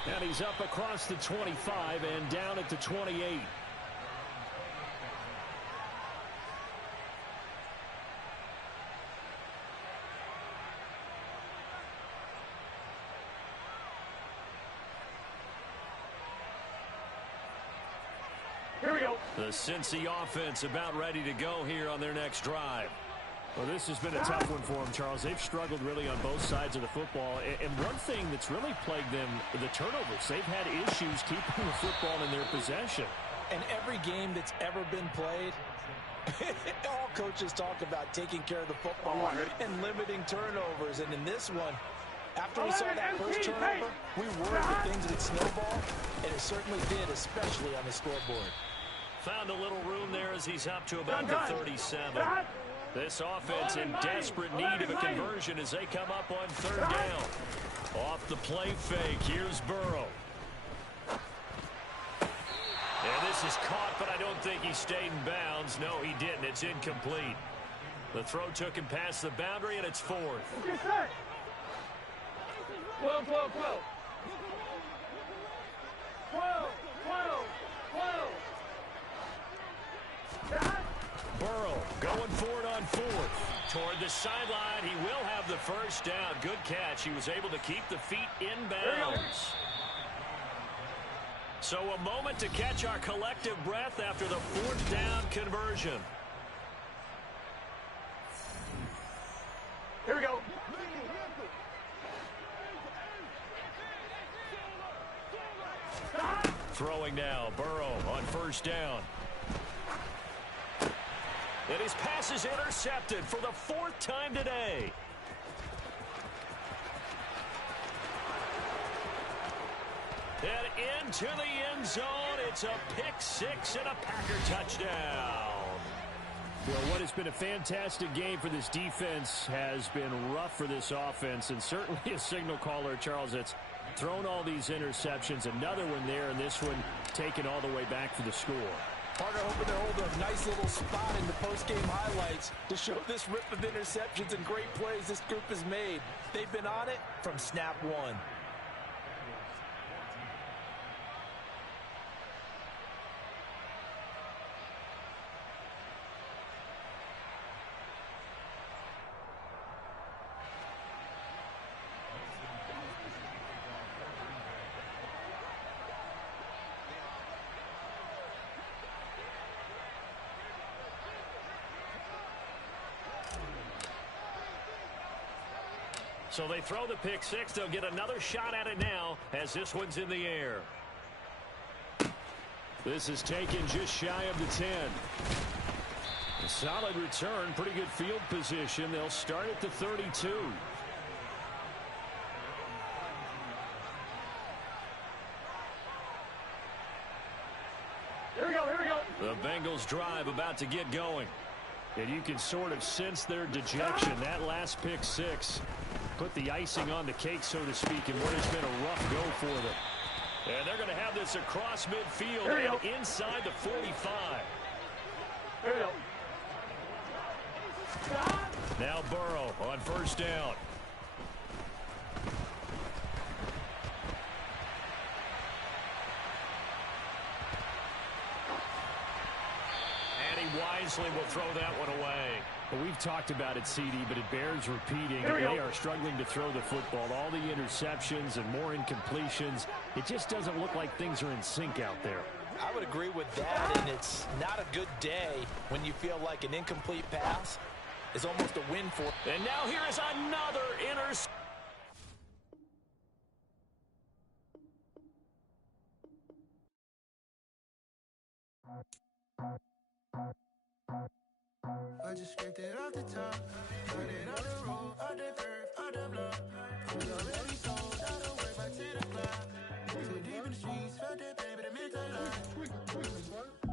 And he's up across the 25 and down at the 28. Here we go. The Cincy offense about ready to go here on their next drive. Well, this has been a tough one for them, Charles. They've struggled really on both sides of the football. And one thing that's really plagued them, the turnovers. They've had issues keeping the football in their possession. And every game that's ever been played, all coaches talk about taking care of the football and limiting turnovers. And in this one, after we saw that first turnover, we worried that things would snowball, and it certainly did, especially on the scoreboard. Found a little room there as he's up to about the 37. This offense in desperate need of a conversion as they come up on third down. Off the play fake, here's Burrow. And this is caught, but I don't think he stayed in bounds. No, he didn't. It's incomplete. The throw took him past the boundary, and it's fourth. 12, 12, 12. 12, 12, 12. Burrow going for it on fourth. Toward the sideline, he will have the first down. Good catch. He was able to keep the feet in bounds. So a moment to catch our collective breath after the fourth down conversion. Here we go. Throwing now, Burrow on first down. And his pass is intercepted for the fourth time today. And into the end zone, it's a pick six and a Packer touchdown. Well, what has been a fantastic game for this defense has been rough for this offense, and certainly a signal caller, Charles, that's thrown all these interceptions. Another one there, and this one taken all the way back for the score. Partner hoping they're holding a nice little spot in the post-game highlights to show this rip of interceptions and great plays this group has made. They've been on it from snap one. So they throw the pick six. They'll get another shot at it now as this one's in the air. This is taken just shy of the 10. A solid return, pretty good field position. They'll start at the 32. Here we go, here we go. The Bengals drive about to get going. And you can sort of sense their dejection. That last pick six put the icing on the cake, so to speak, and what has been a rough go for them. And they're going to have this across midfield and inside the 45. Here we go. Now Burrow on first down. And he wisely will throw that one away. Well, we've talked about it, CD, but it bears repeating. They are struggling to throw the football. All the interceptions and more incompletions. It just doesn't look like things are in sync out there. I would agree with that, and it's not a good day when you feel like an incomplete pass is almost a win for. And now here is another interception. I just scraped it off the top, cut it on the road, on the curve, on the block. I was already sold, I don't work back to the clock. Too deep in the streets, felt that pain, but it meant a lot.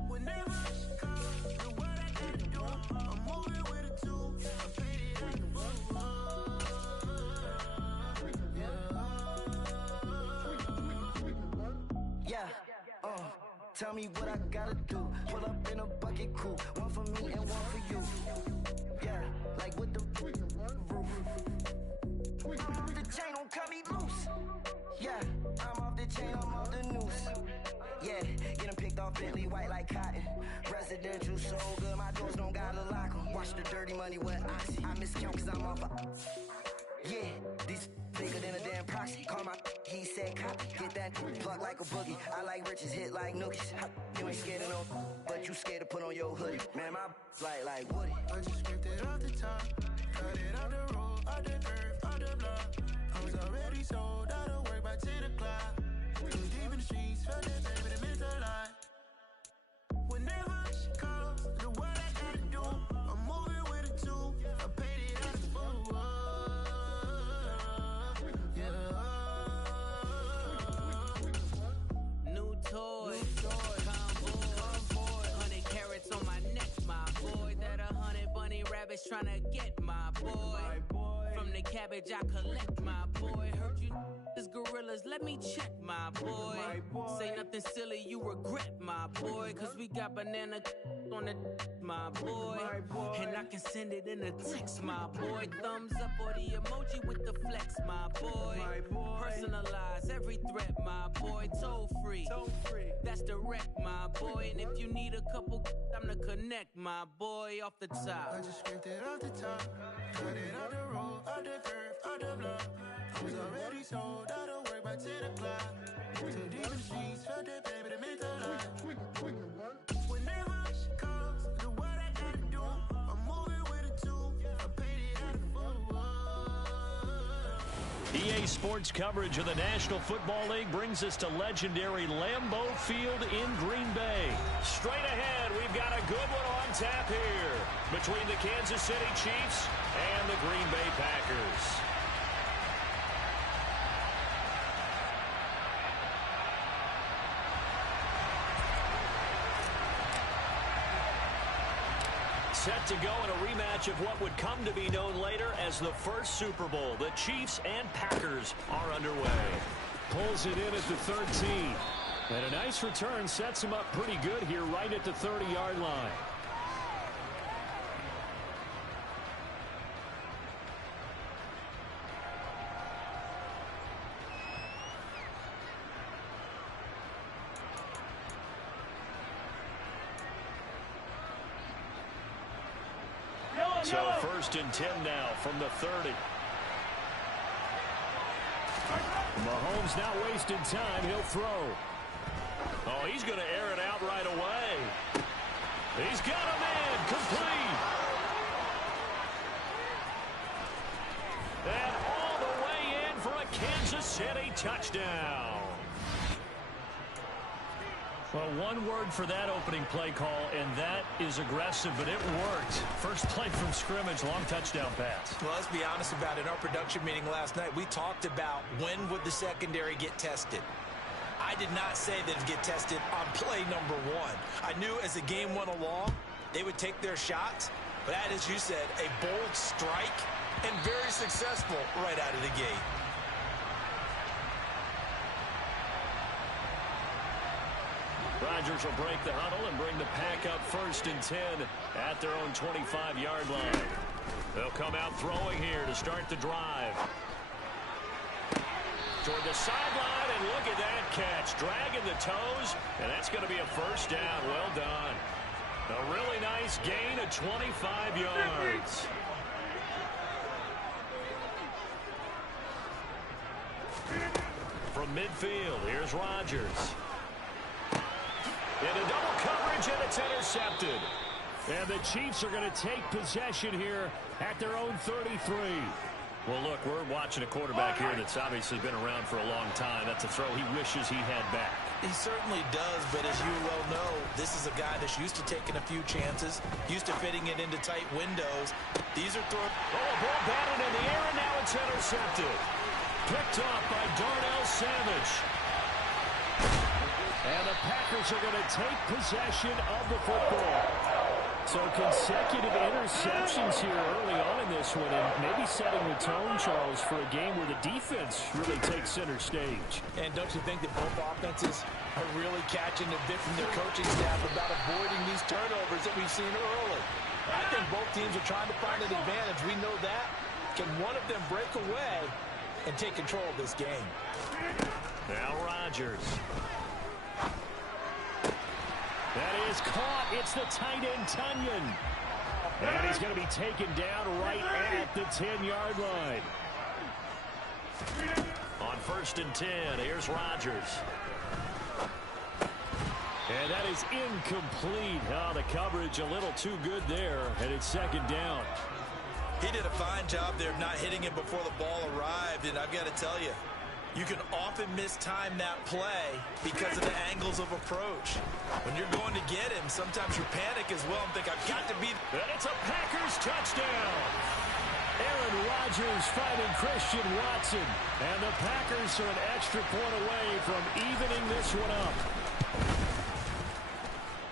Whenever she calls, the what I gotta do, I'm moving with a two, I paid it out the book. Yeah, tell me what I gotta do. Pull up in a bucket crew, one for me and one for you. Yeah, like with the roof. The chain don't cut me loose. Yeah, I'm off the chain, I'm off the noose. Yeah, get them picked off Bentley, white like cotton. Residential so good, my doors don't gotta lock 'em. Watch the dirty money with oxy. I miscount cause I'm off yeah, these bigger than a damn proxy. Call my he said copy. Get that plug like a boogie. I like riches, hit like nookies. You ain't scared of no, but you scared to put on your hoodie. Man, my like Woody. I just scraped it off the top, cut it on the road, on the curve, on the block. I was already sold, I don't work back to the clock. Too deep in the streets, felt that pain, but it meant a lot. Whenever she calls, the what I gotta do, I'm moving with a two, I paid it out the book. New toy, convoy, 100 carats on my neck, my boy. That 100 bunny rabbits tryna get my boy. From the cabbage I collect, my boy. Heard you this gorillas, let me check, my boy. Say nothing silly, you regret, my boy. Cause we got banana on the my boy. And I can send it in a text, my boy. Thumbs up or the emoji with the flex, my boy. Personalize every threat, my boy. Toll free, that's direct, my boy. And if you need a couple, I'm to connect, my boy, off the top. I just scraped it off the top, cut it on the road, on the curve, on the block. I was already sold, I don't work back to the clock. Too deep in the streets, felt that pain, but it meant a lot. Whenever she calls, the what I gotta do, I'm moving with a two, I paid it out the book. EA Sports coverage of the National Football League brings us to legendary Lambeau Field in Green Bay. Straight ahead, we've got a good one on tap here between the Kansas City Chiefs and the Green Bay Packers. Set to go in a rematch of what would come to be known later as the first Super Bowl. The Chiefs and Packers are underway. Pulls it in at the 13. And a nice return sets him up pretty good here right at the 30-yard line. So 1st and 10 now from the 30. Mahomes not wasting time. He'll throw. Oh, he's going to air it out right away. He's got a man complete. And all the way in for a Kansas City touchdown. Well, one word for that opening play call, and that is aggressive, but it worked. First play from scrimmage, long touchdown pass. Well, let's be honest about it. In our production meeting last night, we talked about when would the secondary get tested. I did not say that it'd get tested on play number 1. I knew as the game went along, they would take their shots, but that, as you said, a bold strike and very successful right out of the gate. Rodgers will break the huddle and bring the pack up 1st and 10 at their own 25-yard line. They'll come out throwing here to start the drive. Toward the sideline, and look at that catch. Dragging the toes, and that's going to be a 1st down. Well done. A really nice gain of 25 yards. From midfield, here's Rodgers. Into double coverage, and it's intercepted. And the Chiefs are going to take possession here at their own 33. Well, look, we're watching a quarterback here that's obviously been around for a long time. That's a throw he wishes he had back. He certainly does, but as you well know, this is a guy that's used to taking a few chances, used to fitting it into tight windows. These are throws. Oh, a ball batted in the air, and now it's intercepted. Picked off by Darnell Savage. And the Packers are going to take possession of the football. So consecutive interceptions here early on in this one, and maybe setting the tone, Charles, for a game where the defense really takes center stage. And don't you think that both offenses are really catching a bit from their coaching staff about avoiding these turnovers that we've seen early? I think both teams are trying to find an advantage. We know that. Can one of them break away and take control of this game? Now Rodgers. That is caught. It's the tight end, Tunyon. And he's going to be taken down right at the 10-yard line. On 1st and 10, here's Rodgers. And that is incomplete. Oh, the coverage a little too good there, and it's 2nd down. He did a fine job there of not hitting it before the ball arrived, and I've got to tell you, you can often mistime that play because of the angles of approach. When you're going to get him, sometimes you panic as well and think, I've got to be... And it's a Packers touchdown. Aaron Rodgers finding Christian Watson. And the Packers are an extra point away from evening this one up.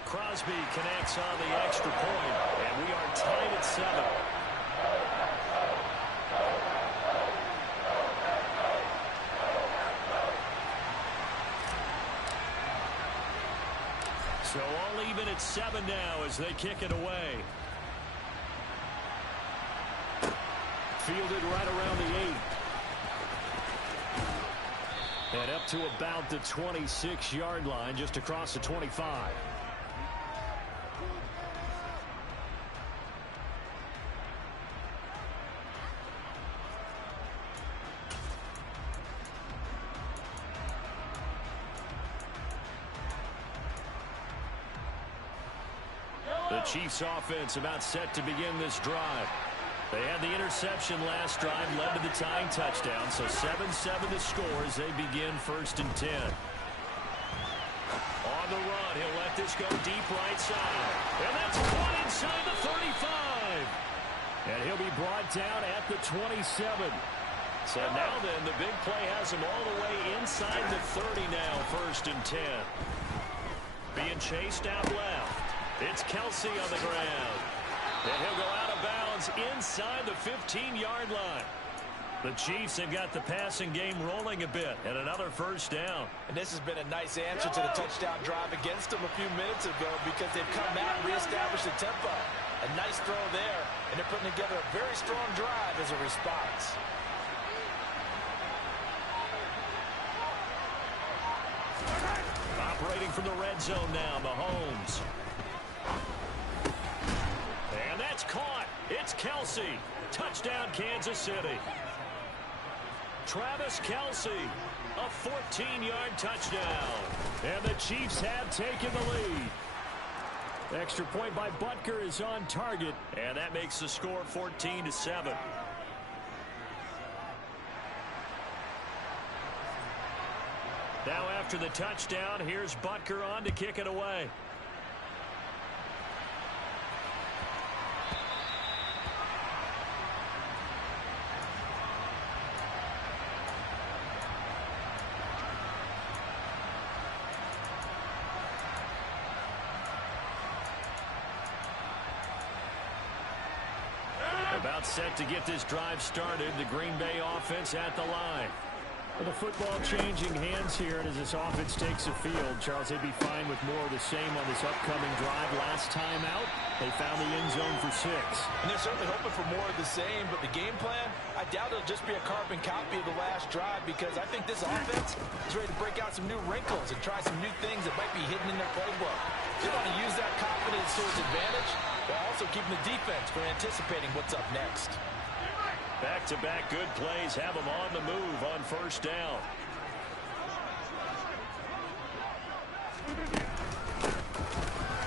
Crosby connects on the extra point, and we are tied at 7. So all even at 7 now as they kick it away. Fielded right around the 8. And up to about the 26-yard line, just across the 25. The Chiefs offense about set to begin this drive. They had the interception last drive, led to the tying touchdown, so 7-7 the score as they begin 1st and 10. On the run, he'll let this go deep right side. And that's one inside the 35. And he'll be brought down at the 27. So now then, the big play has him all the way inside the 30 now, 1st and 10. Being chased out left. It's Kelsey on the ground. And he'll go out of bounds inside the 15-yard line. The Chiefs have got the passing game rolling a bit, and another first down. And this has been a nice answer to the touchdown drive against them a few minutes ago because they've come out and reestablished the tempo. A nice throw there, and they're putting together a very strong drive as a response. Operating from the red zone now, Mahomes. And that's caught. It's Kelce. Touchdown, Kansas City. Travis Kelce, a 14-yard touchdown. And the Chiefs have taken the lead. Extra point by Butker is on target, and that makes the score 14-7. Now after the touchdown, here's Butker on to kick it away. About set to get this drive started. The Green Bay offense at the line. Well, the football changing hands here, and as this offense takes the field, Charles, they'd be fine with more of the same on this upcoming drive. Last time out, they found the end zone for 6. And they're certainly hoping for more of the same, but the game plan, I doubt it'll just be a carbon copy of the last drive because I think this offense is ready to break out some new wrinkles and try some new things that might be hidden in their playbook. They want to use that confidence to its advantage, while also keeping the defense from anticipating what's up next. Back-to-back good plays have them on the move on first down.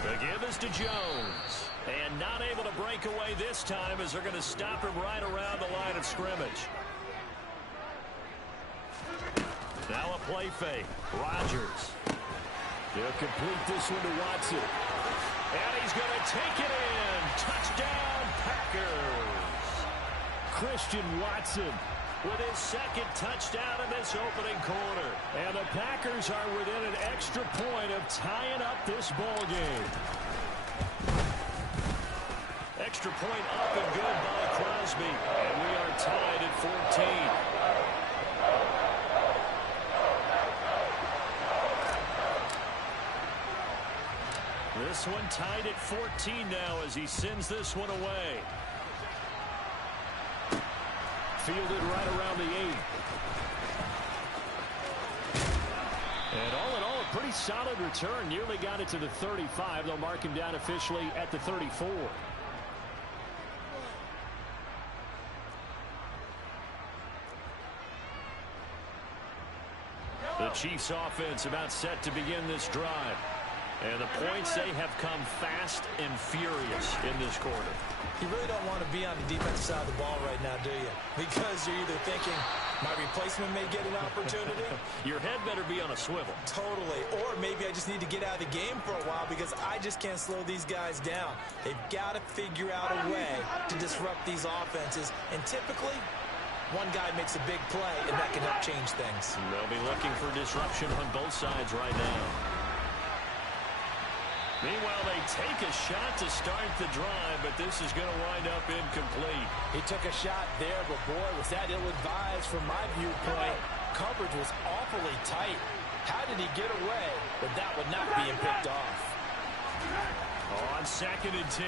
The give is to Jones. And not able to break away this time as they're going to stop him right around the line of scrimmage. Now a play fake. Rodgers. They'll complete this one to Watson. And he's going to take it in. Touchdown, Packers. Christian Watson with his second touchdown in this opening quarter. And the Packers are within an extra point of tying up this ball game. Extra point up and good by Crosby. And we are tied at 14. This one tied at 14 now as he sends this one away. Fielded right around the 8. And all in all, a pretty solid return. Nearly got it to the 35. They'll mark him down officially at the 34. The Chiefs offense about set to begin this drive. And the points, they have come fast and furious in this quarter. You really don't want to be on the defensive side of the ball right now, do you? Because you're either thinking, my replacement may get an opportunity. Your head better be on a swivel. Totally. Or maybe I just need to get out of the game for a while because I just can't slow these guys down. They've got to figure out a way to disrupt these offenses. And typically, one guy makes a big play, and that can help change things. They'll be looking for disruption on both sides right now. Meanwhile, they take a shot to start the drive, but this is going to wind up incomplete. He took a shot there, but boy, was that ill-advised from my viewpoint. Coverage was awfully tight. How did he get away? But that would not be picked off. On 2nd and 10,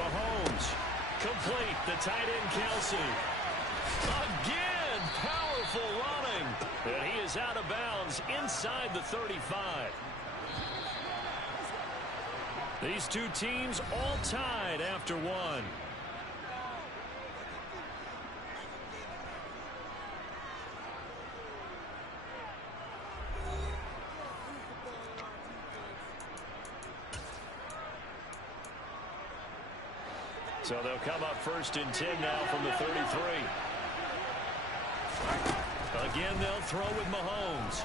Mahomes complete. The tight end Kelce. Again, powerful running. And he is out of bounds inside the 35. These two teams all tied after one. So they'll come up 1st and 10 now from the 33. Again, they'll throw with Mahomes.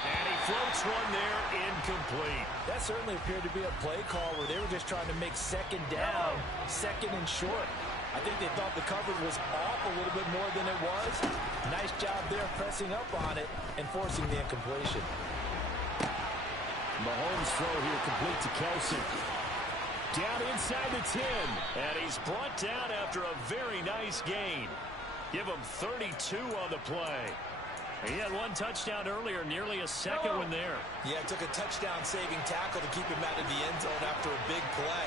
And he floats one there, incomplete. That certainly appeared to be a play call where they were just trying to make 2nd down, 2nd and short. I think they thought the coverage was off a little bit more than it was. Nice job there pressing up on it and forcing the incompletion. Mahomes' throw here complete to Kelce. Down inside the 10. And he's brought down after a very nice gain. Give him 32 on the play. He had one touchdown earlier, nearly a second one there. Yeah, it took a touchdown-saving tackle to keep him out of the end zone after a big play.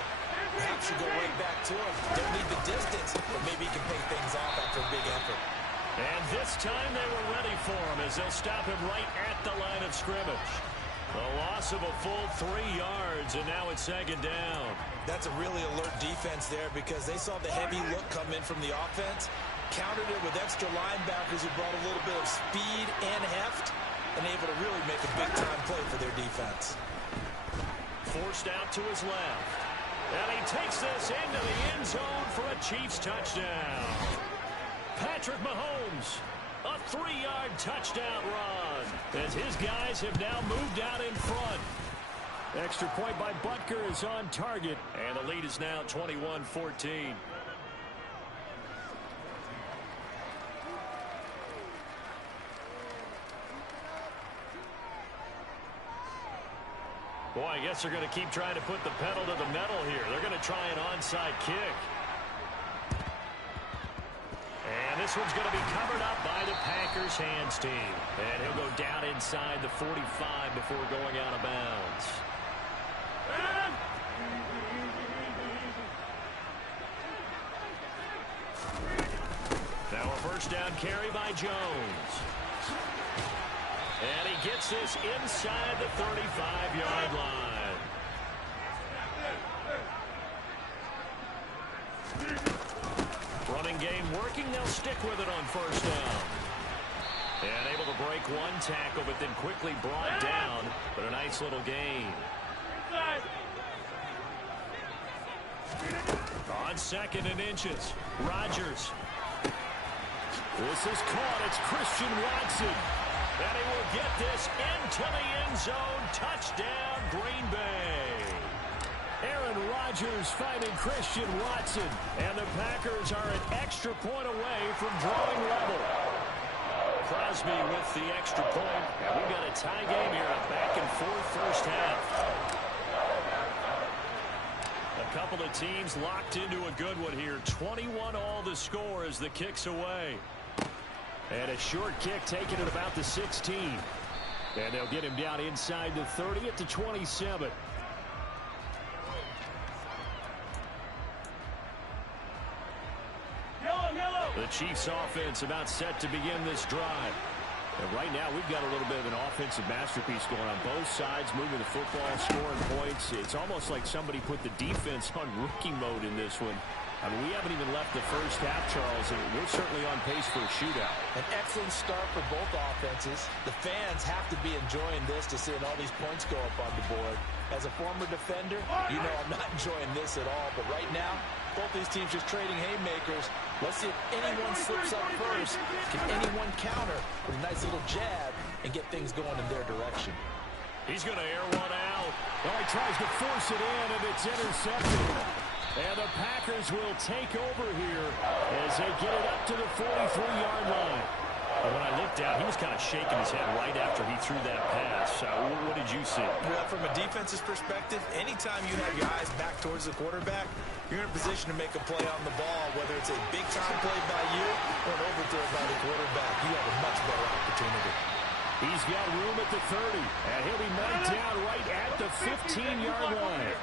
Perhaps you go right back to him. Don't need the distance, but maybe he can pay things off after a big effort. And this time they were ready for him as they'll stop him right at the line of scrimmage. A loss of a full 3 yards, and now it's second down. That's a really alert defense there because they saw the heavy look come in from the offense, countered it with extra linebackers who brought a little bit of speed and heft, and able to really make a big-time play for their defense. Forced out to his left. And he takes this into the end zone for a Chiefs touchdown. Patrick Mahomes, a 3-yard touchdown run, as his guys have now moved out in front. Extra point by Butker is on target, and the lead is now 21-14. Boy, I guess they're going to keep trying to put the pedal to the metal here. They're going to try an onside kick. And this one's going to be covered up by the Packers hands team. And he'll go down inside the 45 before going out of bounds. Now a first down carry by Jones. And he gets this inside the 35-yard line. Running game working. They'll stick with it on first down. And able to break one tackle, but then quickly brought down. But a nice little gain. On second and inches. Rodgers. This is caught. It's Christian Watson. And he will get this into the end zone. Touchdown, Green Bay. Aaron Rodgers finding Christian Watson. And the Packers are an extra point away from drawing level. Crosby with the extra point. And we've got a tie game here, a back-and-forth first half. A couple of teams locked into a good one here. 21 all the score as the kick's away. And a short kick taken at about the 16. And they'll get him down inside the 30 at the 27. The Chiefs offense about set to begin this drive. And right now we've got a little bit of an offensive masterpiece going on both sides, moving the football, scoring points. It's almost like somebody put the defense on rookie mode in this one. I mean, we haven't even left the first half, Charles, and we're certainly on pace for a shootout. An excellent start for both offenses. The fans have to be enjoying this to seeing all these points go up on the board. As a former defender, you know I'm not enjoying this at all. But right now, both these teams just trading haymakers. Let's see if anyone slips up first. Can anyone counter with a nice little jab and get things going in their direction? He's going to air one out. Well, he tries to force it in, and it's intercepted. And the Packers will take over here as they get it up to the 43-yard line. And when I looked out, he was kind of shaking his head right after he threw that pass. What did you see? Well, from a defense's perspective, anytime you have your eyes back towards the quarterback, you're in a position to make a play on the ball, whether it's a big-time play by you or an overthrow by the quarterback. You have a much better opportunity. He's got room at the 30, and he'll be marked down right at the 15-yard line.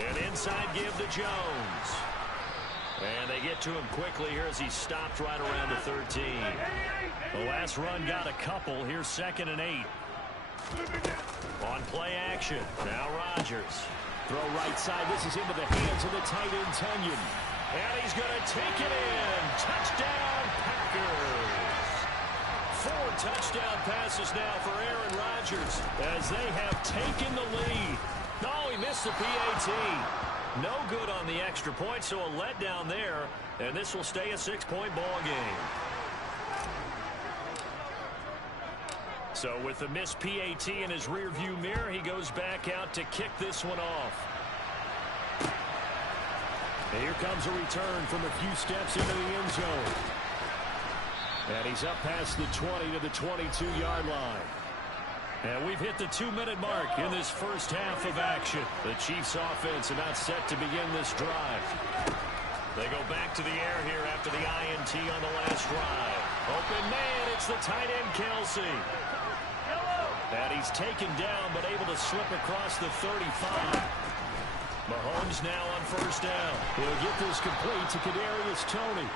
And inside give to Jones. And they get to him quickly here as he stopped right around the 13. The last run got a couple. Here's 2nd and 8. On play action. Now Rodgers. Throw right side. This is into the hands of the tight end Tunyon. And he's going to take it in. Touchdown Packers. 4 touchdown passes now for Aaron Rodgers as they have taken the lead. No, he missed the PAT. No good on the extra point, so a letdown there, and this will stay a 6-point ball game. So with the missed PAT in his rearview mirror, he goes back out to kick this one off. And here comes a return from a few steps into the end zone. And he's up past the 20 to the 22-yard line. And we've hit the 2-minute mark in this first half of action. The Chiefs offense about set to begin this drive. They go back to the air here after the INT on the last drive. Open man, it's the tight end Kelsey. And he's taken down but able to slip across the 35. Mahomes now on first down. He'll get this complete to Kadarius Toney.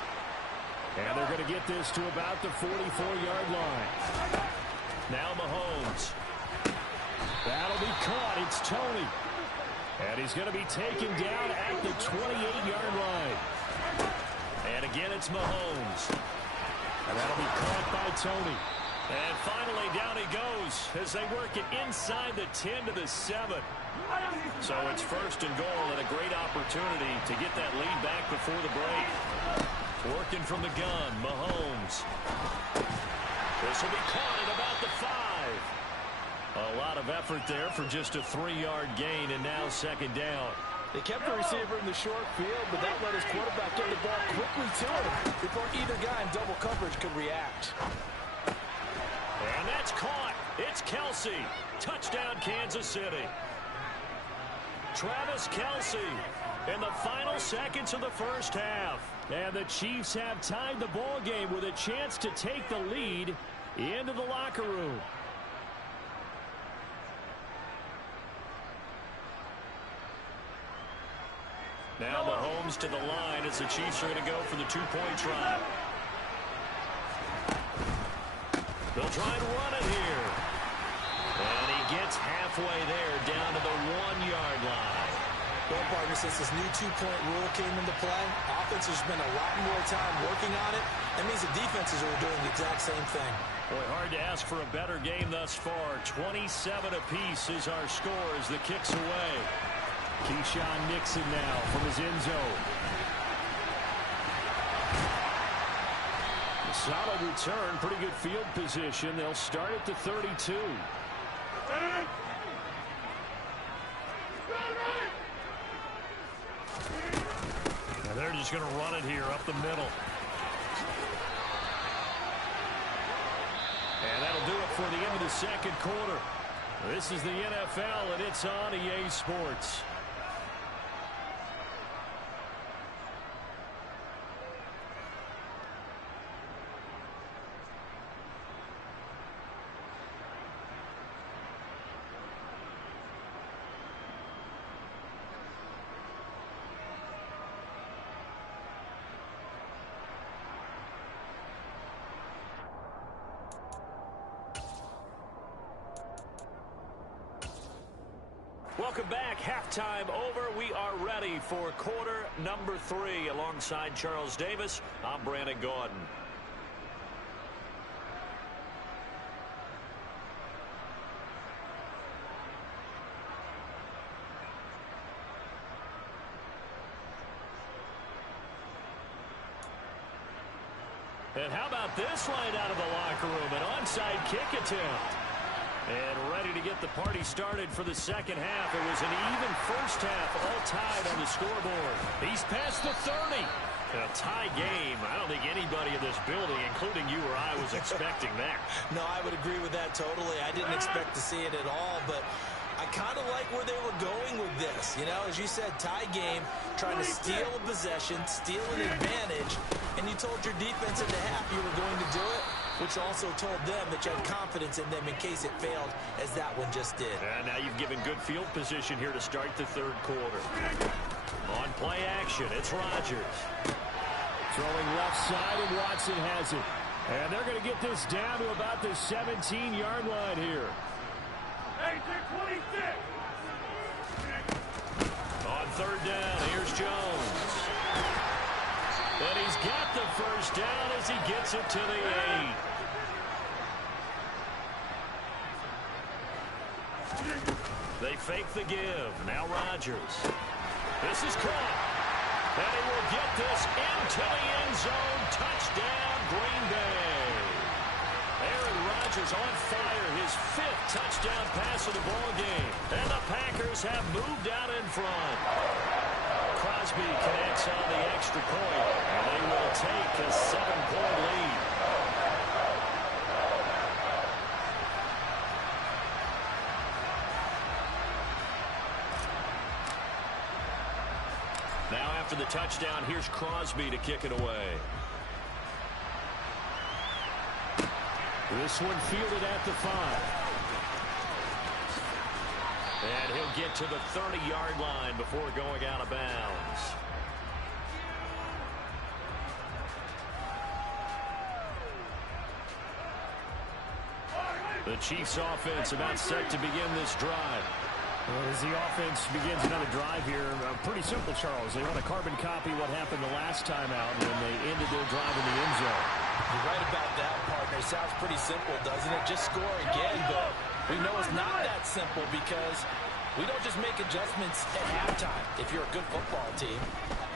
And they're going to get this to about the 44-yard line. Now Mahomes. That'll be caught. It's Toney. And he's going to be taken down at the 28-yard line. And again, it's Mahomes. And that'll be caught by Toney. And finally, down he goes as they work it inside the 10 to the 7. So it's first and goal and a great opportunity to get that lead back before the break. Working from the gun, Mahomes. This will be caught at about the 5. A lot of effort there for just a 3-yard gain, and now second down. They kept the receiver in the short field, but that let his quarterback get the ball quickly to him before either guy in double coverage could react. And that's caught. It's Kelsey. Touchdown, Kansas City. Travis Kelsey in the final seconds of the first half. And the Chiefs have tied the ball game with a chance to take the lead into the locker room. Now Mahomes to the line as the Chiefs are going to go for the 2-point try. They'll try and run it here. And he gets halfway there down to the 1-yard line. Well, partner, since this new 2-point rule came into play, offense has spent a lot more time working on it. That means the defenses are doing the exact same thing. Boy, hard to ask for a better game thus far. 27 apiece is our score as the kick's away. Keyshawn Nixon now from his end zone. A solid return, pretty good field position. They'll start at the 32. Now they're just going to run it here up the middle. And that'll do it for the end of the second quarter. This is the NFL, and it's on EA Sports. Welcome back. Halftime over. We are ready for quarter number 3. Alongside Charles Davis, I'm Brandon Gaudin. And how about this right out of the locker room? An onside kick attempt. And ready to get the party started for the second half. It was an even first half, all tied on the scoreboard. He's past the 30. A tie game. I don't think anybody in this building, including you or I, was expecting that. No, I would agree with that totally. I didn't expect to see it at all, but I kind of like where they were going with this. You know, as you said, tie game, trying to steal a possession, steal an advantage, and you told your defense at the half you were going to do it, which also told them that you had confidence in them in case it failed, as that one just did. And now you've given good field position here to start the third quarter. On play action, it's Rodgers. Throwing left side, and Watson has it. And they're going to get this down to about the 17-yard line here. On third down, here's Jones. And he's got the first down as he gets it to the 8. They fake the give. Now Rodgers. This is caught. And he will get this into the end zone. Touchdown, Green Bay. Aaron Rodgers on fire. His 5th touchdown pass of the ball game. And the Packers have moved out in front. Crosby connects on the extra point. And they will take a 7-point lead. after the touchdown, here's Crosby to kick it away. This one fielded at the 5. And he'll get to the 30-yard line before going out of bounds. The Chiefs offense about set to begin this drive. As the offense begins another drive here, pretty simple, Charles. They want to carbon copy what happened the last time out when they ended their drive in the end zone. You're right about that, partner. Sounds pretty simple, doesn't it? Just score again, but we know it's not that simple because we don't just make adjustments at halftime. If you're a good football team,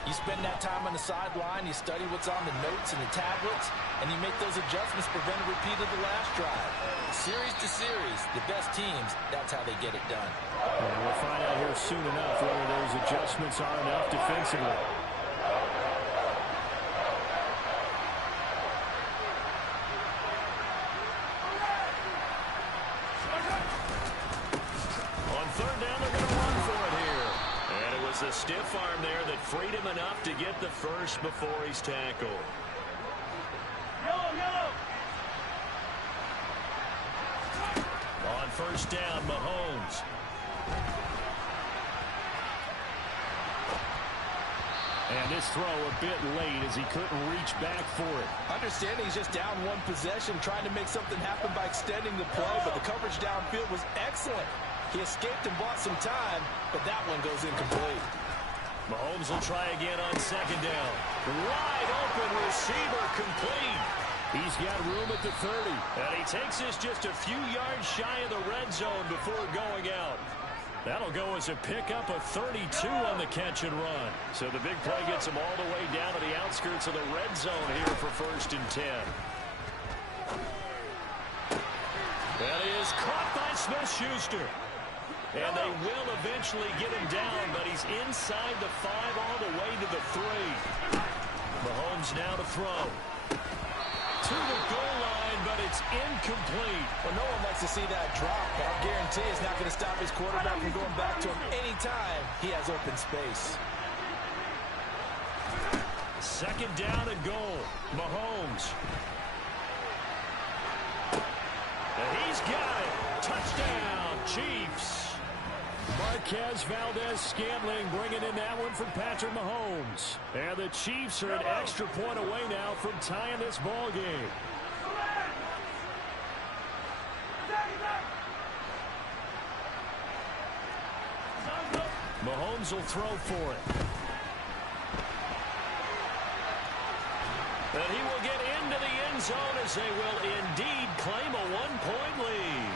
you spend that time on the sideline, you study what's on the notes and the tablets, and you make those adjustments, prevent a repeat of the last drive. Series to series, the best teams, that's how they get it done. And we'll find out here soon enough whether those adjustments are enough defensively. On third down, they're going to run for it here. And it was a stiff arm there that freed him enough to get the first before he's tackled. On first down, Mahomes. And this throw a bit late as he couldn't reach back for it. Understanding he's just down one possession, trying to make something happen by extending the play, but the coverage downfield was excellent. He escaped and bought some time, but that one goes incomplete. Mahomes will try again on second down. Wide open receiver, complete. He's got room at the 30. And he takes this just a few yards shy of the red zone before going out. That'll go as a pickup of 32 on the catch and run. So the big play gets him all the way down to the outskirts of the red zone here for 1st and 10. That is caught by Smith-Schuster. And they will eventually get him down, but he's inside the 5 all the way to the 3. Mahomes now to throw. To the goal line, but it's incomplete. Well, no one likes to see that drop, but I'll guarantee it's not going to stop his quarterback from going back to him anytime he has open space. Second down and goal. Mahomes. And he's got it. Touchdown, Chiefs. Marquez Valdez-Scantling bringing in that one for Patrick Mahomes. And the Chiefs are an extra point away now from tying this ball game. Mahomes will throw for it. And he will get into the end zone as they will indeed claim a 1-point lead.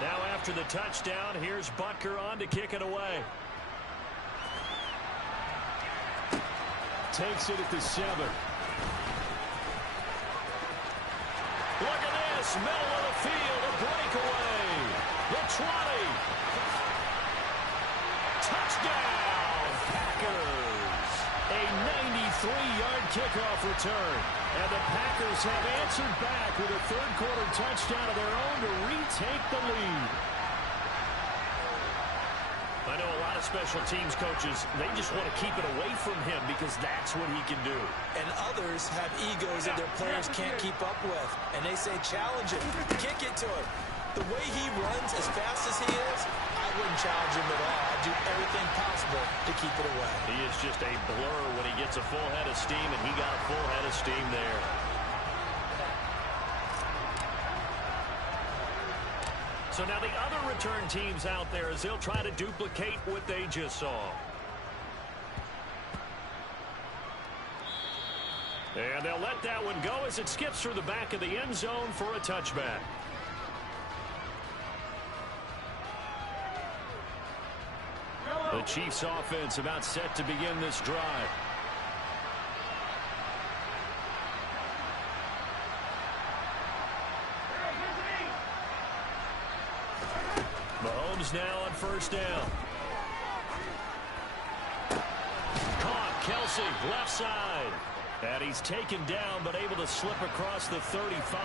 Now after the touchdown, here's Butker on to kick it away. Takes it at the 7. Look at this, middle of the field, a breakaway. The 20. Touchdown, Packers. A 93-yard kickoff return. And the Packers have answered back with a third-quarter touchdown of their own to retake the lead. I know a lot of special teams coaches, they just want to keep it away from him because that's what he can do. And others have egos that their players can't keep up with. And they say, challenge him, kick it to him. The way he runs as fast as he is, I wouldn't challenge him at all. I'd do everything possible to keep it away. He is just a blur when he gets a full head of steam, and he got a full head of steam there. So now the other return teams out there as they'll try to duplicate what they just saw. And they'll let that one go as it skips through the back of the end zone for a touchback. The Chiefs offense about set to begin this drive. Mahomes now on first down. Caught, Kelsey, left side. And he's taken down but able to slip across the 35.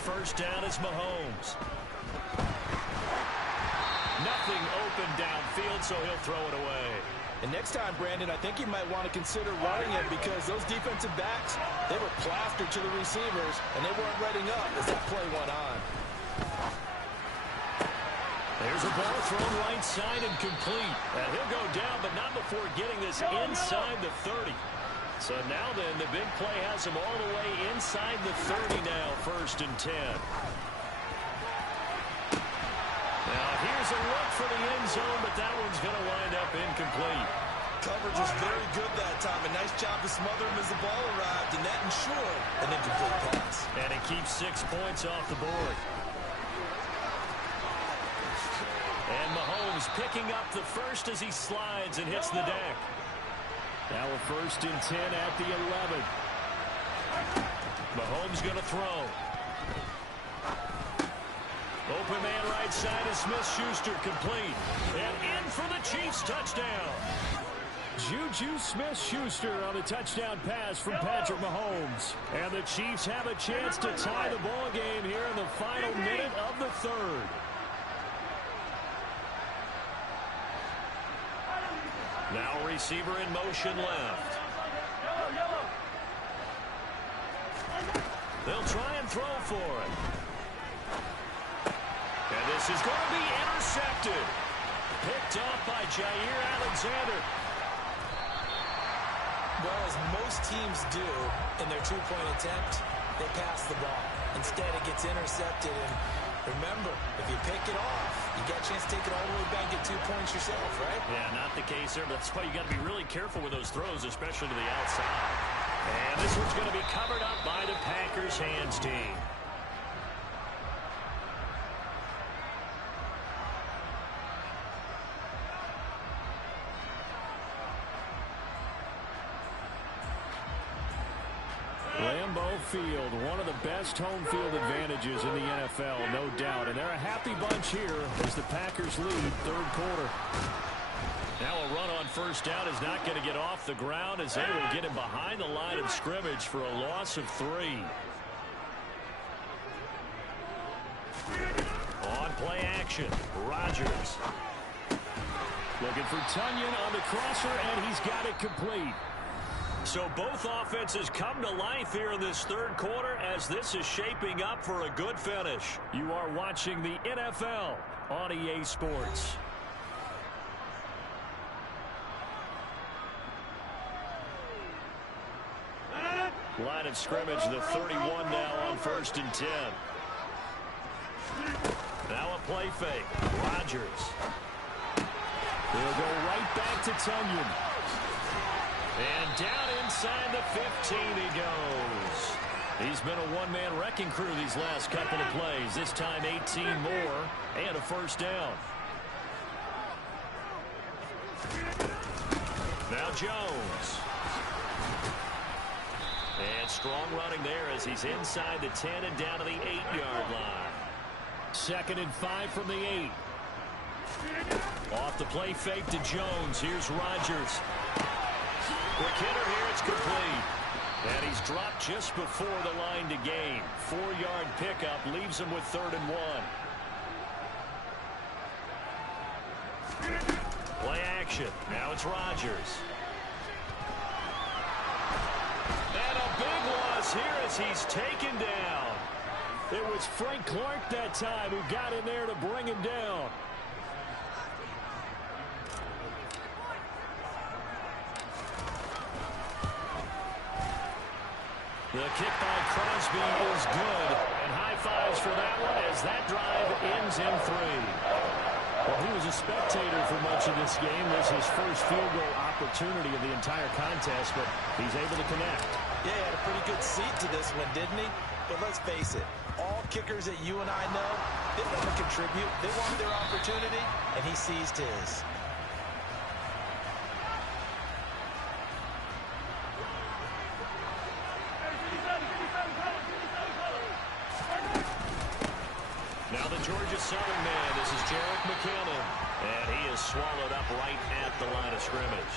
first down is Mahomes. Nothing open downfield, so he'll throw it away. And next time, Brandon, I think you might want to consider running it because those defensive backs, they were plastered to the receivers, and they weren't letting up as that play went on. There's a ball thrown right side and complete. And he'll go down, but not before getting this inside the 30. So now then, the big play has him all the way inside the 30 now, 1st and 10. Now here's a look for the end zone, but that one's going to wind up incomplete. Coverage was very good that time. A nice job to smother him as the ball arrived, and that ensured an incomplete pass. And it keeps 6 points off the board. And Mahomes picking up the first as he slides and hits the deck. Now a 1st and 10 at the 11. Mahomes going to throw. Open man right side is Smith-Schuster, complete. And in for the Chiefs touchdown. Juju Smith-Schuster on a touchdown pass from Patrick Mahomes. And the Chiefs have a chance to tie the ball game here in the final minute of the 3rd. Now a receiver in motion left. They'll try and throw for it. And this is going to be intercepted. Picked off by Jair Alexander. Well, as most teams do in their two-point attempt, they pass the ball. Instead, it gets intercepted. And remember, if you pick it off, you got a chance to take it all the way back, get 2 points yourself, right? Yeah, not the case there. But that's why you got to be really careful with those throws, especially to the outside. And this one's going to be covered up by the Packers hands team. Lambeau Field, one of the best home field advantages in the NFL, no doubt. And they're a happy bunch here as the Packers lead 3rd quarter. Now a run on 1st down is not going to get off the ground as they will get him behind the line of scrimmage for a loss of 3. On play action, Rodgers. Looking for Tunyon on the crosser, and he's got it complete. So both offenses come to life here in this 3rd quarter as this is shaping up for a good finish. You are watching the NFL on EA Sports. Line of scrimmage, the 31 now on 1st and 10. Now a play fake. Rodgers. They'll go right back to Tunyon. And down inside the 15 he goes. He's been a one-man wrecking crew these last couple of plays. This time 18 more and a 1st down. Now Jones. And strong running there as he's inside the 10 and down to the 8-yard line. 2nd and 5 from the 8. Off the play fake to Jones. Here's Rodgers. Quick hitter here, it's complete. And he's dropped just before the line to gain. 4-yard pickup leaves him with 3rd and 1. Play action. Now it's Rodgers. And a big loss here as he's taken down. It was Frank Clark that time who got in there to bring him down. The kick by Crosby is good. And high fives for that one as that drive ends in 3. Well, he was a spectator for much of this game. This is his first field goal opportunity of the entire contest, but he's able to connect. Yeah, he had a pretty good seat to this one, didn't he? But let's face it, all kickers that you and I know, they want to contribute. They want their opportunity, and he seized his. Now the Georgia Southern man, this is Jerick McKinnon, and he is swallowed up right at the line of scrimmage.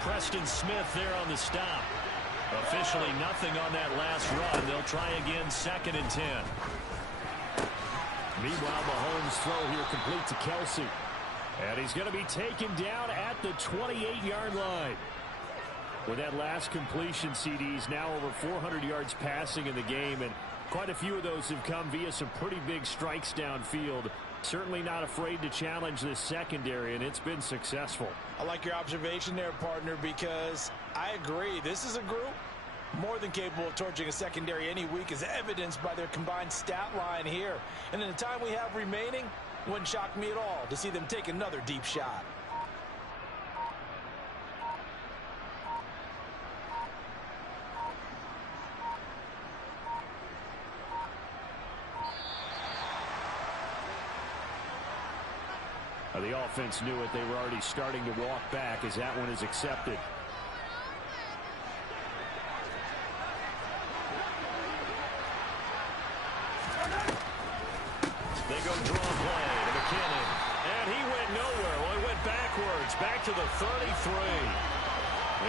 Preston Smith there on the stop. Officially nothing on that last run. They'll try again, 2nd and 10. Meanwhile, Mahomes' throw here complete to Kelce. And he's going to be taken down at the 28-yard line. With that last completion, CDs now over 400 yards passing in the game, and quite a few of those have come via some pretty big strikes downfield. Certainly not afraid to challenge this secondary, and it's been successful. I like your observation there, partner, because I agree. This is a group more than capable of torching a secondary any week, as evidenced by their combined stat line here. And in the time we have remaining, wouldn't shock me at all to see them take another deep shot. The offense knew it. They were already starting to walk back as that one is accepted. They go draw play to McKinnon. And he went nowhere. Well, he went backwards, back to the 33.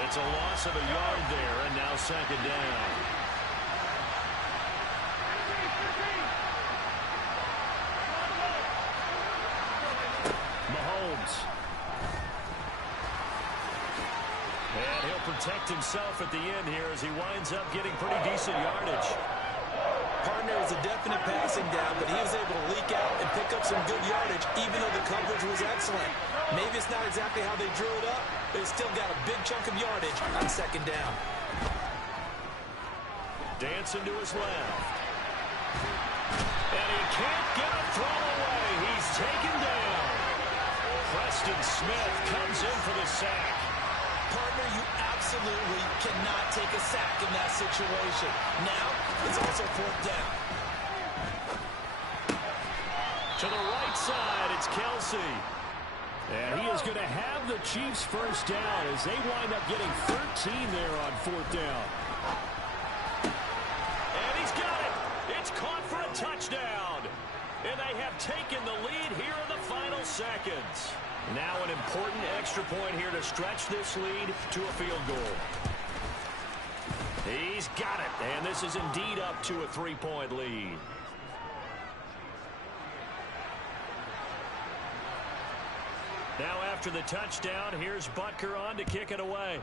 It's a loss of a yard there, and now 2nd down. And he'll protect himself at the end here as he winds up getting pretty decent yardage. Partner is a definite passing down, but he was able to leak out and pick up some good yardage, even though the coverage was excellent. Maybe it's not exactly how they drew it up, but it's still got a big chunk of yardage on 2nd down. Dancing to his left. And he can't get a throw away. He's taken down. Preston Smith comes in for the sack. Partner, you absolutely cannot take a sack in that situation. Now, it's also 4th down. To the right side, it's Kelce. And he is going to have the Chiefs first down as they wind up getting 13 there on 4th down. And he's got it. It's caught for a touchdown. And they have taken the lead here in the final seconds. Now an important extra point here to stretch this lead to a field goal. He's got it, and this is indeed up to a 3-point lead. Now after the touchdown, here's Butker on to kick it away.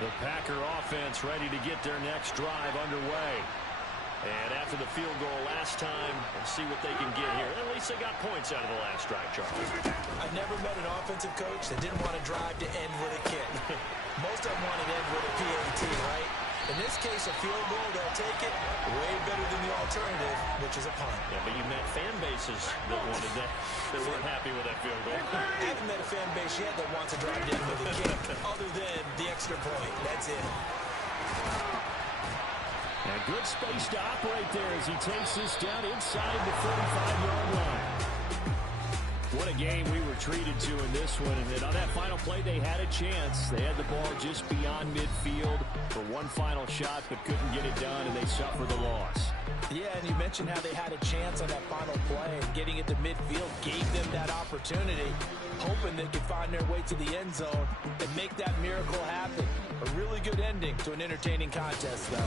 The Packer offense ready to get their next drive underway. And after the field goal last time, we'll see what they can get here. At least they got points out of the last drive, Charles. I've never met an offensive coach that didn't want to drive to end with a kick. Most of them want to end with a PAT, right? In this case, a field goal, they'll take it way better than the alternative, which is a punt. Yeah, but you met fan bases that wanted that, that weren't happy with that field goal. I haven't met a fan base yet that wants to drive in with a kick, other than the extra point. That's it. And good space to operate there as he takes this down inside the 45-yard line. What a game we were treated to in this one. And then on that final play, they had a chance. They had the ball just beyond midfield for one final shot, but couldn't get it done, and they suffered the loss. Yeah, and you mentioned how they had a chance on that final play, and getting it to midfield gave them that opportunity, hoping they could find their way to the end zone and make that miracle happen. A really good ending to an entertaining contest, though.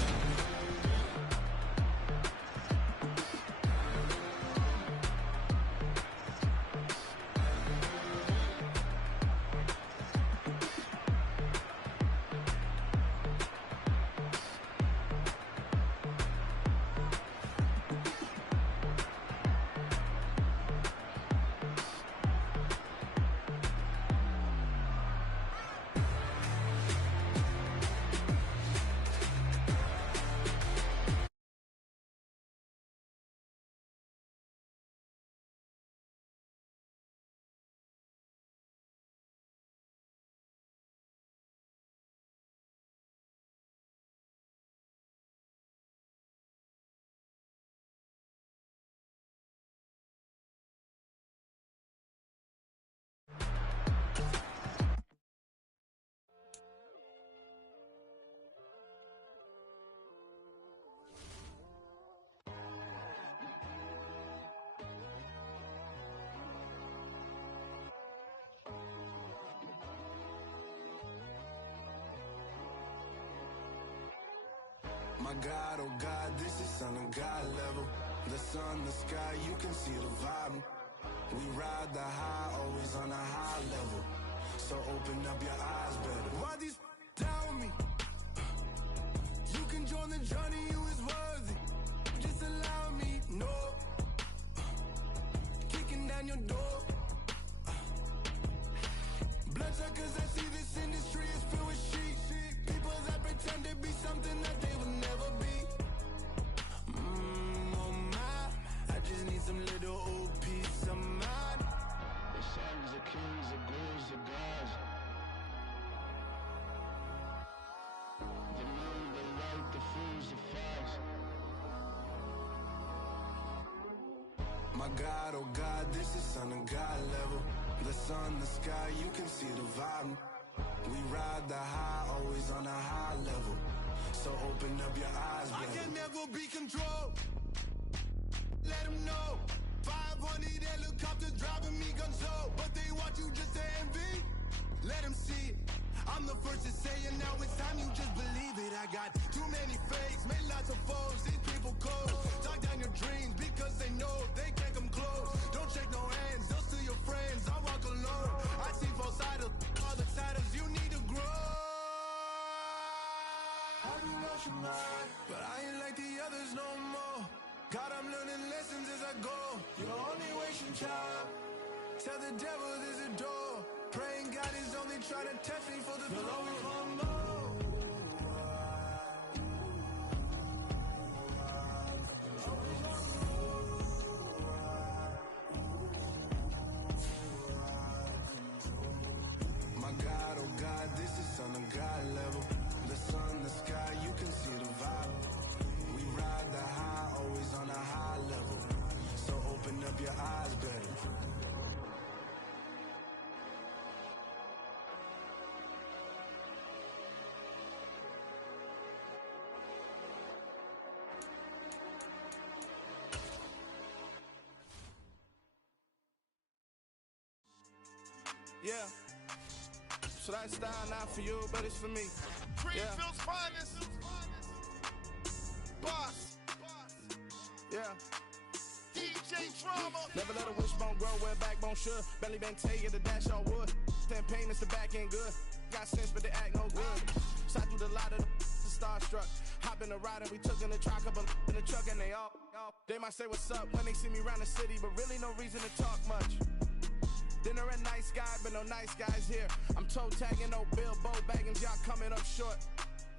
My God, oh God, this is Son of God level. The sun, the sky, you can see the vibe. We ride the high, always on a high level. So open up your eyes better. Why these down me? You can join the journey, you is worthy. Just allow me, no. Kicking down your door. Bloodshot cause I see this industry is filled with sheep. People that pretend to be something that they will never be. Oh my, I just need some little old peace of mind. The sons of kings, the gurus, the gods. The moon, the light, the fools, the facts. My God, oh God, this is Son of God level. The sun, the sky, you can see the vibe. We ride the high, always on a high level. So open up your eyes, baby. I can never be controlled. Let them know. 500 helicopters driving me gunso. But they want you just to envy. Let them see it. I'm the first to say it, now it's time you just believe it. I got too many fakes, made lots of foes. These people cold. Talk down your dreams because they know they can't come close. Don't shake no hands, those to your friends. I walk alone. I see both sides of all the titles you need to grow. I've been rushing mine, but I ain't like the others no more. God, I'm learning lessons as I go. You're only wasting time. Tell the devil there's a door. Praying God is only trying to test me for the glory of more. My God, oh God, this is Son of God level. The sun, the sky, you can see the vibe. We ride the high, always on a high level. So open up your eyes better. Yeah. So that style not for you, but it's for me. Greenfield's finest. Boss. Yeah. DJ Drama. Never let a wishbone grow where a backbone should. Belly been take the dash on wood. 10 payments, the back end good. Got sense, but they act no good. Shot through the lot of the starstruck. Hop in the ride and we took in the truck, up in the truck and they all. They might say what's up when they see me around the city, but really no reason to talk much. Dinner a nice guy, but no nice guys here. I'm toe tagging, no Bilbo bagging, y'all coming up short.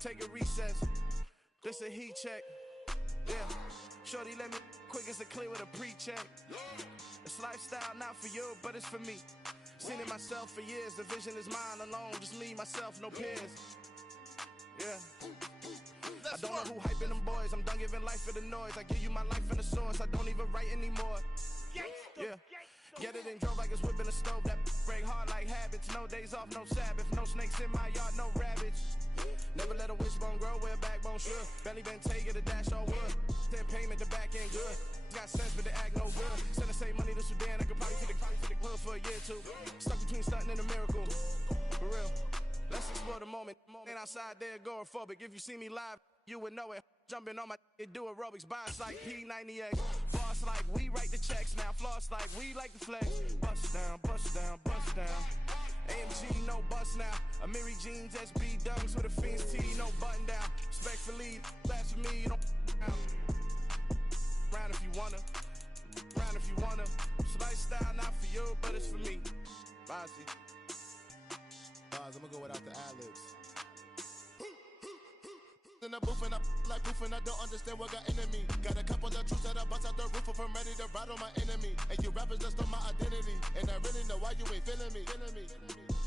Take a recess. This a heat check. Yeah. Shorty let me quick as a clear with a pre-check. It's lifestyle not for you, but it's for me. Seen it myself for years. The vision is mine alone. Just me, myself, no peers. Yeah. I don't know who hyping them boys. I'm done giving life for the noise. I give you my life in the source. I don't even write anymore. Yeah. Get it and drove like it's whipping a stove. That break hard like habits. No days off, no Sabbath. No snakes in my yard, no rabbits. Never let a wishbone grow where a backbone should. Belly been take the dash on wood. 10 payment, the back end good. Got sense, but they act no good. Send the same money to Sudan. I could probably fit the hood for a year or two. Stuck between stunting and a miracle. For real. Let's explore the moment. Ain't outside there agoraphobic. If you see me live, you would know it. Jumping on my do aerobics, bias like P90X. Boss like we write the checks now. Floss like we like the flex. Bust down, bust down, bust down. AMG, no bust now. Amiri jeans, SB dunks with a Fiends tee, no button down. Respectfully, that's for me, you don't round if you wanna. Round if you wanna. It's lifestyle not for you, but it's for me. Bossy. I'm gonna go without the ad-libs. In the booth and I like proof and I don't understand what got into me. Got a couple of truths that I bust out the roof if I'm ready to ride on my enemy. And you rappers just stole my identity. And I really know why you ain't feeling me.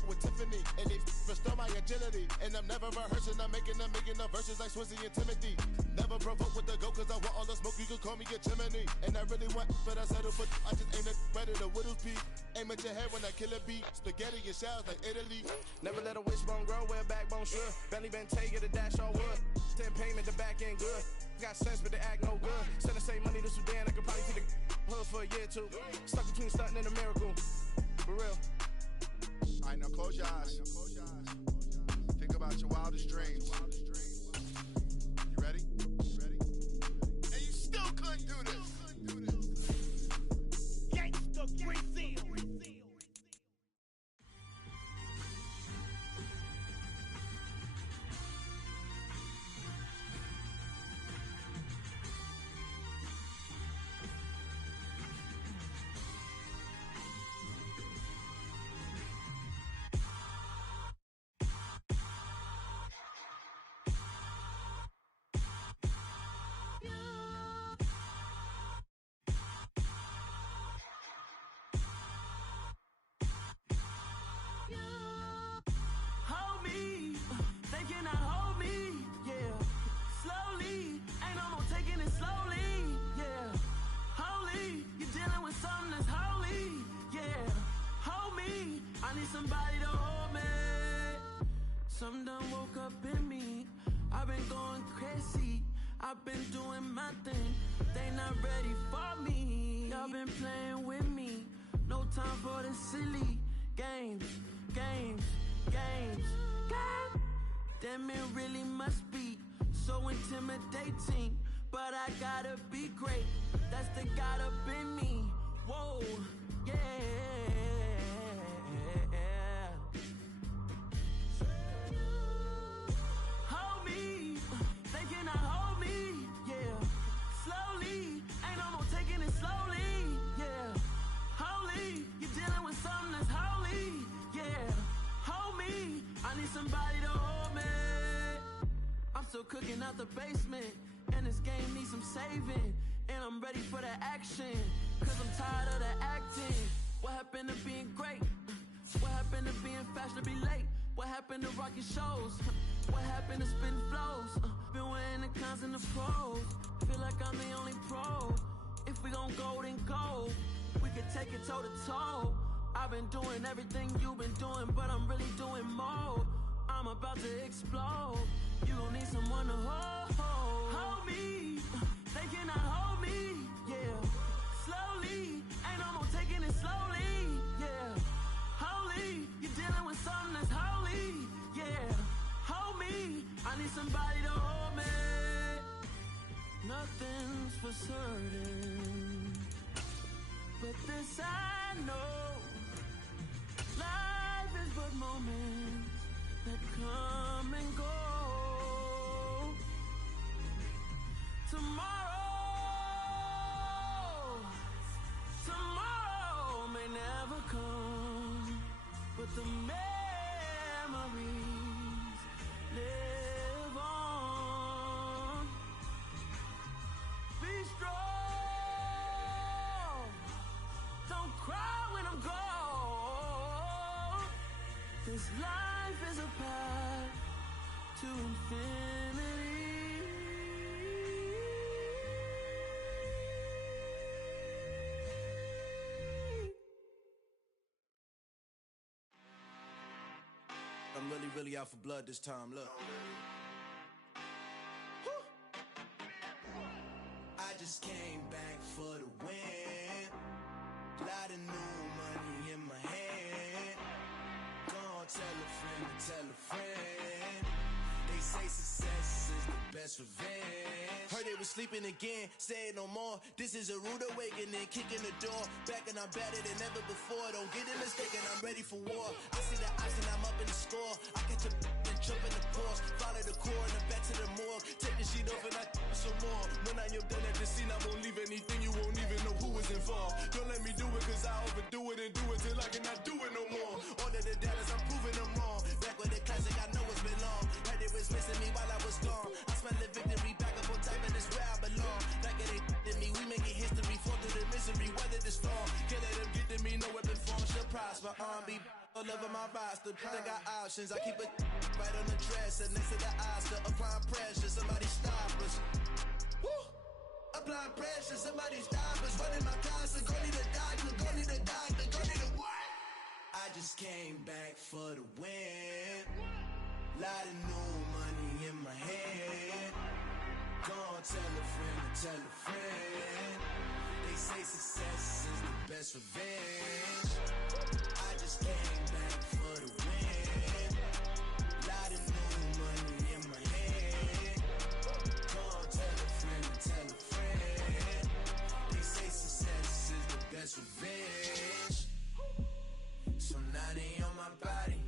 With Tiffany, and they restore my agility. And I'm never rehearsing, I'm making a million of verses like Swizzy and Timothy. Never provoke with the go, cause I want all the smoke, you can call me a chimney. And I really want, but I settle for, I just aim it better the Whittles P. Aim at your head when I kill a beat. Spaghetti and shells like Italy. Never let a wishbone grow where a backbone should. Belly been take the dash on wood. 10 payment, the back end good. Got sense, but they act no good. Send the same money to Sudan, I could probably see the hood for a year or two. Stuck between stunting and a miracle. For real. Alright, now close your eyes. Think about your wildest dreams. You ready? I need somebody to hold me. Some done woke up in me. I've been going crazy. I've been doing my thing. They not ready for me. Y'all been playing with me. No time for the silly games. Damn, it really must be so intimidating. But I gotta be great. That's the God up in me. Whoa, yeah. Hold me, they cannot hold me, yeah. Slowly, ain't no more taking it slowly, yeah. Holy, you're dealing with something that's holy, yeah. Hold me, I need somebody to hold me. I'm still cooking out the basement, and this game needs some saving. And I'm ready for the action, cause I'm tired of the acting. What happened to being great? What happened to being fashionably late? What happened to rocking shows? What happened to spitting flows? Been wearing the cons and the pros. Feel like I'm the only pro. If we gon' go, then go. We can take it toe to toe. I've been doing everything you've been doing, but I'm really doing more. I'm about to explode. You gon' need someone to hold. Hold me. They cannot hold me. Yeah. Slowly. Ain't no more taking it slowly. Yeah. Holy. You're dealing with something that's holy. Yeah. Hold me. I need somebody to hold me. Nothing's for certain, but this I know. Life is but moments that come and go. Tomorrow may never come, but the memories live on. Be strong, don't cry when I'm gone. This life is a path to infinity. I'm really out for blood this time, look. I just came back for the win. Lot of new money in my hand. Gonna tell a friend to tell a friend. They say success is the best revenge. Heard they was sleeping again, say it no more. This is a rude awakening, kicking the door. Back and I'm better than ever before. Don't get it mistaken, I'm ready for war. I see the ice and I'm up in the score. I catch a and jump in the course. Follow the core and then back to the morgue. Take the sheet off and I some more. When I am done at the scene, I won't leave anything. You won't even know who was involved. Don't let me do it cause I overdo it and do it till I cannot do it no more. Order the dollars, I'm proving them wrong. Back with the classic, I know it's been long. Heard it was missing me while I was gone. I smell the victory back up on top and it's where I belong. Like it ain't to me, we making history. Fall through the misery, weather the storm. Can't let them get to me, no weapon form shall prosper. Be all over my roster. I got options, I keep it right on the dresser. Next to the Oscar, applying pressure. Somebody stop us. Woo! Applying pressure, somebody stop us. Running my closet, go need a doctor, go need a doctor, go need a what? I just came back for the win. Lot of new money in my hand. Gonna tell a friend to tell a friend. They say success is the best revenge. I just came back for the win. Lot of new money in my hand. Gonna tell a friend to tell a friend. They say success is the best revenge. So now they on my body.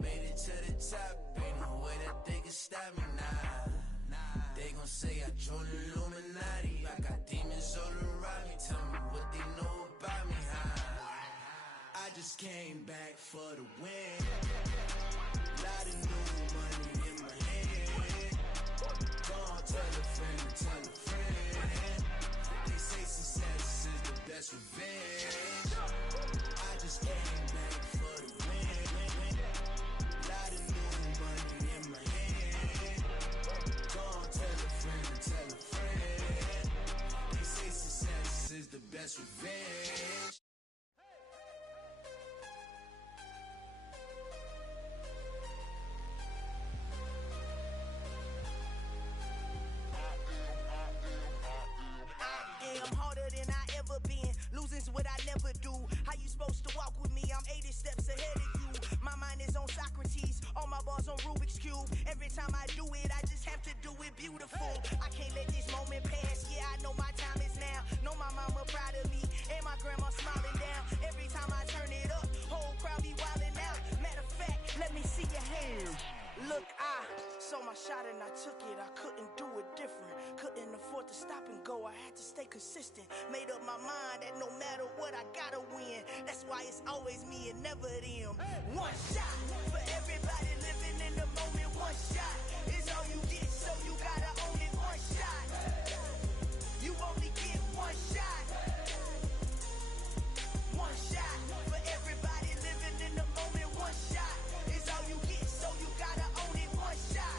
Made it to the top. Ain't no way that they can stop me now. They gon' say I joined the Illuminati. I got demons all around me. Tell me what they know about me, huh? I just came back for the win. Lot of new money in my hand. Gonna tell a friend to tell a friend. They say success is the best revenge. I just came back for the win. Lot of new money in my hand. Gonna tell a friend to tell a friend. They say success is the best revenge. moment passed, yeah, I know my time is now. Know my mama proud of me, and my grandma smiling down. Every time I turn it up, whole crowd be wildin' out. Matter of fact, let me see your hands. Look, I saw my shot and I took it. I couldn't do it different. Couldn't afford to stop and go. I had to stay consistent. Made up my mind that no matter what, I gotta win. That's why it's always me and never them. One shot for everybody living in the moment. One shot is all you get, so you gotta own it. One shot. You only get one shot. One shot for everybody living in the moment. One shot is all you get, so you gotta own it. One shot.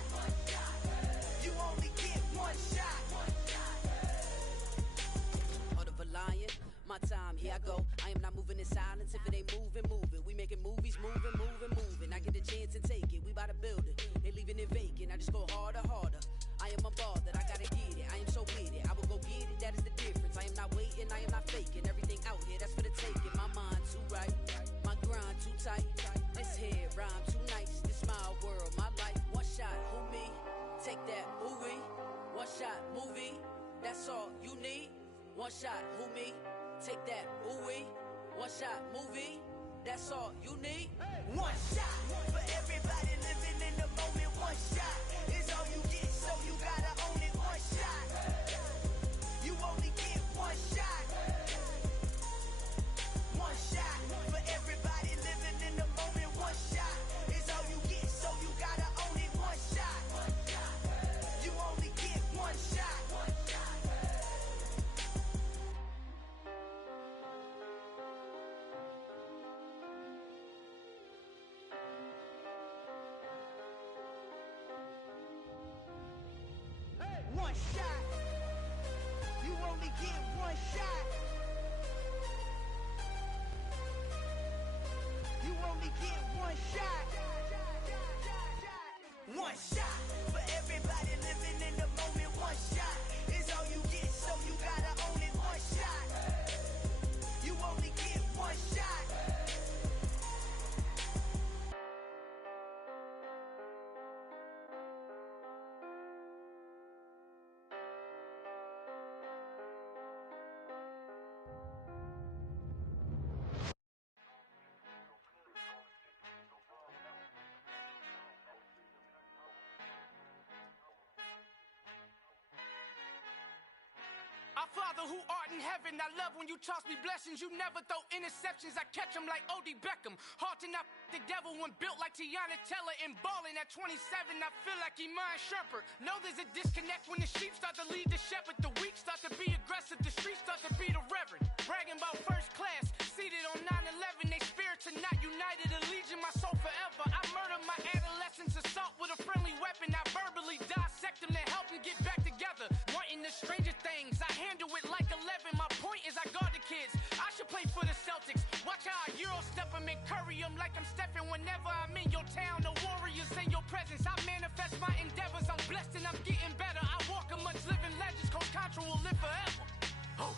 You only get one shot. Heart of a lion, my time, here I go. I am not moving in silence. If it ain't moving, moving. We making movies, moving, moving, moving. I get the chance and take it. We bout to build it. They leaving it vacant. I just go harder, harder. I am a ball that I gotta get it. I am so with it. I will go get it. That is the difference. I am not waiting. I am not faking. Everything out here, that's for the taking. My mind too right. My grind too tight. This head rhyme too nice. This my world, my life. One shot, who me? Take that, ooh-wee. One shot, movie. That's all you need. One shot, who me? Take that, ooh-wee. One shot, movie. That's all you need. One shot for everybody living in the moment. One shot is all you get, so you gotta own it. One shot. You only get one shot. One shot for everybody living in the moment. One shot is all you get, so you gotta own it. One shot. You only get one shot. One shot. You only get one shot. You only get one shot. One shot for everybody living in the moment. One shot is all you get, so you gotta own it. One shot. You only get one shot. Our Father who art in heaven, I love when you toss me blessings. You never throw interceptions, I catch them like O.D. Beckham. Hard to not the devil when built like Tiana Teller and balling at 27. I feel like Iman Shumpert. Know there's a disconnect when the sheep start to lead the shepherd. The weak start to be aggressive, the streets start to be the reverend. Bragging about first class, seated on 9/11. They spirits are not united, a legion, my soul forever. I murder my adolescence, assault with a friendly weapon. I verbally dissect them to help them get back together. Wanting the stranger things, I handle it like 11. My point is I guard the kids. I should play for the Celtics. Watch how I Euro step them and curry them like I'm Stephen. Whenever I'm in your town, the Warriors in your presence. I manifest my endeavors. I'm blessed and I'm getting better. I walk amongst living legends. Coach Contra will live forever. Oh.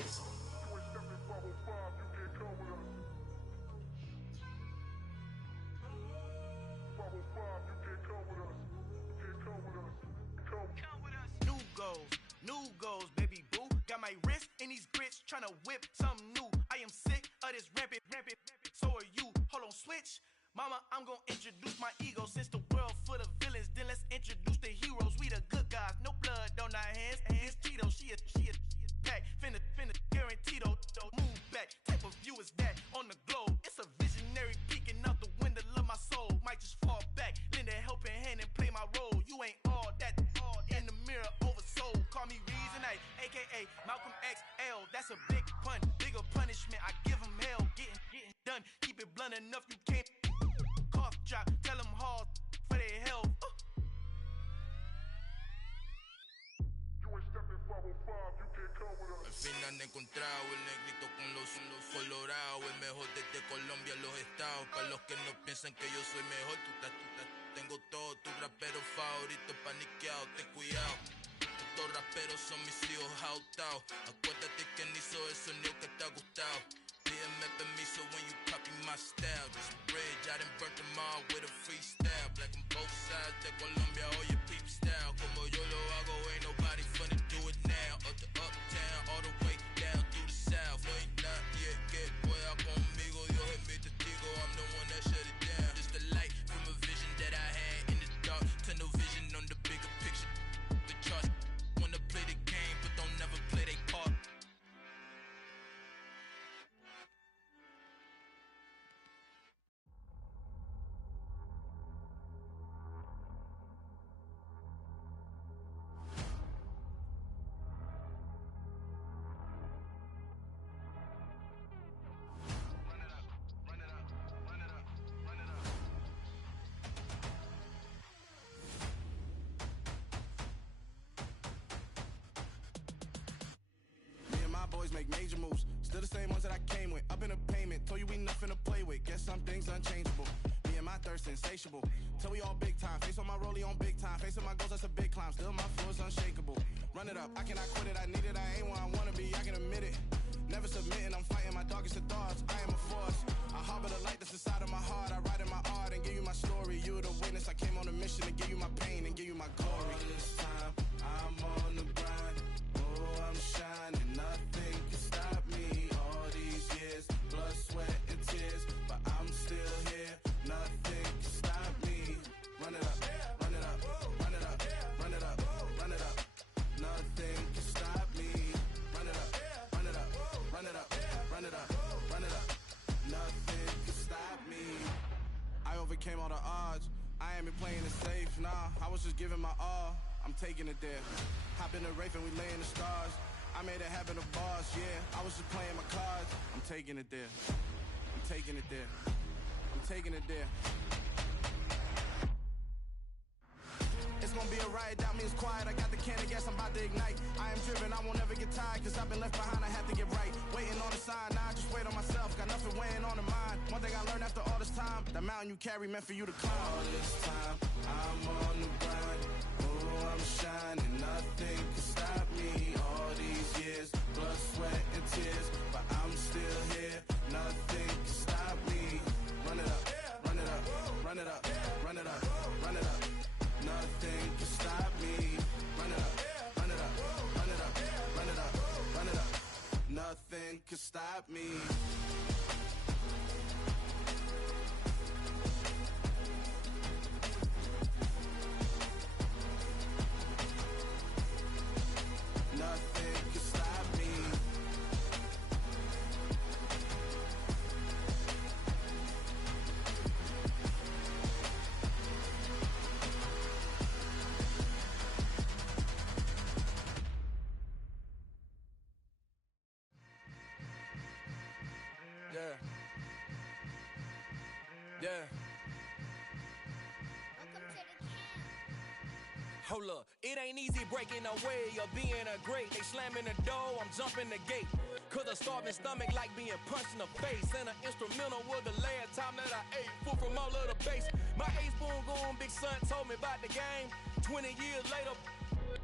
New goals, baby boo. Got my wrist in these grits, tryna whip something new. I am sick of this rampant. So are you. Hold on, switch. Mama, I'm gonna introduce my ego. Since the world full of villains, then let's introduce the heroes. We the good guys, no blood on our hands. It's Tito, she a pack. Finna, guaranteed. Move back. Type of view is that on the globe? It's a visionary peeking out the window of my soul. Might just fall back, lend a helping hand and play my role. You ain't all that. In the mirror, oversold. Call me Reason A, aka Malcolm XL. That's a big pun, bigger punishment. I give him hell, getting done. Keep it blunt enough, you can't. Cough drop, tell them hard for their health. Al fin han encontrado el negrito con los colorados, el mejor desde Colombia, los estados. Para los que no piensan que yo soy mejor, tengo todo, tu rapero favorito paniqueado, ten cuidado. Estos raperos son mis hijos jautados. Acuérdate quién hizo el sonido que te ha gustado. Pídeme permiso when you copy my style. This bridge, I done burnt them all with a freestyle. Black on both sides de Colombia, oye peep style. Como yo lo hago, ain't nobody finna do it now. make major moves. Still the same ones that I came with. Up in the payment, told you we nothing to play with. Guess some things unchangeable. Me and my thirst insatiable. Till we all big time. Face on my rollie on big time. Facing my goals, that's a big climb. Still my floor is unshakable. Run it up, I cannot quit it. I need it, I ain't where I wanna be, I can admit it. Never submitting, I'm fighting my darkest of thoughts. I am a force. I harbor the light that's inside of my heart. I write in my art and give you my story. You the witness. I came on a mission to give you my pain and give you my glory. All this time, I'm on the grind. Oh, I'm shining. Nothing can stop me. All these years, blood, sweat, and tears. But I'm still here. Nothing can stop me. Run it up, run it up, run it up, run it up, run it up. Nothing can stop me. Run it up, run it up, run it up, run it up, run it up. Nothing can stop me. I overcame all the odds. I ain't been playing it safe, nah. I was just giving my all. I'm taking it there. Hop in the Wraith and we lay in the stars. I made it happen, the boss, yeah. I was just playing my cards. I'm taking it there. I'm taking it there. I'm taking it there. It's gonna be a riot, doubt me it's quiet. I got the can of gas, I'm about to ignite. I am driven, I won't ever get tired. Cause I've been left behind, I have to get right. Waiting on the sign, now I just wait on myself. Got nothing weighing on the mind. One thing I learned after all this time, the mountain you carry meant for you to climb. All this time, I'm on the grind. Oh, I'm shining, nothing can stop me. All these years, blood, sweat, and tears. But I'm still here, nothing can stop me. Run it up, run it up, run it up, run it up, run it up. Nothing can stop me. Run it up, run it up, run it up, run it up, run it up. Nothing can stop me. Nothing can stop me. Yeah. Hold up, it ain't easy breaking away or being a great. They slamming the door, I'm jumping the gate. Cause a starving stomach like being punched in the face. And an instrumental was the last time that I ate food from all of the bass. My A-spoon goon, big son told me about the game. 20 years later,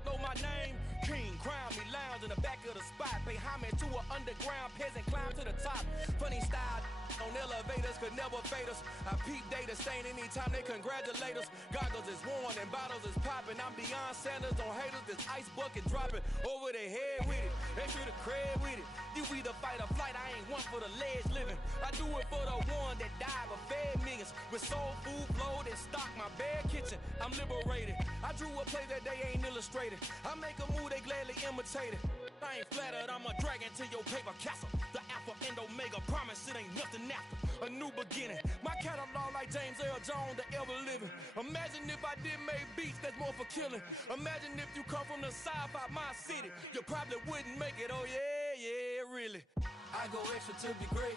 know my name. King, crown me, lounge in the back of the spot. Pay homage to an underground peasant, climb to the top. Funny style on elevators could never fade us. I peep data stain anytime they congratulate us. Goggles is worn and bottles is popping. I'm beyond Sanders on haters, this ice bucket dropping over their head with it. Extra the cred with it. You either fight or flight, I ain't one for the ledge living. I do it for the one that died but fed millions. With soul food flowed and stocked my bare kitchen. I'm liberated. I drew a play that they ain't illustrated. I make a move, they gladly imitate it. I ain't flattered, I'm a dragon to your paper castle. The Alpha and Omega, promise it ain't nothing after. A new beginning. My catalog like James Earl Jones, the ever living. Imagine if I did make beats that's more for killing. Imagine if you come from the south out my city. You probably wouldn't make it, oh yeah, yeah, really. I go extra to be great.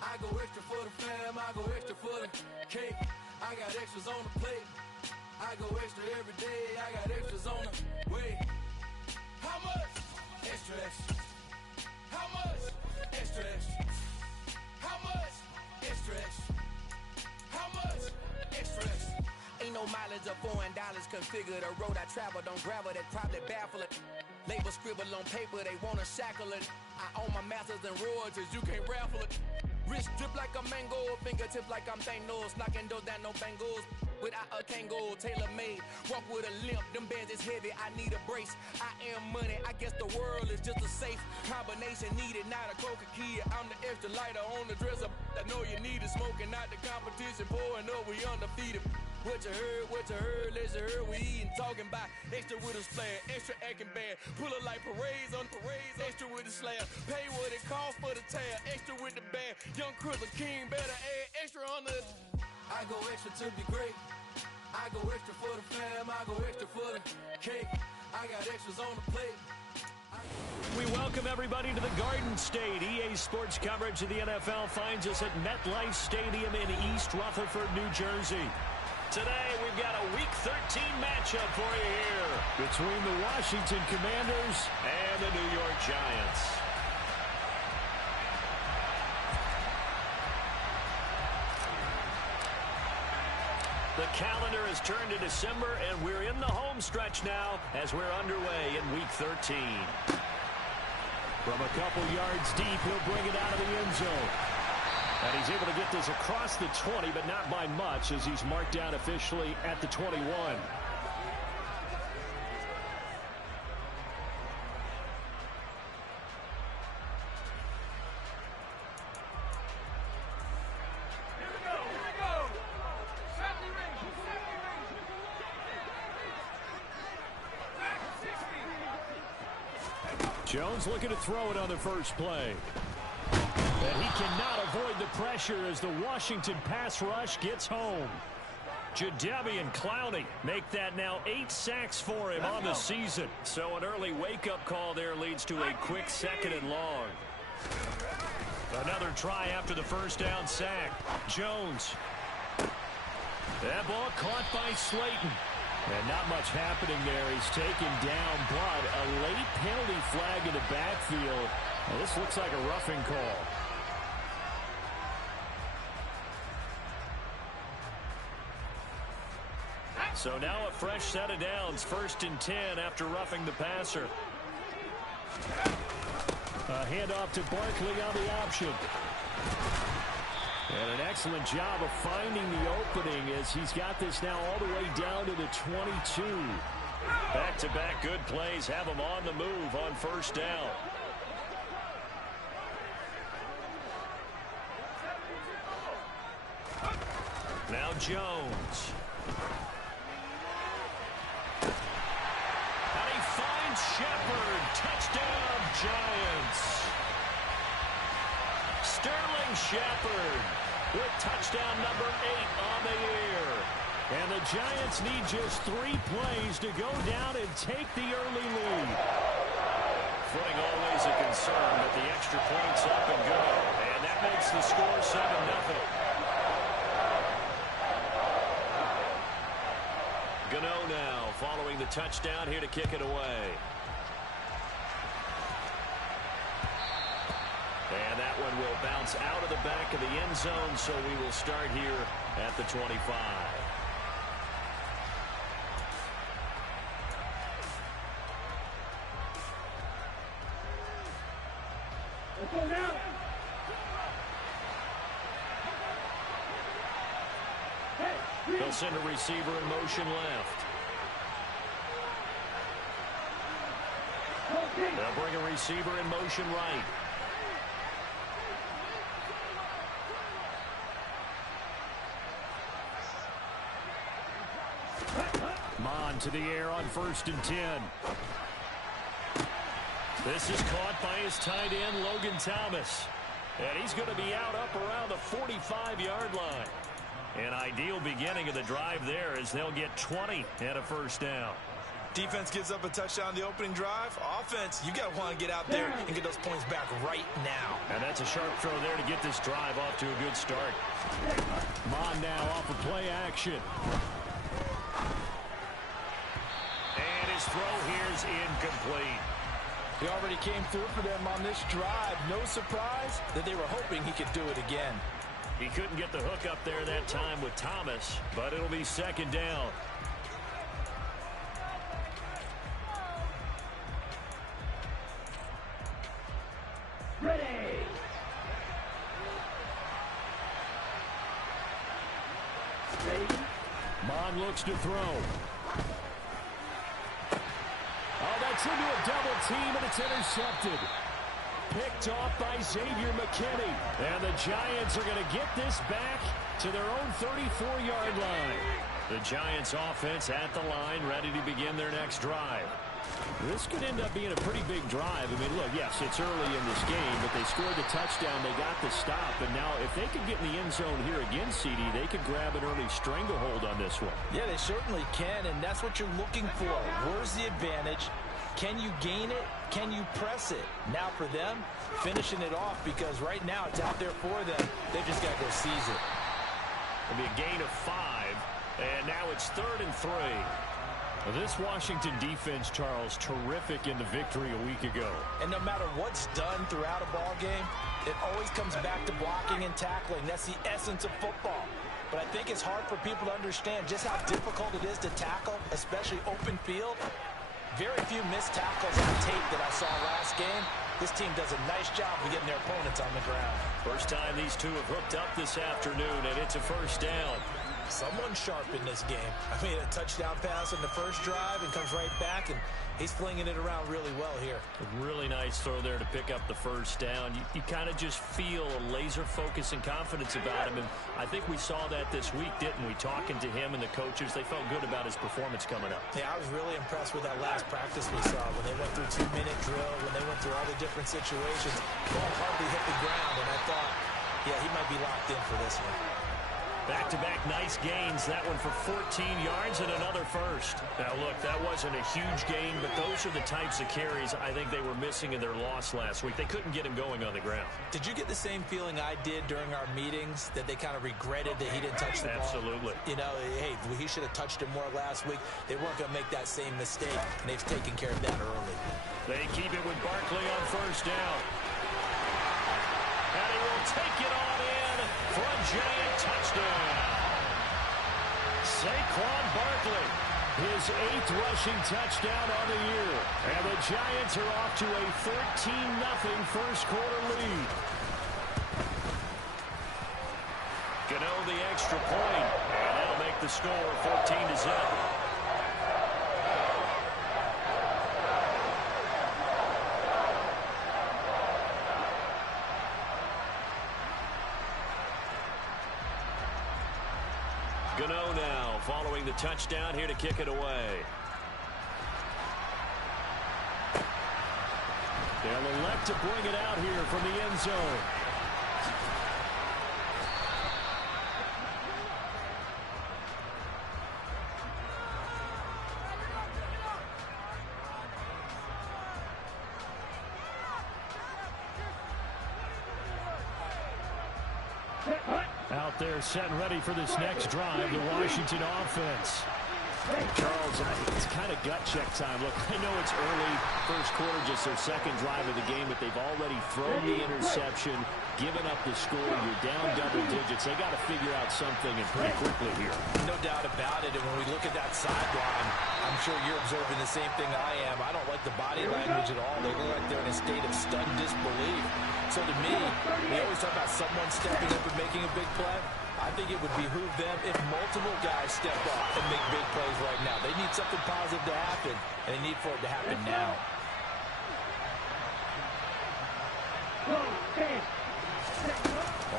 I go extra for the fam, I go extra for the cake. I got extras on the plate. I go extra every day, I got extras on the way. How much? Extra, extra. How much? Extra, extra. How much? Extra, extra. How much? Extra, extra. Ain't no mileage of $4 configure the road I travel. Don't gravel that probably baffle it. Label scribble on paper, they wanna shackle it. I own my masters and royalties, you can't raffle it. Wrist drip like a mango, fingertips like I'm Thanos. Knocking those down, no bangles. Without a Kango, tailor-made. Walk with a limp, them bands is heavy, I need a brace. I am money, I guess the world is just a safe combination needed, not a coca key. I'm the extra lighter on the dresser. I know you need it, smoking out the competition, pouring up, we undefeated. What you heard, let's hear we eatin', talking about extra with a slayer, extra acting bad. Pull it like parades on parades, extra with the slayer. Pay what it costs for the tail, extra with the band. Young Crystal King better add extra on the. I go extra to be great. I go extra for the fam, I go extra for the cake. I got extras on the plate. We welcome everybody to the Garden State. EA Sports coverage of the NFL finds us at MetLife Stadium in East Rutherford, New Jersey. Today, we've got a Week 13 matchup for you here between the Washington Commanders and the New York Giants. The calendar has turned to December, and we're in the home stretch now as we're underway in Week 13. From a couple yards deep, he'll bring it out of the end zone. And he's able to get this across the 20, but not by much, as he's marked down officially at the 21. Jones looking to throw it on the first play. And he cannot avoid the pressure as the Washington pass rush gets home. Jadeveon Clowney make that now 8 sacks for him on the season. So an early wake-up call there leads to a quick 2nd and long. Another try after the first down sack. Jones. That ball caught by Slayton. And not much happening there. He's taken down, but a late penalty flag in the backfield. Well, this looks like a roughing call. So now a fresh set of downs. 1st and 10 after roughing the passer. A handoff to Barkley on the option. And an excellent job of finding the opening as he's got this now all the way down to the 22. Back-to-back good plays have him on the move on 1st down. Now Jones. And he finds Shepard. Touchdown, Giants. Sterling Shepard with touchdown number 8 on the year. And the Giants need just 3 plays to go down and take the early lead. Footing always a concern, but the extra point's up and good. And that makes the score 7-0. Gano now following the touchdown here to kick it away. And that one will bounce out of the back of the end zone, so we will start here at the 25. They'll send a receiver in motion left. They'll bring a receiver in motion right. Mon to the air on 1st and 10. This is caught by his tight end, Logan Thomas. And he's going to be out up around the 45-yard line. An ideal beginning of the drive there as they'll get 20 and a 1st down. Defense gives up a touchdown the opening drive. Offense, you got to want to get out there and get those points back right now. And that's a sharp throw there to get this drive off to a good start. Mon now off of play action. And his throw here's incomplete. He already came through for them on this drive. No surprise that they were hoping he could do it again. He couldn't get the hook up there that time with Thomas, but it'll be 2nd down. Ready. Mon looks to throw. Oh, that's into a double team, and it's intercepted. Picked off by Xavier McKinney. And the Giants are going to get this back to their own 34-yard line. The Giants offense at the line, ready to begin their next drive. This could end up being a pretty big drive. I mean, look, yes, it's early in this game, but they scored the touchdown. They got the stop. And now if they could get in the end zone here again, CD, they could grab an early stranglehold on this one. Yeah, they certainly can, and that's what you're looking for. Where's the advantage? Can you gain it? Can you press it? Now for them, finishing it off, because right now it's out there for them. They just got to go seize it. It'll be a gain of 5, and now it's 3rd and 3. This Washington defense, Charles, terrific in the victory a week ago. And no matter what's done throughout a ball game, it always comes back to blocking and tackling. That's the essence of football. but I think it's hard for people to understand just how difficult it is to tackle, especially open field. Very few missed tackles on tape that I saw last game. This team does a nice job of getting their opponents on the ground. First time these two have hooked up this afternoon, and it's a first down. Someone sharp in this game. I mean, a touchdown pass in the first drive and comes right back, and he's flinging it around really well here. A really nice throw there to pick up the first down. You kind of just feel a laser focus and confidence about him, and I think we saw that this week, didn't we? Talking to him and the coaches, they felt good about his performance coming up. Yeah, I was really impressed with that last practice we saw when they went through 2-minute drill, when they went through all the different situations. Ball hardly hit the ground, and I thought, yeah, he might be locked in for this one. Back-to-back nice gains. That one for 14 yards and another first. Now, look, that wasn't a huge gain, but those are the types of carries I think they were missing in their loss last week. They couldn't get him going on the ground. Did you get the same feeling I did during our meetings, that they kind of regretted that he didn't touch the ball? Absolutely. You know, hey, he should have touched it more last week. They weren't going to make that same mistake, and they've taken care of that early. They keep it with Barkley on first down. And he will take it on in for a giant touchdown. Saquon Barkley, his 8th rushing touchdown on the year. And the Giants are off to a 13-0 first quarter lead. Gano the extra point, and that'll make the score 14-0. Gano now following the touchdown here to kick it away. They'll elect to bring it out here from the end zone. Out there set and ready for this next drive, the Washington offense. Charles, it's kind of gut check time. Look, I know it's early, first quarter, just their second drive of the game, but they've already thrown the interception, given up the score. You're down double digits. They got to figure out something, and pretty quickly here. No doubt about it, and when we look at that sideline, I'm sure you're observing the same thing I am. I don't like the body language at all. They look like they're in a state of stunned disbelief. So to me, we always talk about someone stepping up and making a big play. I think it would behoove them if multiple guys step up and make big plays right now. They need something positive to happen, and they need for it to happen now.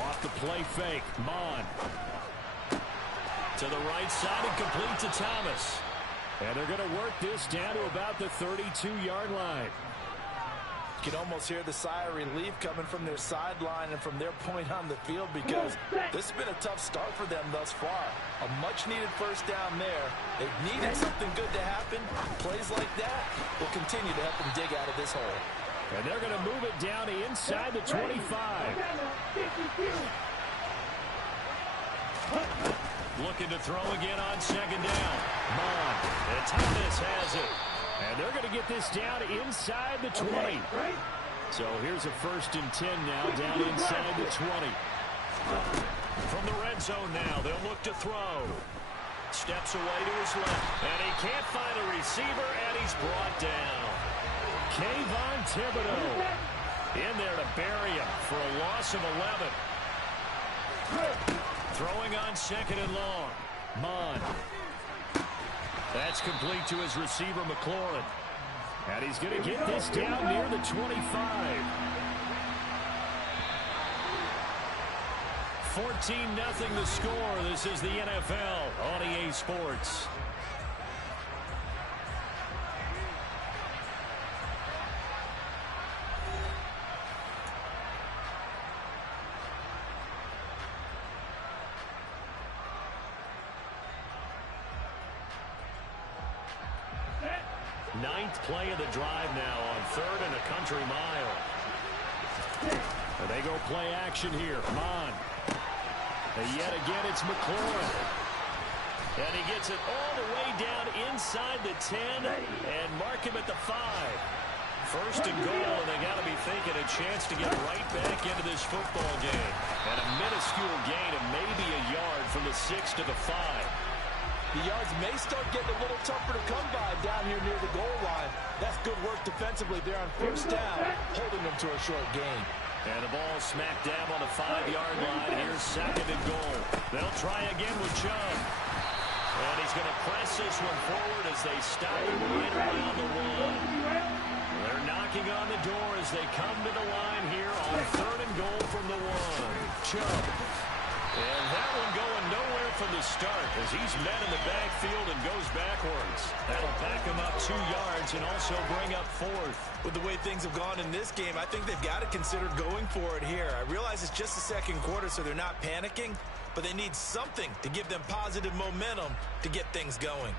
Off the play fake, Mon. To the right side and complete to Thomas. And they're going to work this down to about the 32-yard line. You can almost hear the sigh of relief coming from their sideline and from their point on the field, because this has been a tough start for them thus far. A much-needed first down there. They've needed something good to happen. Plays like that will continue to help them dig out of this hole. And they're going to move it down inside the 25. Looking to throw again on second down. Mon. And Thomas has it. And they're going to get this down inside the 20. So here's a 1st and 10 now, down inside the 20. From the red zone now, they'll look to throw. Steps away to his left. And he can't find a receiver, and he's brought down. Kayvon Thibodeaux in there to bury him for a loss of 11. Throwing on second and long. Mon. That's complete to his receiver, McLaurin. And he's going to get this down near the 25. 14-0 the score. This is the NFL on EA Sports. Ninth play of the drive now on 3rd and a country mile. And they go play action here. Mon. And yet again, it's McLaurin. And he gets it all the way down inside the 10 and mark him at the 5. First and goal, and they got to be thinking a chance to get right back into this football game. And a minuscule gain of maybe a yard from the 6 to the 5. The yards may start getting a little tougher to come by down here near the goal line. That's good work defensively there on first down, holding them to a short gain. And the ball smacked down on the 5-yard line. Here's second and goal. They'll try again with Chubb. And he's going to press this one forward as they stop him right around the one. They're knocking on the door as they come to the line here on third and goal from the 1. Chubb. And that one going nowhere from the start as he's met in the backfield and goes backwards. That'll back him up 2 yards and also bring up fourth. With the way things have gone in this game, I think they've got to consider going for it here. I realize it's just the second quarter, so they're not panicking, but they need something to give them positive momentum to get things going.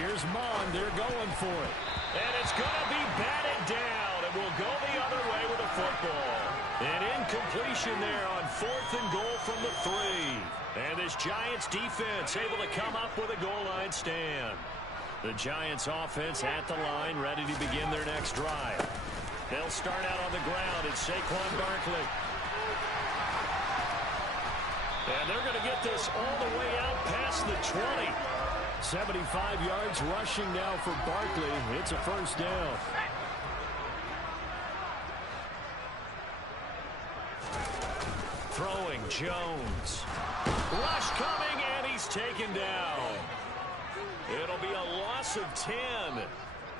Here's Mon. They're going for it. And it's going to be batted down. And will go the other way with the football. An incompletion there on fourth and goal from the 3. And this Giants defense able to come up with a goal line stand. The Giants offense at the line, ready to begin their next drive. They'll start out on the ground. It's Saquon Barkley. And they're going to get this all the way out past the 20. 75 yards rushing now for Barkley. It's a first down. Throwing Jones. Rush coming, and he's taken down. It'll be a loss of 10.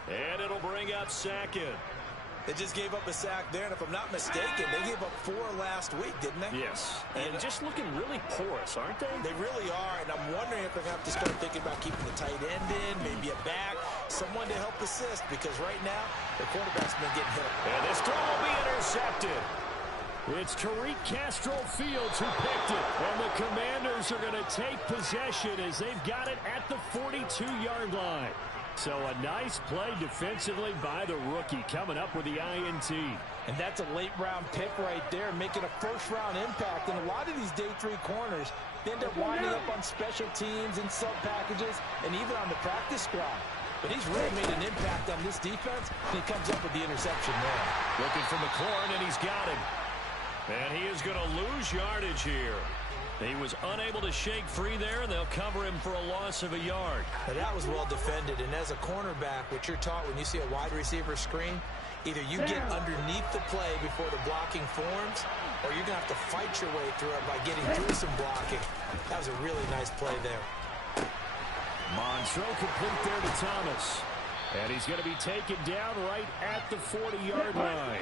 And it'll bring up second. They just gave up a sack there, and if I'm not mistaken, they gave up 4 last week, didn't they? Yes. And just looking really porous, aren't they? They really are, and I'm wondering if they're going to have to start thinking about keeping the tight end in, maybe a back, someone to help assist, because right now, the quarterback's been getting hit. And this throw will be intercepted. It's Tariq Castro Fields who picked it, and the Commanders are going to take possession as they've got it at the 42-yard line. So a nice play defensively by the rookie coming up with the INT. And that's a late-round pick right there, making a first-round impact. And a lot of these day 3 corners, they end up winding up on special teams and sub-packages and even on the practice squad. But he's really made an impact on this defense, and he comes up with the interception there. Looking for McLaurin, and he's got him. And he is going to lose yardage here. He was unable to shake free there, and they'll cover him for a loss of a yard. Now that was well defended, and as a cornerback, what you're taught when you see a wide receiver screen, either you get underneath the play before the blocking forms, or you're going to have to fight your way through it by getting through some blocking. That was a really nice play there. Montroe complete there to Thomas. And he's going to be taken down right at the 40-yard line.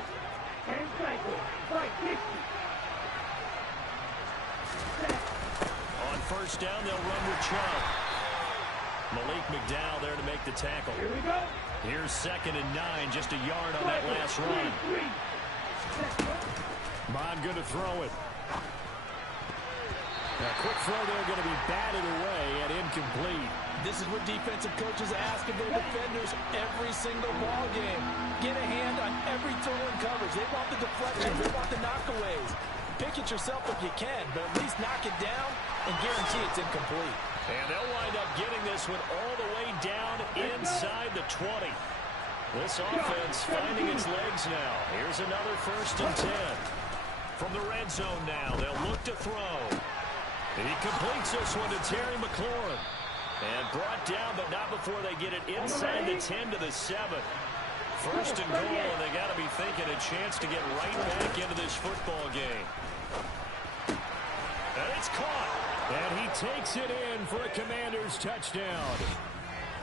On first down, they'll run with Chubb. Malik McDowell there to make the tackle. Here we go. Here's second and 9, just a yard on that last run. Mon going to throw it. A quick throw there going to be batted away and incomplete. This is what defensive coaches ask of their defenders every single ball game. Get a hand on every tool in coverage. They want the deflections. They want the knockaways. Pick it yourself if you can, but at least knock it down and guarantee it's incomplete. And they'll wind up getting this one all the way down inside the 20. This offense finding its legs now. Here's another first and 10. From the red zone now, they'll look to throw. He completes this one to Terry McLaurin. And brought down, but not before they get it inside the 10 to the 7. First and goal, and they got to be thinking a chance to get right back into this football game. And it's caught. And he takes it in for a Commanders touchdown.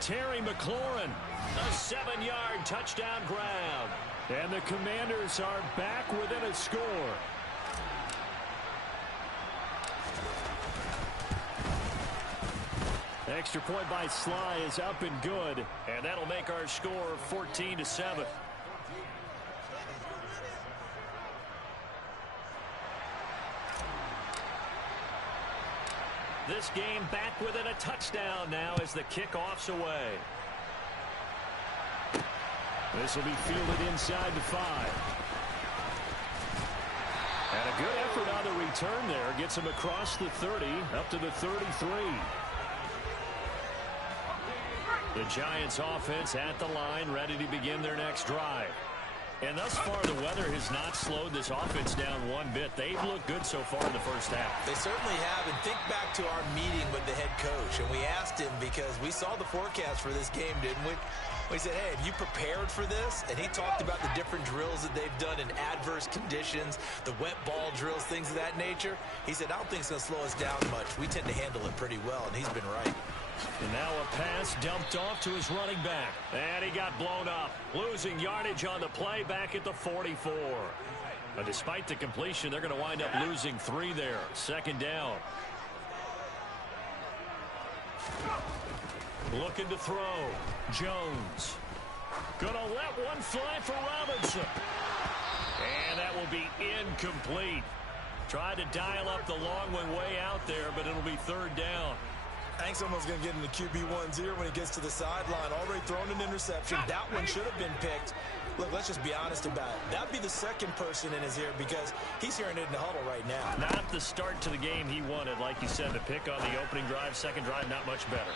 Terry McLaurin, a 7-yard touchdown grab. And the Commanders are back within a score. Extra point by Sly is up and good, and that'll make our score 14-7. This game back within a touchdown now as the kickoff's away. This will be fielded inside the 5. And a good effort on the return there. Gets him across the 30, up to the 33. The Giants offense at the line, ready to begin their next drive. And thus far, the weather has not slowed this offense down one bit. They've looked good so far in the first half. They certainly have. And think back to our meeting with the head coach. And we asked him, because we saw the forecast for this game, didn't we? We said, hey, have you prepared for this? And he talked about the different drills that they've done in adverse conditions, the wet ball drills, things of that nature. He said, I don't think it's going to slow us down much. We tend to handle it pretty well, and he's been right. And now a pass dumped off to his running back. And he got blown up, losing yardage on the play back at the 44. But despite the completion, they're going to wind up losing 3 there. Second down. Looking to throw. Jones. Gonna let one fly for Robinson. And that will be incomplete. Tried to dial up the long one way out there, but it'll be third down. I think someone's going to get into QB1's ear when he gets to the sideline. Already thrown an interception. That one should have been picked. Look, let's just be honest about it. That'd be the second person in his ear because he's hearing it in the huddle right now. Not the start to the game he wanted. Like you said, the pick on the opening drive, second drive, not much better.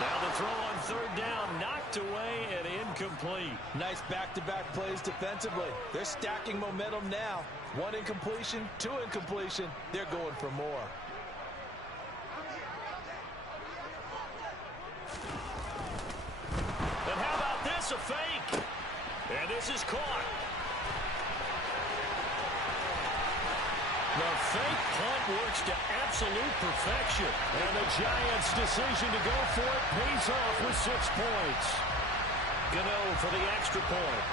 Now the throw on third down, knocked away and incomplete. Nice back-to-back plays defensively. They're stacking momentum now. 1 incompletion, 2 incompletion. They're going for more. And how about this, a fake? And this is caught. The fake punt works to absolute perfection. And the Giants' decision to go for it pays off with 6 points. Gano for the extra point.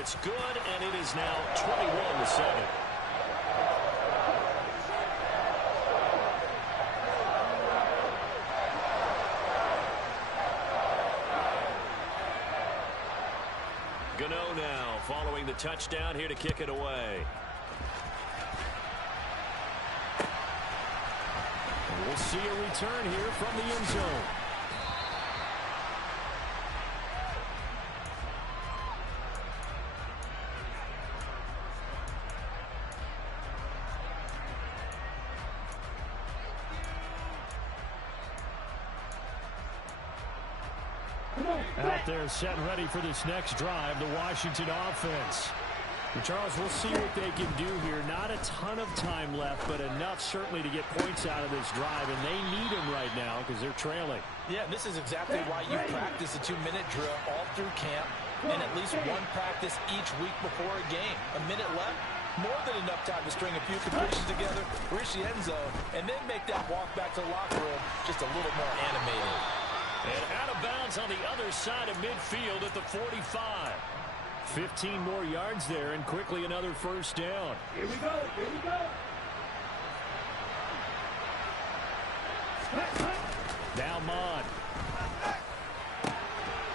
It's good, and it is now 21-7. Gano now following the touchdown here to kick it away. And we'll see a return here from the end zone. Out there set and ready for this next drive, the Washington offense. And Charles, we'll see what they can do here. Not a ton of time left, but enough certainly to get points out of this drive, and they need them right now because they're trailing. Yeah, this is exactly why you practice a 2-minute drill all through camp and at least one practice each week before a game. A minute left, more than enough time to string a few completions together, reach the end zone, and then make that walk back to the locker room just a little more animated. And out of bounds on the other side of midfield at the 45. 15 more yards there, and quickly another first down. Here we go, here we go. Now Mond.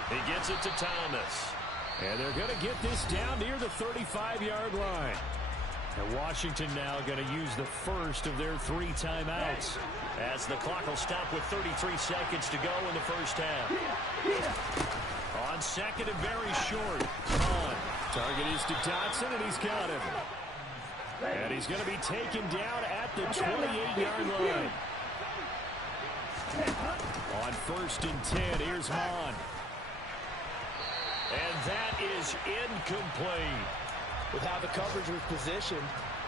He gets it to Thomas. And they're going to get this down near the 35-yard line. And Washington now going to use the first of their 3 timeouts, as the clock will stop with 33 seconds to go in the first half. On second and very short. On. Target is to Dotson, and he's got him. And he's going to be taken down at the 28-yard line. On first and 10, here's Mond. And that is incomplete. With how the coverage was positioned,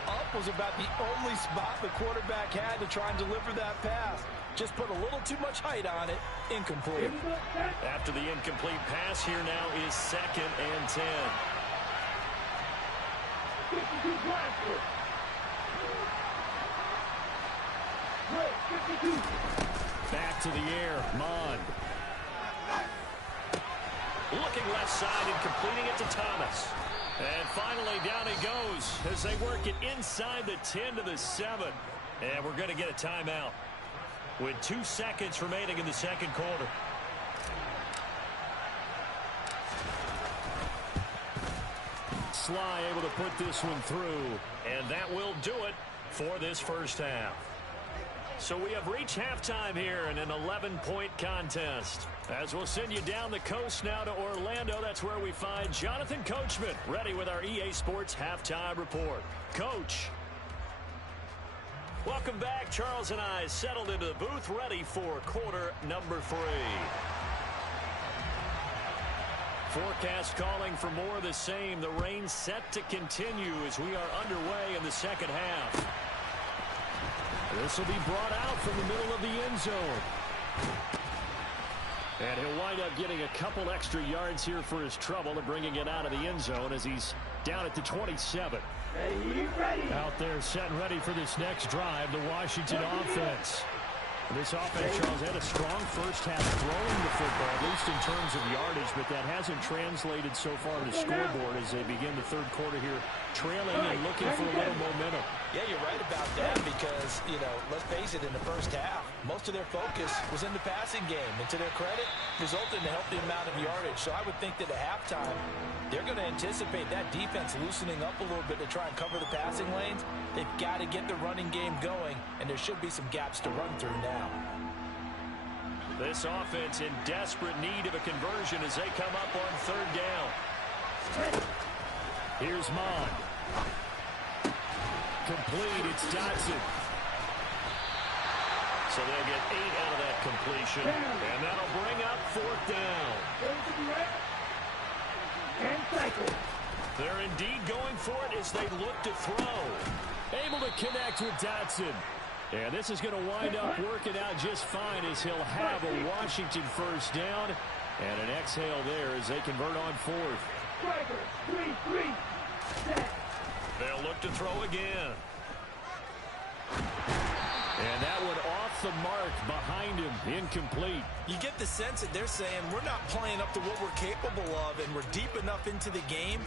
up was about the only spot the quarterback had to try and deliver that pass. Just put a little too much height on it. Incomplete. After the incomplete pass, here now is second and 10. Back to the air, Mond. Looking left side and completing it to Thomas. And finally, down he goes as they work it inside the 10 to the 7. And we're going to get a timeout with 2 seconds remaining in the second quarter. Sly able to put this one through, and that will do it for this first half. So we have reached halftime here in an 11-point contest. As we'll send you down the coast now to Orlando, that's where we find Jonathan Coachman, ready with our EA Sports Halftime Report. Coach. Welcome back. Charles and I settled into the booth, ready for quarter number 3. Forecast calling for more of the same. The rain set to continue as we are underway in the second half. This will be brought out from the middle of the end zone. And he'll wind up getting a couple extra yards here for his trouble and bringing it out of the end zone as he's down at the 27. Out there set and ready for this next drive, the Washington offense. This offense, Charles, had a strong first half throwing the football, at least in terms of yardage, but that hasn't translated so far to scoreboard as they begin the third quarter here, trailing and looking for a little momentum. Yeah, you're right about that because, let's face it, in the first half, most of their focus was in the passing game. And to their credit, resulted in a healthy amount of yardage. So I would think that at halftime, they're going to anticipate that defense loosening up a little bit to try and cover the passing lanes. They've got to get the running game going, and there should be some gaps to run through now. This offense in desperate need of a conversion as they come up on third down. Here's Mond. Complete, it's Dotson. So they'll get 8 out of that completion, and that'll bring up fourth down. They're indeed going for it as they look to throw. Able to connect with Dotson. And this is going to wind up working out just fine as he'll have a Washington first down and an exhale there as they convert on fourth. They'll look to throw again. And that one off the mark behind him, incomplete. You get the sense that they're saying we're not playing up to what we're capable of, and we're deep enough into the game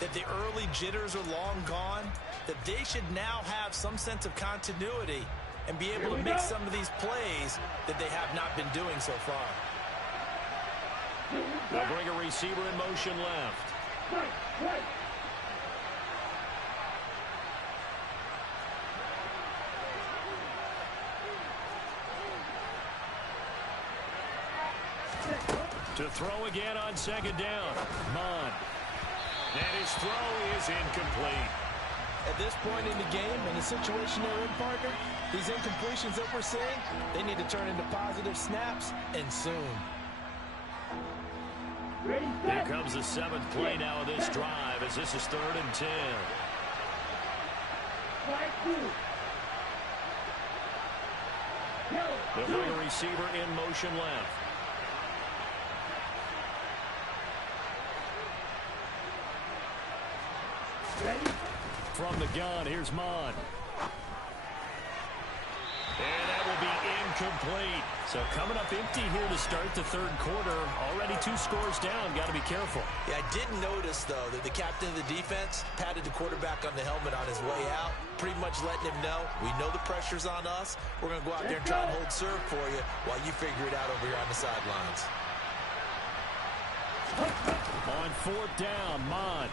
that the early jitters are long gone, that they should now have some sense of continuity and be able to make some of these plays that they have not been doing so far. They'll bring a receiver in motion left. To throw again on second down. Mond. And his throw is incomplete. At this point in the game, in the situation they're in, partner, these incompletions that we're seeing, they need to turn into positive snaps, and soon. Here comes the 7th play now of this drive as this is 3rd and 10. They'll bring a receiver in motion left. From the gun, here's Mond. And that will be incomplete. So coming up empty here to start the third quarter. Already 2 scores down. Got to be careful. Yeah, I did notice, though, that the captain of the defense patted the quarterback on the helmet on his way out, pretty much letting him know, we know the pressure's on us. We're going to go out there and try and hold serve for you while you figure it out over here on the sidelines. On 4th down, Mond.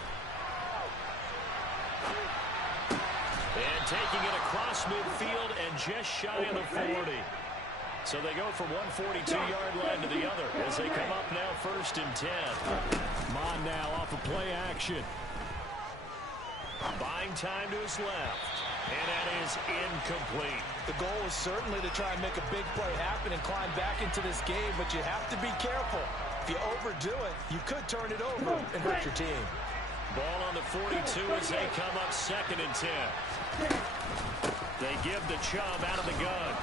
And taking it across midfield and just shy of the 40. So they go from one 42-yard line to the other as they come up now 1st and 10. Mond now off of play action. Buying time to his left. And that is incomplete. The goal is certainly to try and make a big play happen and climb back into this game, but you have to be careful. If you overdo it, you could turn it over and hurt your team. Ball on the 42 as they come up 2nd and 10. They give the Chubb out of the gun.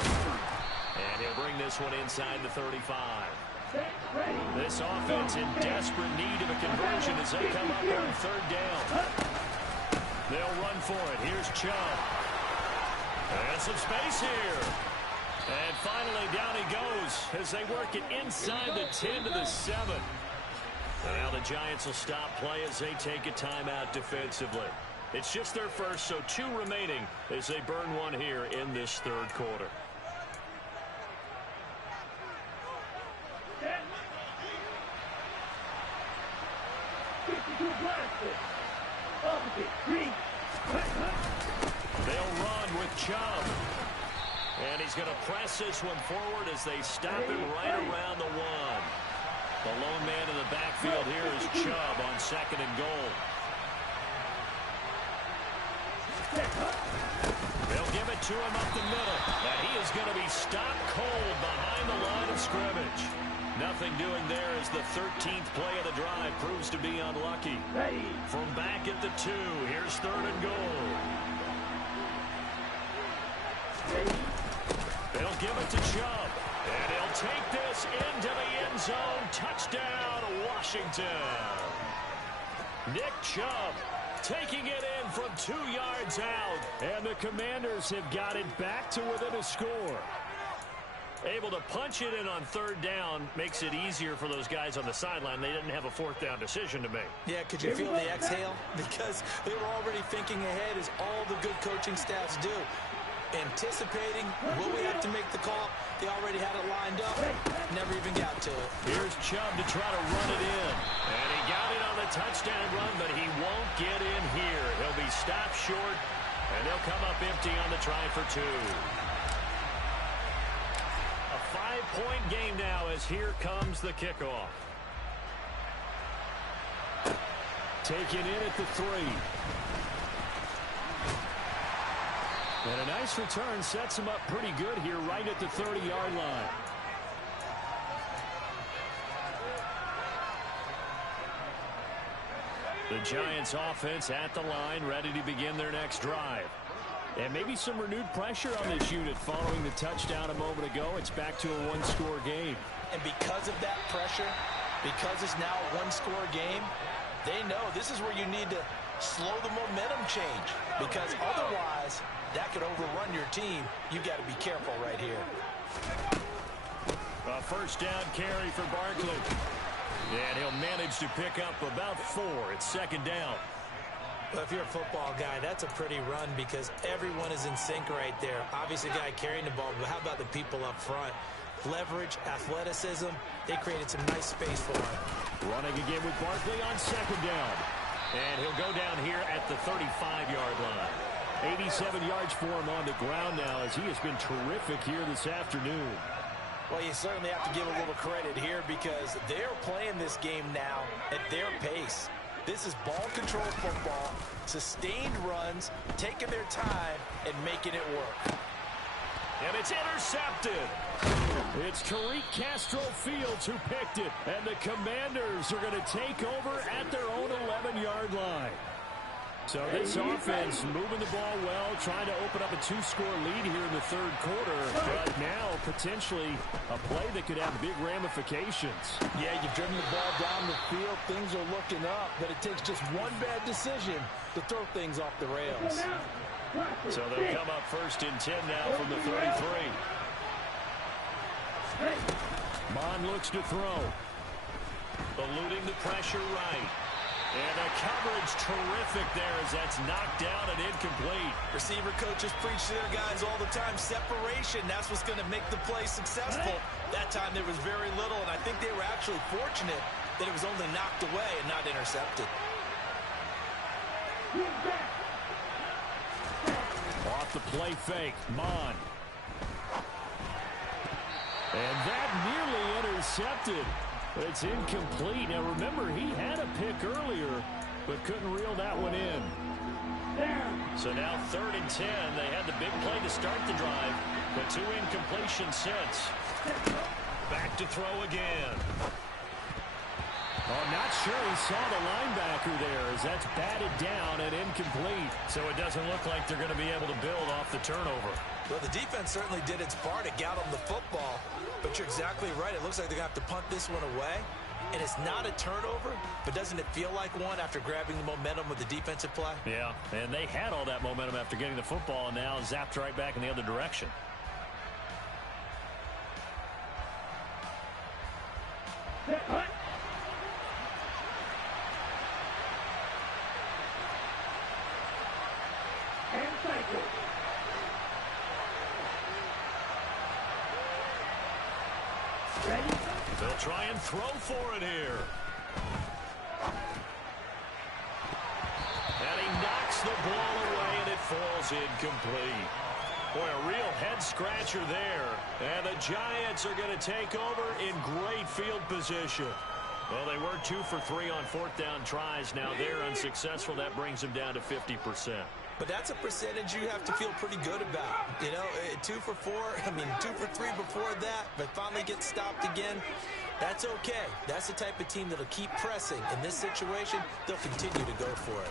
And he'll bring this one inside the 35. This offense in desperate need of a conversion as they come up on 3rd down. They'll run for it. Here's Chubb. And some space here. And finally down he goes as they work it inside the 10 to the 7. Now the Giants will stop play as they take a timeout defensively. It's just their first, so 2 remaining as they burn one here in this third quarter. They'll run with Chubb. And he's going to press this one forward as they stop him right around the 1. The lone man in the backfield here is Chubb on 2nd and goal. They'll give it to him up the middle. And he is going to be stopped cold behind the line of scrimmage. Nothing doing there as the 13th play of the drive proves to be unlucky. From back at the 2, here's 3rd and goal. They'll give it to Chubb. And he'll take this into the end zone. Touchdown, Washington. Nick Chubb taking it in from 2 yards out. And the Commanders have got it back to within a score. Able to punch it in on 3rd down makes it easier for those guys on the sideline. They didn't have a 4th down decision to make. Yeah, could you feel the exhale? Because they were already thinking ahead, as all the good coaching staffs do. Anticipating, will we have to make the call? They already had it lined up. Never even got to it. Here's Chubb to try to run it in. And he got it on the touchdown run, but he won't get in here. He'll be stopped short, and they'll come up empty on the try for 2. A 5-point game now as here comes the kickoff. Taken in at the 3. And a nice return sets him up pretty good here right at the 30-yard line. The Giants offense at the line, ready to begin their next drive. And maybe some renewed pressure on this unit following the touchdown a moment ago. It's back to a 1-score game. And because of that pressure, because it's now a 1-score game, they know this is where you need to slow the momentum change. Because otherwise, that could overrun your team. You've got to be careful right here. A 1st down carry for Barkley. And he'll manage to pick up about 4. It's 2nd down. Well, if you're a football guy, that's a pretty run because everyone is in sync right there. Obviously, the guy carrying the ball, but how about the people up front? Leverage, athleticism, they created some nice space for him. Running again with Barkley on 2nd down. And he'll go down here at the 35-yard line. 87 yards for him on the ground now as he has been terrific here this afternoon. Well, you certainly have to give a little credit here because they're playing this game now at their pace. This is ball control football, sustained runs, taking their time and making it work. And it's intercepted. It's Tariq Castro Fields who picked it. And the Commanders are going to take over at their own 11-yard line. So this offense moving the ball well, trying to open up a 2-score lead here in the 3rd quarter. But now potentially a play that could have big ramifications. Yeah, you've driven the ball down the field. Things are looking up, but it takes just one bad decision to throw things off the rails. So they'll come up 1st and 10 now from the 33. Mon looks to throw. Eluding the pressure right. And the coverage terrific there as that's knocked down and incomplete. Receiver coaches preach to their guys all the time. Separation, that's what's going to make the play successful. That time there was very little, and I think they were actually fortunate that it was only knocked away and not intercepted. Off the play fake, Mon. And that nearly intercepted. It's incomplete. Now remember, he had a pick earlier, but couldn't reel that one in. So now 3rd and 10. They had the big play to start the drive, but 2 incompletions since. Back to throw again. I'm not sure he saw the linebacker there as that's batted down and incomplete. So it doesn't look like they're going to be able to build off the turnover. Well, the defense certainly did its part to get them the football. But you're exactly right. It looks like they're going to have to punt this one away. And it's not a turnover, but doesn't it feel like one after grabbing the momentum with the defensive play? Yeah, and they had all that momentum after getting the football and now zapped right back in the other direction. They'll try and throw for it here. And he knocks the ball away, and it falls incomplete. Boy, a real head-scratcher there. And the Giants are going to take over in great field position. Well, they were 2 for 3 on fourth down tries. Now they're unsuccessful. That brings them down to 50%. But that's a percentage you have to feel pretty good about. You know, 2 for 4, 2 for 3 before that, but finally get stopped again. That's okay. That's the type of team that'll keep pressing. In this situation, they'll continue to go for it.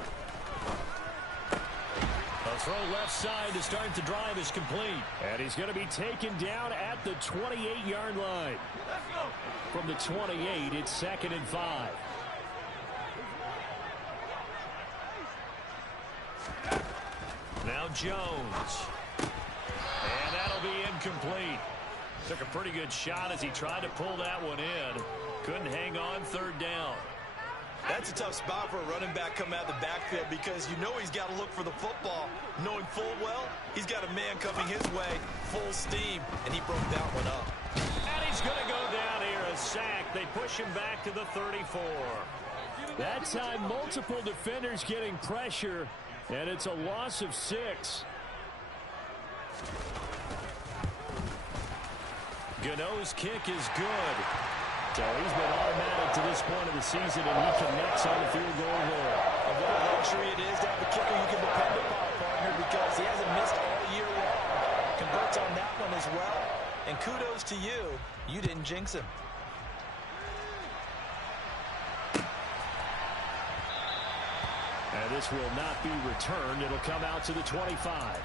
A throw left side to start the drive is complete. And he's going to be taken down at the 28-yard line. From the 28, it's 2nd and 5. Now Jones. And that'll be incomplete. Took a pretty good shot as he tried to pull that one in. Couldn't hang on 3rd down. That's a tough spot for a running back coming out of the backfield because you know he's got to look for the football, knowing full well he's got a man coming his way, full steam, and he broke that one up. And he's going to go down here, a sack. They push him back to the 34. That time, multiple defenders getting pressure, and it's a loss of 6. Gano's kick is good. So he's been automatic to this point of the season, and he connects on the field goal there. And what a luxury it is to have a kicker you can depend upon, partner, because he hasn't missed all year long. Converts on that one as well. And kudos to you. You didn't jinx him. And this will not be returned. It'll come out to the 25.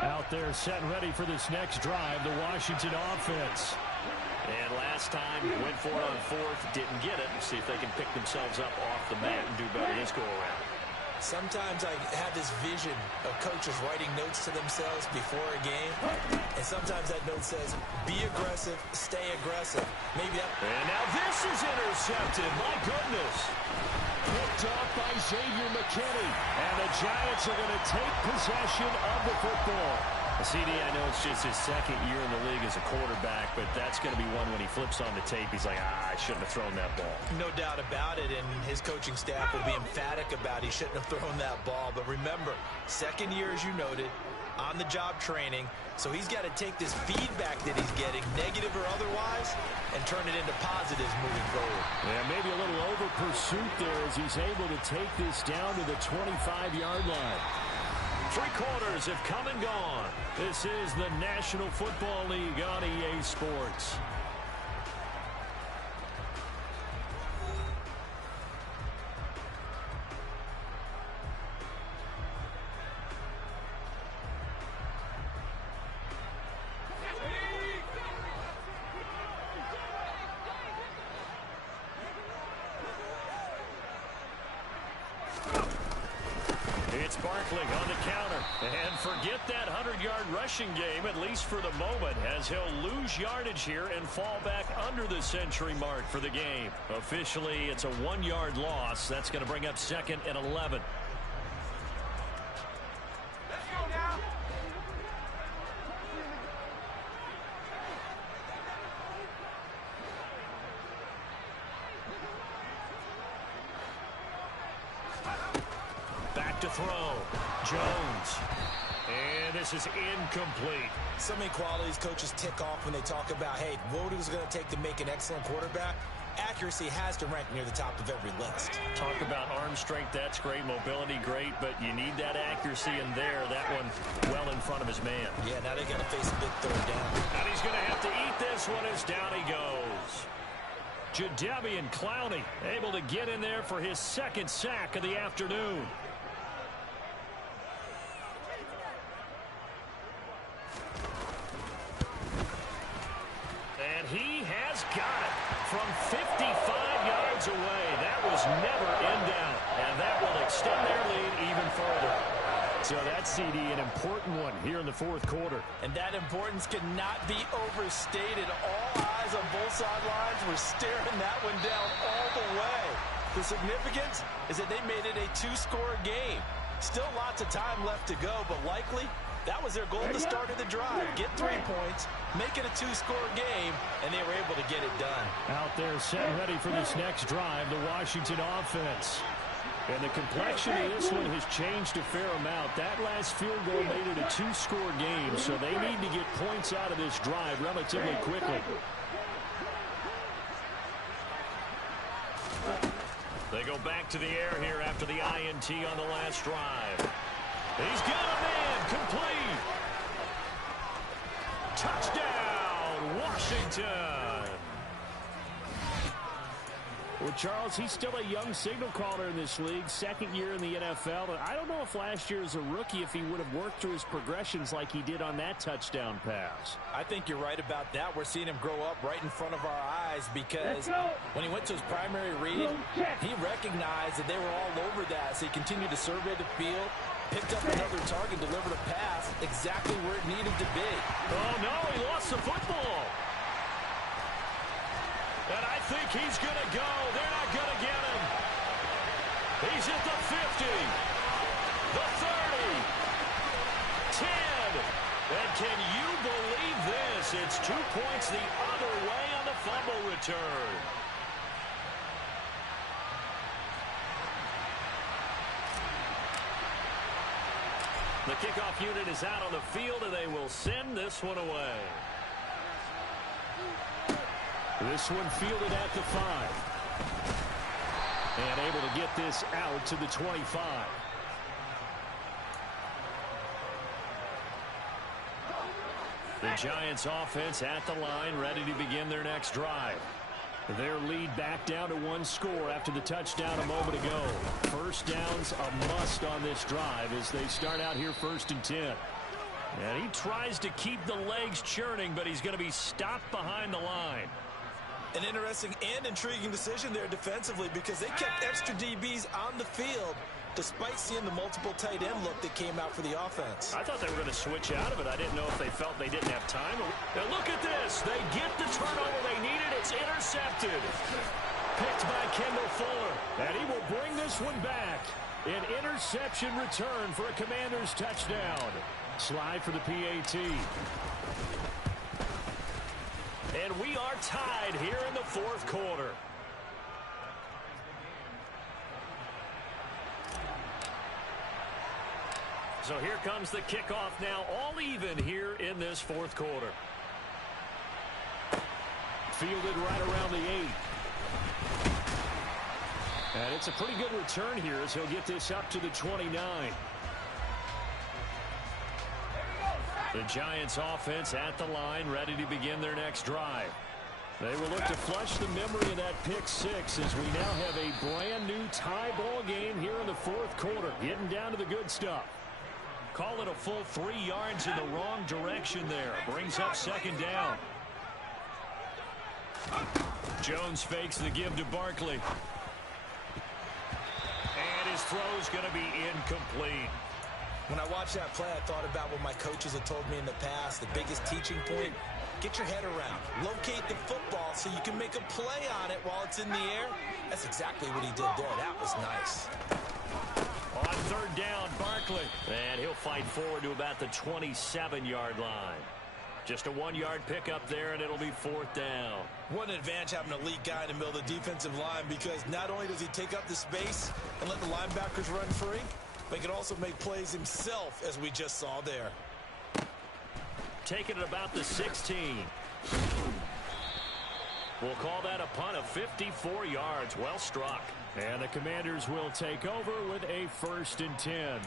Out there set and ready for this next drive, the Washington offense. And last time, went for it on 4th, didn't get it. See if they can pick themselves up off the mat and do better this go-around. Sometimes I have this vision of coaches writing notes to themselves before a game, and sometimes that note says, be aggressive, stay aggressive. Maybe that... And now this is intercepted. My goodness. Picked off by Xavier McKinney. And the Giants are going to take possession of the football. CD, I know it's just his 2nd year in the league as a quarterback, but that's going to be one when he flips on the tape. He's like, I shouldn't have thrown that ball. No doubt about it, and his coaching staff will be emphatic about he shouldn't have thrown that ball. But remember, 2nd year, as you noted, on-the-job training, so he's got to take this feedback that he's getting, negative or otherwise, and turn it into positives moving forward. Yeah, maybe a little over-pursuit there as he's able to take this down to the 25-yard line. 3 quarters have come and gone. This is the National Football League on EA Sports. It's Barkley on the counter. And forget that 100-yard rushing game, at least for the moment, as he'll lose yardage here and fall back under the century mark for the game. Officially, it's a 1-yard loss. That's going to bring up 2nd and 11. Let's go now. Back to throw. Jones. And this is incomplete. So many qualities coaches tick off when they talk about, hey, what is it going to take to make an excellent quarterback? Accuracy has to rank near the top of every list. Talk about arm strength, that's great. Mobility, great. But you need that accuracy in there. That one well in front of his man. Yeah, now they're going to face a big 3rd down. And he's going to have to eat this one as down he goes. Jadeveon Clowney able to get in there for his 2nd sack of the afternoon. And he has got it from 55 yards away. That was never in doubt. And that will extend their lead even further. So that's, CD, an important one here in the 4th quarter. And that importance cannot be overstated. All eyes on both sidelines were staring that one down all the way. The significance is that they made it a 2-score game. Still lots of time left to go, but likely That was their goal at the start of the drive. Get 3 points, make it a 2-score game, and they were able to get it done. Out there set ready for this next drive, the Washington offense. And the complexion of this one has changed a fair amount. That last field goal made it a 2-score game, so they need to get points out of this drive relatively quickly. They go back to the air here after the INT on the last drive. He's got a man, complete. Touchdown, Washington. Well, Charles, he's still a young signal caller in this league, second year in the NFL. But I don't know if last year as a rookie, if he would have worked through his progressions like he did on that touchdown pass. I think you're right about that. We're seeing him grow up right in front of our eyes because when he went to his primary read, he recognized that they were all over that. So he continued to survey the field, picked up another target, delivered a pass exactly where it needed to be. Oh, no, he lost the football. And I think he's going to go. They're not going to get him. He's at the 50, the 30, 10. And can you believe this? It's 2 points the other way on the fumble return. The kickoff unit is out on the field, and they will send this one away. This one fielded at the 5. And able to get this out to the 25. The Giants offense at the line, ready to begin their next drive. Their lead back down to 1 score after the touchdown a moment ago. First down's a must on this drive as they start out here 1st and 10. And he tries to keep the legs churning, but he's going to be stopped behind the line. An interesting and intriguing decision there defensively because they kept extra DBs on the field despite seeing the multiple tight end look that came out for the offense. I thought they were going to switch out of it. I didn't know if they felt they didn't have time. Now look at this. They get the turnover they needed. It's intercepted. Picked by Kendall Fuller. And he will bring this one back. An interception return for a Commanders touchdown. Slide for the PAT. And we are tied here in the 4th quarter. So here comes the kickoff now, all even here in this 4th quarter. Fielded right around the 8. And it's a pretty good return here as he'll get this up to the 29. The Giants offense at the line, ready to begin their next drive. They will look to flush the memory of that pick 6 as we now have a brand new tie ball game here in the 4th quarter. Getting down to the good stuff. Call it a full 3 yards in the wrong direction there. Brings up 2nd down. Jones fakes the give to Barkley. And his throw's going to be incomplete. When I watched that play, I thought about what my coaches had told me in the past. The biggest teaching point, get your head around. Locate the football so you can make a play on it while it's in the air. That's exactly what he did there. That was nice. On 3rd down, Barkley. And he'll fight forward to about the 27-yard line. Just a 1-yard pickup there, and it'll be 4th down. What an advantage having an elite guy in the middle of the defensive line because not only does he take up the space and let the linebackers run free, but he can also make plays himself, as we just saw there. Taking it about the 16. We'll call that a punt of 54 yards. Well struck. And the Commanders will take over with a 1st and 10.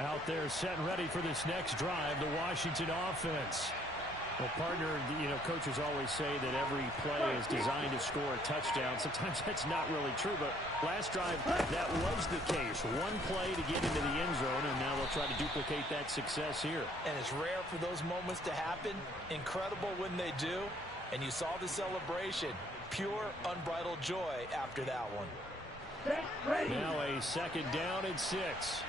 Out there set and ready for this next drive, the Washington offense. Well, partner, coaches always say that every play is designed to score a touchdown. Sometimes that's not really true, but last drive, that was the case. One play to get into the end zone, and now they'll try to duplicate that success here. And it's rare for those moments to happen. Incredible when they do. And you saw the celebration. Pure, unbridled joy after that one. Now a second down and 6.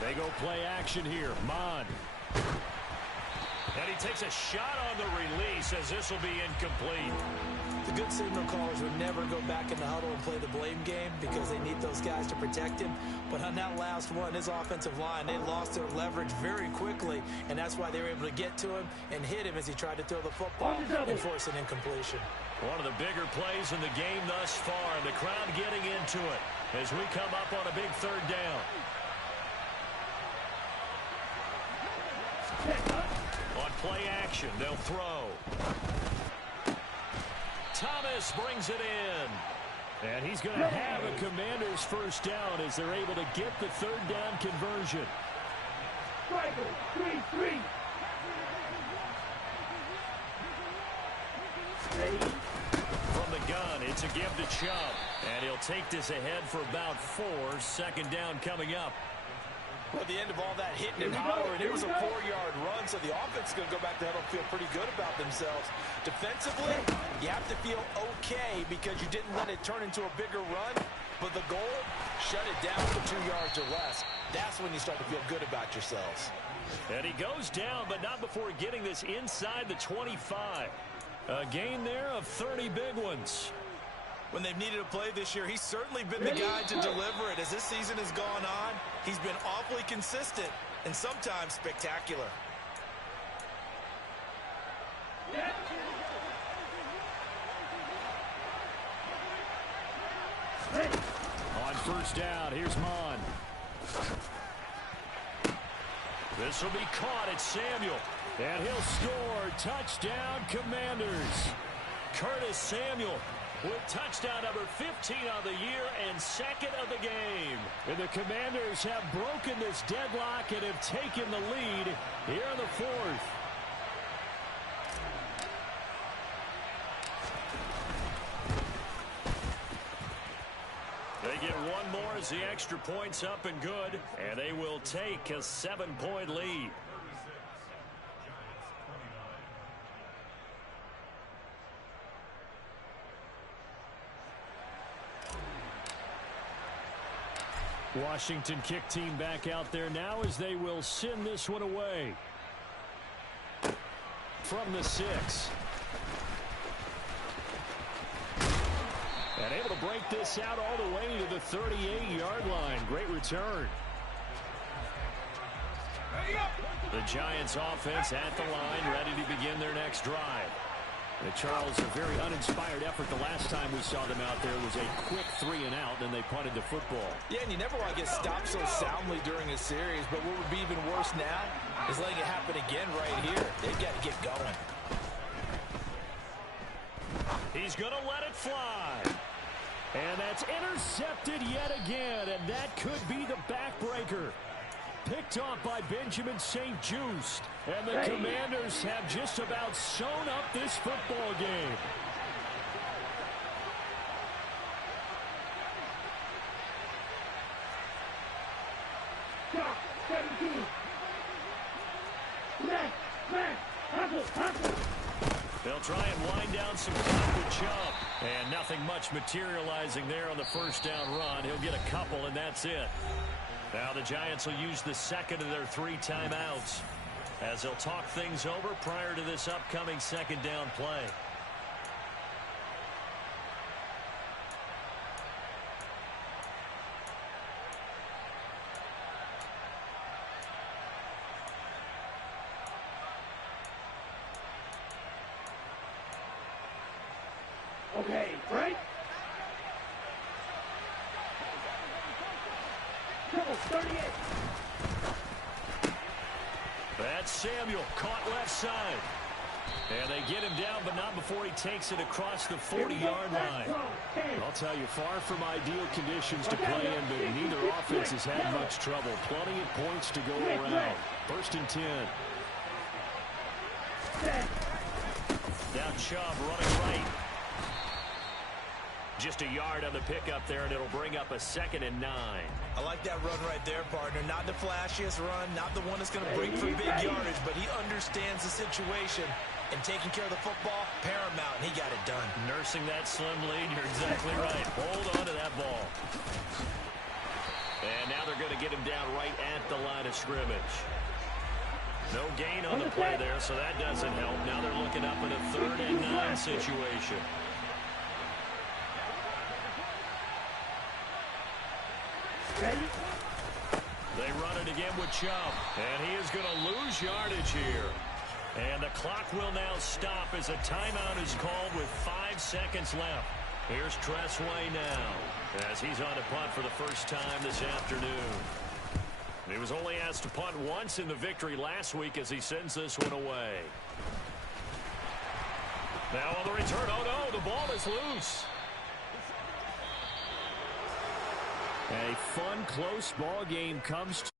They go play action here. Mon. And he takes a shot on the release as this will be incomplete. The good signal callers would never go back in the huddle and play the blame game because they need those guys to protect him. But on that last one, his offensive line, they lost their leverage very quickly, and that's why they were able to get to him and hit him as he tried to throw the football and force an incompletion. One of the bigger plays in the game thus far, and the crowd getting into it as we come up on a big third down. On play action, they'll throw. Thomas brings it in. And he's going to have a Commanders first down as they're able to get the third down conversion. 3-3. From the gun, it's a give to Chubb. And he'll take this ahead for about 4. Second down coming up. Well, at the end of all that hitting and hollering, it was a 4-yard run, so the offense is going to go back to huddle and feel pretty good about themselves. Defensively, you have to feel okay because you didn't let it turn into a bigger run, but the goal, shut it down for 2 yards or less. That's when you start to feel good about yourselves. And he goes down, but not before getting this inside the 25. A gain there of 30 big ones. When they've needed a play this year, he's certainly been the guy to deliver it. As this season has gone on, he's been awfully consistent and sometimes spectacular. On first down, here's Mon. This will be caught at Samuel. And he'll score. Touchdown, Commanders. Curtis Samuel with touchdown number 15 on the year and second of the game. And the Commanders have broken this deadlock and have taken the lead here in the fourth. They get one more as the extra point's up and good, and they will take a 7-point lead. Washington kick team back out there now as they will send this one away. From the 6. And able to break this out all the way to the 38-yard line. Great return. The Giants offense at the line, ready to begin their next drive. Charles, a very uninspired effort the last time we saw them out there was a quick 3-and-out, then they punted the football. Yeah, and you never want to get stopped so soundly during a series, but what would be even worse now is letting it happen again right here. They've got to get going. He's going to let it fly. And that's intercepted yet again, and that could be the backbreaker. Picked off by Benjamin St-Juste. And the Commanders have just about sewn up this football game. They'll try and wind down some clock with Chubb. And nothing much materializing there on the first down run. He'll get a couple, and that's it. Now the Giants will use the second of their 3 timeouts as they'll talk things over prior to this upcoming second down play. Okay, break. Triple 38. That's Samuel, caught left side. And they get him down, but not before he takes it across the 40-yard line. I'll tell you, far from ideal conditions to play in, but neither offense has had much trouble. Plenty of points to go around. First and 10. Now Chubb running right. Just a yard on the pickup there, and it'll bring up a 2nd and 9. I like that run right there, partner. Not the flashiest run, not the one that's going to break for big yardage, but he understands the situation, and taking care of the football, paramount, and he got it done. Nursing that slim lead, you're exactly right. Hold on to that ball. And now they're going to get him down right at the line of scrimmage. No gain on the play there, so that doesn't help. Now they're looking up in a 3rd and 9 situation. Ready? They run it again with Chubb, and he is going to lose yardage here. And the clock will now stop as a timeout is called with 5 seconds left. Here's Tress Way now, as he's on to punt for the first time this afternoon. He was only asked to punt once in the victory last week as he sends this one away. Now on the return, oh no, the ball is loose. A fun, close ball game comes